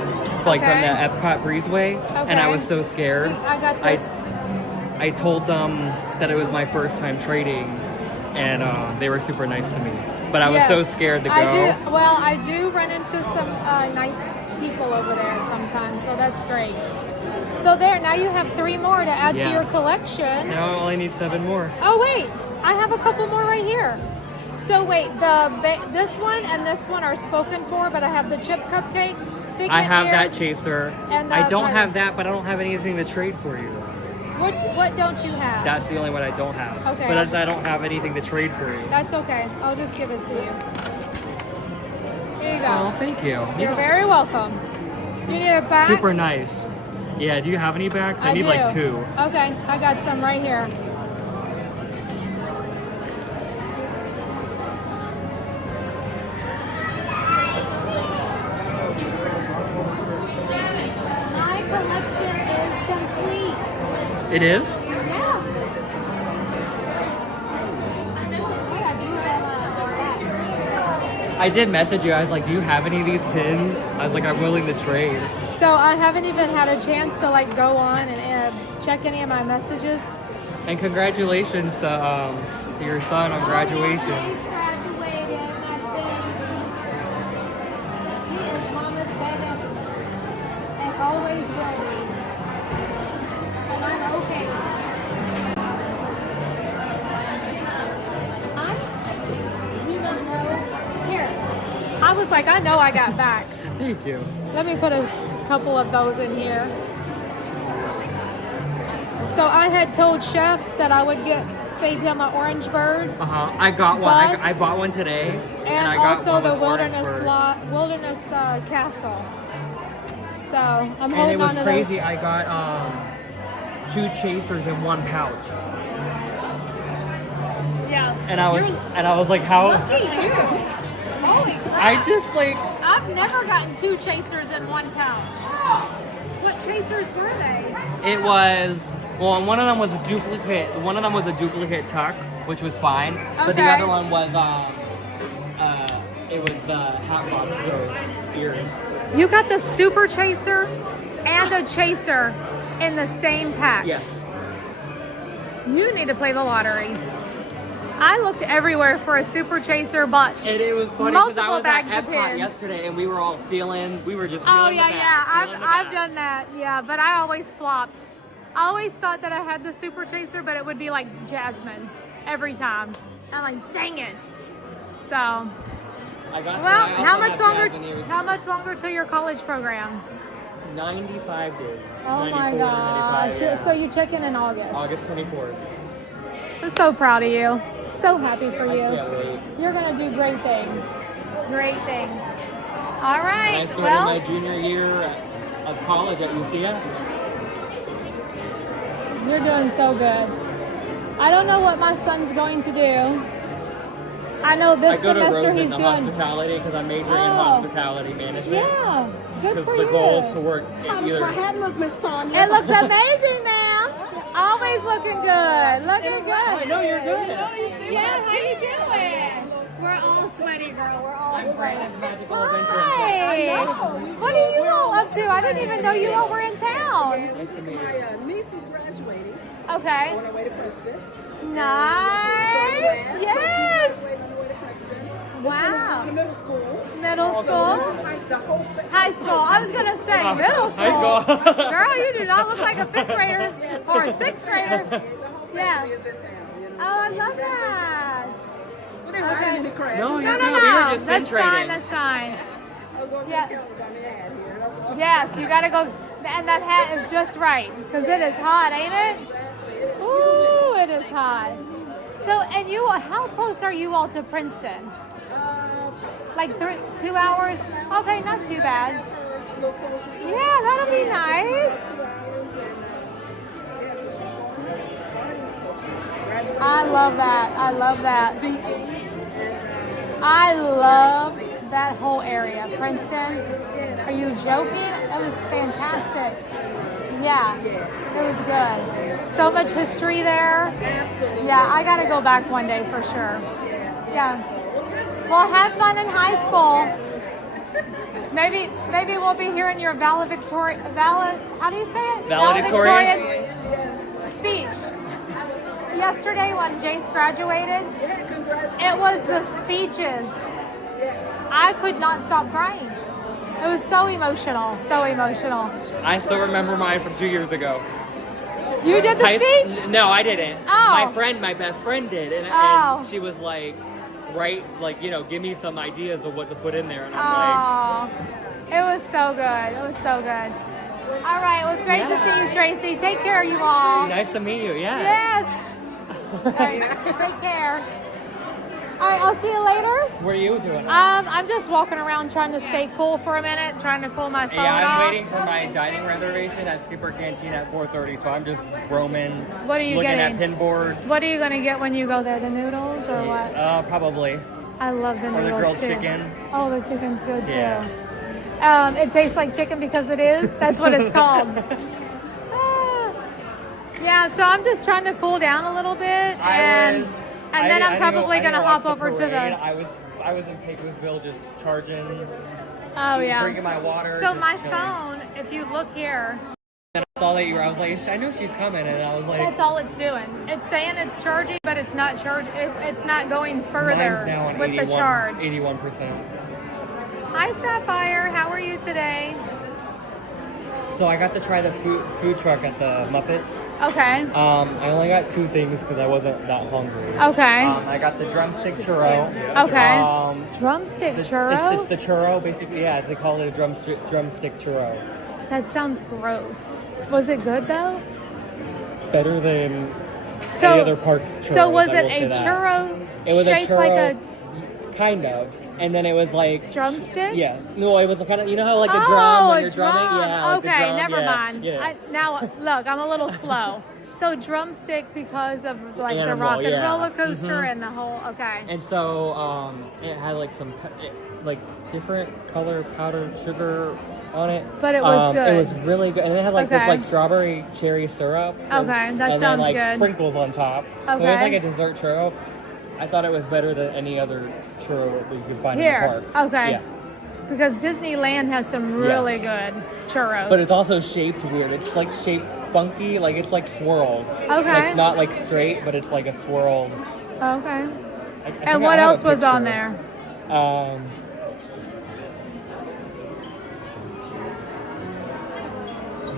like from the Okay. Epcot Breezeway, and I Okay. was so scared. I got this. I told them that it was my first time trading, and they were super nice to me. But I was so Yes. scared to go. I do run into some nice people over there sometimes, so that's great. So there, now you have three more to add to your Yes. collection. Now I only need 7 more. Oh wait, I have a couple more right here. So wait, this one and this one are spoken for, but I have the chip cupcake. Figment I have that ears, chaser. and the I don't tiger. have that, but I don't have anything to trade for you. What don't you have? That's the only one I don't have. Okay. But I don't have anything to trade for you. That's okay. I'll just give it to you. Here you go. Oh, thank you. You're very welcome. You need a bag? Super nice. Yeah, do you have any bags? I need do. like 2. Okay, I got some right here. My collection is complete. It is? Yeah. I did message you. I was like, do you have any of these pins? I was like, I'm willing to trade. So I haven't even had a chance to like go on and check any of my messages. And congratulations to your son on graduation. He's graduated, I think. He is mama's baby and always will be. And I'm okay. You don't know. Here, I was like, I know I got backs. Thank you. Let me put a couple of those in here. So I had told Chef that I would save him an orange bird. I got one. Bus, I bought one today, and I got also one the with orange bird. wilderness castle. So I'm And holding it was on to crazy. those. I got 2 chasers in 1 pouch, Yeah. and I was like, how? Lucky you. Holy crap. I just like. I've never gotten 2 chasers in 1 pouch. What chasers were they? It was, well, one of them was a duplicate. One of them was a duplicate tuck, which was fine. But the Okay. other one was it was the hat box those ears. You got the super chaser and a chaser in the same pack. Yes. You need to play the lottery. I looked everywhere for a super chaser, but And it was funny because I multiple was bags at of Epcot pins. yesterday, and we were all we were just Oh feeling yeah, the yeah. bags, feeling the I've bags. done that. Yeah, but I always flopped. I always thought that I had the super chaser, but it would be like Jasmine every time. I'm like, dang it. So, I got well, I also how much had longer? Jasmine ears. How much longer till your college program? 95 days. Oh 94, my gosh! 95, yeah. So you check in August. August 24th. I'm so proud of you. So happy for I you. can't wait. You're gonna do great things. Great things. All And right. I started Well, my junior year of college at UCF. you're doing so good. I don't know what my son's going to do. I know this I go to semester Rosen he's to doing. hospitality because I'm majoring in Oh. hospitality management. Yeah, good Because for the you. goal is to work How does either. my hat look, Miss Tanya? It looks amazing, ma'am. Always looking good. Looking good. I know you're good. Yeah, how you doing? We're all sweaty, girl. We're all I'm sweaty. Brandon's magical adventure. Hi. What are you all up to? I didn't even know you all were in town. Nice to meet you. My niece is graduating Okay. on her way to Princeton. Nice. Yes. Wow. Middle school. Middle school. Just like the whole High school. I was gonna say middle school. High school. Girl, you do not look like a 5th grader or a 6th grader. the whole Yeah. family is in town. You know, Oh, I love that. But anyway, I didn't mean to crash. No, No, you're no, good. no. We were just That's fine. centrating. That's fine. I'm going to Yeah. the calendar on the ad here. That's all. Yes, you gotta go. And that hat is just right because it is hot, ain't it? Ooh, it is hot. So, and you, how close are you all to Princeton? Like 2 hours? Okay, not too bad. Yeah, that'll be nice. I love that. I love that. I loved that whole area. Princeton. Are you joking? That was fantastic. Yeah, it was good. So much history there. Yeah, I gotta go back one day for sure. Yeah. Well, have fun in high school. Maybe we'll be hearing your how do you say it? Valedictorian? Speech. Yesterday when Jace graduated, it was the speeches. I could not stop crying. It was so emotional, so emotional. I still remember mine from 2 years ago. You did the speech? No, I didn't. Oh. My best friend did, and she was like, give me some ideas of what to put in there, and I'm Oh, it was so good. It was so good. All right, it was great to see you, Tracy. Take care, you all. like, nice to meet you. Yeah. Yes. All right, take care. All right, I'll see you later. What are you doing? I'm just walking around trying to stay cool for a minute, trying to cool my phone Yeah, I'm off. waiting for my dining reservation at Skipper Canteen at 4:30, so I'm just roaming. What are you looking getting? at pin boards. What are you gonna get when you go there? The noodles or what? Probably. I love the Or noodles the grilled too. chicken. Oh, the chicken's good Yeah. too. It tastes like chicken because it is. That's what it's called. Yeah, so I'm just trying to cool down a little bit, and then I'm probably gonna hop over to the. I was in Pecosville just charging. Oh yeah. Drinking my water. So just my chilling. phone, if you look here, And I saw that you were. I was like, I know she's coming, and I was like, that's all it's doing. It's saying it's charging, but it's not charging. It's not going mine's further now on with 81, the charge. 81%. Hi Sapphire, how are you today? So I got to try the food truck at the Muppets. Okay. I only got 2 things because I wasn't that hungry. Okay. I got the drumstick churro. Okay. Drumstick churro? It's the churro, basically. Yeah, they call it a drumstick churro. That sounds gross. Was it good though? Better than any other park's churros. So was I it will say a that. churro It was shaped a churro, like a kind of. And then it was like drumstick? Yeah. No, it was kind of, you know how like a drum when you're drumming? Yeah. Like Okay, the drum, never yeah, mind. Yeah. Now look, I'm a little slow. So drumstick because of like the Animal, rock and yeah. roller coaster Mhm. and the whole. Okay. And so it had like some like different color powdered sugar on it. But it was good. It was really good. And it had like this Okay. like strawberry cherry syrup. Okay, that and sounds then, like, good. sprinkles on top. So it was Okay. like a dessert churro. I thought it was better than any other churro that you could find Here. in the park. Okay. Yeah. Because Disneyland has some really good churros. But it's also shaped weird. It's like shaped funky, like it's like swirled. Okay. Like not like straight, but it's like a swirled. Okay. I think And I what have a else was on picture. there?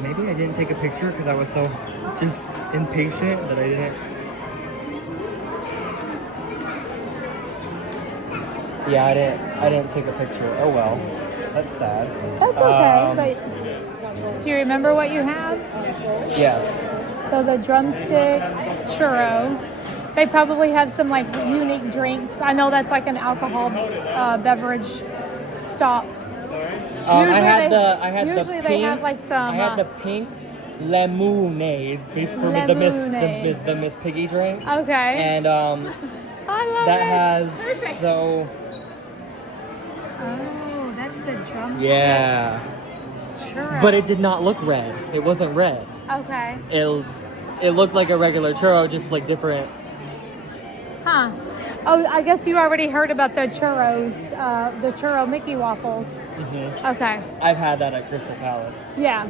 Maybe I didn't take a picture because I was so just impatient that I didn't. Yeah, I didn't take a picture. Oh well, that's sad. That's okay. But do you remember what you had? Yeah. So the drumstick churro. They probably have some like unique drinks. I know that's like an alcohol beverage stop. I had Usually the they pink. have like some. I had the pink lemonade for Lemonade. the Miss Piggy drink. Okay. And I love that it. has Perfect. so. Oh, that's the drumstick. Yeah. Churro. But it did not look red. It wasn't red. Okay. It looked like a regular churro, just like different. Huh. Oh, I guess you already heard about the churros, the churro Mickey waffles. Mm-hmm. Okay. I've had that at Crystal Palace. Yeah.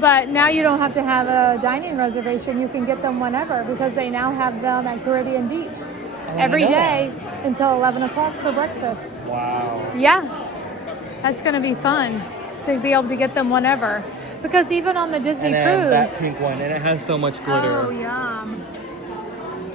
But now you don't have to have a dining reservation. You can get them whenever because they now have them at Caribbean Beach every day until 11 o'clock for breakfast. Wow. Yeah. That's going to be fun to be able to get them whenever. Because even on the Disney And then cruise. that pink one, and it has so much glitter. Oh, yum.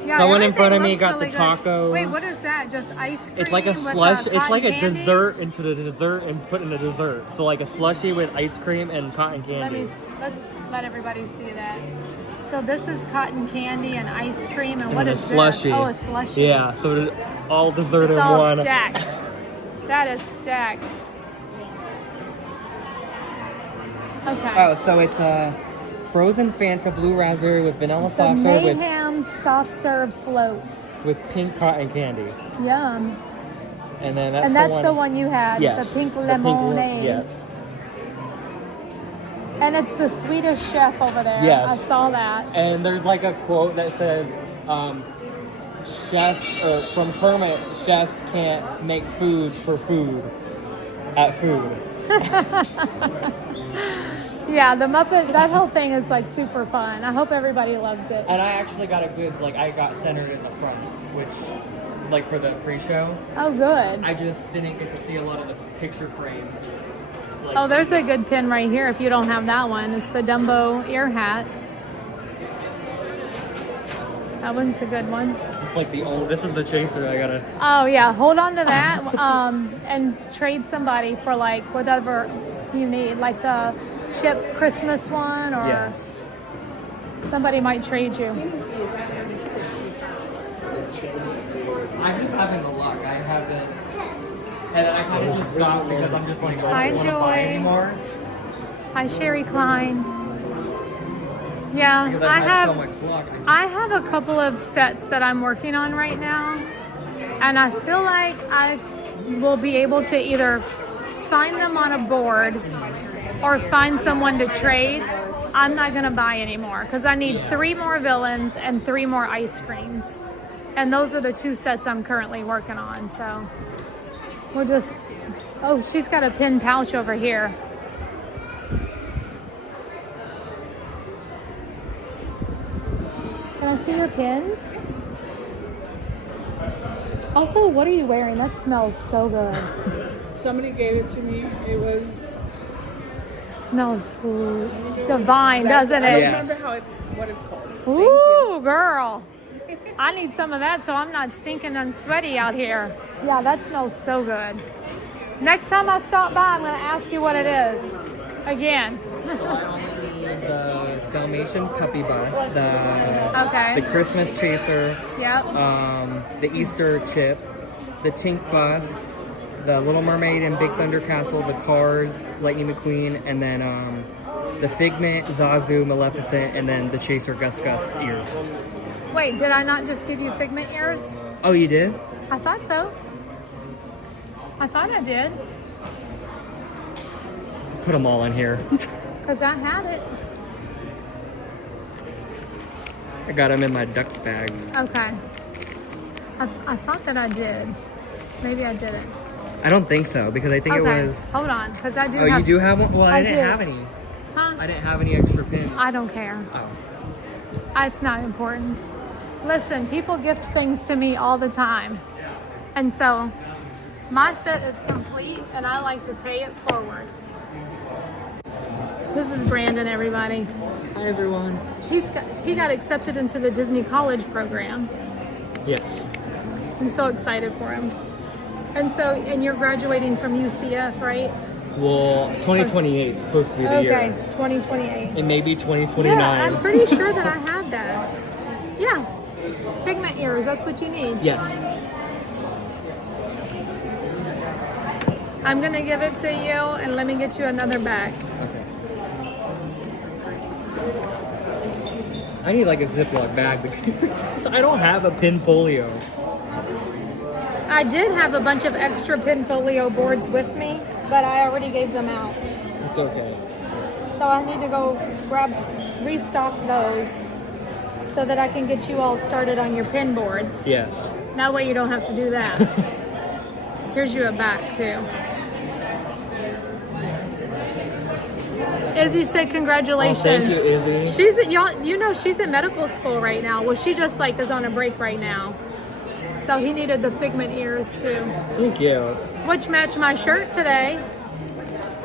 Yeah, Someone in everything front of me looks got really the good. tacos. Wait, what is that? Just ice cream? It's like a with slush. It's cotton like a candy? dessert into the dessert and put in a dessert. So like a slushy with ice cream and cotton candy. Let's let everybody see that. So this is cotton candy and ice cream, and what then is a slushy. this? Oh, a slushy. Yeah, so it's all dessert It's in all one. stacked. That is stacked. Okay. Oh, so it's a frozen Fanta blue raspberry with vanilla The soft serve with Mayhem soft serve float. pink cotton candy. Yum. And then that's, the one you had. Yes. The pink The lemonade. yes. And it's the Swedish chef over there. Yes. I saw that. And there's like a quote that says, chef, or from Kermit, chefs can't make foods for food at food. Yeah, the Muppet, that whole thing is like super fun. I hope everybody loves it. And I actually got a good, like, I got centered in the front, which, like, for the pre-show. Oh, good. I just didn't get to see a lot of the picture frame. Like, Oh, there's a good pin right here if you don't have that one. It's the Dumbo ear hat. That one's a good one. it's like the old, this is the chaser I gotta. Oh, yeah. Hold on to that and trade somebody for like whatever you need. Like the chip Christmas one or Yes. somebody might trade you. I'm just having the luck. I haven't. And I kind of just stopped because I'm just like, I don't want to buy anymore. Hi, Sherry Klein. Yeah, Because I I've had have. so much luck. I have a couple of sets that I'm working on right now, and I feel like I will be able to either find them on a board or find someone to trade. I'm not gonna buy anymore because I need 3 more villains and 3 more ice creams, and those are the 2 sets I'm currently working on. So we'll just. Oh, she's got a pin pouch over here. Can I see your pins? Also, what are you wearing? That smells so good. Somebody gave it to me. It was smells divine, doesn't I it? Yes. remember what it's called. Ooh, girl. I need some of that so I'm not stinking and sweaty out here. Yeah, that smells so good. Next time I stop by, I'm going to ask you what it is. Again. So I only need the Dalmatian puppy bus, Okay. the Christmas chaser, Yep. the Easter chip, the Tink bus, the Little Mermaid and Big Thunder Castle, the Cars, Lightning McQueen, and then the Figment, Zazu, Maleficent, and then the Chaser Gus Gus ears. Wait, did I not just give you Figment ears? Oh, you did? I thought so. I thought I did. Put them all in here. Because I had it. I got them in my ducks bag. Okay. I thought that I did. Maybe I didn't. I don't think so, because I think Okay. it was... Hold on, because I do Oh, have... you do have one? Well, I didn't do. have any. Huh? I didn't have any extra pins. I don't care. Oh. It's not important. Listen, people gift things to me all the time. And so, my set is complete, and I like to pay it forward. This is Brandon, everybody. Hi, everyone. He got accepted into the Disney College program. Yes. I'm so excited for him. And you're graduating from UCF, right? Well, 2028 is supposed to be the year. Okay, 2028. It may be 2029. Yeah, I'm pretty sure that I had that. Yeah, Figment ears, that's what you need. Yes. I'm gonna give it to you, and let me get you another bag. Okay. I need like a Ziploc bag because I don't have a pin folio. I did have a bunch of extra Pinfolio boards with me, but I already gave them out. It's okay. So I need to go restock those so that I can get you all started on your pin boards. Yes. That way you don't have to do that. Here's you a back too. Izzy said congratulations. Oh, thank you, Izzy. She's at she's in medical school right now. Well, she just is on a break right now. So he needed the Figment ears too. Thank you. Which match my shirt today.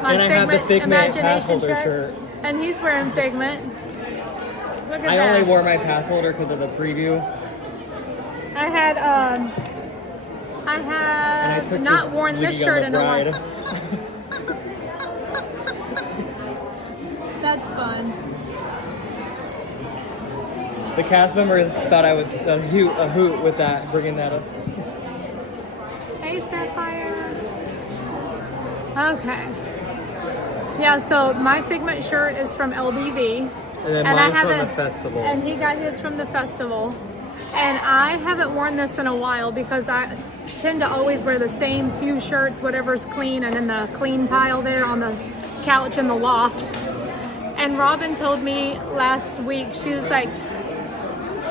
My And I have the Figment Imagination Passholder shirt. And he's wearing Figment. Look at I that. only wore my pass holder because of the preview. I had took not this worn this Lady shirt Gaga in a while. bride. That's fun. The cast members thought I was a hoot with that, bringing that up. Hey, Sapphire. Okay. Yeah, so my Figment shirt is from LBV. And then I mine's have from the festival. And he got his from the festival. And I haven't worn this in a while because I tend to always wear the same few shirts, whatever's clean, and in the clean pile there on the couch in the loft. And Robin told me last week, she was like,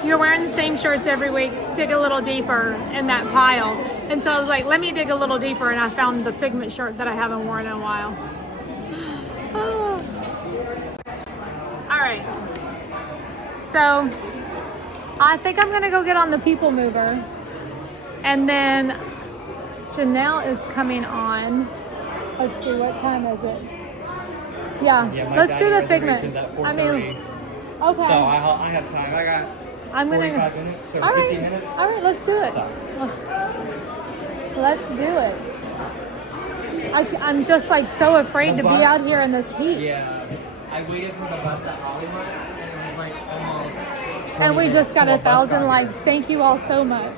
you're wearing the same shirts every week, dig a little deeper in that pile. And so I was like, let me dig a little deeper, and I found the Figment shirt that I haven't worn in a while. Oh. All right. So I think I'm gonna go get on the People Mover. And then Janelle is coming on. Let's see, what time is it? Yeah, my let's do the dining Figment. reservation's at I mean, 4:30. okay. So I have time. I got I'm gonna 45 minutes or all 50 right. minutes. All right, let's do it. Let's do it. I'm just like so afraid to be out here in this heat. Yeah. I waited for the bus at Hollywood and it was like almost 20 And we just got minutes till a bus 1,000 got likes. here. Thank you all so much.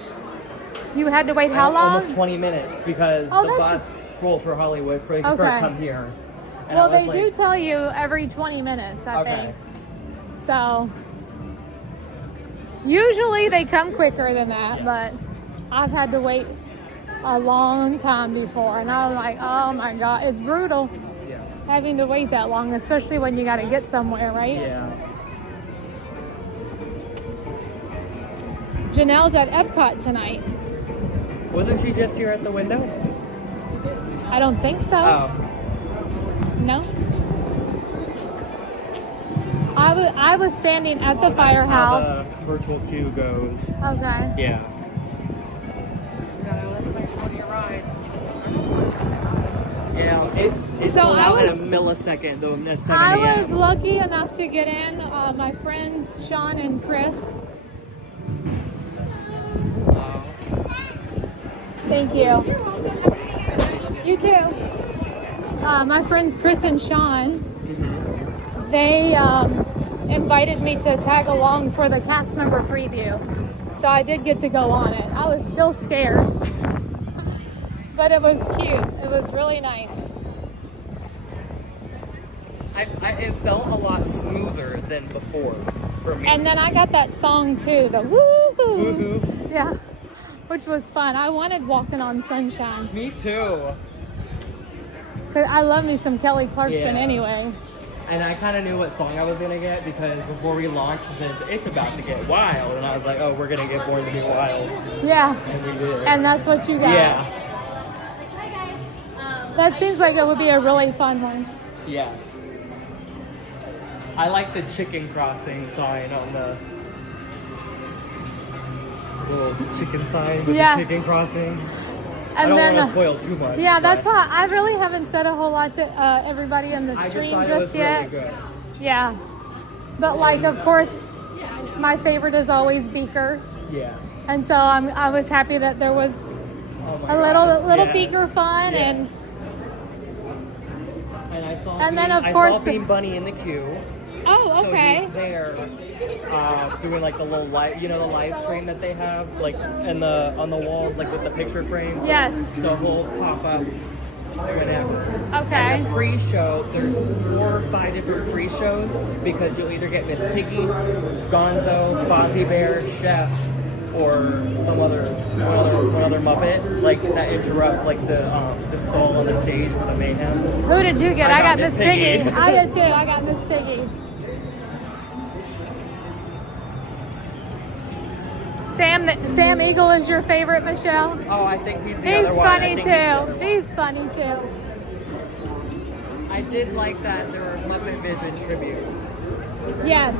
You had to wait how long? Almost 20 minutes because Oh, the that's- bus rolled for Hollywood for Okay. to come here. And Well, I was they do like, tell you every 20 minutes, I Okay. think. So, usually they come quicker than that, but I've had to wait a long time before, and I was like, oh my God, it's brutal having to wait that long, especially when you got to get somewhere, right? Yeah. Janelle's at Epcot tonight. Wasn't she just here at the window? I don't think so. Oh. No. I was standing at the How firehouse. the virtual queue goes. Okay. Yeah. Yeah, it's So cold I out at a millisecond, though, at 7 I a.m. was lucky enough to get in. My friends Sean and Chris. Wow. Thank you. You too. My friends Chris and Sean, they invited me to tag along for the cast member preview. So I did get to go on it. I was still scared, but it was cute. It was really nice. It felt a lot smoother than before for me. And then I got that song too, the woo-hoo. Woohoo. Yeah, which was fun. I wanted Walking on Sunshine. Me too. Cause I love me some Kelly Clarkson anyway. And I kind of knew what song I was going to get because before we launched, it said, it's about to get wild. And I was like, oh, we're going to get Born to Be Wild. Yeah. And we did. And that's what you got. Yeah. That seems like it would be a really fun one. Yeah. I like the chicken crossing sign on the little chicken sign with the chicken crossing. I don't want to spoil too much. Yeah, that's why I really haven't said a whole lot to everybody in the stream just yet. Really good. Yeah. But like, of course, my favorite is always Beaker. Yeah. And so I was happy that there was a little Beaker fun And I saw I saw Bean Bunny in the queue. Oh, okay. So he's there doing like the little live, the live stream that they have, like on the walls, like with the picture frames. Yes. So he'll pop up whenever. Okay. And the pre-show, there's 4 or 5 different pre-shows because you'll either get Miss Piggy, Gonzo, Fozzie Bear, Chef, or some other one other Muppet, like that interrupts like the stall on the stage for the mayhem. Who did you get? I got Miss Piggy. I did too. I got Miss Piggy. Sam Eagle is your favorite, Michelle? Oh, I think he's the other one. Funny too. He's funny too. I did like that there were Muppet Vision tributes. Yes.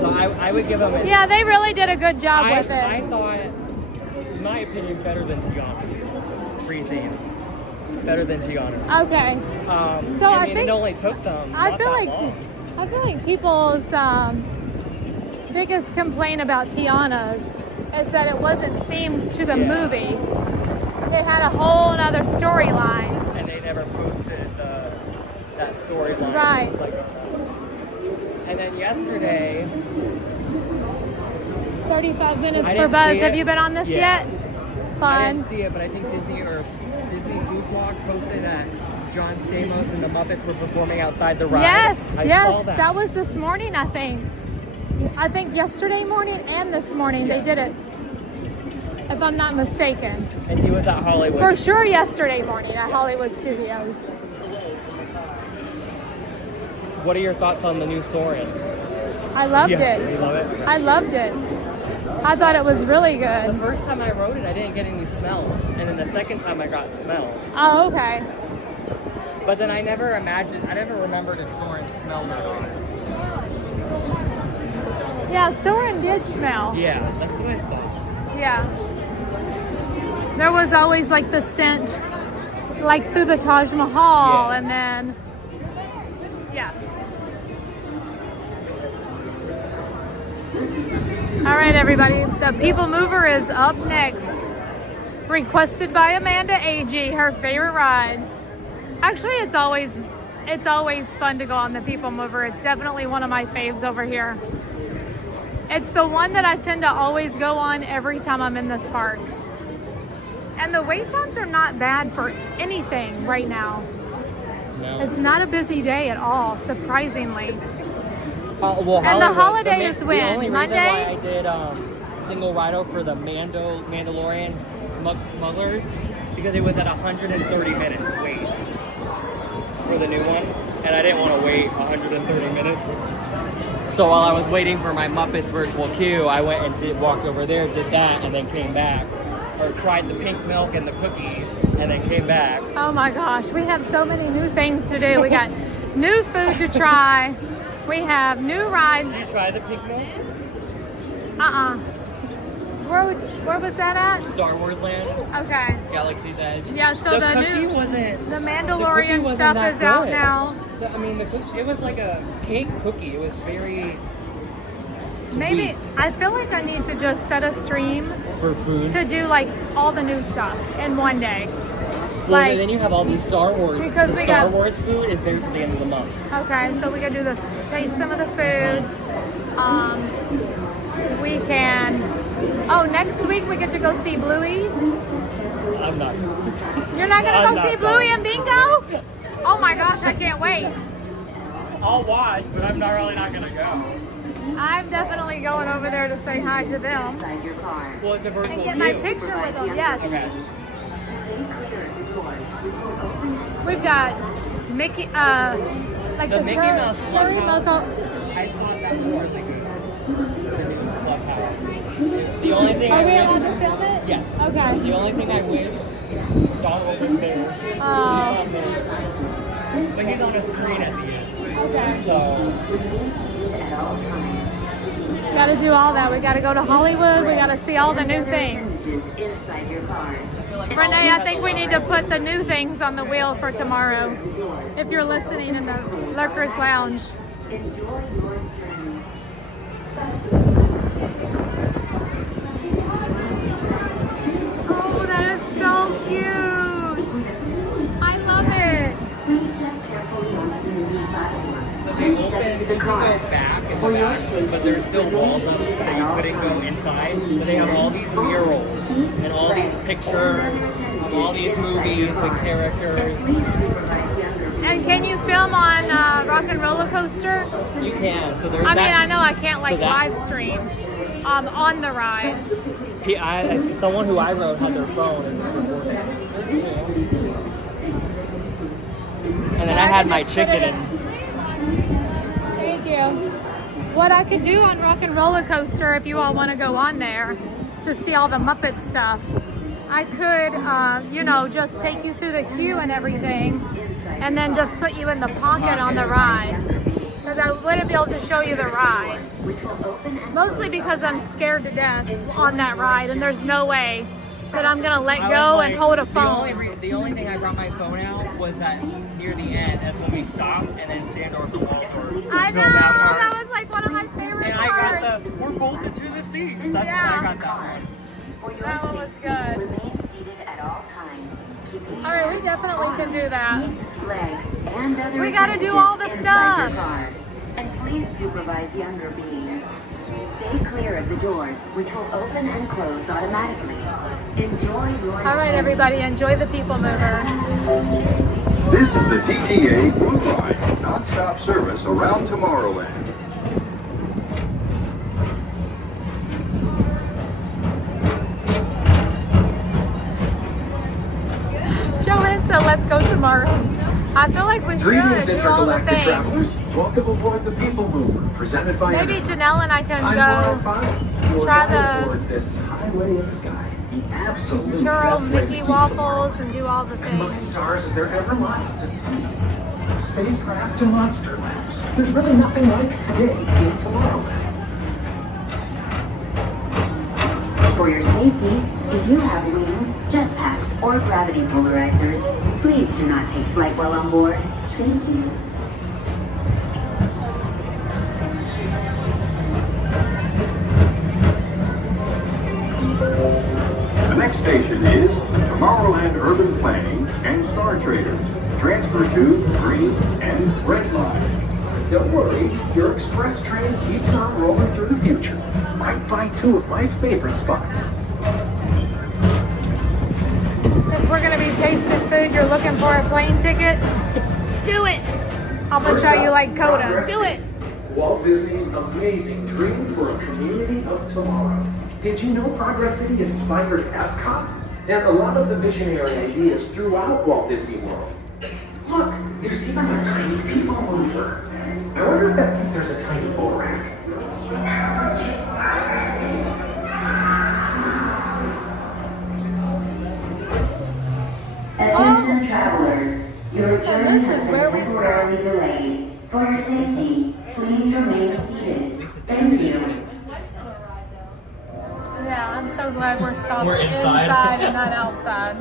So I would give them a... Yeah, they really did a good job with it. I thought, in my opinion, better than Tiana's. Free-theme. Better than Tiana's. Okay. So I think it only took them I feel like people's biggest complaint about Tiana's is that it wasn't themed to the movie. It had a whole other storyline. And they never posted that storyline. Right. And then yesterday... 35 minutes for Buzz. Have you been on this yet? Fun. I didn't see it, but I think Disney Food Blog posted that John Stamos and the Muppets were performing outside the ride. Yes, saw that was this morning, I think. I think yesterday morning and this morning they did it, if I'm not mistaken. And he was at Hollywood. For sure yesterday morning at Hollywood Studios. What are your thoughts on the new Soarin'? I loved it. You love it? I loved it. I thought it was really good. The first time I rode it, I didn't get any smells. And then the second time I got smells. Oh, okay. But then I never remembered if Soarin' smelled or not. Yeah, Soarin' did smell. Yeah, that's what I thought. Yeah. There was always like the scent, like through the Taj Mahal, and then, yeah. All right, everybody. The People Mover is up next. Requested by Amanda A.G., her favorite ride. Actually, it's always fun to go on the People Mover. It's definitely one of my faves over here. It's the one that I tend to always go on every time I'm in this park. And the wait times are not bad for anything right now. No. It's not a busy day at all, surprisingly. Well, and the holiday is when? The only Monday? reason why I did single rido for the Mandalorian Smugglers because it was at 130 minutes wait for the new one, and I didn't want to wait 130 minutes. So while I was waiting for my Muppets virtual queue, I went and walked over there, did that, and then came back. Or tried the pink milk and the cookie, and then came back. Oh my gosh, we have so many new things to do. We got new food to try. We have new rides. Did you try the pink milk? Where was that at? Star Wars Land, Okay. Galaxy's Edge. Yeah, so the cookie new wasn't. the The cookie Mandalorian wasn't stuff that is out good. now. I mean, it was like a cake cookie. It was very Maybe I feel like I need to just set a stream for food. to do like all the new stuff in one day. Well, Like, then you have all these Star Wars. because we Star got- Wars food is there to the end of the month. okay, so we can do this, taste some of the food. We can. Oh, next week we get to go see Bluey. I'm not. You're not gonna I'm go not see going. Bluey and Bingo? Oh my gosh, I can't wait. I'll watch, but I'm not really not gonna go. I'm definitely going over there to say hi to them Well, it's a virtual and get my view. picture with them. Yes. Okay. We've got Mickey, like The the, Mickey cherry Mouse milk. I thought that more than the only thing Are I we wish, allowed to film it? yes. Okay. The only thing I wish Donald was there. But he's on a screen at the end. Okay. So Gotta do all that. We gotta go to Hollywood. We gotta see all the new things. Renee, I think we need to put the new things on the wheel for tomorrow. If you're listening in the Lurkers Lounge. Oh, that is so cute. I love it. So they open, you can go back in the back, but there's still walls up that you couldn't go inside. But they have all these murals and all these pictures of all these movies, the characters. And can you film on Rock and Roller Coaster? You can. So there's I mean, that. I know I can't like so that- live stream on the ride. Someone who I rode had their phone and was recording. And then I had my chicken and Thank you. What I could do on Rock and Roller Coaster, if you all want to go on there to see all the Muppet stuff, I could, you know, just take you through the queue and everything, and then just put you in the pocket on the ride. Because I wouldn't be able to show you the ride. Mostly because I'm scared to death on that ride, and there's no way that I'm gonna let go and hold a phone. The only thing I brought my phone out was that near the end, as when we stopped, and then Sandor from Waldorf. I know, that was like one of my favorite And parts. I got we're bolted to the seats. That's why I got that one. That one was good. Remain seated at all times. Keeping All right, we definitely can do that. legs and other We gotta do all the appendages stuff. inside your car. And please supervise younger beings. Stay clear of the doors, which will open and close automatically. Enjoy your All right, everybody, enjoy the People Mover. This is the TTA Blue Line, non-stop service around Tomorrowland. Joanne, so let's go tomorrow. I feel like we should Greetings, do all the intergalactic things. travelers. Welcome aboard the People Mover, presented by Maybe Janelle and I can I'm go Borat 5, your try guide the aboard this highway in the sky. The absolute churro best way to Mickey see waffles and do all the tomorrow. And my things. stars, is there ever lots to see? From spacecraft to monster labs, there's really nothing like today in Tomorrowland. For your safety, if you have wings, jetpacks, or gravity polarizers, please do not take flight while on board. Thank you. The next station is Tomorrowland Urban Planning and Star Traders. Transfer to green and red lines. Don't worry, your express train keeps on rolling through the future, right by two of my favorite spots. If we're gonna be tasting food, you're looking for a plane ticket, do it. I'm gonna First tell you up, like Coda, Progress do it. Walt Disney's amazing dream for a community of tomorrow. Did you know Progress City inspired Epcot? And a lot of the visionary ideas throughout Walt Disney World. Look, there's even a tiny people mover. I wonder if that means there's a tiny Borak. Attention travelers, your journey has been temporarily delayed. For your safety, please remain seated. Thank you. Yeah, I'm so so glad we're stopped We're inside. inside and not outside.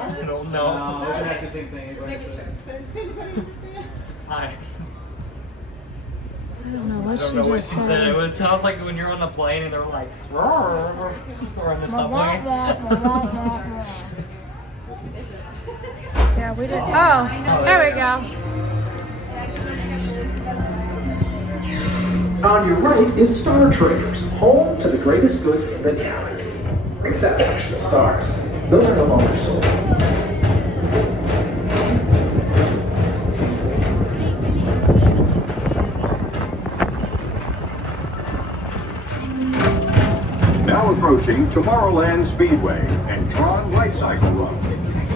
I don't know. No, it's actually the same thing. Hi. I don't know what I she don't know what just she said. It was sounds like when you're on the plane and they're like, roar, or on the subway. Yeah, we did. Oh, there we go. On your right is Star Traders, home to the greatest goods in the galaxy. Except actual stars. Those are no longer sold. Now approaching Tomorrowland Speedway and Tron Light Cycle Run.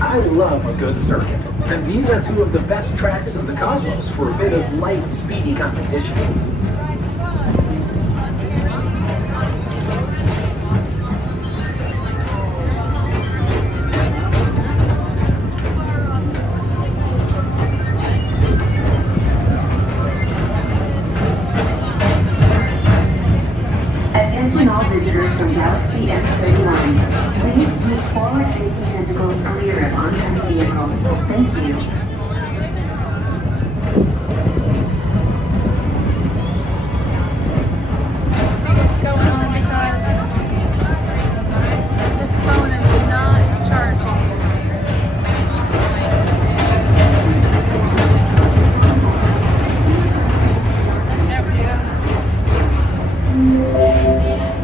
I love a good circuit, and these are two of the best tracks in the cosmos for a bit of light, speedy competition. Attention all visitors from Galaxy M31. Please keep forward-facing tentacles clear of oncoming vehicles. Thank you. Let's see what's going on because this phone is not charging.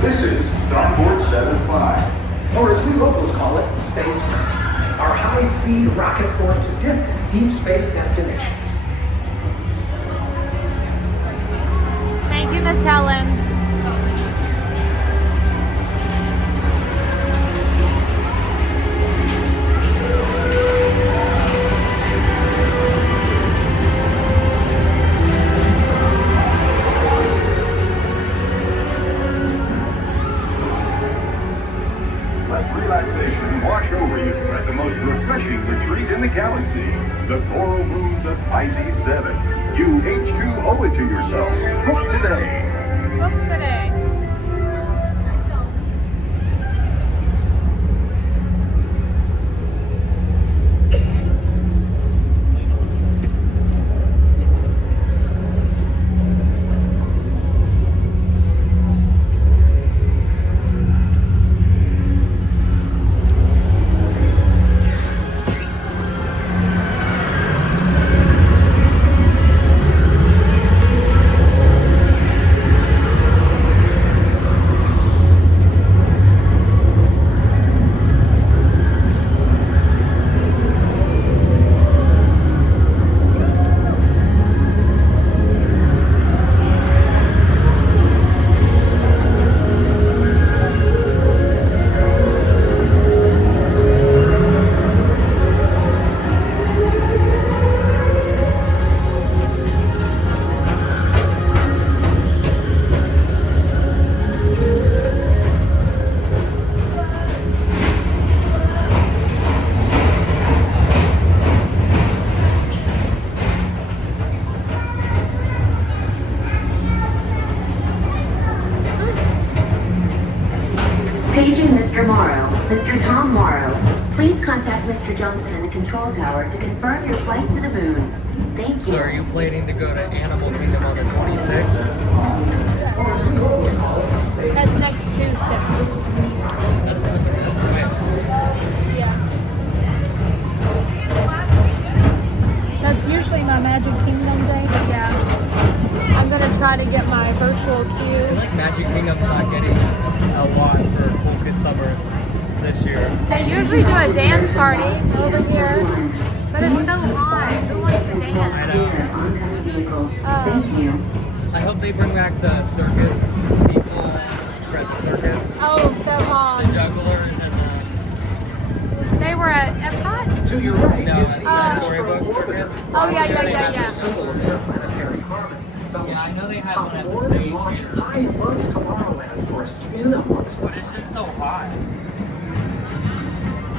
This is Starboard 75. Or as we locals call it, Space Mountain, our high-speed rocket port to distant deep space destinations. Thank you, Miss Helen. Let relaxation wash over you at the most refreshing retreat in the galaxy, the coral moons of Pisces 7. You H2 owe it to yourself. Book today. Book today. Paging Mr. Morrow, Mr. Tom Morrow. Please contact Mr. Johnson in the control tower to confirm your flight to the moon. Thank you. So are you planning to go to Animal Kingdom on the 26th? That's next Tuesday. Yeah. That's usually my Magic Kingdom day, but yeah. I'm gonna try to get my virtual I queue. feel like Magic Kingdom's not getting a lot for Cool Kids Summer this year. They usually do a dance party over here, but it's so hot. Who wants to dance? Clear of oncoming vehicles. Thank you. I hope they bring back the circus people at the circus. Oh, they're The gone. jugglers and They were at Epcot? To your right No, is the the Astro Storybook Orbiter. Oh, yeah. A symbol of interplanetary harmony and fellowship. yeah, I know they had Hop one at the aboard and station, launch high above Tomorrowland for a spin amongst but it's just so hot.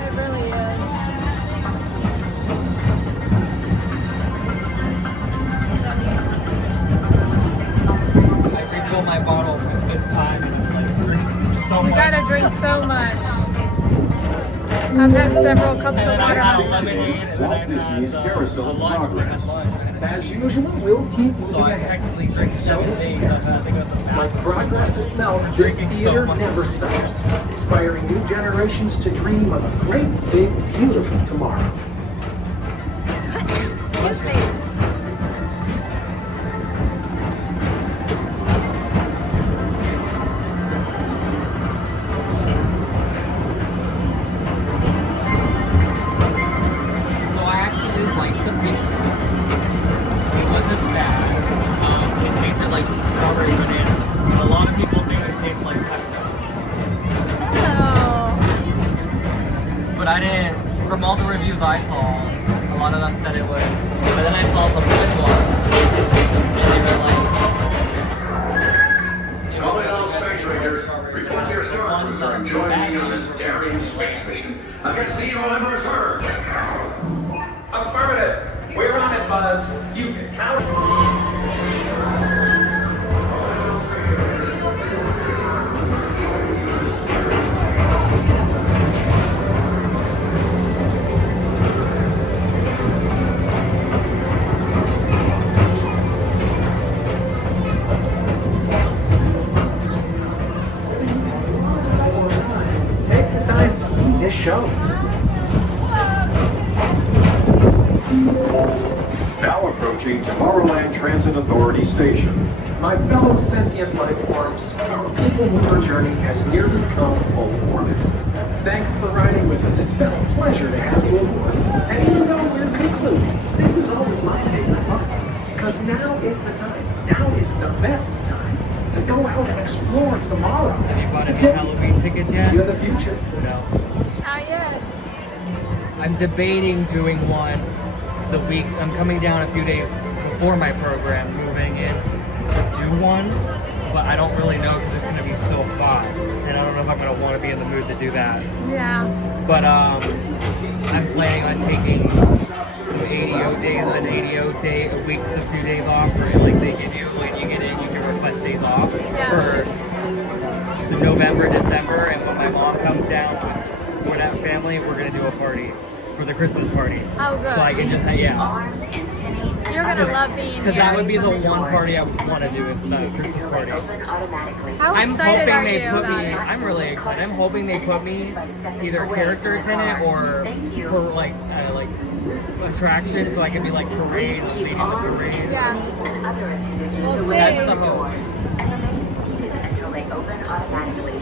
It really is. I refill my bottle for the fifth time and I'm like drinking so You much. gotta drink so much. I've had several cups And of then I've had a water. lemonade and then Walt I've had Disney's Carousel a of lunch and Progress. lunch. As usual, we'll keep moving So I ahead. technically drink So 7 does the days. cast. I have to go to the Like bathroom. progress itself, this Drinking so theater much. never stops, inspiring new generations to dream of a great, big, beautiful tomorrow. Excuse me. So I actually liked the beer. It wasn't bad. It tasted like strawberry banana. But a lot of people think it tastes like Pepto. Oh. But I didn't, from all the reviews I saw, a lot of them said it was. But then I saw some good ones. And they were like, Coronado Space Rangers, report to your star cruiser and join me on this daring space mission against the evil Emperor's herd. Affirmative. We're on it, Buzz. You can count. Take the time to see this show. Now approaching Tomorrowland Transit Authority Station. My fellow sentient life forms, our people mover journey has nearly come full orbit. Thanks for riding with us. It's been a pleasure to have you aboard. And even though we're concluding, this is always my favorite part. Because now is the time. Now is the best time to go out and explore tomorrow. have you bought any Halloween tickets yet? See you in the future. No. Not yet. I'm debating doing one the week. I'm coming down a few days before my program, moving in to do one, but I don't really know because it's going to be so hot, and I don't know if I'm going to want to be in the mood to do that. Yeah. But I'm planning on taking some ADO days, an ADO day, a week to a few days off, or like they give you when you get in, you can request days off for November, December, and when my mom comes down with that family, we're going to do a party. For the Christmas party. Oh, good. So I can just, yeah. You're gonna love being Because that here. would be the one party I would want to do is the Christmas party. How I'm excited hoping are they you put about me, it? I'm really excited. I'm hoping they put me either character attendant or for like attraction so I can be like parade, leading the parade. Yeah. We'll That's the hope. and remain seated until they open automatically.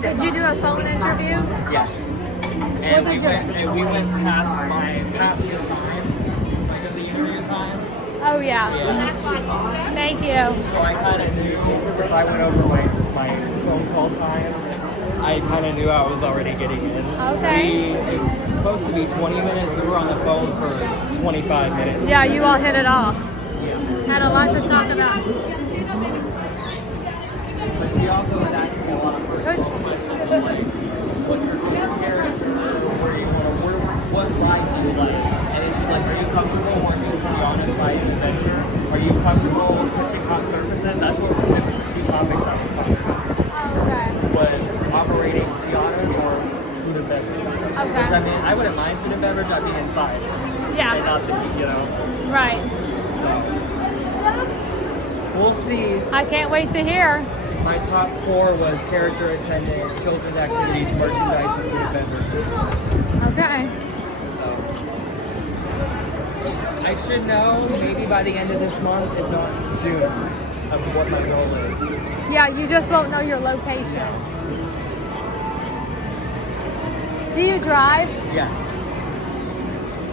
Did you do a phone interview? Yes. And we went past the time, like the interview time. Oh yeah. Thank you. So I kind of knew if I went over my phone call time, I kind of knew I was already getting in. Okay. It was supposed to be 20 minutes. We were on the phone for 25 minutes. Yeah, you all hit it off. Yeah. Had a lot to talk about. But she also was asking a lot of personal questions like, what's your favorite character? What rides do you like? And then she's like, are you comfortable working with Tiana's Ride Adventure? Are you comfortable touching hot surfaces? That's what it was the two topics I was talking about. Okay. Was operating Tiana's or food and beverage. Okay. Which I mean, I wouldn't mind food and beverage. I'd be inside. Yeah. And not the heat, you know. Right. So we'll see. I can't wait to hear. My top 4 was character attendant, children's activities, merchandise, and food and beverages. Okay. So I should know maybe by the end of this month, if not June, of what my goal is. Yeah, you just won't know your location. Do you drive? Yes.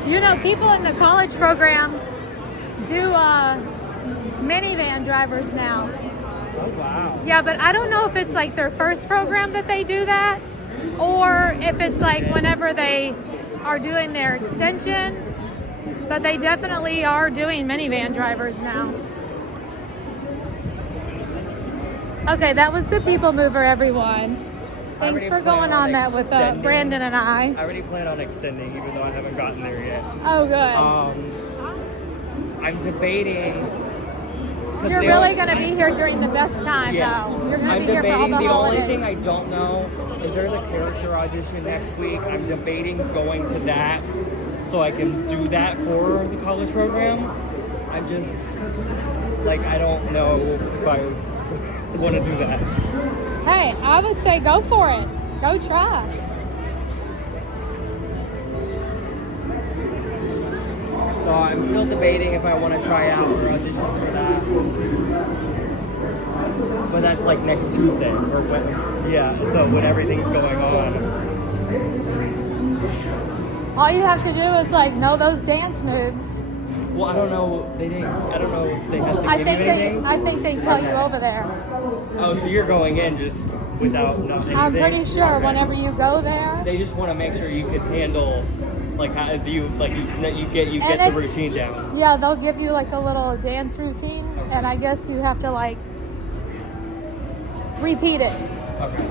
You know, people in the college program do minivan drivers now. Oh, wow. Yeah, but I don't know if it's like their first program that they do that, or if it's like whenever they are doing their extension, but they definitely are doing minivan drivers now. Okay, that was the people mover, everyone. Thanks for going on that with Brandon and I. I already plan on extending, even though I haven't gotten there yet. Oh, good. I'm debating. You're really going to be here during the best time, though. You're going to be here for all the only holidays. thing I don't know is there's a character audition next week. I'm debating going to that so I can do that for the college program. I'm just, like, I don't know if I want to do that. Hey, I would say go for it. Go try. So I'm still debating if I want to try out or audition for that. But that's like next Tuesday, or when, so when everything's going on. All you have to do is like know those dance moves. Well, I don't know. I don't know if they have to give you anything. I think they tell you over there. Oh, so you're going in just without nothing? I'm pretty sure whenever you go there. They just want to make sure you can handle, like, how you get the routine down. Yeah, they'll give you like a little dance routine, and I guess you have to like repeat it. Okay.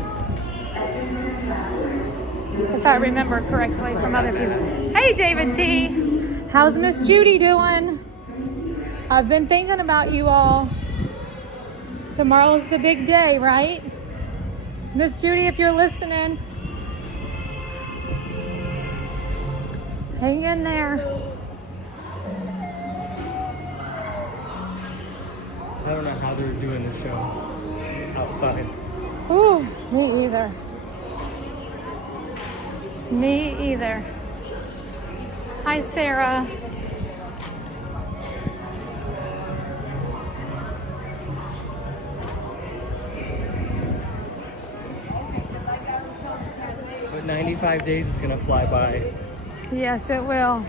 If I remember correctly from other people. Hey, David T. How's Miss Judy doing? I've been thinking about you all. Tomorrow's the big day, right? Miss Judy, if you're listening, hang in there. I don't know how they're doing the show outside. Ooh, me either. Me either. Hi, Sarah. But 95 days is gonna fly by. Yes, it will.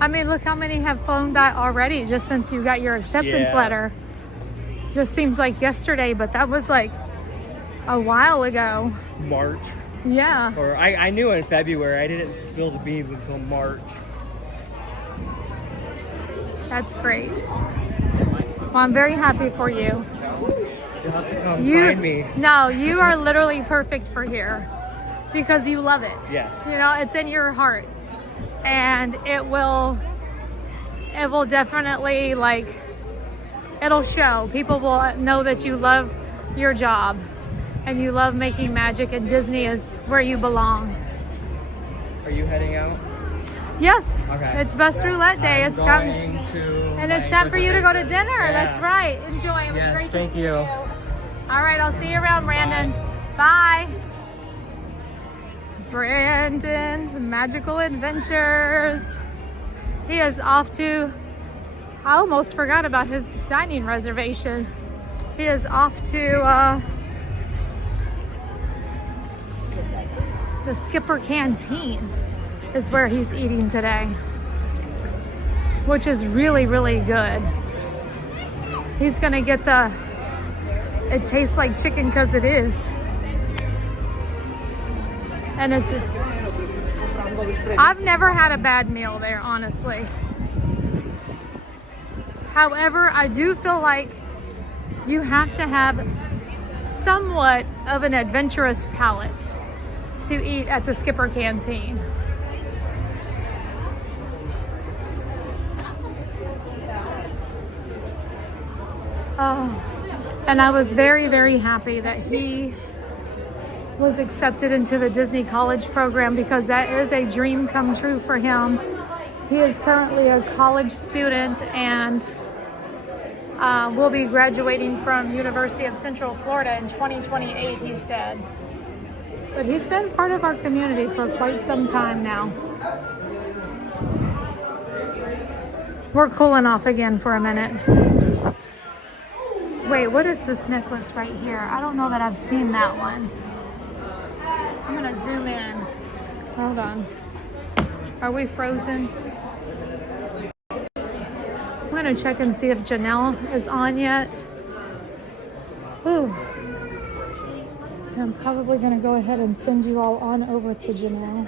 I mean, look how many have flown by already just since you got your acceptance letter. Just seems like yesterday, but that was like a while ago. March. Yeah. Or I knew in February. I didn't spill the beans until March. That's great. Well, I'm very happy for you. You'll have to come find me. No, you are literally perfect for here because you love it. Yes. You know, it's in your heart, and it will definitely, like, it'll show. People will know that you love your job and you love making magic, and Disney is where you belong. Are you heading out? Yes. Okay. It's Best Roulette Day. It's time. And it's time for you to go to dinner. Yeah. That's right. Enjoy. It was Yes, great thank to see you. All right, I'll see you around, Brandon. Bye. Brandon's Magical Adventures. He is off to, I almost forgot about his dining reservation. He is off to the Skipper Canteen is where he's eating today, which is really, really good. He's gonna get it tastes like chicken because it is. And I've never had a bad meal there, honestly. However, I do feel like you have to have somewhat of an adventurous palate to eat at the Skipper Canteen. Oh, and I was very, very happy that he was accepted into the Disney College program because that is a dream come true for him. He is currently a college student and will be graduating from University of Central Florida in 2028, he said. But he's been part of our community for quite some time now. We're cooling off again for a minute. Wait, what is this necklace right here? I don't know that I've seen that one. I'm gonna zoom in. Hold on. Are we frozen? I'm gonna check and see if Janelle is on yet. Ooh. I'm probably gonna go ahead and send you all on over to Janelle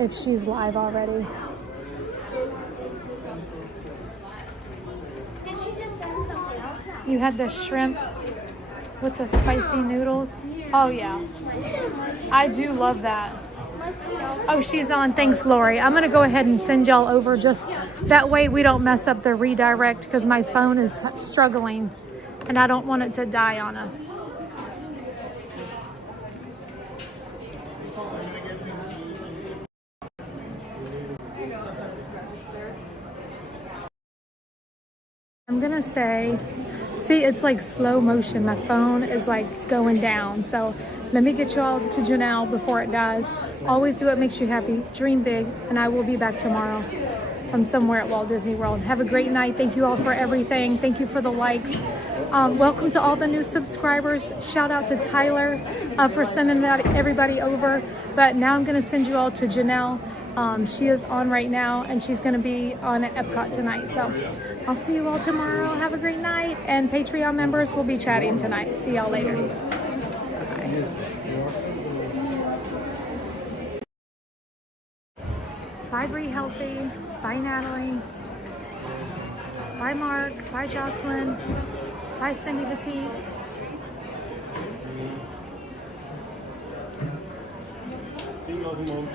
if she's live already. Did she just send something else out? You had the shrimp with the spicy noodles. Oh yeah, I do love that. Oh, she's on. Thanks, Lori. I'm gonna go ahead and send y'all over just that way we don't mess up the redirect because my phone is struggling and I don't want it to die on us. I'm gonna say, see, it's like slow motion. My phone is like going down. So let me get you all to Janelle before it dies. Always do what makes you happy. Dream big. And I will be back tomorrow from somewhere at Walt Disney World. Have a great night. Thank you all for everything. Thank you for the likes. Welcome to all the new subscribers. Shout out to Tyler for sending everybody over. But now I'm gonna send you all to Janelle. She is on right now and she's gonna be on at Epcot tonight. So I'll see you all tomorrow. Have a great night. And Patreon members will be chatting tonight. See y'all later. Bye. Bye, Bree Healthy. Bye, Natalie. Bye, Mark. Bye, Jocelyn. Bye, Cindy Petit. See you, Mom.